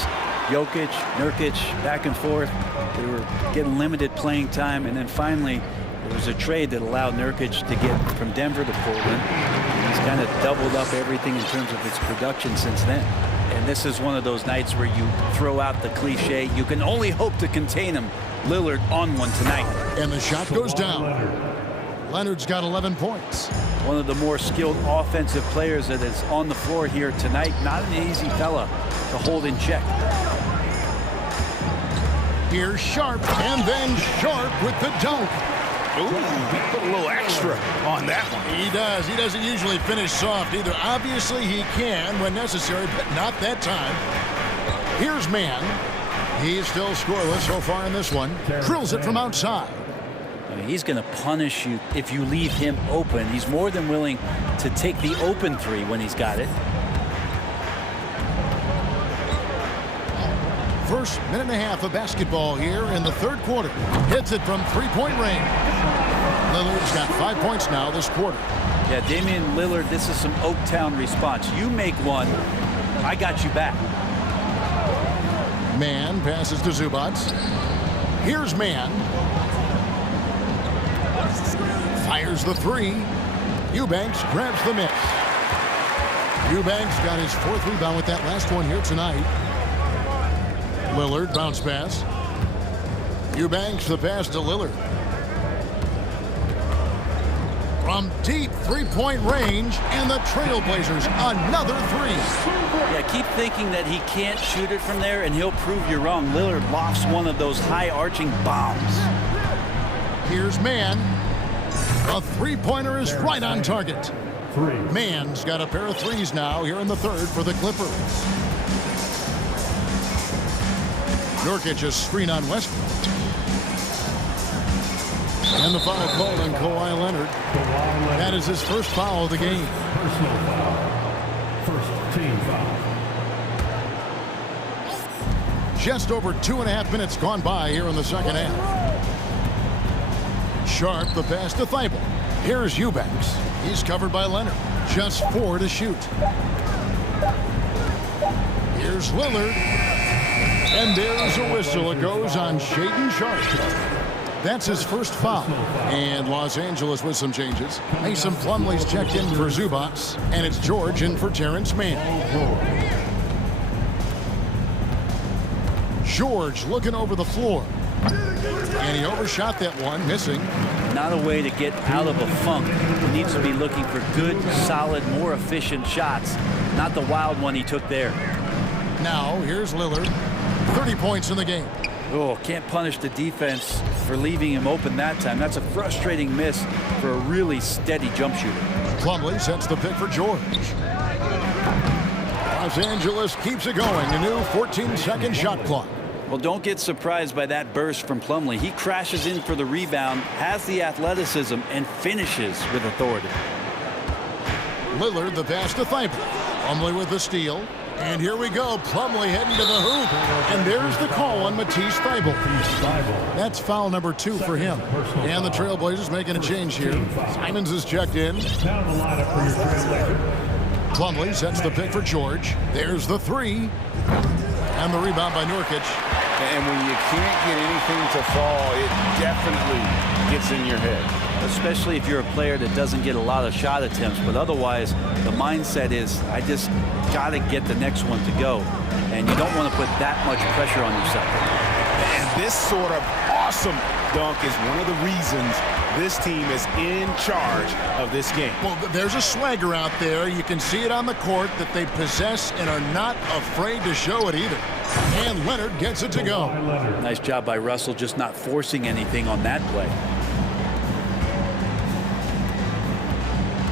Jokic, Nurkic, back and forth. They were getting limited playing time, and then finally there was a trade that allowed Nurkic to get from Denver to Portland. He's kind of doubled up everything in terms of his production since then. And this is one of those nights where you throw out the cliche, you can only hope to contain him. Lillard on one tonight. And the shot goes down. Leonard's got 11 points. One of the more skilled offensive players that is on the floor here tonight. Not an easy fella to hold in check. Here's Sharp, and then Sharp with the dunk. Ooh, he put a little extra on that one. He does. He doesn't usually finish soft either. Obviously, he can when necessary, but not that time. Here's Mann. He's still scoreless so far in this one. Drills it from outside. I mean, he's going to punish you if you leave him open. He's more than willing to take the open three when he's got it. First minute and a half of basketball here in the third quarter. Hits it from three-point range. Lillard's got 5 points now this quarter. Yeah, Damian Lillard, this is some Oaktown response. You make one, I got you back. Mann passes to Zubac. Here's Mann. Fires the three. Eubanks grabs the miss. Eubanks got his fourth rebound with that last one here tonight. Lillard, bounce pass. Eubanks, the pass to Lillard. From deep three-point range, and the Trailblazers another three. Yeah, keep thinking that he can't shoot it from there, and he'll prove you wrong. Lillard lofts one of those high-arching bombs. Here's Mann. A three-pointer is right on target. Mann's got a pair of threes now here in the third for the Clippers. Nurkic a screen on Westbrook. And the foul called on Kawhi Leonard. That is his first foul of the game. Personal foul. First team foul. Just over 2.5 minutes gone by here in the second half. Sharp, the pass to Thibault. Here's Eubanks. He's covered by Leonard. Just 4 to shoot. Here's Lillard. And there's a whistle. It goes on Shaedon Sharp. That's his first foul. And Los Angeles with some changes. Mason Plumlee's checked in for Zubac. And it's George in for Terrence Mann. George looking over the floor. And he overshot that one, missing. Not a way to get out of a funk. He needs to be looking for good, solid, more efficient shots. Not the wild one he took there. Now, here's Lillard. 30 points in the game. Oh, can't punish the defense for leaving him open that time. That's a frustrating miss for a really steady jump shooter. Plumlee sets the pick for George. Los Angeles keeps it going. A new 14-second shot clock. Well, don't get surprised by that burst from Plumlee. He crashes in for the rebound, has the athleticism, and finishes with authority. Lillard, the pass to Thibault. Plumlee with the steal. And here we go. Plumlee heading to the hoop. And there's the call on Matisse Thybulle. That's foul number 2 for him. And the Trailblazers making a change here. Simons is checked in. Plumlee sets the pick for George. There's the three. And the rebound by Nurkic. And when you can't get anything to fall, it definitely gets in your head. Especially if you're a player that doesn't get a lot of shot attempts. But otherwise, the mindset is, I just got to get the next one to go. And you don't want to put that much pressure on yourself. And this sort of awesome dunk is one of the reasons this team is in charge of this game. Well, there's a swagger out there. You can see it on the court that they possess and are not afraid to show it either. And Leonard gets it to go. Nice job by Russell, just not forcing anything on that play.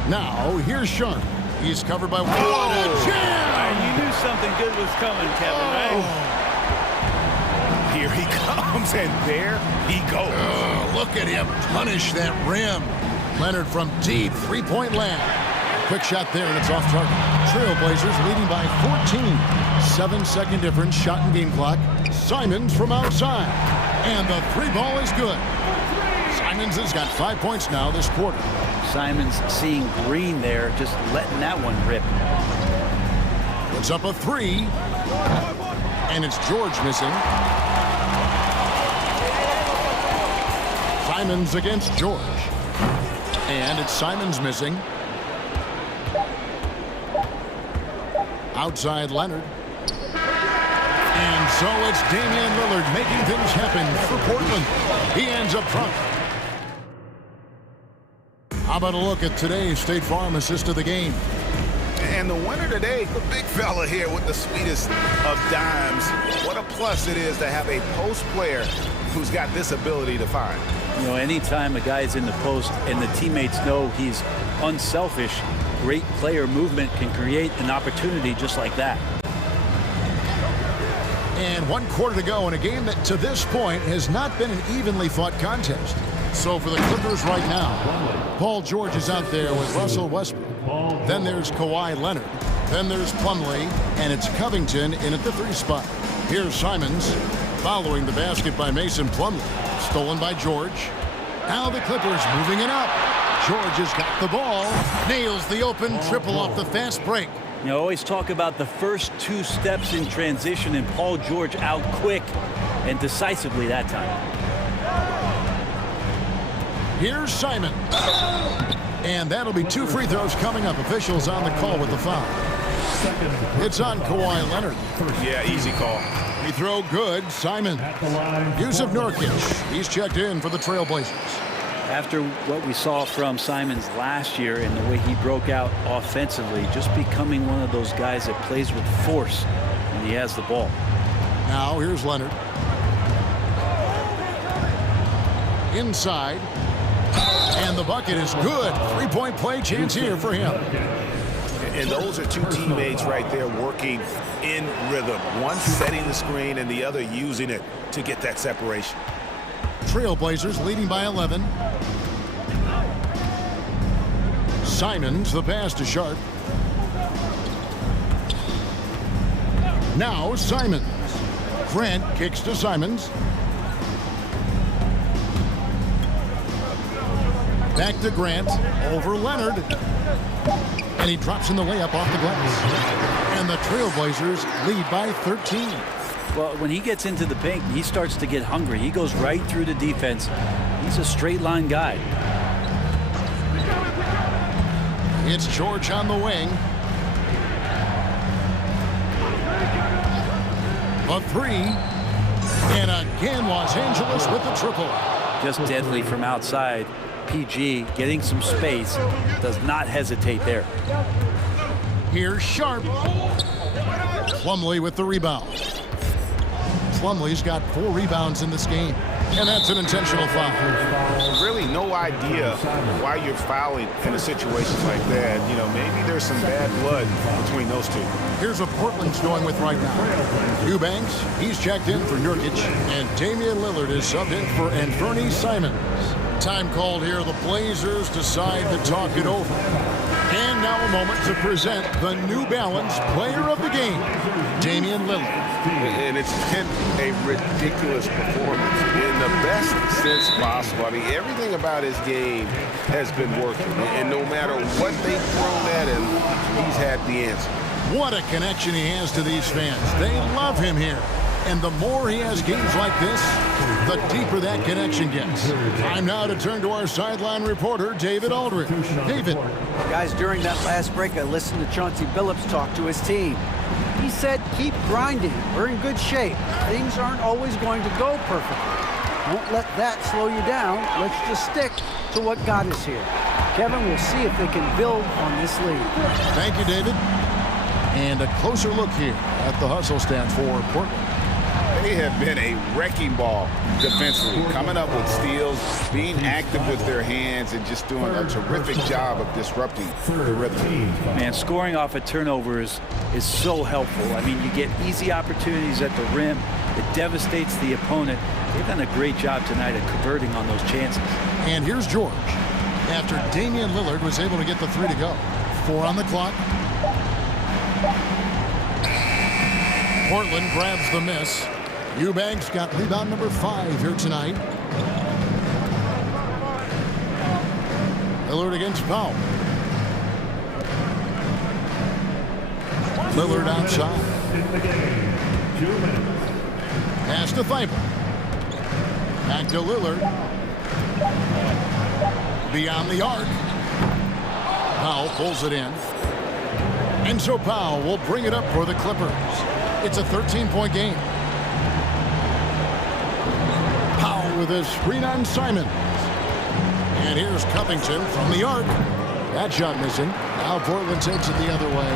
Now, here's Sharp. He's covered by Wood. You knew something good was coming, Kevin, right? Here he comes, and there he goes. Look at him punish that rim. Leonard from deep, three-point land. Quick shot there, and it's off target. Trailblazers leading by 14. 7-second difference, shot and game clock. Simons from outside. And the three ball is good. Simons has got 5 points now this quarter. Simons seeing green there, just letting that one rip. It's up a three, and it's George missing. Simons against George, and it's Simons missing. Outside Leonard. And so it's Damian Lillard making things happen for Portland. He ends up front. How about a look at today's State Farm assist of the game? And the winner today, the big fella here with the sweetest of dimes. What a plus it is to have a post player who's got this ability to find. You know, anytime a guy is in the post and the teammates know he's unselfish, great player movement can create an opportunity just like that. And 1 quarter to go in a game that to this point has not been an evenly fought contest. So for the Clippers right now, Paul George is out there with Russell Westbrook. Then there's Kawhi Leonard. Then there's Plumlee, and it's Covington in at the 3 spot. Here's Simons following the basket by Mason Plumlee. Stolen by George. Now the Clippers moving it up. George has got the ball. Nails the open triple off the fast break. You know, always talk about the first 2 steps in transition, and Paul George out quick and decisively that time. Here's Simon. And that'll be 2 free throws coming up. Officials on the call with the foul. It's on Kawhi Leonard. Yeah, easy call. Free throw good. Simon. Yusuf Nurkic. He's checked in for the Trailblazers. After what we saw from Simons last year and the way he broke out offensively, just becoming one of those guys that plays with force when he has the ball. Now here's Leonard. Inside. And the bucket is good. 3-point play chance here for him. And those are 2 teammates right there working in rhythm. One setting the screen and the other using it to get that separation. Trailblazers leading by 11. Simons, the pass to Sharp. Now Simons. Grant kicks to Simons. Back to Grant. Over Leonard. And he drops in the layup off the glass. And the Trailblazers lead by 13. Well, when he gets into the paint, he starts to get hungry. He goes right through the defense. He's a straight line guy. It's George on the wing. A 3. And again, Los Angeles with the triple. Just deadly from outside. PG getting some space. Does not hesitate there. Here's Sharp. Plumlee with the rebound. Plumlee's got 4 rebounds in this game, and that's an intentional foul. Really no idea why you're fouling in a situation like that. You know, maybe there's some bad blood between those 2. Here's what Portland's going with right now. Eubanks, he's checked in for Nurkic, and Damian Lillard is subbed in for Anthony Simons. Time called here. The Blazers decide to talk it over. And now a moment to present the New Balance Player of the Game, Damian Lillard. And it's been a ridiculous performance in the best sense possible. I mean, everything about his game has been working. And no matter what they've thrown at him, he's had the answer. What a connection he has to these fans. They love him here. And the more he has games like this, the deeper that connection gets. Time now to turn to our sideline reporter, David Aldridge. David. Guys, during that last break, I listened to Chauncey Billups talk to his team. He said, keep grinding. We're in good shape. Things aren't always going to go perfectly. Don't let that slow you down. Let's just stick to what got us here. Kevin, we'll see if they can build on this lead. Thank you, David. And a closer look here at the hustle stand for Portland. They have been a wrecking ball defensively, coming up with steals, being active with their hands, and just doing a terrific job of disrupting the rhythm. Man, scoring off of turnovers is so helpful. I mean, you get easy opportunities at the rim. It devastates the opponent. They've done a great job tonight at converting on those chances. And here's George. After Damian Lillard was able to get the 3 to go. 4 on the clock. Portland grabs the miss. Eubanks got rebound number 5 here tonight. Lillard against Powell. Lillard outside. In the game, 2 minutes. Pass to Thibault. Back to Lillard. Beyond the arc. Powell pulls it in. And so Powell will bring it up for the Clippers. It's a 13-point game. Powell with a screen on Simons. And here's Covington from the arc. That shot missing. Now Portland takes it the other way.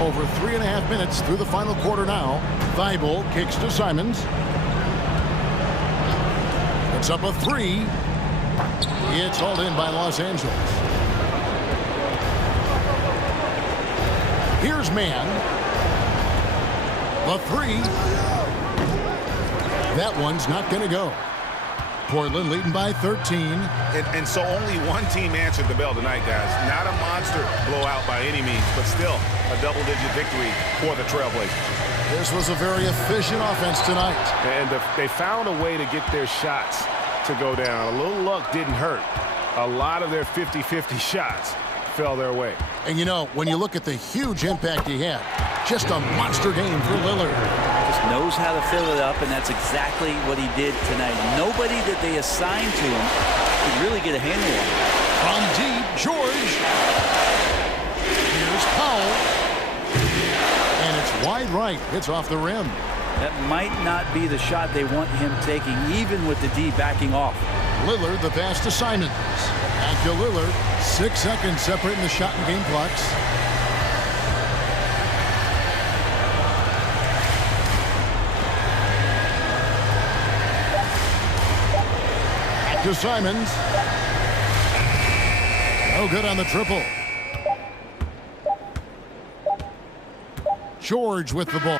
Over 3.5 minutes through the final quarter now. Thibault kicks to Simons. It's up a 3. It's hauled in by Los Angeles. Here's Mann. The 3. That one's not going to go. Portland leading by 13. And so only one team answered the bell tonight, guys. Not a monster blowout by any means, but still a double-digit victory for the Trailblazers. This was a very efficient offense tonight. And they found a way to get their shots to go down. A little luck didn't hurt. A lot of their 50-50 shots fell their way. And you know, when you look at the huge impact he had, just a monster game for Lillard. Just knows how to fill it up, and that's exactly what he did tonight. Nobody that they assigned to him could really get a handle on him. From deep, George. Here's Powell. And it's wide right. It's off the rim. That might not be the shot they want him taking, even with the D backing off. Lillard, the pass to Simons. Back to Lillard. 6 seconds separating the shot and game clocks. Back to Simons. No good on the triple. George with the ball.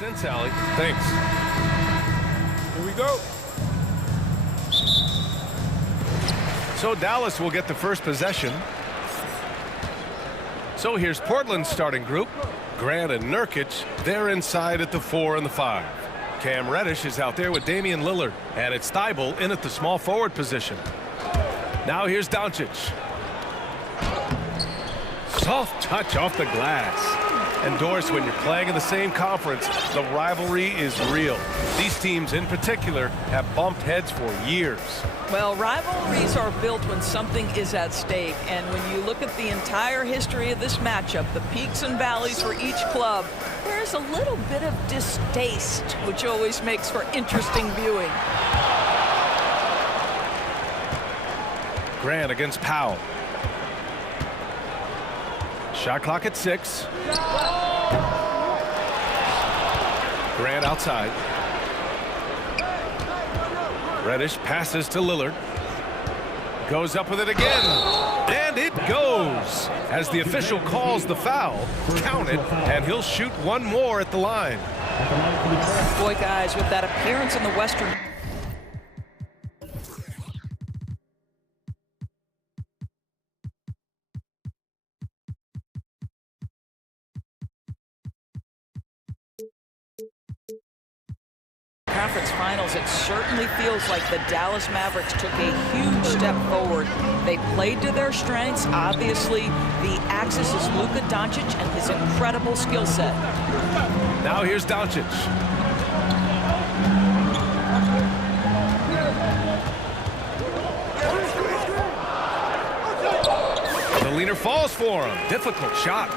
Thanks in, Sally. Thanks. Here we go. So Dallas will get the first possession. So here's Portland's starting group. Grant and Nurkic, they're inside at the 4 and the 5. Cam Reddish is out there with Damian Lillard. And it's Thibault in at the small forward position. Now here's Doncic. Soft touch off the glass. And Doris, when you're playing in the same conference, the rivalry is real. These teams in particular have bumped heads for years. Well, rivalries are built when something is at stake. And when you look at the entire history of this matchup, the peaks and valleys for each club, there's a little bit of distaste, which always makes for interesting viewing. Grant against Powell. Shot clock at 6. Grant outside. Reddish passes to Lillard. Goes up with it again. And it goes. As the official calls the foul, count it, and he'll shoot one more at the line. Boy, guys, with that appearance in the Western... Conference Finals, it certainly feels like the Dallas Mavericks took a huge step forward. They played to their strengths. Obviously, the axis is Luka Doncic and his incredible skill set. Now here's Doncic. The leaner falls for him. Difficult shot.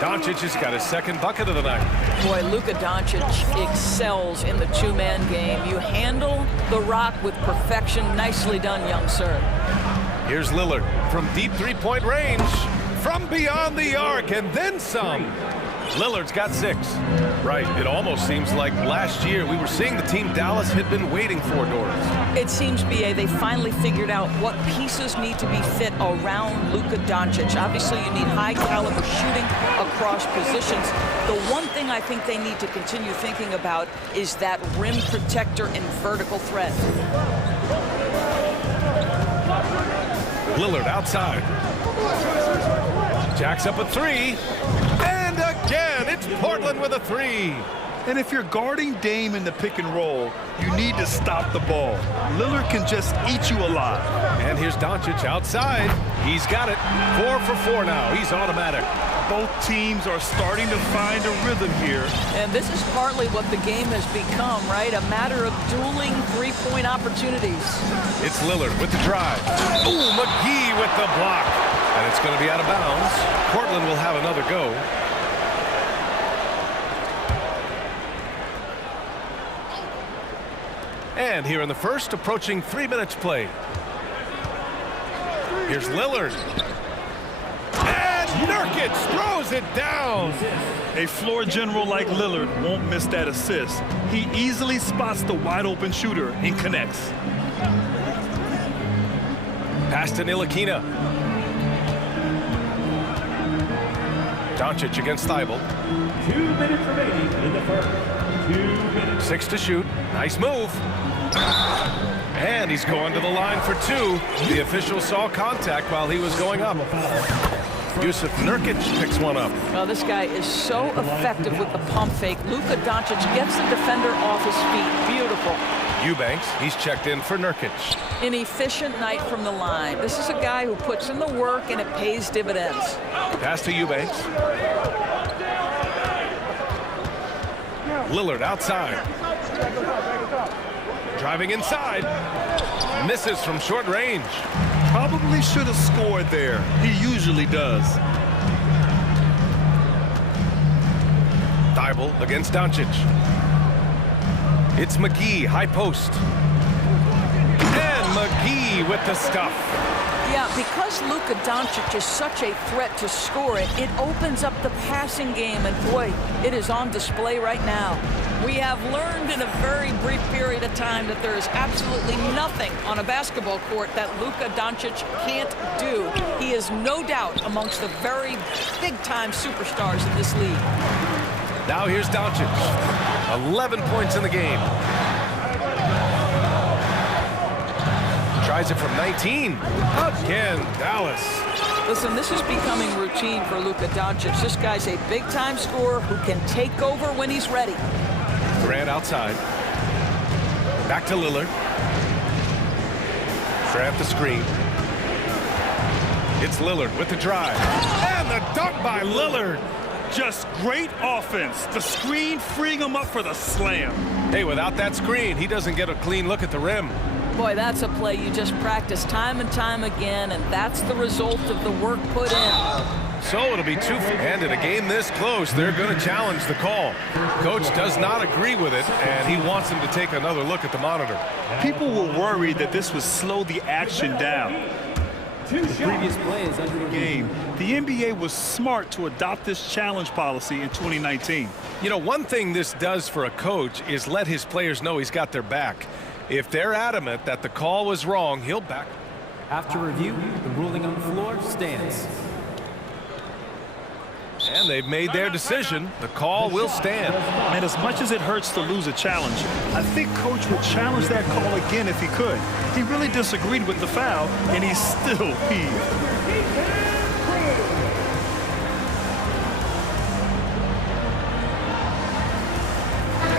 Doncic has got his second bucket of the night. Boy, Luka Doncic excels in the two-man game. You handle the rock with perfection. Nicely done, young sir. Here's Lillard from deep three-point range. From beyond the arc, and then some. Lillard's got 6. Right, it almost seems like last year we were seeing the team Dallas had been waiting for, Doris. It seems, B.A., they finally figured out what pieces need to be fit around Luka Doncic. Obviously, you need high-caliber shooting across positions. The one thing I think they need to continue thinking about is that rim protector and vertical threat. Lillard outside. Jacks up a 3. And again, it's Portland with a 3. And if you're guarding Dame in the pick and roll, you need to stop the ball. Lillard can just eat you alive. And here's Doncic outside. He's got it. 4 for 4 now. He's automatic. Both teams are starting to find a rhythm here. And this is partly what the game has become, right? A matter of dueling three-point opportunities. It's Lillard with the drive. Ooh, McGee with the block. And it's going to be out of bounds. Portland will have another go. And here in the first, approaching 3 minutes played. Here's Lillard. And Nurkic throws it down. A floor general like Lillard won't miss that assist. He easily spots the wide open shooter and connects. Pass to Ntilikina. Doncic against Thibault. 2 minutes remaining in the first. 2 minutes. 6 to shoot. Nice move. And he's going to the line for 2. The official saw contact while he was going up. Yusuf Nurkic picks one up. Well, this guy is so effective with the pump fake. Luka Doncic gets the defender off his feet. Beautiful. Eubanks, he's checked in for Nurkic. An efficient night from the line. This is a guy who puts in the work and it pays dividends. Pass to Eubanks. Lillard outside. Driving inside. Misses from short range. Probably should have scored there. He usually does. Thibault against Doncic. It's McGee, high post. And McGee with the stuff. Yeah, because Luka Doncic is such a threat to score it, it opens up the passing game, and boy, it is on display right now. We have learned in a very brief period of time that there is absolutely nothing on a basketball court that Luka Doncic can't do. He is no doubt amongst the very big-time superstars in this league. Now here's Doncic. 11 points in the game. Tries it from 19. Again, Dallas. Listen, this is becoming routine for Luka Doncic. This guy's a big-time scorer who can take over when he's ready. Durant outside. Back to Lillard. Durant the screen. It's Lillard with the drive. And the dunk by Lillard. Just great offense. The screen freeing him up for the slam. Hey, without that screen, he doesn't get a clean look at the rim. Boy, that's a play you just practice time and time again, and that's the result of the work put in. So it'll be 2. And in a game this close, they're going to challenge the call. Coach does not agree with it, and he wants him to take another look at the monitor. People were worried that this would slow the action down. The previous play is under the game. The NBA was smart to adopt this challenge policy in 2019. You know, one thing this does for a coach is let his players know he's got their back. If they're adamant that the call was wrong, he'll back. After review, the ruling on the floor stands. And they've made their decision. The call will stand. And as much as it hurts to lose a challenge, I think Coach would challenge that call again if he could. He really disagreed with the foul, and he's still peeved.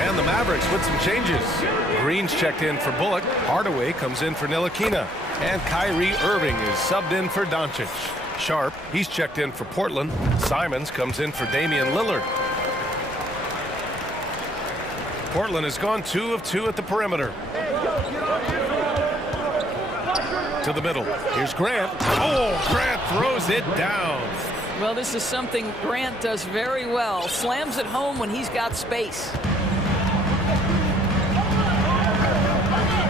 And the Mavericks with some changes. Green's checked in for Bullock. Hardaway comes in for Ntilikina. And Kyrie Irving is subbed in for Doncic. Sharp, he's checked in for Portland. Simons comes in for Damian Lillard. Portland has gone 2 of 2 at the perimeter. To the middle. Here's Grant. Oh, Grant throws it down. Well, this is something Grant does very well. Slams it home when he's got space.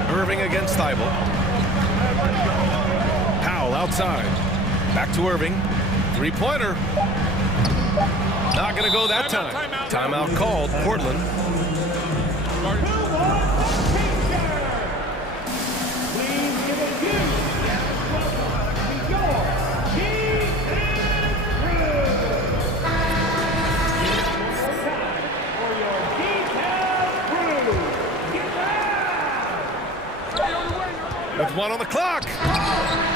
Irving against Thibault. Powell outside. Back to Irving. Three-pointer. Not going to go that time. Timeout called. Portland. With 1 on the clock.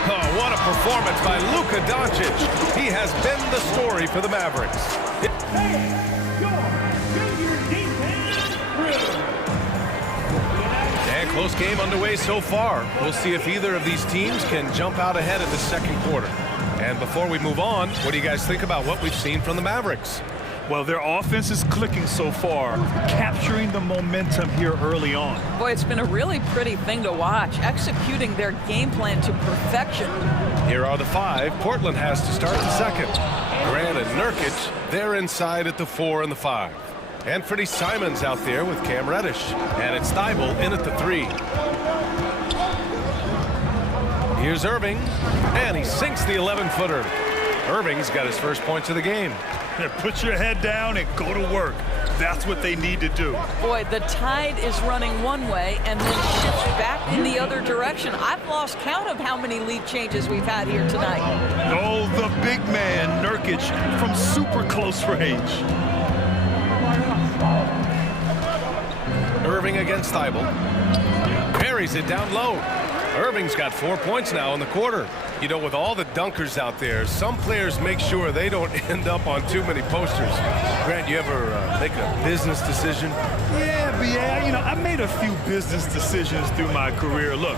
Oh, what a performance by Luka Doncic. He has been the story for the Mavericks. And close game underway so far. We'll see if either of these teams can jump out ahead in the second quarter. And before we move on, what do you guys think about what we've seen from the Mavericks? Well, their offense is clicking so far, capturing the momentum here early on. Boy, it's been a really pretty thing to watch, executing their game plan to perfection. Here are the 5. Portland has to start the second. Grant and Nurkic, they're inside at the 4 and the 5. Anthony Simons out there with Cam Reddish. And it's Thibault in at the 3. Here's Irving, and he sinks the 11-footer. Irving's got his first points of the game. Put your head down and go to work. That's what they need to do. Boy, the tide is running one way and then shifts back in the other direction. I've lost count of how many lead changes we've had here tonight. Oh, the big man, Nurkic, from super close range. Irving against Thibault. Parries it down low. Irving's got 4 points now in the quarter. You know, with all the dunkers out there, some players make sure they don't end up on too many posters. Grant, you ever make a business decision? Yeah, you know, I made a few business decisions through my career. Look,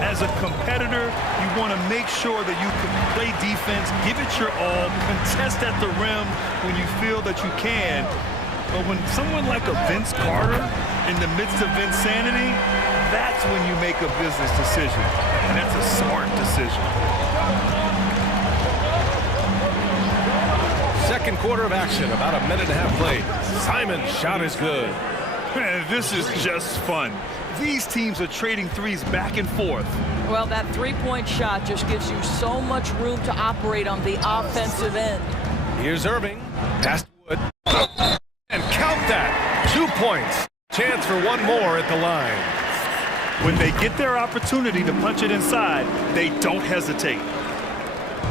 as a competitor, you want to make sure that you can play defense, give it your all, contest at the rim when you feel that you can. But when someone like a Vince Carter in the midst of insanity, that's when you make a business decision. And that's a smart decision. Second quarter of action, about a minute and a half played. Simon's shot is good. Man, this is just fun. These teams are trading threes back and forth. Well, that three-point shot just gives you so much room to operate on the offensive end. Here's Irving. Pass to Wood. And count that. 2 points. Chance for one more at the line. When they get their opportunity to punch it inside, they don't hesitate.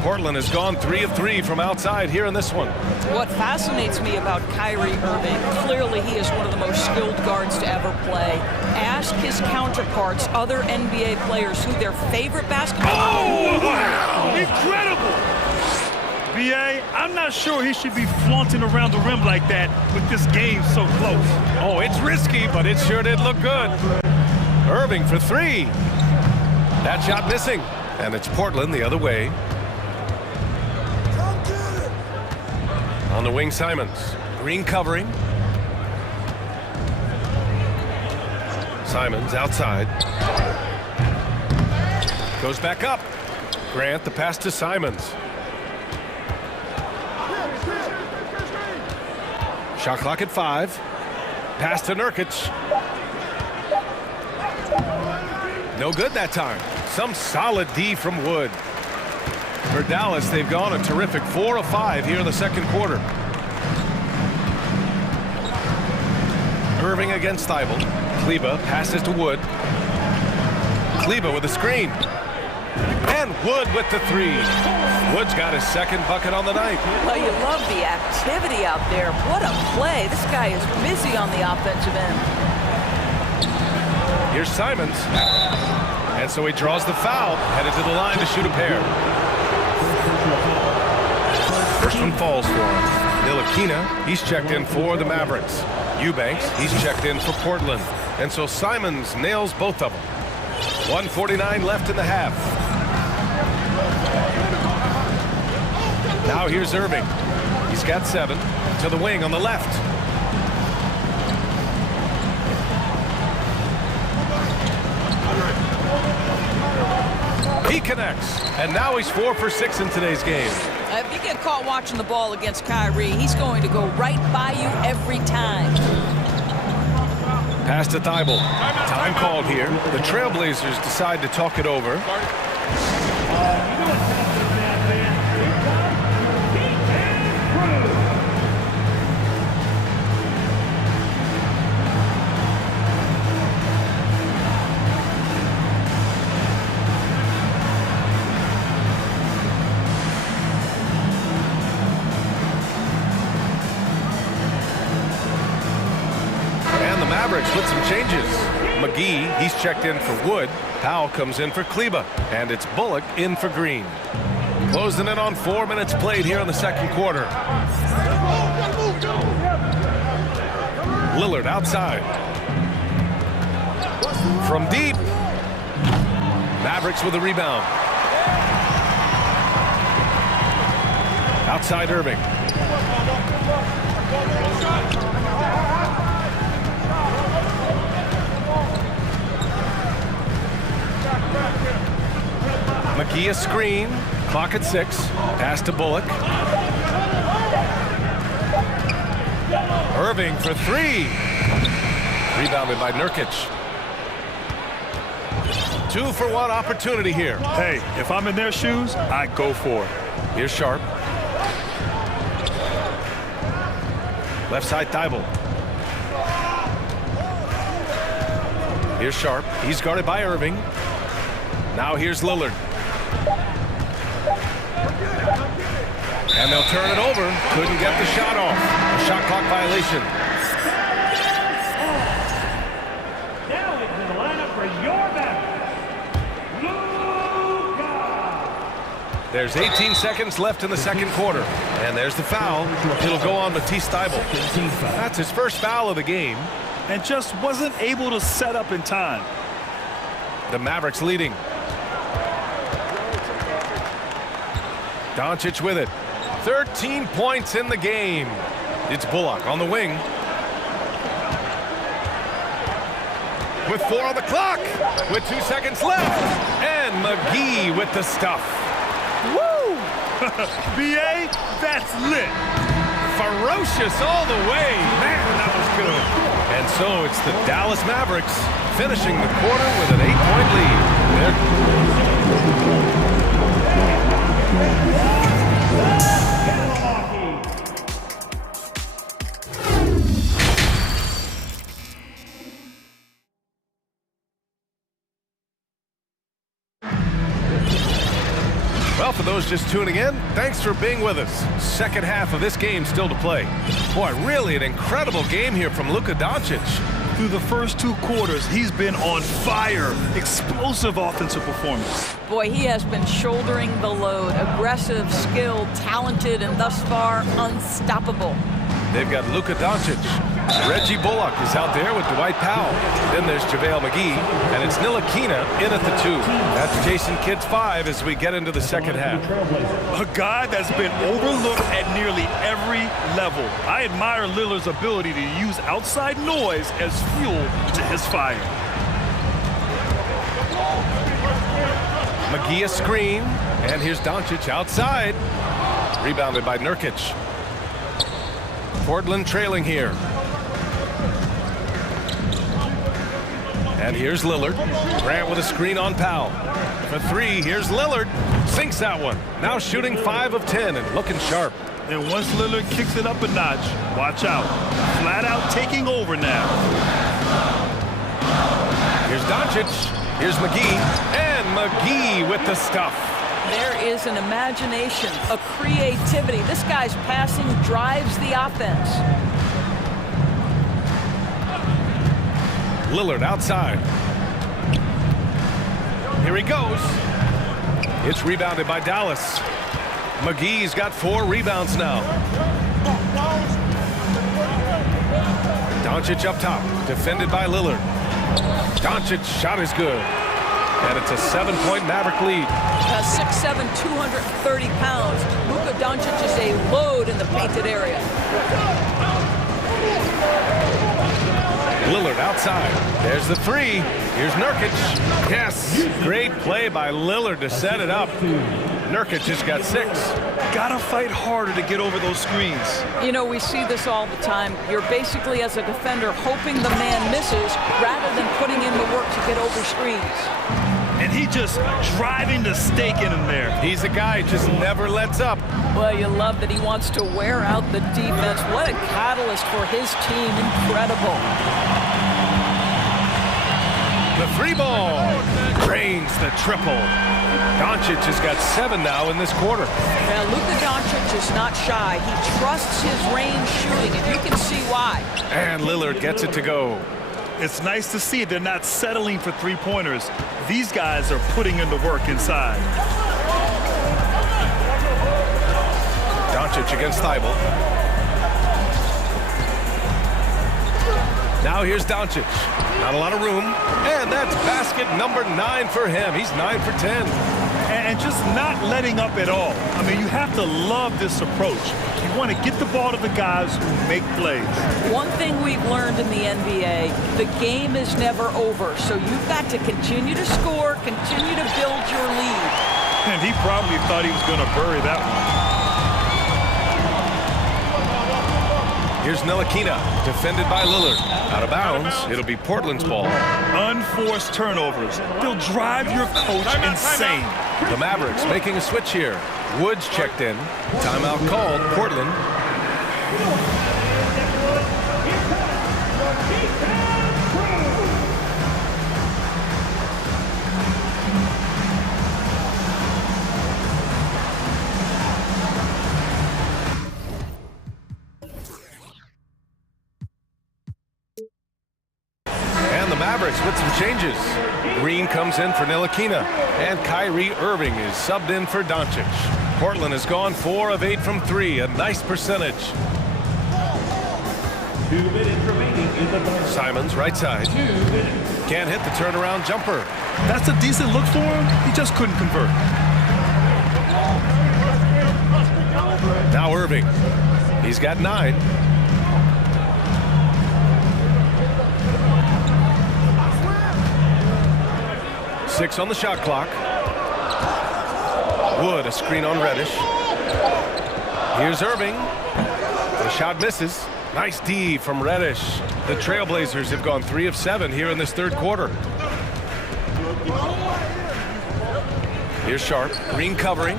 Portland has gone 3 of 3 from outside here in this one. What fascinates me about Kyrie Irving, clearly he is one of the most skilled guards to ever play. Ask his counterparts, other NBA players, who their favorite basketball... Oh, wow! Incredible! B.A., I'm not sure he should be flaunting around the rim like that with this game so close. Oh, it's risky, but it sure did look good. Irving for 3. That shot missing. And it's Portland the other way. On the wing, Simons. Green covering. Simons outside. Goes back up. Grant, the pass to Simons. Shot clock at 5. Pass to Nurkic. No good that time. Some solid D from Wood. For Dallas, they've gone a terrific 4 of 5 here in the second quarter. Irving against Thibault. Kleba passes to Wood. Kleba with a screen. And Wood with the 3. Wood's got his second bucket on the night. Well, you love the activity out there. What a play. This guy is busy on the offensive end. Here's Simons. And so he draws the foul, headed to the line to shoot a pair. First one falls for him. Ntilikina, he's checked in for the Mavericks. Eubanks, he's checked in for Portland. And so Simons nails both of them. 1:49 left in the half. Now here's Irving. He's got 7 to the wing on the left. He connects, and now he's 4 for 6 in today's game. If you get caught watching the ball against Kyrie, he's going to go right by you every time. Pass to Thibault. Time called here. The Trailblazers decide to talk it over. Mavericks with some changes. McGee, he's checked in for Wood. Powell comes in for Kleba. And it's Bullock in for Green. Closing in on 4 minutes played here in the second quarter. Lillard outside. From deep. Mavericks with a rebound. Outside Irving. McGee a screen. Clock at 6. Pass to Bullock. Irving for 3. Rebounded by Nurkic. 2-for-1 opportunity here. Hey, if I'm in their shoes, I go for it. Here's Sharp. Left side Thibault. Here's Sharp. He's guarded by Irving. Now here's Lillard. And they'll turn it over. Couldn't get the shot off. A shot clock violation. Now into the lineup for your Luka. There's 18 seconds left in the second quarter. And there's the foul. It'll go on Matisse Thibault. That's his first foul of the game. And just wasn't able to set up in time. The Mavericks leading. Doncic with it. 13 points in the game. It's Bullock on the wing. With 4 on the clock. With 2 seconds left. And McGee with the stuff. Woo! B.A., that's lit. Ferocious all the way. Man, that was good. And so it's the Dallas Mavericks finishing the quarter with an 8-point lead. Well, for those those just tuning in, thanks for being with us. Second half of this game still to play. Boy, really an incredible game here from Luka Doncic. Through the first 2 quarters, he's been on fire. Explosive offensive performance. Boy, he has been shouldering the load. Aggressive, skilled, talented, and thus far, unstoppable. They've got Luka Doncic. Reggie Bullock is out there with Dwight Powell. Then there's JaVale McGee, and it's Ntilikina in at the 2. That's Jason Kidd's 5 as we get into the second half. A guy that's been overlooked at nearly every level. I admire Lillard's ability to use outside noise as fuel to his fire. McGee a screen, and here's Doncic outside. Rebounded by Nurkic. Portland trailing here. And here's Lillard. Grant with a screen on Powell. For 3, here's Lillard. Sinks that one. Now shooting 5 of 10 and looking sharp. And once Lillard kicks it up a notch, watch out. Flat out taking over now. Here's Doncic. Here's McGee. And McGee with the stuff. There is an imagination, a creativity. This guy's passing drives the offense. Lillard outside. Here he goes. It's rebounded by Dallas. McGee's got 4 rebounds now. Doncic up top, defended by Lillard. Doncic's shot is good. And it's a 7-point Maverick lead. 6'7", 230 pounds. Luka Doncic is a load in the painted area. Lillard outside. There's the 3. Here's Nurkic. Yes. Great play by Lillard to set it up. Nurkic just got 6. Gotta fight harder to get over those screens. You know, we see this all the time. You're basically, as a defender, hoping the man misses rather than putting in the work to get over screens. And he just driving the stake in him there. He's a guy who just never lets up. Well, you love that he wants to wear out the defense. What a catalyst for his team. Incredible. The 3 ball drains the triple. Doncic has got 7 now in this quarter. Now, Luka Doncic is not shy. He trusts his range shooting, and you can see why. And Lillard gets it to go. It's nice to see they're not settling for 3-pointers. These guys are putting in the work inside. Doncic against Thibault. Now here's Doncic. Not a lot of room. And that's basket number 9 for him. He's 9 for 10. And just not letting up at all. I mean, you have to love this approach. You want to get the ball to the guys who make plays. One thing we've learned in the NBA, the game is never over. So you've got to continue to score, continue to build your lead. And he probably thought he was going to bury that one. Here's Ntilikina, defended by Lillard. Out of bounds, it'll be Portland's ball. Unforced turnovers. They'll drive your coach insane. The Mavericks making a switch here. Woods checked in. Timeout called, Portland. Mavericks with some changes. Green comes in for Ntilikina, and Kyrie Irving is subbed in for Doncic. Portland has gone 4 of 8 from 3, a nice percentage. 2 minutes remaining in the third. Simons, right side. 2 minutes. Can't hit the turnaround jumper. That's a decent look for him. He just couldn't convert. Now Irving. He's got 9. Six on the shot clock. Wood, a screen on Reddish. Here's Irving. The shot misses. Nice D from Reddish. The Trailblazers have gone 3 of 7 here in this third quarter. Here's Sharp. Green covering.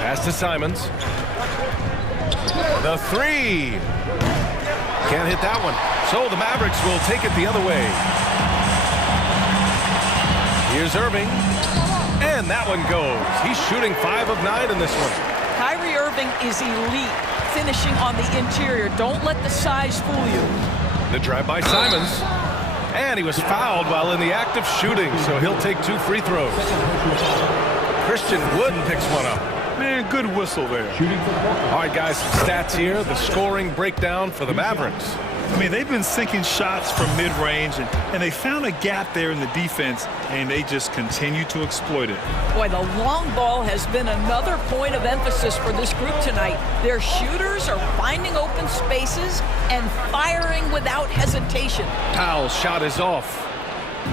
Pass to Simons. The 3. Can't hit that one. So the Mavericks will take it the other way. Here's Irving. And that one goes. He's shooting 5 of 9 in this one. Kyrie Irving is elite, finishing on the interior. Don't let the size fool you. The drive by Simons. And he was fouled while in the act of shooting, so he'll take 2 free throws. Christian Wood picks one up. Man, good whistle there. All right, guys, some stats here. The scoring breakdown for the Mavericks. I mean, they've been sinking shots from mid-range, and they found a gap there in the defense, and they just continue to exploit it. Boy, the long ball has been another point of emphasis for this group tonight. Their shooters are finding open spaces and firing without hesitation. Powell's shot is off.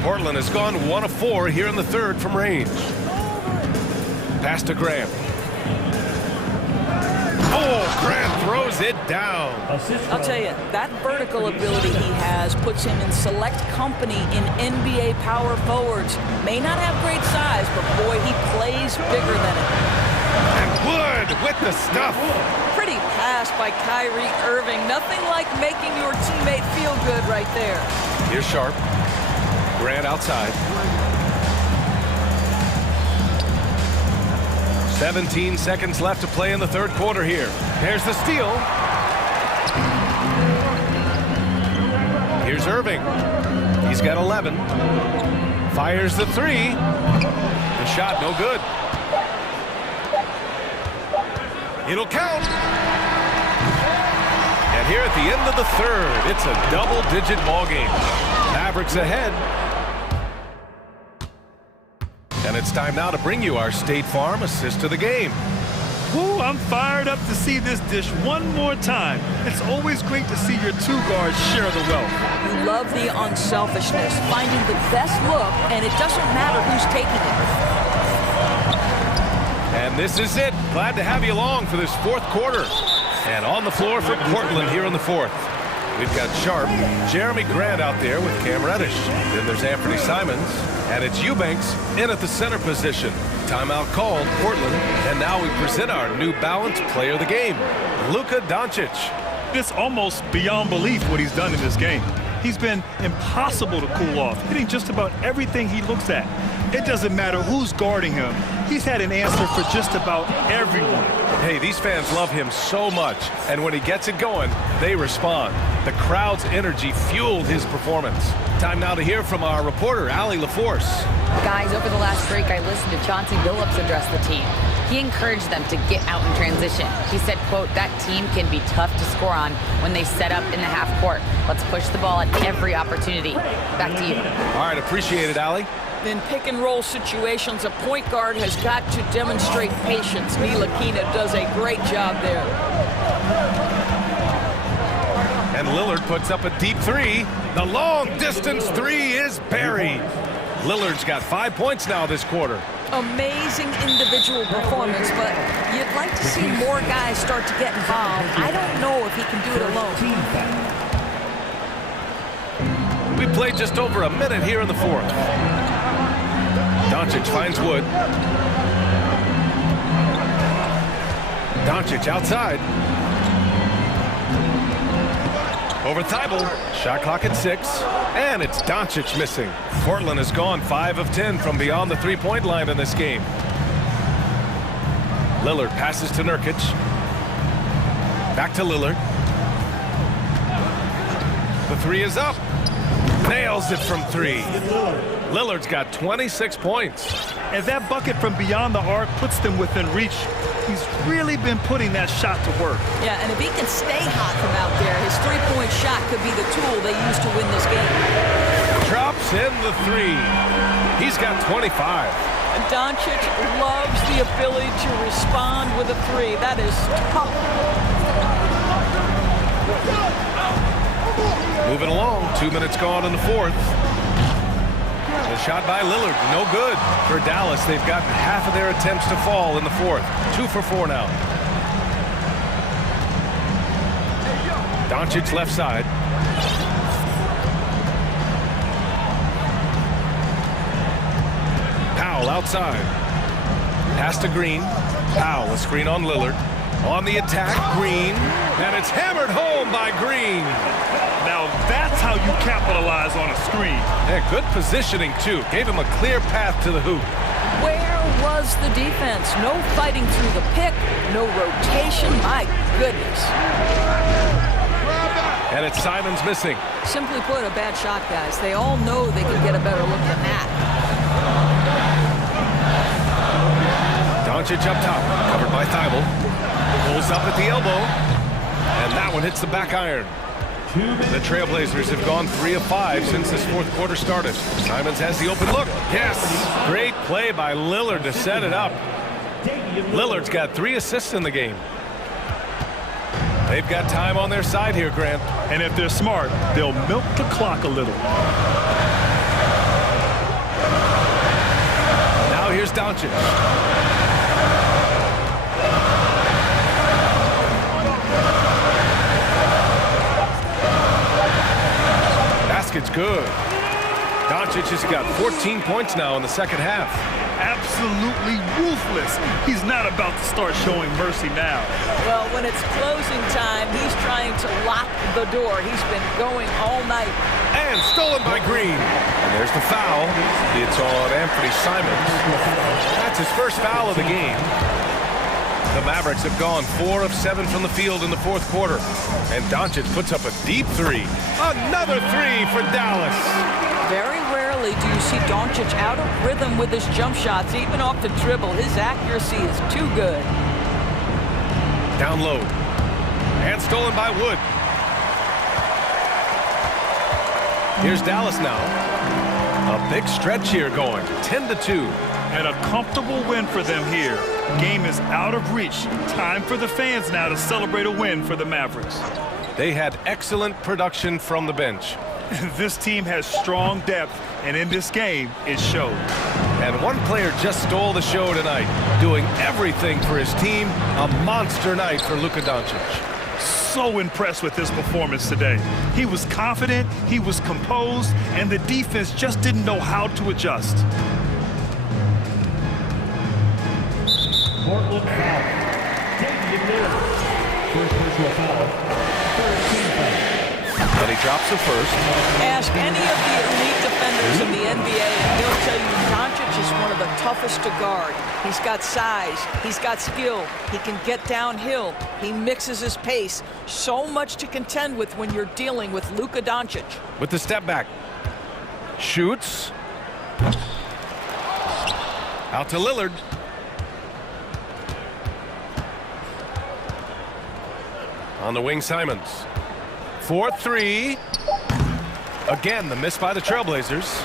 Portland has gone 1 of 4 here in the third from range. Pass to Graham. Oh, Grant throws it down. I'll tell you, that vertical ability he has puts him in select company in NBA power forwards. May not have great size, but boy, he plays bigger than it. And Wood with the stuff. Pretty pass by Kyrie Irving. Nothing like making your teammate feel good right there. Here's Sharp. Grant outside. 17 seconds left to play in the third quarter here. There's the steal. Here's Irving. He's got 11. Fires the 3. The shot no good. It'll count. And here at the end of the third, it's a double-digit ball game. Mavericks ahead. And it's time now to bring you our State Farm assist of the game. Ooh, I'm fired up to see this dish one more time. It's always great to see your 2 guards share the wealth. You love the unselfishness, finding the best look, and it doesn't matter who's taking it. And this is it. Glad to have you along for this fourth quarter. And on the floor for Portland here in the fourth. We've got Sharp, Jeremy Grant out there with Cam Reddish. Then there's Anthony Simons. And it's Eubanks in at the center position. Timeout called, Portland. And now we present our New Balance player of the game, Luka Doncic. It's almost beyond belief what he's done in this game. He's been impossible to cool off, hitting just about everything he looks at. It doesn't matter who's guarding him. He's had an answer for just about everyone. Hey, these fans love him so much, and when he gets it going, they respond. The crowd's energy fueled his performance. Time now to hear from our reporter, Allie LaForce. Guys, over the last break, I listened to Chauncey Billups address the team. He encouraged them to get out in transition. He said, quote, that team can be tough to score on when they set up in the half court. Let's push the ball at every opportunity. Back to you. All right, appreciate it, Allie. In pick-and-roll situations, a point guard has got to demonstrate patience. Ntilikina does a great job there. And Lillard puts up a deep 3. The long-distance 3 is buried. Lillard's got 5 points now this quarter. Amazing individual performance, but you'd like to see more guys start to get involved. I don't know if he can do it alone. We played just over a minute here in the fourth. Doncic finds Wood. Doncic outside. Over Thibault. Shot clock at 6. And it's Doncic missing. Portland has gone 5 of 10 from beyond the three-point line in this game. Lillard passes to Nurkic. Back to Lillard. The 3 is up. Nails it from 3. Lillard's got 26 points. And that bucket from beyond the arc puts them within reach. He's really been putting that shot to work. Yeah, and if he can stay hot from out there, his three-point shot could be the tool they use to win this game. Drops in the 3. He's got 25. And Doncic loves the ability to respond with a 3. That is tough. Moving along, 2 minutes gone in the fourth. The shot by Lillard, no good. For Dallas, they've gotten half of their attempts to fall in the fourth. 2 for 4 now. Doncic left side. Powell outside. Pass to Green. Powell, a screen on Lillard. On the attack, Green. And it's hammered home by Green. Now that's how you capitalize on a screen. Yeah, good positioning, too. Gave him a clear path to the hoop. Where does the defense. No fighting through the pick, no rotation. My goodness. And it's Simons missing. Simply put, a bad shot, guys. They all know they can get a better look than that. Doncic up top, covered by Thibault. Pulls up at the elbow, and that one hits the back iron. The Trailblazers have gone 3 of 5 since this fourth quarter started. Simons has the open look. Yes! Great play by Lillard to set it up. Lillard's got 3 assists in the game. They've got time on their side here, Grant. And if they're smart, they'll milk the clock a little. Now here's Doncic. Basket's good. Doncic has got 14 points now in the second half. Absolutely ruthless. He's not about to start showing mercy now. Well, when it's closing time, he's trying to lock the door. He's been going all night. And stolen by Green. And there's the foul. It's on Anthony Simons. That's his first foul of the game. The Mavericks have gone 4 of 7 from the field in the fourth quarter. And Doncic puts up a deep 3. Another 3 for Dallas. Very rarely do you see Doncic out of rhythm with his jump shots, even off the dribble. His accuracy is too good. Down low. And stolen by Wood. Here's Dallas now. A big stretch here going, 10-2. And a comfortable win for them here. Game is out of reach. Time for the fans now to celebrate a win for the Mavericks. They had excellent production from the bench. This team has strong depth, and in this game, it showed. And one player just stole the show tonight, doing everything for his team. A monster night for Luka Doncic. So impressed with his performance today. He was confident, he was composed, and the defense just didn't know how to adjust. Portland foul. Damian Lillard. First personal foul. 13 foul. And he drops the first. Ask any of the elite defenders in the NBA, and they'll tell you Doncic is one of the toughest to guard. He's got size. He's got skill. He can get downhill. He mixes his pace. So much to contend with when you're dealing with Luka Doncic. With the step back. Shoots. Out to Lillard. On the wing, Simons. 4-3. Again, the miss by the Trailblazers.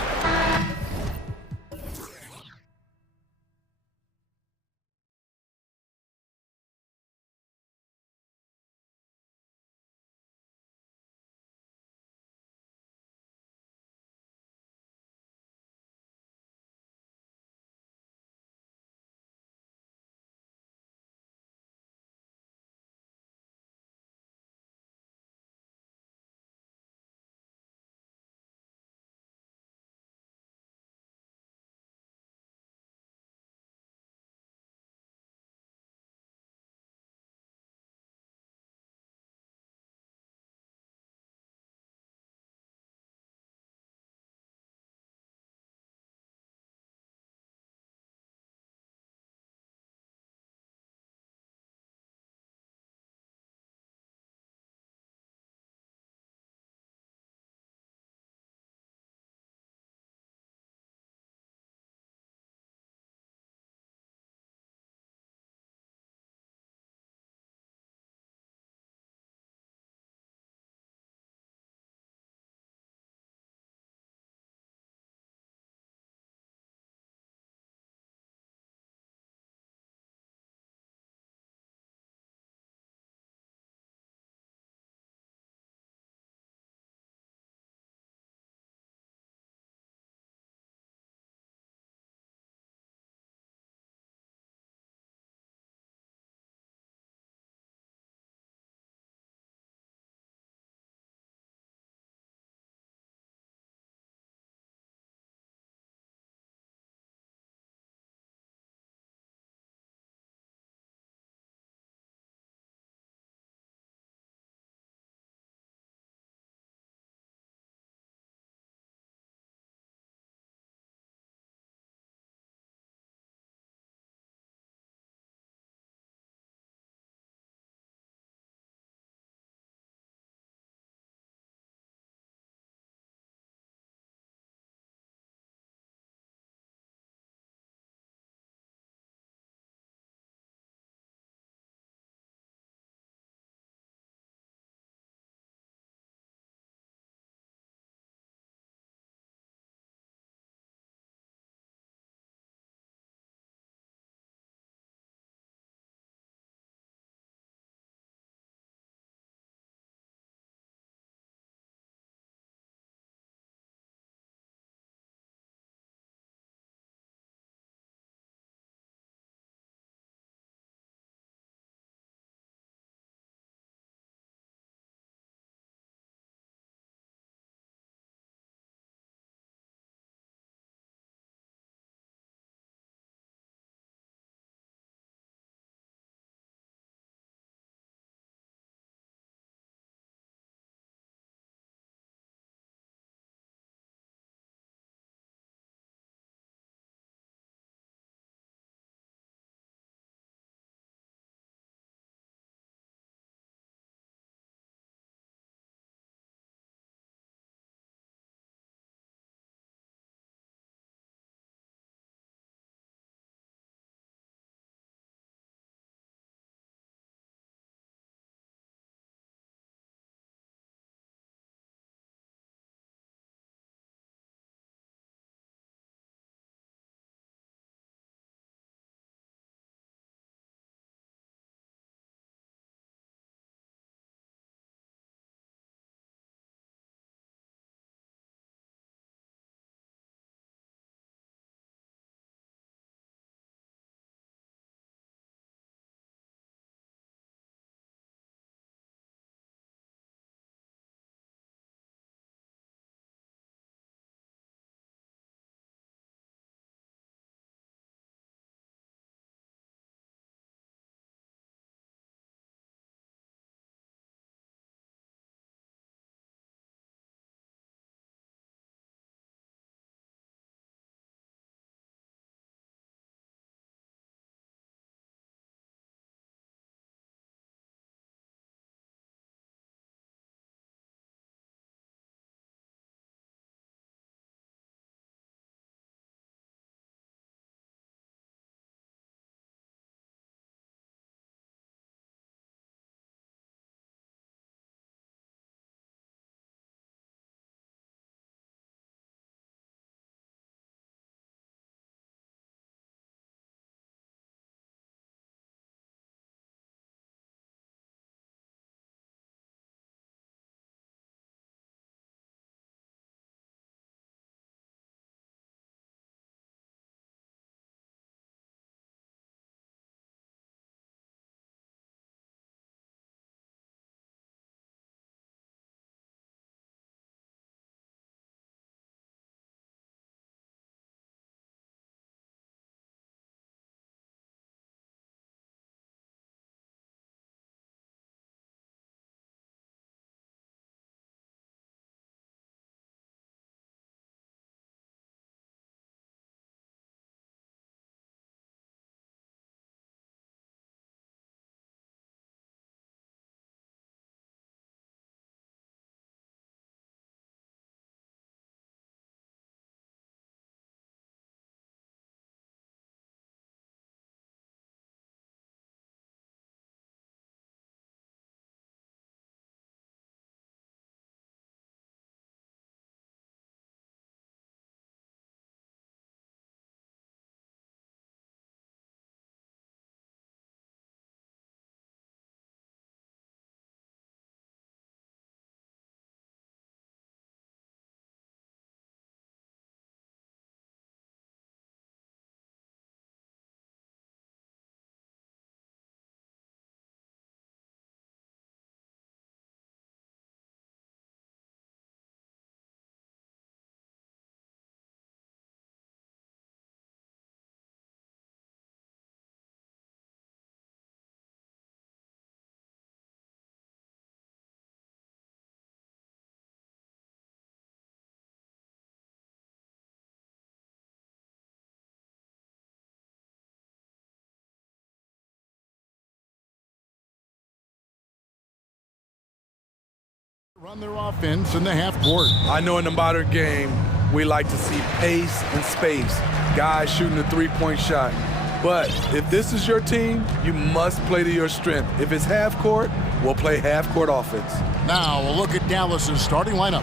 Run their offense in the half court. I know in the modern game, we like to see pace and space, guys shooting a three-point shot. But if this is your team, you must play to your strength. If it's half court, we'll play half court offense. Now we'll look at Dallas's starting lineup.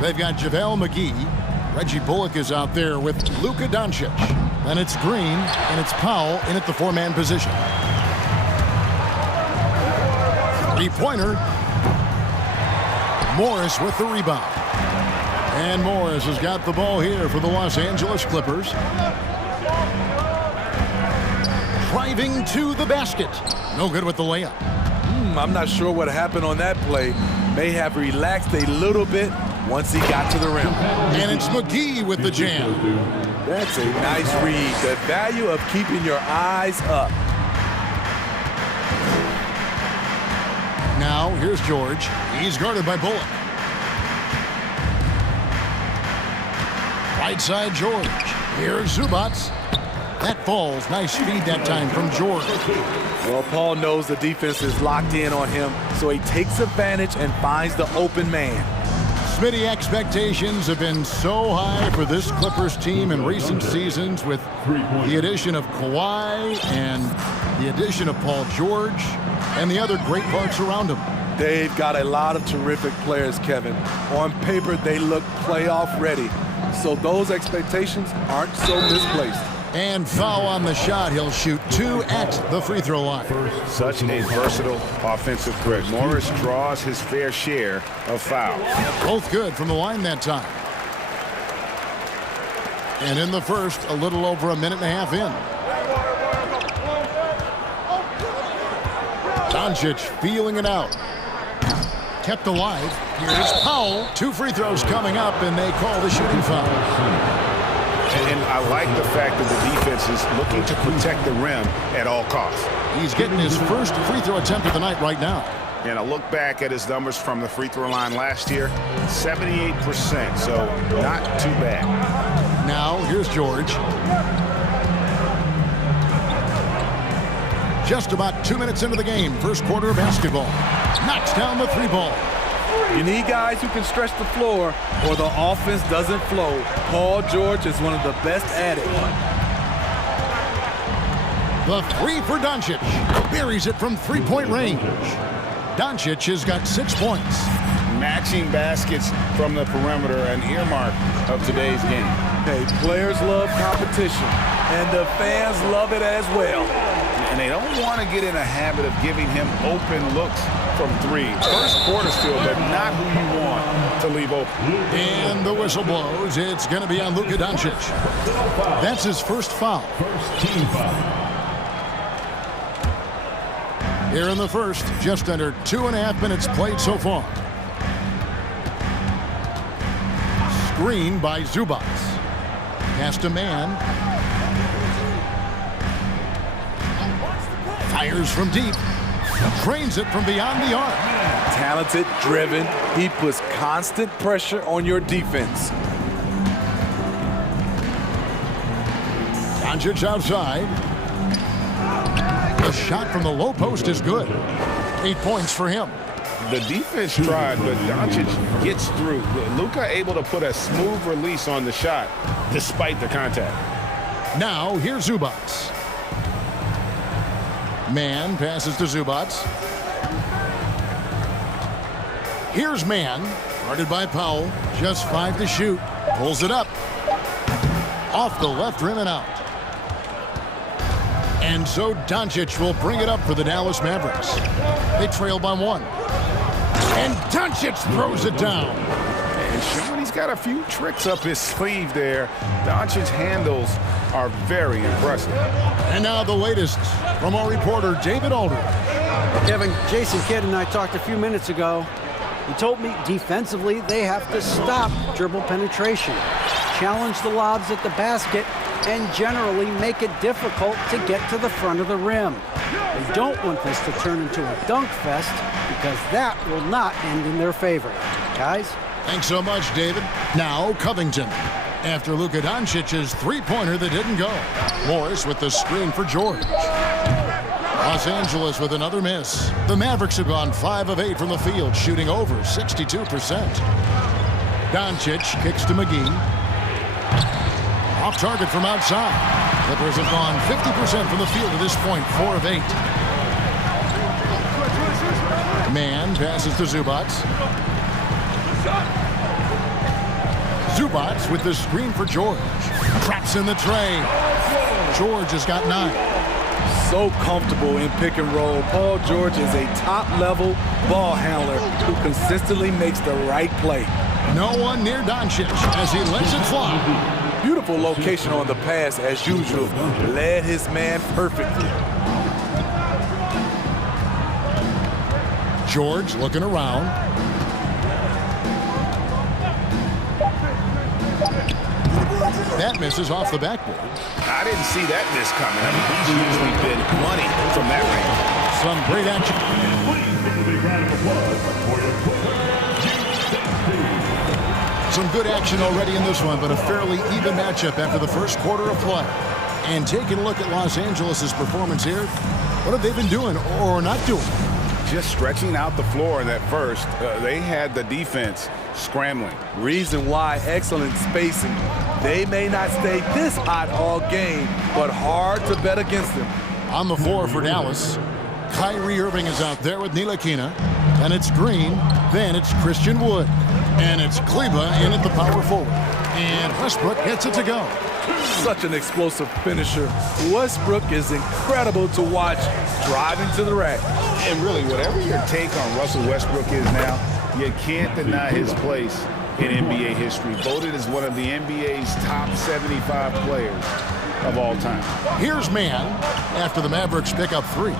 They've got JaVale McGee. Reggie Bullock is out there with Luka Doncic. Then it's Green, and it's Powell in at the four-man position. Three-pointer. Morris with the rebound. And Morris has got the ball here for the Los Angeles Clippers. Driving to the basket. No good with the layup. I'm not sure what happened on that play. May have relaxed a little bit once he got to the rim. And it's McGee with the jam. That's a nice read. The value of keeping your eyes up. Now, here's George. He's guarded by Bullock. Right side, George. Here's Zubats. That falls. Nice feed that time from George. Well, Paul knows the defense is locked in on him, so he takes advantage and finds the open man. Smitty, expectations have been so high for this Clippers team in recent seasons with the addition of Kawhi and the addition of Paul George and the other great parts around him. They've got a lot of terrific players, Kevin. On paper, they look playoff ready. So those expectations aren't so misplaced. And foul on the shot. He'll shoot 2 at the free throw line. Such a versatile offensive threat. Morris draws his fair share of fouls. Both good from the line that time. And in the first, a little over a minute and a half in. Doncic feeling it out. Kept alive. Here's Powell. 2 free throws coming up, and they call the shooting foul. And I like the fact that the defense is looking to protect the rim at all costs. He's getting his first free throw attempt of the night right now. And I look back at his numbers from the free throw line last year, 78%, so not too bad. Now, here's George. Just about 2 minutes into the game, first quarter of basketball. Knocks down the 3 ball. You need guys who can stretch the floor or the offense doesn't flow. Paul George is one of the best at it. The 3 for Doncic. Buries it from 3-point range. Doncic has got 6 points. Matching baskets from the perimeter, an earmark of today's game. Hey, players love competition, and the fans love it as well. And they don't want to get in a habit of giving him open looks from 3. First quarter still, but not who you want to leave open. And the whistle blows. It's going to be on Luka Doncic. That's his first foul. First team foul. Here in the first, just under 2.5 minutes played so far. Screen by Zubats. Pass to man. Fires from deep. Drains it from beyond the arc. Talented, driven. He puts constant pressure on your defense. Doncic outside. The shot from the low post is good. 8 points for him. The defense tried, but Doncic gets through. Luka able to put a smooth release on the shot despite the contact. Now here's Zubats. Man passes to Zubats. Here's Man, guarded by Powell. Just 5 to shoot. Pulls it up. Off the left rim and out. And so Doncic will bring it up for the Dallas Mavericks. They trail by 1. And Doncic throws it down. And Sean, he's got a few tricks up his sleeve there. Doncic's handles are very impressive. And now the latest from our reporter, David Aldridge. Kevin, Jason Kidd and I talked a few minutes ago. He told me defensively they have to stop dribble penetration, challenge the lobs at the basket, and generally make it difficult to get to the front of the rim. They don't want this to turn into a dunk fest because that will not end in their favor. Guys? Thanks so much, David. Now Covington. After Luka Doncic's 3-pointer that didn't go. Morris with the screen for George. A Los Angeles with another miss. The Mavericks have gone 5 of 8 from the field, shooting over 62%. Doncic kicks to McGee. Off target from outside. Clippers have gone 50% from the field at this point, 4 of 8. Man passes to Zubac. Zubac with the screen for George. Traps in the tray. George has got 9. So comfortable in pick and roll. Paul George is a top-level ball handler who consistently makes the right play. No one near Doncic as he lets it fly. Beautiful location on the pass as usual. Led his man perfectly. George looking around. That misses off the backboard. I didn't see that miss coming. I mean, he's usually been money from that range. Some great action. Some good action already in this one, but a fairly even matchup after the first quarter of play. And taking a look at Los Angeles' performance here, what have they been doing or not doing? Just stretching out the floor in that first. They had the defense scrambling. Reason why, excellent spacing. They may not stay this hot all game, but hard to bet against them. On the floor for Dallas, Kyrie Irving is out there with Ntilikina. And it's Green, then it's Christian Wood. And it's Kleba in at the power forward. And Westbrook gets it to go. Such an explosive finisher. Westbrook is incredible to watch driving to the rack. And really, whatever your take on Russell Westbrook is now, you can't deny his place in NBA history. Voted as one of the NBA's top 75 players of all time. Here's Man after the Mavericks pick up 3.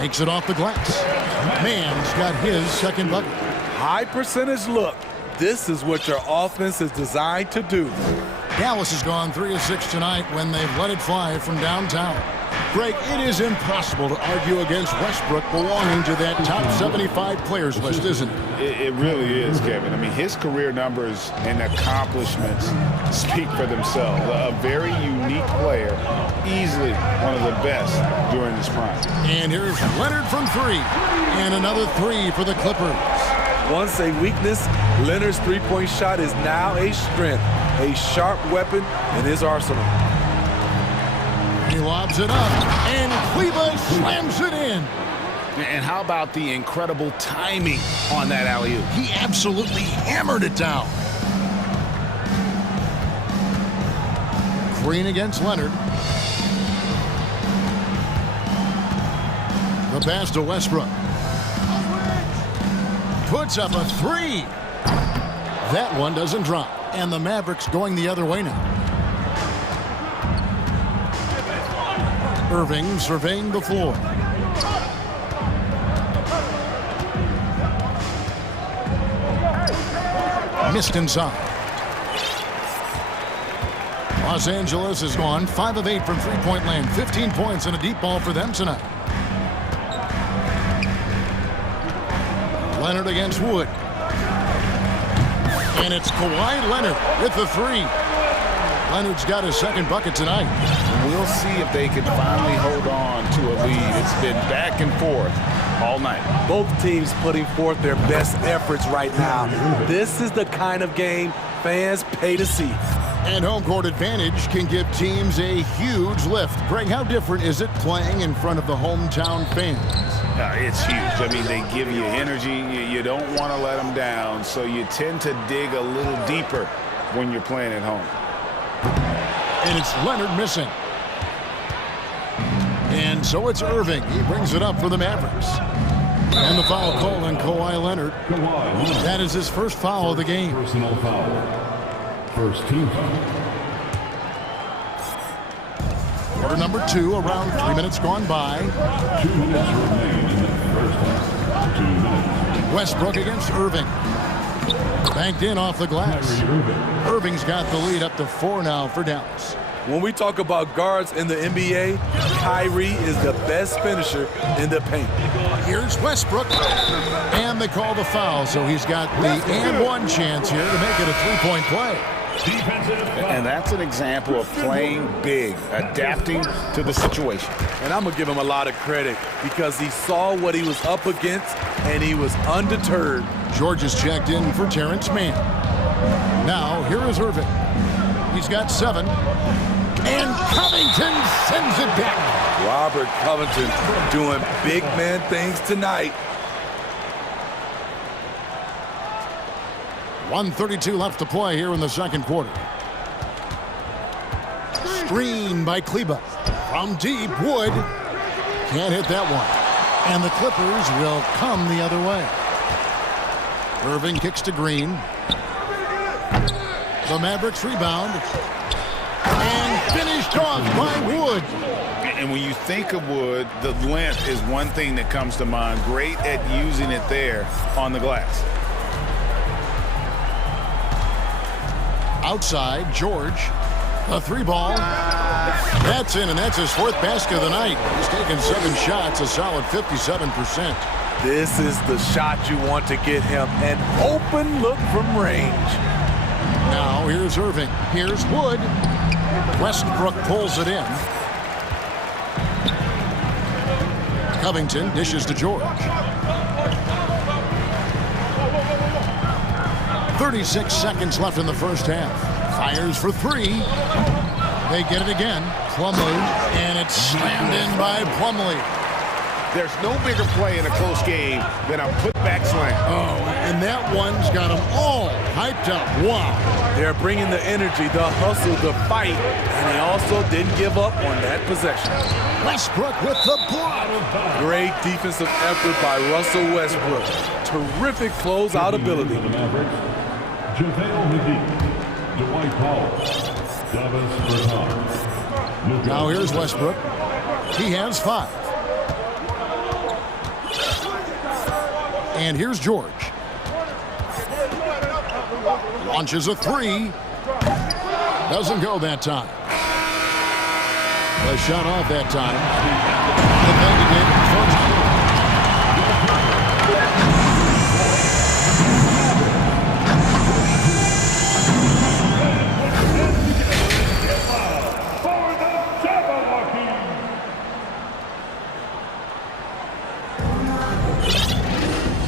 Makes it off the glass. Man's got his second bucket. High percentage look. This is what your offense is designed to do. Dallas has gone 3 of 6 tonight when they've let it fly from downtown. Greg, it is impossible to argue against Westbrook belonging to that top 75 players list, isn't it? It really is, Kevin. I mean, his career numbers and accomplishments speak for themselves. A very unique player, easily one of the best during his prime. And here's Leonard from 3, and another 3 for the Clippers. Once a weakness, Leonard's three-point shot is now a strength, a sharp weapon in his arsenal. He lobs it up, and Kleba slams it in. And how about the incredible timing on that alley-oop? He absolutely hammered it down. Green against Leonard. The pass to Westbrook. Puts up a 3. That one doesn't drop. And the Mavericks going the other way now. Irving surveying the floor. Missed inside. Los Angeles has gone 5 of 8 from three-point land. 15 points and a deep ball for them tonight. Leonard against Wood. And it's Kawhi Leonard with the 3. Leonard's got his second bucket tonight. We'll see if they can finally hold on to a lead. It's been back and forth all night. Both teams putting forth their best efforts right now. This is the kind of game fans pay to see. And home court advantage can give teams a huge lift. Greg, how different is it playing in front of the hometown fans? It's huge. I mean, they give you energy. You don't want to let them down, so you tend to dig a little deeper when you're playing at home. And it's Leonard missing. And so it's Irving. He brings it up for the Mavericks. And the foul call on Kawhi Leonard. That is his first foul of the game. Personal foul. First team foul. Quarter number 2, around 3 minutes gone by. 2 minutes remain in the first half. 2 minutes. Westbrook against Irving. Banked in off the glass. Irving's got the lead up to 4 now for Dallas. When we talk about guards in the NBA, Kyrie is the best finisher in the paint. Here's Westbrook. And they call the foul, so he's got the and one chance here to make it a 3-point play. And that's an example of playing big, adapting to the situation. And I'm going to give him a lot of credit because he saw what he was up against and he was undeterred. George is checked in for Terrence Mann. Now, here is Irving. He's got 7. And Covington sends it back. Robert Covington doing big man things tonight. 1:32 left to play here in the second quarter. Screen by Kleba. From deep, Wood. Can't hit that one. And the Clippers will come the other way. Irving kicks to Green. The Mavericks rebound. And finished off by Wood. And when you think of Wood, the length is one thing that comes to mind. Great at using it there on the glass. Outside, George. A 3-ball. That's in, and that's his 4th basket of the night. He's taken 7 shots, a solid 57%. This is the shot you want to get him. An open look from range. Now, here's Irving. Here's Wood. Westbrook pulls it in. Covington dishes to George. 36 seconds left in the first half. Fires for 3. They get it again. Plumlee, and it's slammed in by Plumlee. There's no bigger play in a close game than a putback slam. Oh, and that one's got them all hyped up. Wow. They're bringing the energy, the hustle, the fight, and he also didn't give up on that possession. Westbrook with the block. Great defensive effort by Russell Westbrook. Terrific closeout ability. Now here's Westbrook. He has 5. And here's George. Launches a 3. Doesn't go that time. The shot off that time.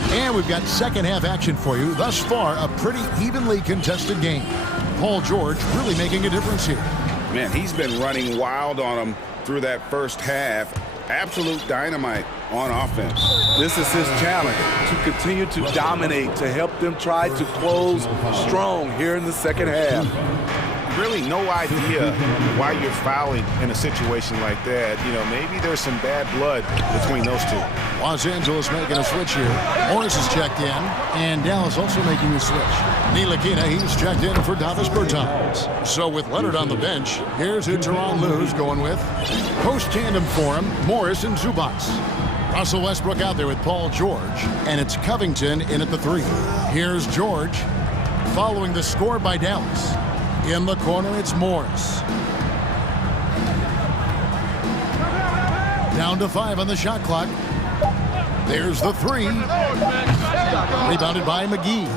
And we've got second half action for you. Thus far, a pretty evenly contested game. Paul George really making a difference here. Man, he's been running wild on them through that first half. Absolute dynamite on offense. This is his challenge, to continue to dominate, to help them try to close strong here in the second half. Really no idea why you're fouling in a situation like that. You know, maybe there's some bad blood between those two. Los Angeles making a switch here. Morris is checked in, and Dallas also making a switch. Ntilikina, he's checked in for Davis Bertans. So with Leonard on the bench, here's who Tyronn Lue's going with. Post tandem for him, Morris and Zubac. Russell Westbrook out there with Paul George, and it's Covington in at the 3. Here's George, following the score by Dallas. In the corner, it's Morris. Down to 5 on the shot clock. There's the 3. Rebounded by McGee.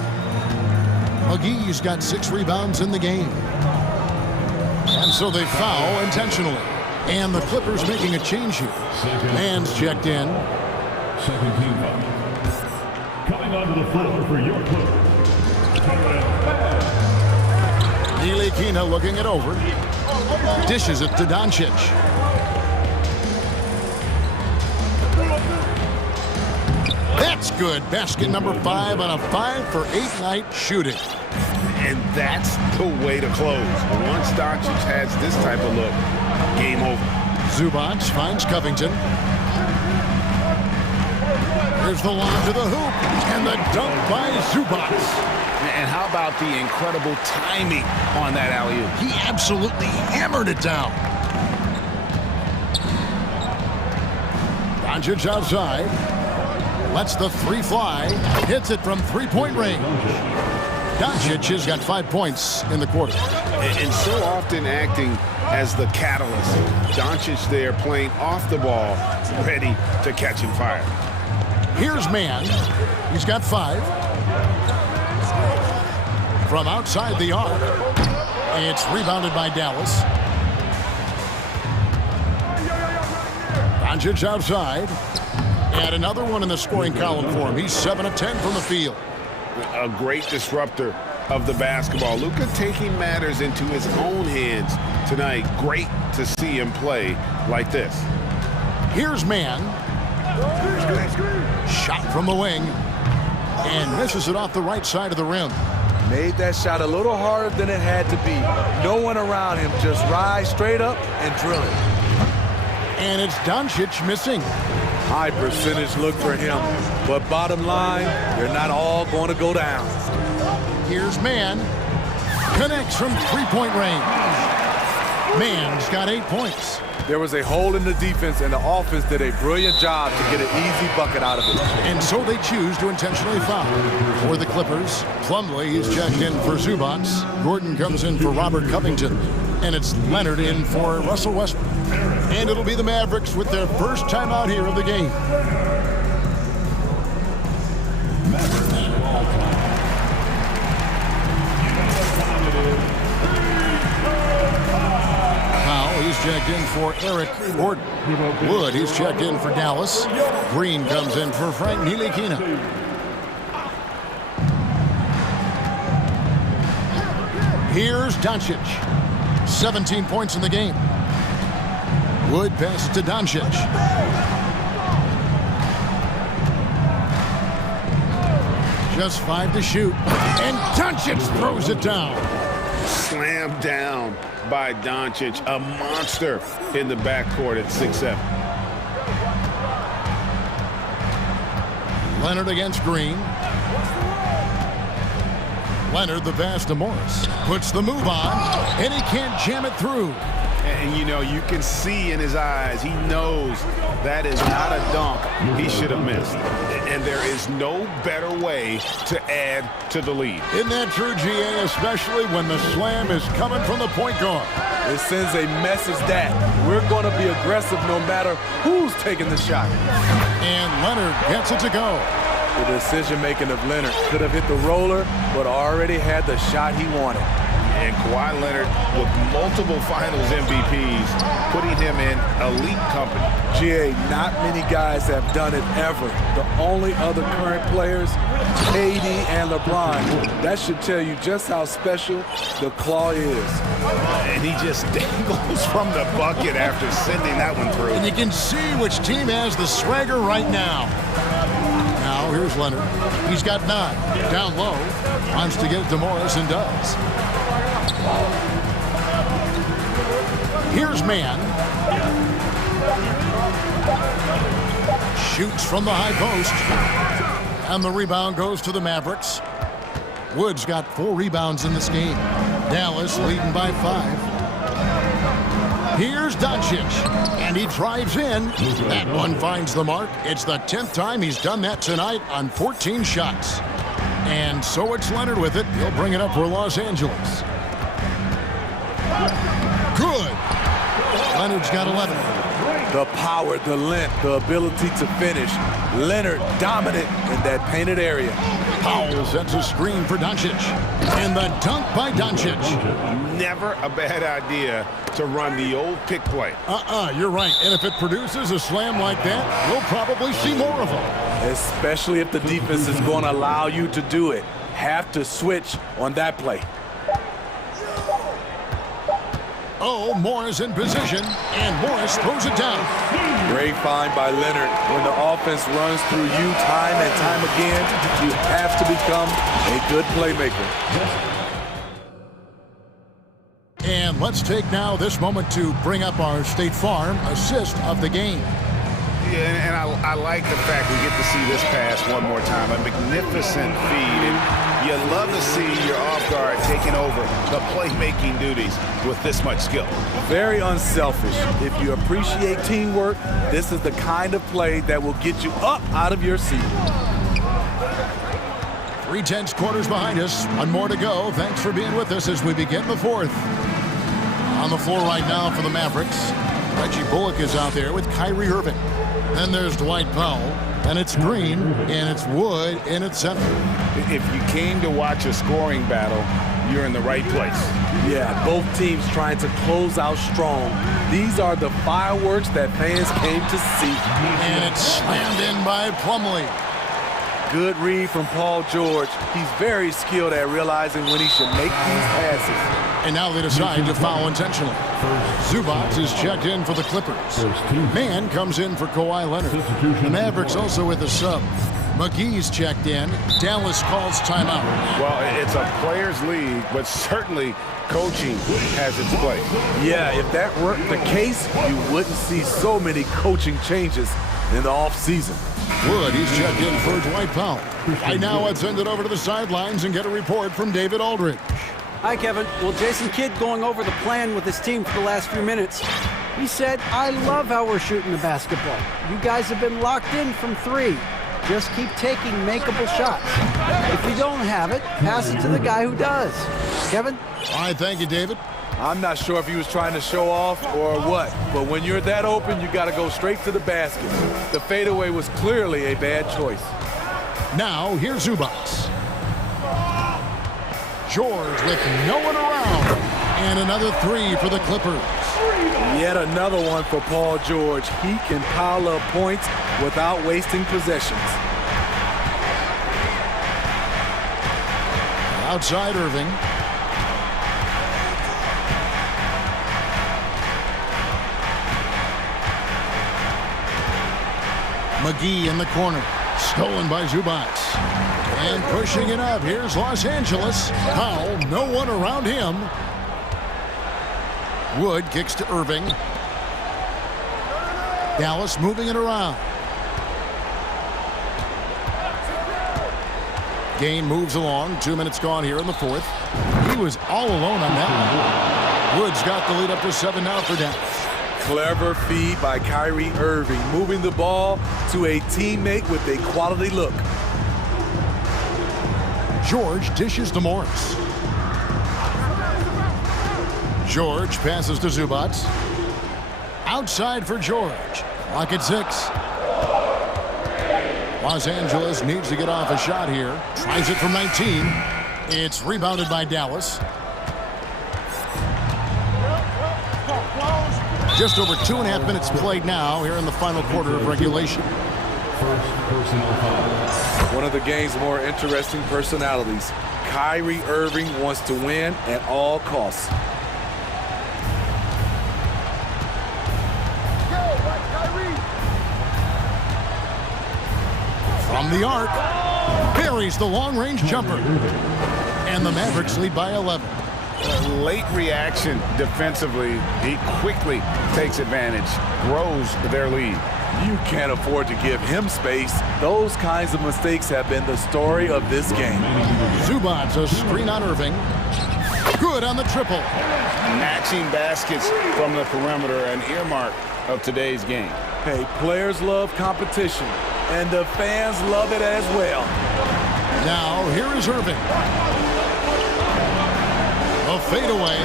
McGee's got 6 rebounds in the game. And so they foul intentionally. And the Clippers making a change here. Man's checked in. Second team foul. Coming onto the floor for your Clippers. Ntilikina looking it over. Dishes it to Doncic. That's good. Basket number 5 on a 5-for-8 night shooting. And that's the way to close. Once Doncic has this type of look, game over. Zubac finds Covington. Here's the lob to the hoop. And the dunk by Zubac. And how about the incredible timing on that alley-oop? He absolutely hammered it down. Doncic outside. Lets the 3 fly. Hits it from 3-point range. Doncic has got 5 points in the quarter. And so often acting as the catalyst. Doncic there playing off the ball, ready to catch and fire. Here's Mann. He's got 5. From outside the arc. It's rebounded by Dallas. Doncic outside. And another one in the scoring column for him. He's 7 of 10 from the field. A great disruptor of the basketball. Luka taking matters into his own hands tonight. Great to see him play like this. Here's man. Shot from the wing. And misses it off the right side of the rim. Made that shot a little harder than it had to be. No one around him, just rise straight up and drill it. And it's Doncic missing. High percentage look for him. But bottom line, they're not all going to go down. Here's Man. Connects from three-point range. Man's got 8 points. There was a hole in the defense, and the offense did a brilliant job to get an easy bucket out of it. And so they choose to intentionally foul. For the Clippers, Plumlee is checked in for Zubac. Gordon comes in for Robert Covington. And it's Leonard in for Russell Westbrook. And it'll be the Mavericks with their first time out here of the game. Powell, he's checked in for Eric Gordon. Wood, he's checked in for Dallas. Green comes in for Frank Ntilikina. Here's Doncic. 17 points in the game. Wood passes to Doncic. Just 5 to shoot. And Doncic throws it down. Slammed down by Doncic. A monster in the backcourt at 6'7". Leonard against Green. Leonard, the pass to Morris. Puts the move on, and he can't jam it through. And, you know, you can see in his eyes, he knows that is not a dunk he should have missed. And there is no better way to add to the lead. Isn't that true, GA, especially when the slam is coming from the point guard? It sends a message that we're going to be aggressive no matter who's taking the shot. And Leonard gets it to go. The decision-making of Leonard could have hit the roller, but already had the shot he wanted. And Kawhi Leonard with multiple finals MVPs, putting him in elite company. GA, not many guys have done it ever. The only other current players, KD and LeBron. That should tell you just how special the claw is. And he just dangles from the bucket after sending that one through. And you can see which team has the swagger right now. Now, here's Leonard. He's got 9. Down low. Wants to get it to Morris and does. Here's Man. Shoots from the high post. And the rebound goes to the Mavericks. Wood's got 4 rebounds in this game. Dallas leading by 5. Here's Doncic, and he drives in. That one finds the mark. It's the 10th time he's done that tonight on 14 shots. And so it's Leonard with it. He'll bring it up for Los Angeles. Good. Leonard's got 11. The power, the length, the ability to finish. Leonard dominant in that painted area. Powell sets a screen for Doncic. And the dunk by Doncic. Never a bad idea to run the old pick play. You're right. And if it produces a slam like that, we'll probably see more of them. Especially if the defense is going to allow you to do it. Have to switch on that play. Oh, Morris in position, and Morris throws it down. Great find by Leonard. When the offense runs through you time and time again, you have to become a good playmaker. And let's take now this moment to bring up our State Farm assist of the game. Yeah, and I like the fact we get to see this pass one more time. A magnificent feed. And you love to see your off guard taking over the playmaking duties with this much skill. Very unselfish. If you appreciate teamwork, this is the kind of play that will get you up out of your seat. 3/10 quarters behind us. One more to go. Thanks for being with us as we begin the 4th. On the floor right now for the Mavericks, Reggie Bullock is out there with Kyrie Irving. Then there's Dwight Powell, and it's Green, and it's Wood, and it's center. If you came to watch a scoring battle, you're in the right place. Yeah, both teams trying to close out strong. These are the fireworks that fans came to see. And it's slammed in by Plumlee. Good read from Paul George. He's very skilled at realizing when he should make these passes. And now they decide to foul intentionally. Zubac is checked in for the Clippers. Mann comes in for Kawhi Leonard. The Mavericks also with a sub. McGee's checked in. Dallas calls timeout. Well, it's a players' league, but certainly coaching has its place. Yeah, if that were the case, you wouldn't see so many coaching changes in the offseason. Wood, he's checked in for Dwight Powell. Right now, let's send it over to the sidelines and get a report from David Aldridge. Hi, Kevin. Well, Jason Kidd going over the plan with his team for the last few minutes. He said, I love how we're shooting the basketball. You guys have been locked in from three. Just keep taking makeable shots. If you don't have it, pass it to the guy who does. Kevin? All right, thank you, David. I'm not sure if he was trying to show off or what, but when you're that open, you got to go straight to the basket. The fadeaway was clearly a bad choice. Now, here's Zubac. George with no one around. And another three for the Clippers. Yet another one for Paul George. He can pile up points without wasting possessions. Outside Irving. McGee in the corner. Stolen by Zubac. And pushing it up. Here's Los Angeles. Powell, no one around him. Wood kicks to Irving. Dallas moving it around. Game moves along. 2 minutes gone here in the fourth. He was all alone on that one. Wood's got the lead up to 7 now for Dallas. Clever feed by Kyrie Irving, moving the ball to a teammate with a quality look. George dishes to Morris. George passes to Zubac. Outside for George. Clock at 6. Los Angeles needs to get off a shot here. Tries it from 19. It's rebounded by Dallas. Just over 2.5 minutes played now here in the final quarter of regulation. One of the game's more interesting personalities. Kyrie Irving wants to win at all costs. From the arc, buries the long-range jumper. And the Mavericks lead by 11. Late reaction defensively. He quickly takes advantage, grows their lead. You can't afford to give him space. Those kinds of mistakes have been the story of this game. Zubac, a screen on Irving. Good on the triple. Matching baskets from the perimeter, an earmark of today's game. Hey, players love competition, and the fans love it as well. Now, here is Irving. A fadeaway.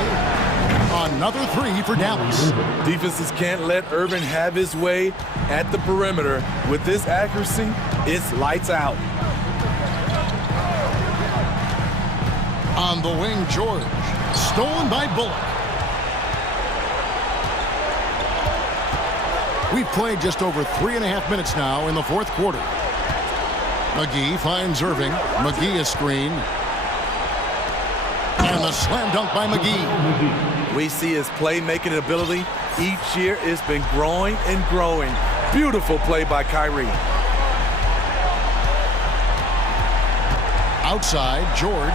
Another three for Dallas. Defenses can't let Irving have his way at the perimeter. With this accuracy, it's lights out. On the wing, George. Stolen by Bullock. We've played just over 3.5 minutes now in the fourth quarter. McGee finds Irving. McGee is screened. And the slam dunk by McGee. We see his playmaking ability each year. It's been growing and growing. Beautiful play by Kyrie. Outside, George.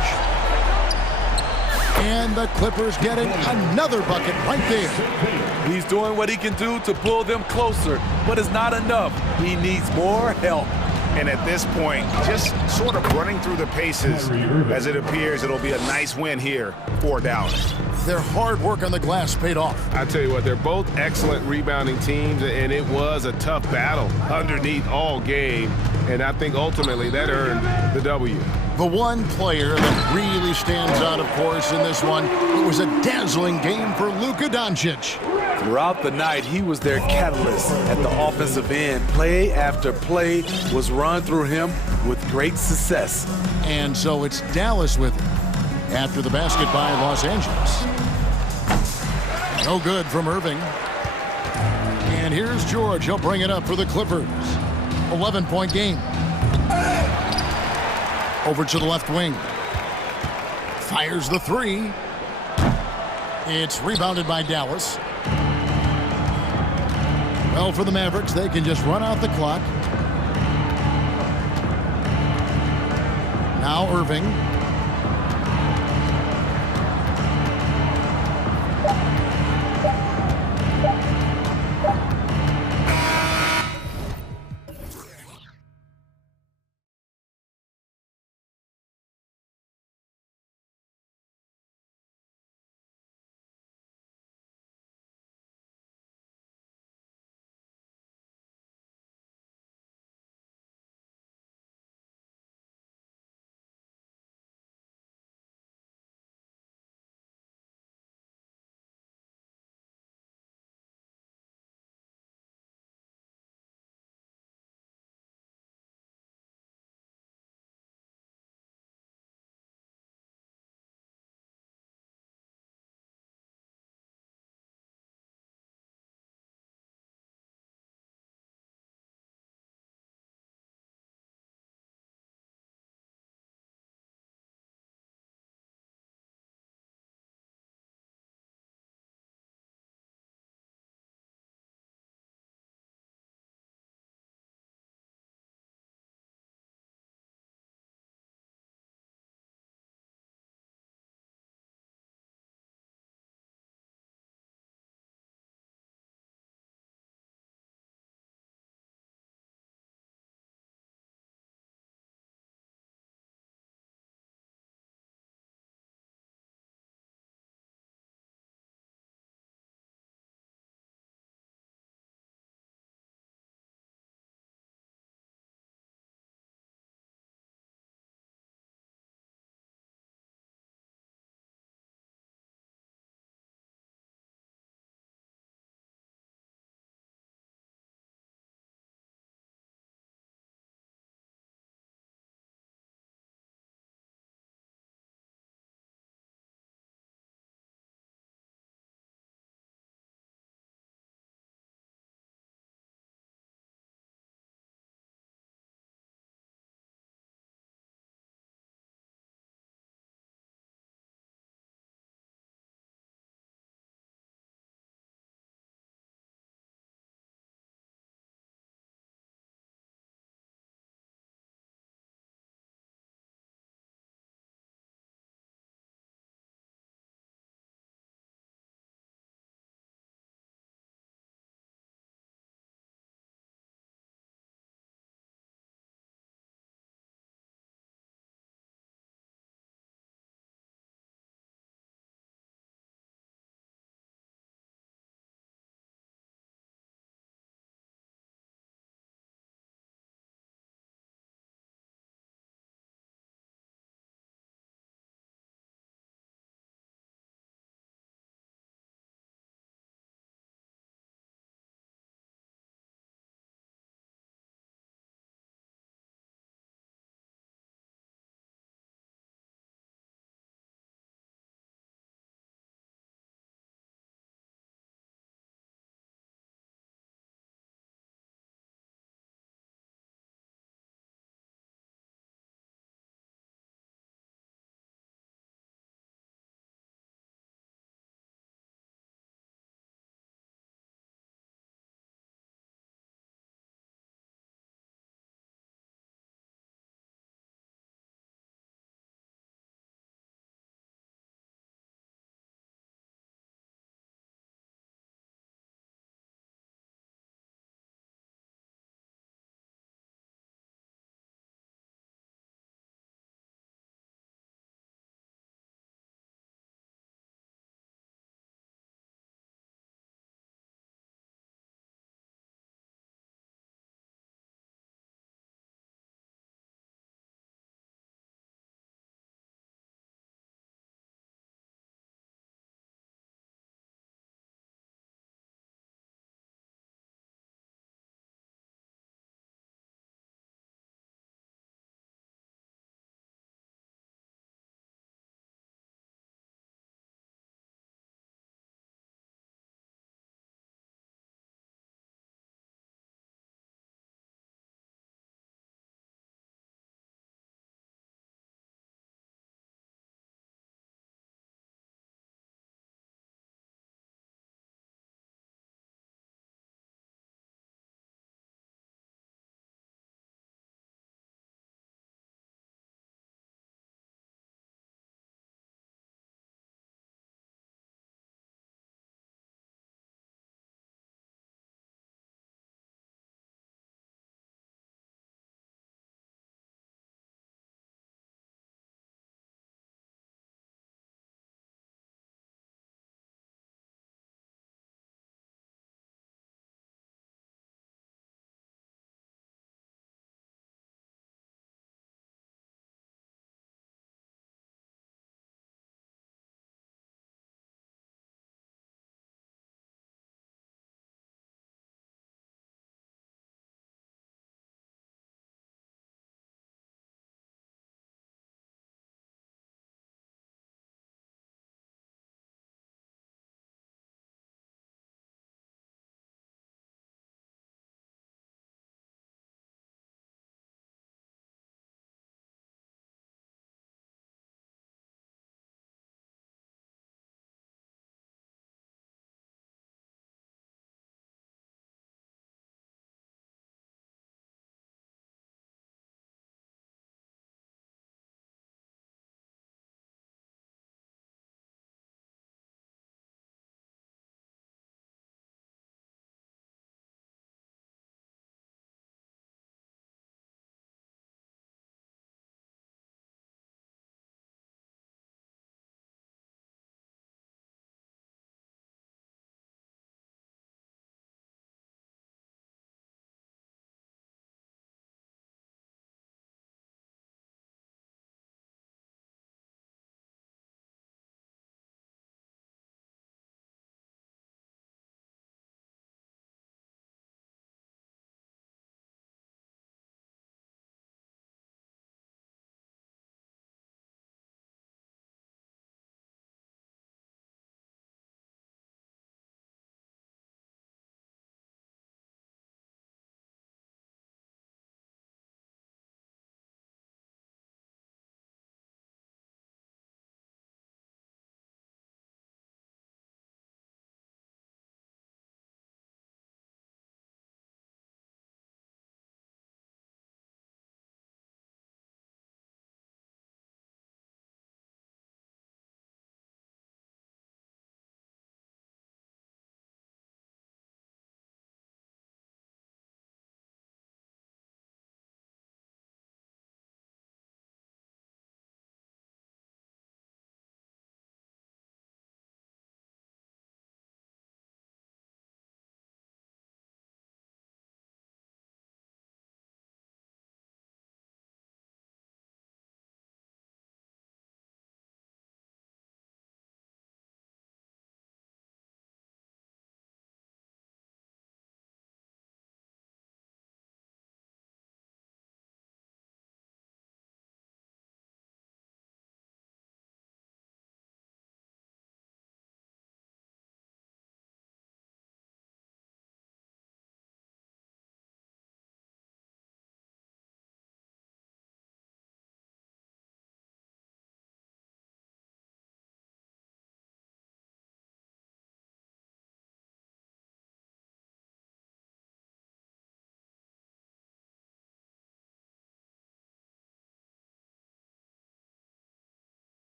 And the Clippers getting another bucket right there. He's doing what he can do to pull them closer, but it's not enough. He needs more help. And at this point, just sort of running through the paces, as it appears it'll be a nice win here for Dallas. Their hard work on the glass paid off. I tell you what, they're both excellent rebounding teams, and it was a tough battle underneath all game. And I think ultimately that earned the W. The one player that really stands out, of course, in this one, it was a dazzling game for Luka Doncic. Throughout the night, he was their catalyst at the offensive end. Play after play was run through him with great success. And so it's Dallas with it. after the basket by Los Angeles. No good from Irving. And here's George. He'll bring it up for the Clippers. 11-point game. Over to the left wing. Fires the three. It's rebounded by Dallas. Well, for the Mavericks, they can just run out the clock. Now Irving.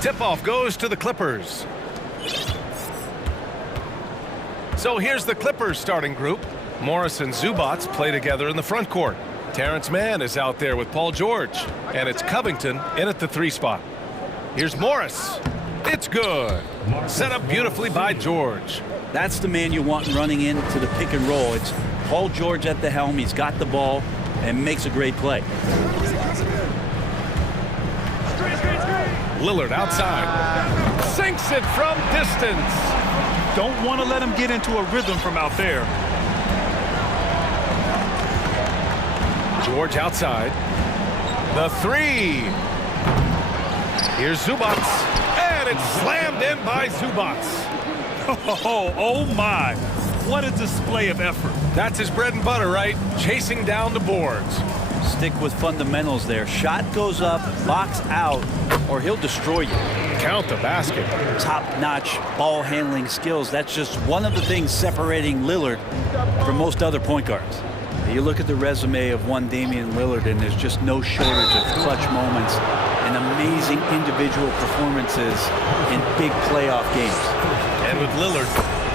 Tip-off goes to the Clippers. So here's the Clippers starting group. Morris and Zubats play together in the front court. Terrence Mann is out there with Paul George. And it's Covington in at the 3 spot. Here's Morris. It's good. Set up beautifully by George. That's the man you want running into the pick and roll. It's Paul George at the helm. He's got the ball and makes a great play. Lillard outside. Sinks it from distance. Don't want to let him get into a rhythm from out there. George outside. The 3. Here's Zubats. And it's slammed in by Zubats. Oh my. What a display of effort. That's his bread and butter, right? Chasing down the boards. Stick with fundamentals there. Shot goes up, box out, or he'll destroy you. Count the basket. Top-notch ball handling skills. That's just one of the things separating Lillard from most other point guards. You look at the resume of one Damian Lillard, and there's just no shortage of clutch moments and amazing individual performances in big playoff games. And with Lillard,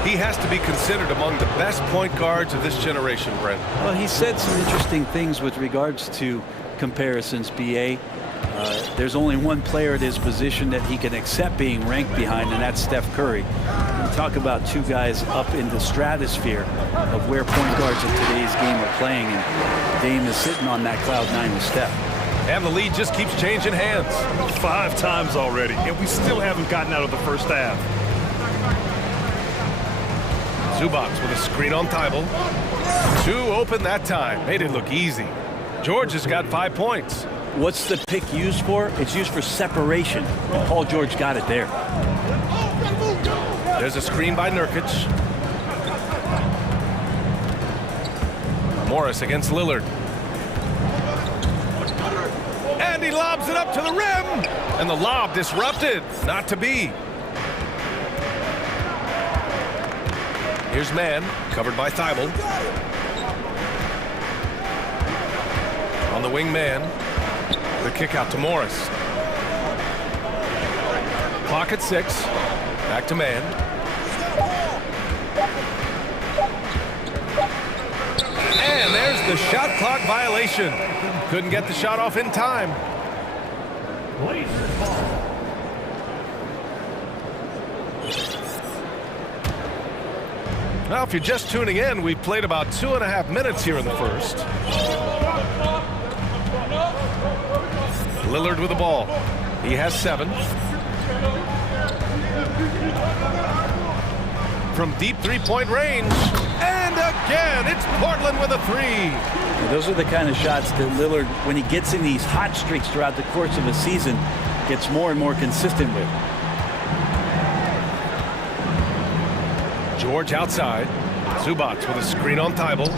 he has to be considered among the best point guards of this generation, Brent. Well, he said some interesting things with regards to comparisons, B.A. There's only one player at his position that he can accept being ranked behind, and that's Steph Curry. You talk about two guys up in the stratosphere of where point guards in today's game are playing, and Dame is sitting on that cloud 9 with Steph. And the lead just keeps changing hands. 5 times already, and we still haven't gotten out of the first half. Zubats with a screen on Thibault. 2 open that time. Made it look easy. George has got 5 points. What's the pick used for? It's used for separation. And Paul George got it there. There's a screen by Nurkic. Morris against Lillard. And he lobs it up to the rim. And the lob disrupted. Not to be. Here's Mann, covered by Thibault. On the wing, Mann. The kick out to Morris. Clock at 6. Back to Mann. And there's the shot clock violation. Couldn't get the shot off in time. Now, if you're just tuning in, we've played about 2.5 minutes here in the first. Lillard with the ball. He has 7. From deep 3-point range. And again, it's Portland with a 3. Now, those are the kind of shots that Lillard, when he gets in these hot streaks throughout the course of a season, gets more and more consistent with. George outside. Zubats with a screen on Thibault.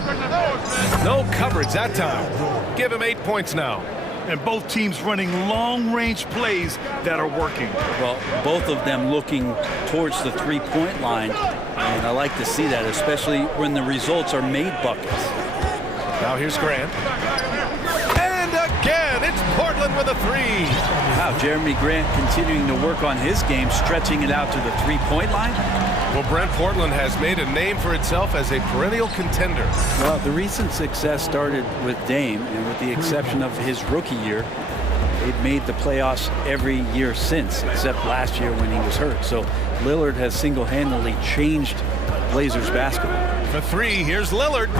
No coverage that time. Give him 8 points now. And both teams running long-range plays that are working. Well, both of them looking towards the three-point line. And I like to see that, especially when the results are made buckets. Now here's Grant. And again, it's Portland with a 3. Wow, Jeremy Grant continuing to work on his game, stretching it out to the three-point line. Well, Brent, Portland has made a name for itself as a perennial contender. Well, the recent success started with Dame, and with the exception of his rookie year, they've made the playoffs every year since, except last year when he was hurt. So Lillard has single-handedly changed Blazers basketball. For 3, here's Lillard.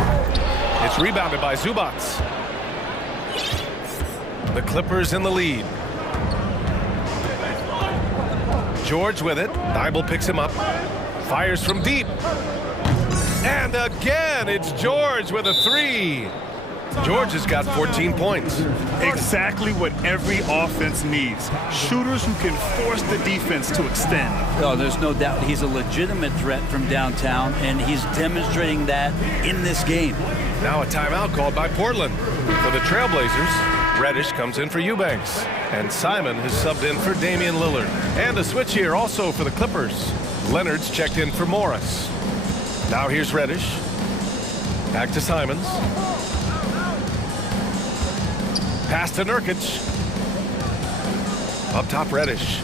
It's rebounded by Zubats. The Clippers in the lead. George with it. Thibault picks him up. Fires from deep. And again, it's George with a 3. George has got 14 points. Exactly what every offense needs. Shooters who can force the defense to extend. Oh, there's no doubt he's a legitimate threat from downtown, and he's demonstrating that in this game. Now a timeout called by Portland. For the Trailblazers, Reddish comes in for Eubanks. And Simon has subbed in for Damian Lillard. And a switch here also for the Clippers. Leonard's checked in for Morris. Now here's Reddish. Back to Simons. Pass to Nurkic. Up top, Reddish.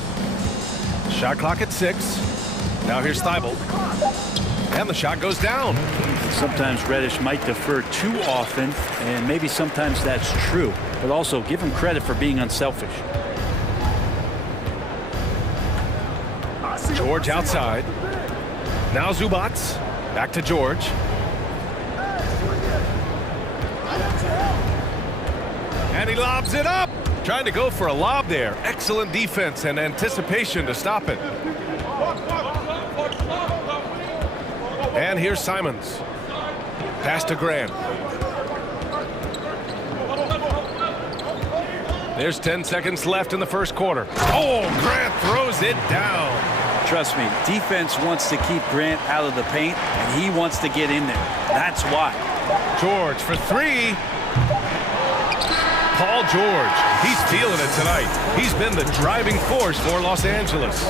Shot clock at 6. Now here's Thibault. And the shot goes down. Sometimes Reddish might defer too often, and maybe sometimes that's true. But also give him credit for being unselfish. George outside. Now Zubac. Back to George. And he lobs it up. Trying to go for a lob there. Excellent defense and anticipation to stop it. And here's Simons. Pass to Grant. There's 10 seconds left in the first quarter. Oh, Grant throws it down. Trust me, defense wants to keep Grant out of the paint, and he wants to get in there. That's why. George for 3. Paul George, he's feeling it tonight. He's been the driving force for Los Angeles.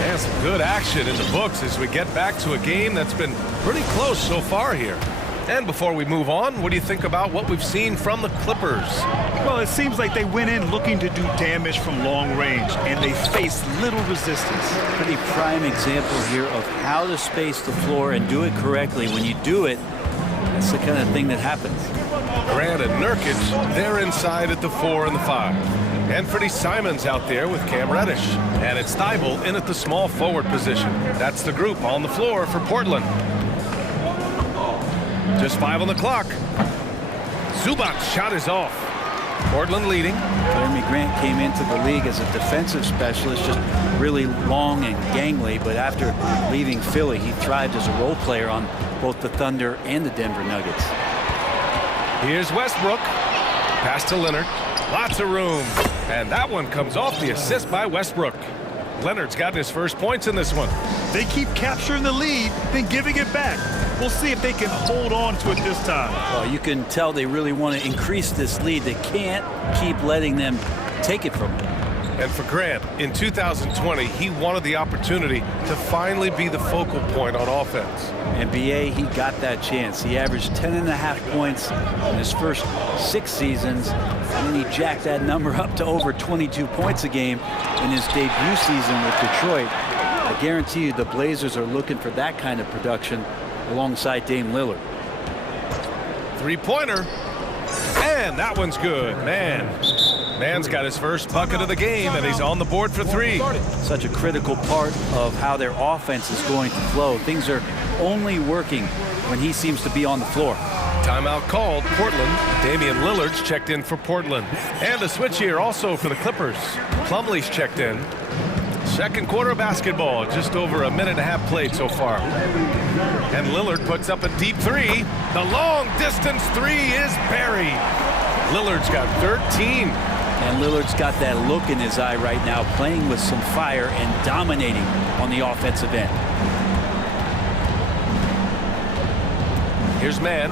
And some good action in the books as we get back to a game that's been pretty close so far here. And before we move on, what do you think about what we've seen from the Clippers? Well, it seems like they went in looking to do damage from long range, and they faced little resistance. Pretty prime example here of how to space the floor and do it correctly. When you do it, that's the kind of thing that happens. Grant and Nurkic, they're inside at the 4 and the 5. And Freddie Simons out there with Cam Reddish. And it's Thibault in at the small forward position. That's the group on the floor for Portland. Just 5 on the clock. Zubac's shot is off. Portland leading. Jeremy Grant came into the league as a defensive specialist, just really long and gangly, but after leaving Philly, he thrived as a role player on both the Thunder and the Denver Nuggets. Here's Westbrook. Pass to Leonard. Lots of room. And that one comes off the assist by Westbrook. Leonard's gotten his first points in this one. They keep capturing the lead, then giving it back. We'll see if they can hold on to it this time. Well, you can tell they really want to increase this lead. They can't keep letting them take it from them. And for Grant, in 2020, he wanted the opportunity to finally be the focal point on offense. NBA, he got that chance. He averaged 10.5 points in his first 6 seasons, and then he jacked that number up to over 22 points a game in his debut season with Detroit. I guarantee you the Blazers are looking for that kind of production alongside Dame Lillard. Three-pointer. And that one's good. Man's got his first bucket of the game, and he's on the board for 3. Such a critical part of how their offense is going to flow. Things are only working when he seems to be on the floor. Timeout called. Portland. Damian Lillard's checked in for Portland. And a switch here also for the Clippers. Plumlee's checked in. Second quarter of basketball, just over a minute and a half played so far. And Lillard puts up a deep 3. The long distance 3 is buried. Lillard's got 13. And Lillard's got that look in his eye right now, playing with some fire and dominating on the offensive end. Here's Man.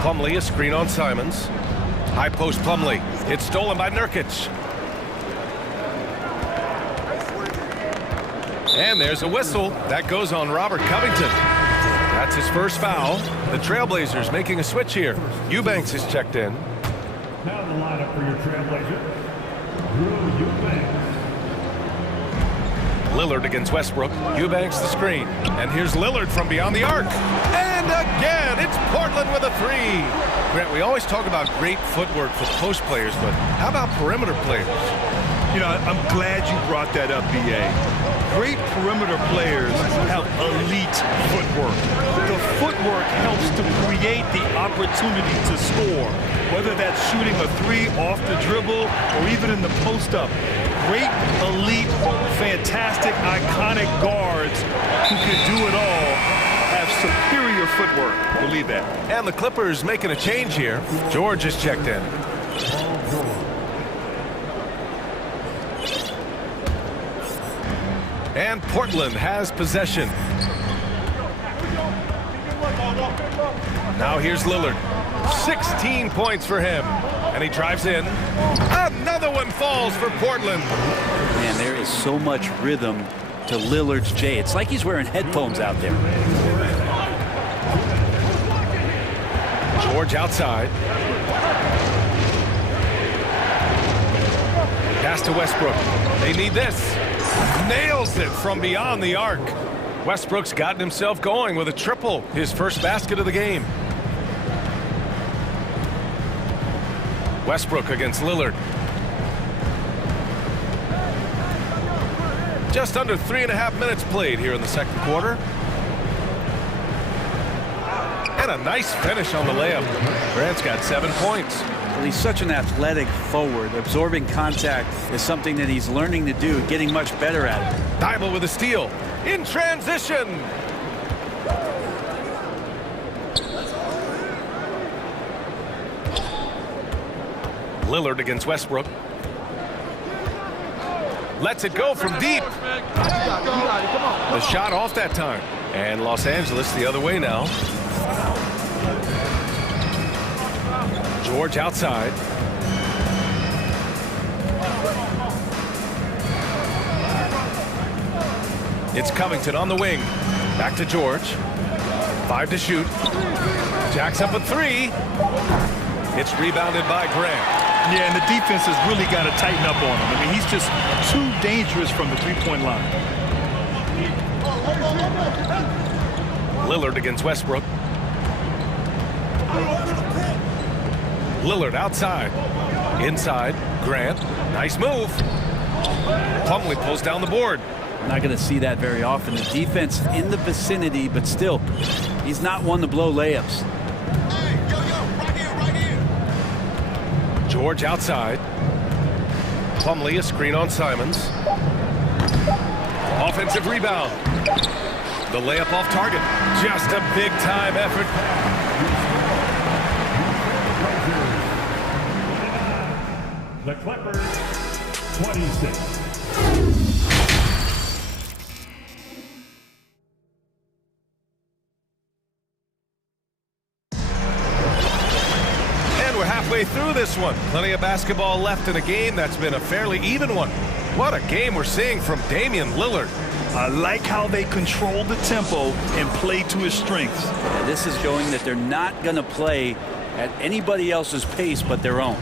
Plumlee, a screen on Simons. High post Plumlee. It's stolen by Nurkic. And there's a whistle. That goes on Robert Covington. That's his first foul. The Trailblazers making a switch here. Eubanks is checked in. Now the lineup for your Trailblazer. Drew Eubanks. Lillard against Westbrook. Eubanks the screen. And here's Lillard from beyond the arc. And again, it's Portland with a 3. Grant, we always talk about great footwork for post players, but how about perimeter players? You know, I'm glad you brought that up, B.A. Great perimeter players have elite footwork. The footwork helps to create the opportunity to score, whether that's shooting a 3 off the dribble or even in the post-up. Great, elite, fantastic, iconic guards who can do it all have superior footwork. Believe that. And the Clippers making a change here. George is checked in. And Portland has possession. Now here's Lillard. 16 points for him. And he drives in. Another one falls for Portland. Man, there is so much rhythm to Lillard's J. It's like he's wearing headphones out there. George outside. Pass to Westbrook. They need this. Nails it from beyond the arc. Westbrook's gotten himself going with a triple, his first basket of the game. Westbrook against Lillard. Just under 3.5 minutes played here in the second quarter. And a nice finish on the layup. Grant's got 7 points. Well, he's such an athletic forward. Absorbing contact is something that he's learning to do, getting much better at it. Thibault with a steal. In transition. Lillard against Westbrook. Lets it go from deep. The shot off that time. And Los Angeles the other way now. George outside. It's Covington on the wing. Back to George. 5 to shoot. Jacks up a 3. It's rebounded by Grant. Yeah, and the defense has really got to tighten up on him. I mean, he's just too dangerous from the three-point line. Lillard against Westbrook. Lillard outside. Inside. Grant. Nice move. Plumlee pulls down the board. We're not going to see that very often. The defense in the vicinity, but still, he's not one to blow layups. George outside. Plumlee a screen on Simons. Offensive rebound. The layup off target. Just a big-time effort. The Clippers, 26. Halfway through this one. Plenty of basketball left in a game that's been a fairly even one. What a game we're seeing from Damian Lillard. I like how they control the tempo and play to his strengths. Yeah, this is showing that they're not going to play at anybody else's pace but their own.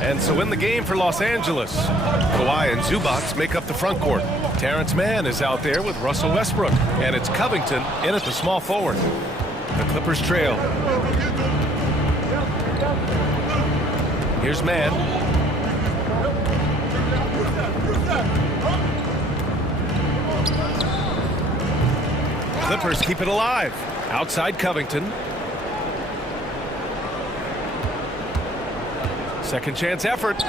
And so in the game for Los Angeles, Kawhi and Zubac make up the front court. Terrence Mann is out there with Russell Westbrook. And it's Covington in at the small forward. The Clippers trail. Here's Mann. Clippers keep it alive. Outside Covington. Second chance effort.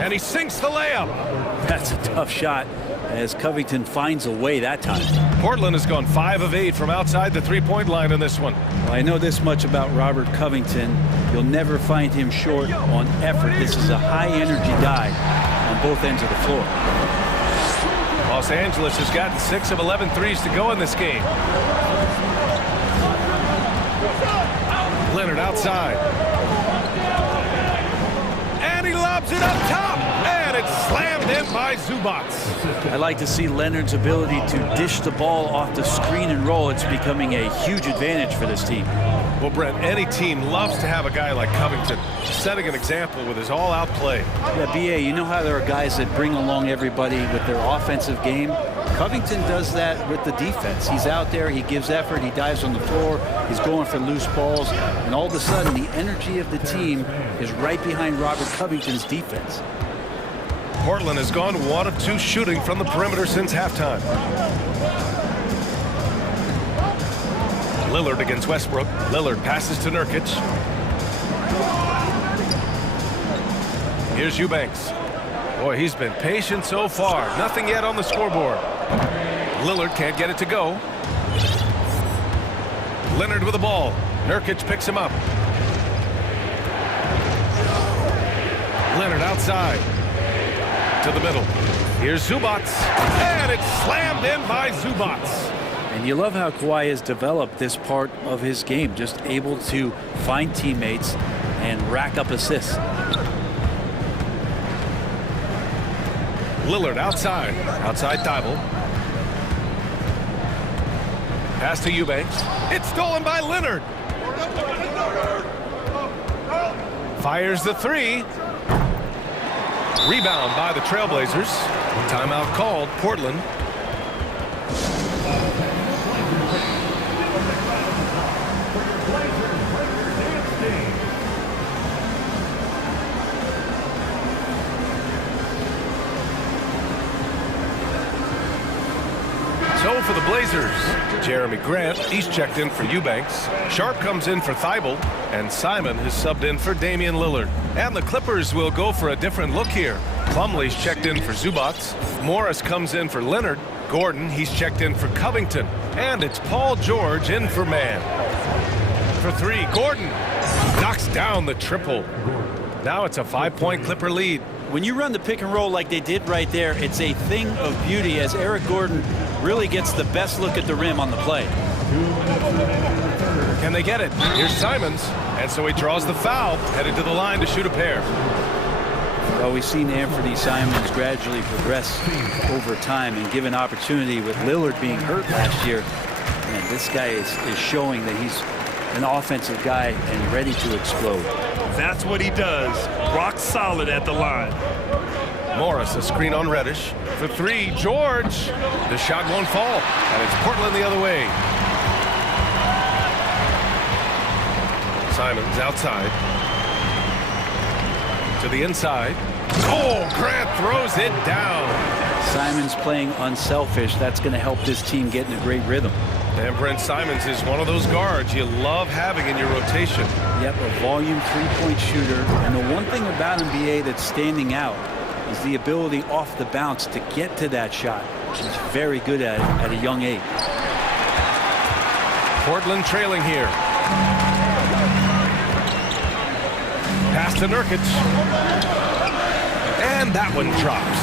And he sinks the layup. That's a tough shot as Covington finds a way that time. Portland has gone 5 of 8 from outside the three-point line in this one. Well, I know this much about Robert Covington. You'll never find him short on effort. This is a high-energy guy on both ends of the floor. Los Angeles has gotten 6 of 11 threes to go in this game. Leonard outside. And he lobs it up top. And it's slammed in by Zubac. I like to see Leonard's ability to dish the ball off the screen and roll. It's becoming a huge advantage for this team. Well, Brent, any team loves to have a guy like Covington setting an example with his all-out play. Yeah, B.A., you know how there are guys that bring along everybody with their offensive game? Covington does that with the defense. He's out there, he gives effort, he dives on the floor, he's going for loose balls, and all of a sudden the energy of the team is right behind Robert Covington's defense. Portland has gone 1 of 2 shooting from the perimeter since halftime. Lillard against Westbrook. Lillard passes to Nurkic. Here's Eubanks. Boy, he's been patient so far. Nothing yet on the scoreboard. Lillard can't get it to go. Leonard with the ball. Nurkic picks him up. Leonard outside. To the middle. Here's Zubac. And it's slammed in by Zubac. And you love how Kawhi has developed this part of his game, just able to find teammates and rack up assists. Lillard outside. Outside Thibault. Pass to Eubanks. It's stolen by Leonard. Fires the 3. Rebound by the Trailblazers. Timeout called, Portland. So for the Blazers, Jeremy Grant, he's checked in for Eubanks. Sharp comes in for Thibault, and Simon has subbed in for Damian Lillard. And the Clippers will go for a different look here. Plumlee's checked in for Zubac. Morris comes in for Leonard. Gordon, he's checked in for Covington. And it's Paul George in for Mann. For three, Gordon knocks down the triple. Now it's a 5-point Clipper lead. When you run the pick and roll like they did right there, it's a thing of beauty as Eric Gordon really gets the best look at the rim on the play. Can they get it? Here's Simons, and so he draws the foul, headed to the line to shoot a pair. Well, we've seen Anthony Simons gradually progress over time and given opportunity with Lillard being hurt last year. And this guy is showing that he's an offensive guy and ready to explode. That's what he does. Rock solid at the line. Morris, a screen on Reddish. For three, George. The shot won't fall, and it's Portland the other way. Simons outside. To the inside. Oh, Grant throws it down. Simons playing unselfish. That's going to help this team get in a great rhythm. And Brent Simons is one of those guards you love having in your rotation. Yep, a volume three-point shooter. And the one thing about him, BA, that's standing out is the ability off the bounce to get to that shot. He's very good at it at a young age. Portland trailing here. Pass to Nurkic. And that one drops.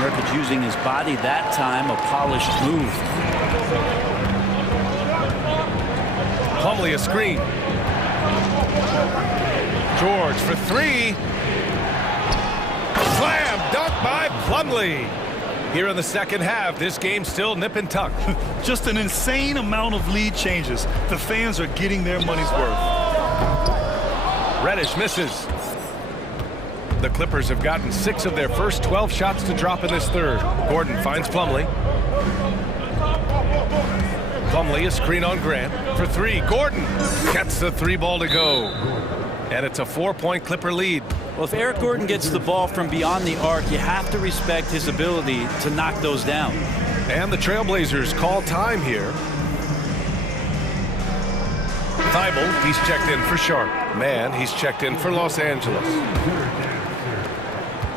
Nurkic using his body that time, a polished move. Plumlee a screen. George for three. Slam dunk by Plumlee. Here in the second half, this game still nip and tuck. Just an insane amount of lead changes. The fans are getting their money's worth. Reddish misses. The Clippers have gotten 6 of their first 12 shots to drop in this third. Gordon finds Plumlee. Plumlee a screen on Grant for three. Gordon gets the 3 ball to go. And it's a 4-point Clipper lead. Well, if Eric Gordon gets the ball from beyond the arc, you have to respect his ability to knock those down. And the Trailblazers call time here. Thibault, he's checked in for Sharp. Mann, he's checked in for Los Angeles.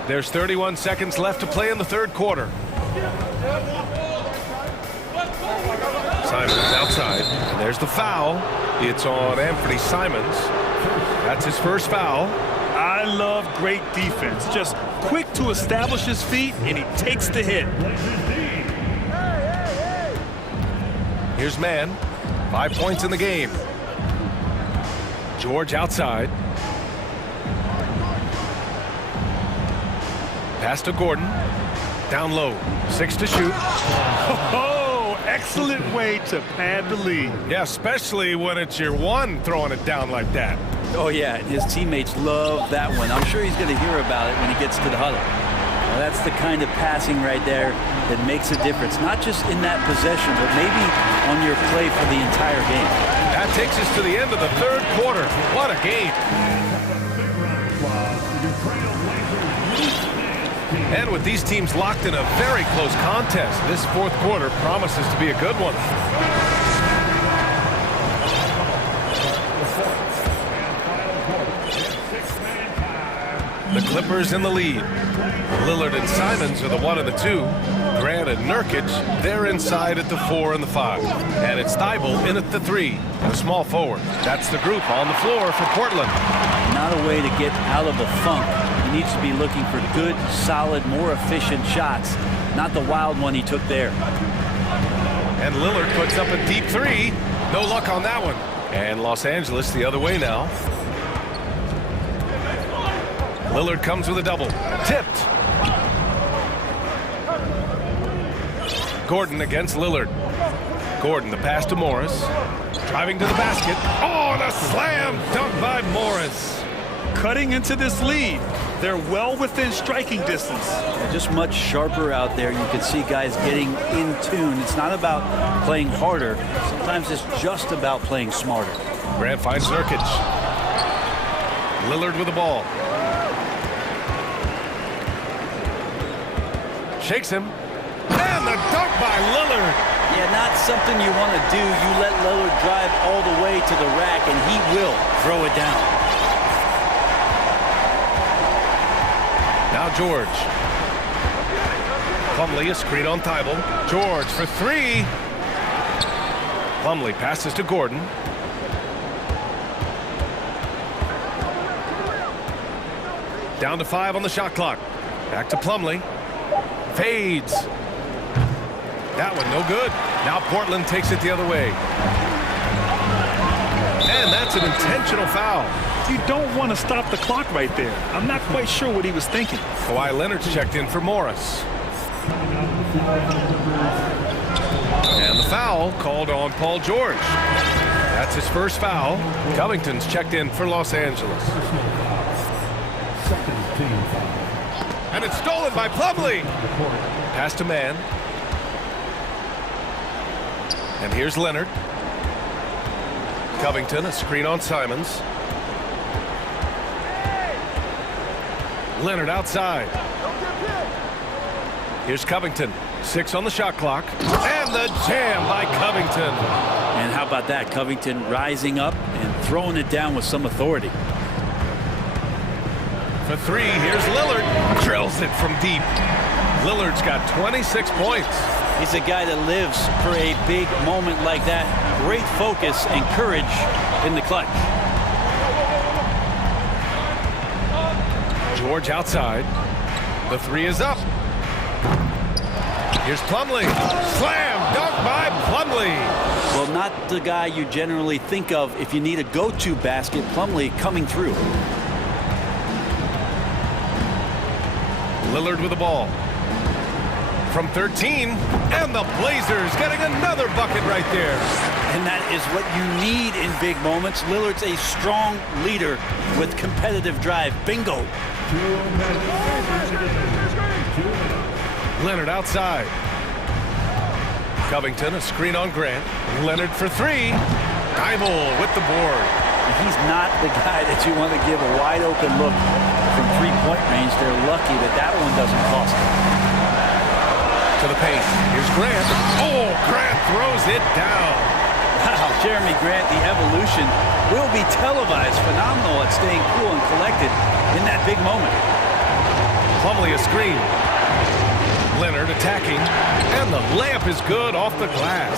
There's 31 seconds left to play in the third quarter. Simons outside. And there's the foul. It's on Anthony Simons. That's his first foul. I love great defense. Just quick to establish his feet, and he takes the hit. Here's Mann. 5 points in the game. George outside. Pass to Gordon. Down low. 6 to shoot. Oh, excellent way to pad the lead. Yeah, especially when it's your one throwing it down like that. Oh, yeah, his teammates love that one. I'm sure he's going to hear about it when he gets to the huddle. Well, that's the kind of passing right there that makes a difference, not just in that possession, but maybe on your play for the entire game. That takes us to the end of the third quarter. What a game. And with these teams locked in a very close contest, this fourth quarter promises to be a good one. The Clippers in the lead. Lillard and Simons are the 1 and the 2. Grant and Nurkic, they're inside at the 4 and the 5. And it's Thibault in at the 3, and a small forward. That's the group on the floor for Portland. Not a way to get out of the funk. He needs to be looking for good, solid, more efficient shots, not the wild one he took there. And Lillard puts up a deep 3. No luck on that one. And Los Angeles the other way now. Lillard comes with a double. Tipped. Gordon against Lillard. Gordon, the pass to Morris. Driving to the basket. Oh, and a slam dunk by Morris. Cutting into this lead. They're well within striking distance. Just much sharper out there. You can see guys getting in tune. It's not about playing harder. Sometimes it's just about playing smarter. Grant finds Nurkic. Lillard with the ball. Shakes him. And the dunk by Lillard. Yeah, not something you want to do. You let Lillard drive all the way to the rack, and he will throw it down. Now George. Plumlee, a screen on Thibault. George for three. Plumlee passes to Gordon. Down to 5 on the shot clock. Back to Plumlee. Fades. That one no good. Now Portland takes it the other way. And that's an intentional foul. You don't want to stop the clock right there. I'm not quite sure what he was thinking. Kawhi Leonard's checked in for Morris. And the foul called on Paul George. That's his first foul. Covington's checked in for Los Angeles. And it's stolen by Plumlee. Pass to man. And here's Leonard. Covington, a screen on Simons. Leonard outside. Here's Covington. 6 on the shot clock. And the jam by Covington. And how about that? Covington rising up and throwing it down with some authority. For three, here's Lillard. Drills it from deep. Lillard's got 26 points. He's a guy that lives for a big moment like that. Great focus and courage in the clutch. George outside. The three is up. Here's Plumlee. Slam dunk by Plumlee. Well, not the guy you generally think of if you need a go-to basket. Plumlee coming through. Lillard with the ball. From 13, and the Blazers getting another bucket right there. And that is what you need in big moments. Lillard's a strong leader with competitive drive. Bingo. Leonard outside. Covington, a screen on Grant. Leonard for three. Thibault with the board. He's not the guy that you want to give a wide open look from three-point range. They're lucky that that one doesn't cost them. To the paint. Here's Grant. Oh, Grant throws it down. Wow, Jeremy Grant, the evolution will be televised. Phenomenal at staying cool and collected in that big moment. Plumlee a screen. Leonard attacking. And the layup is good off the glass.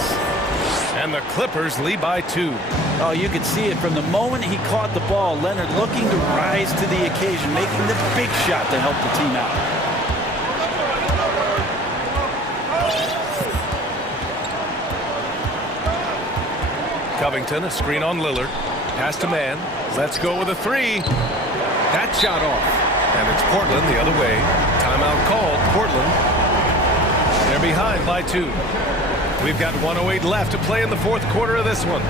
And the Clippers lead by 2. Oh, you could see it from the moment he caught the ball. Leonard looking to rise to the occasion, making the big shot to help the team out. Covington, a screen on Lillard. Pass to man. Let's go with a three. That shot off. And it's Portland the other way. Timeout called. Portland. They're behind by 2. We've got 1:08 left to play in the fourth quarter of this one.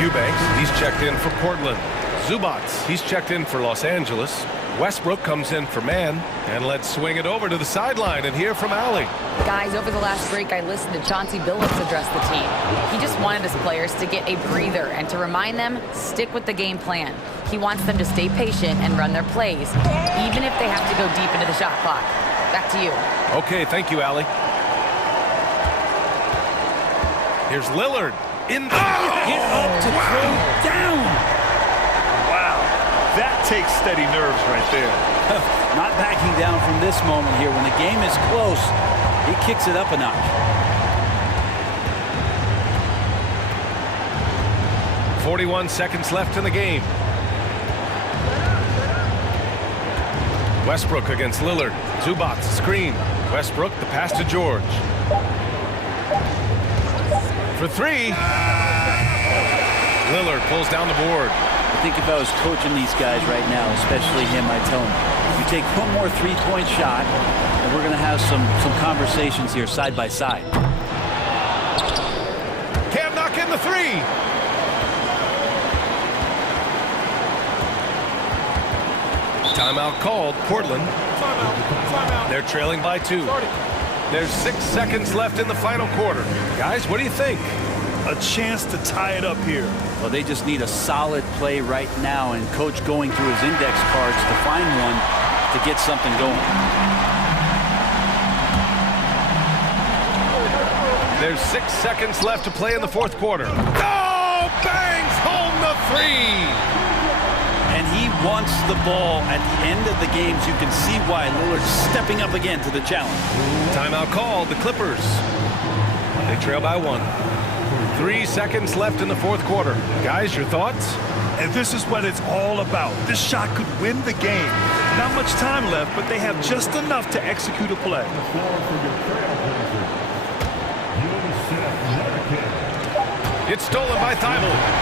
Eubanks, he's checked in for Portland. Zubac, he's checked in for Los Angeles. Westbrook comes in for man. And let's swing it over to the sideline and hear from Allie. Guys, over the last break, I listened to Chauncey Billups address the team. He just wanted his players to get a breather and to remind them, stick with the game plan. He wants them to stay patient and run their plays, even if they have to go deep into the shot clock. Back to you. Okay, thank you, Allie. Here's Lillard. Get up to throw down. Wow, that takes steady nerves right there. Not backing down from this moment here. When the game is close, he kicks it up a notch. 41 seconds left in the game. Westbrook against Lillard. Zubac, screen. Westbrook, the pass to George. For three. Lillard pulls down the board. I think if I was coaching these guys right now, especially him, I'd tell him, you take one more three-point shot, and we're going to have some conversations here side by side. three. Timeout called, Portland. They're trailing by 2. There's 6 seconds left in the final quarter. Guys, what do you think? A chance to tie it up here. Well, they just need a solid play right now, and coach going through his index cards to find one to get something going. There's 6 seconds left to play in the fourth quarter. Oh, bangs home the three. And he wants the ball at the end of the games. You can see why Lillard's stepping up again to the challenge. Timeout called, the Clippers. They trail by 1. 3 seconds left in the fourth quarter. Guys, your thoughts? And this is what it's all about. This shot could win the game. Not much time left, but they have just enough to execute a play. It's stolen by Thibault.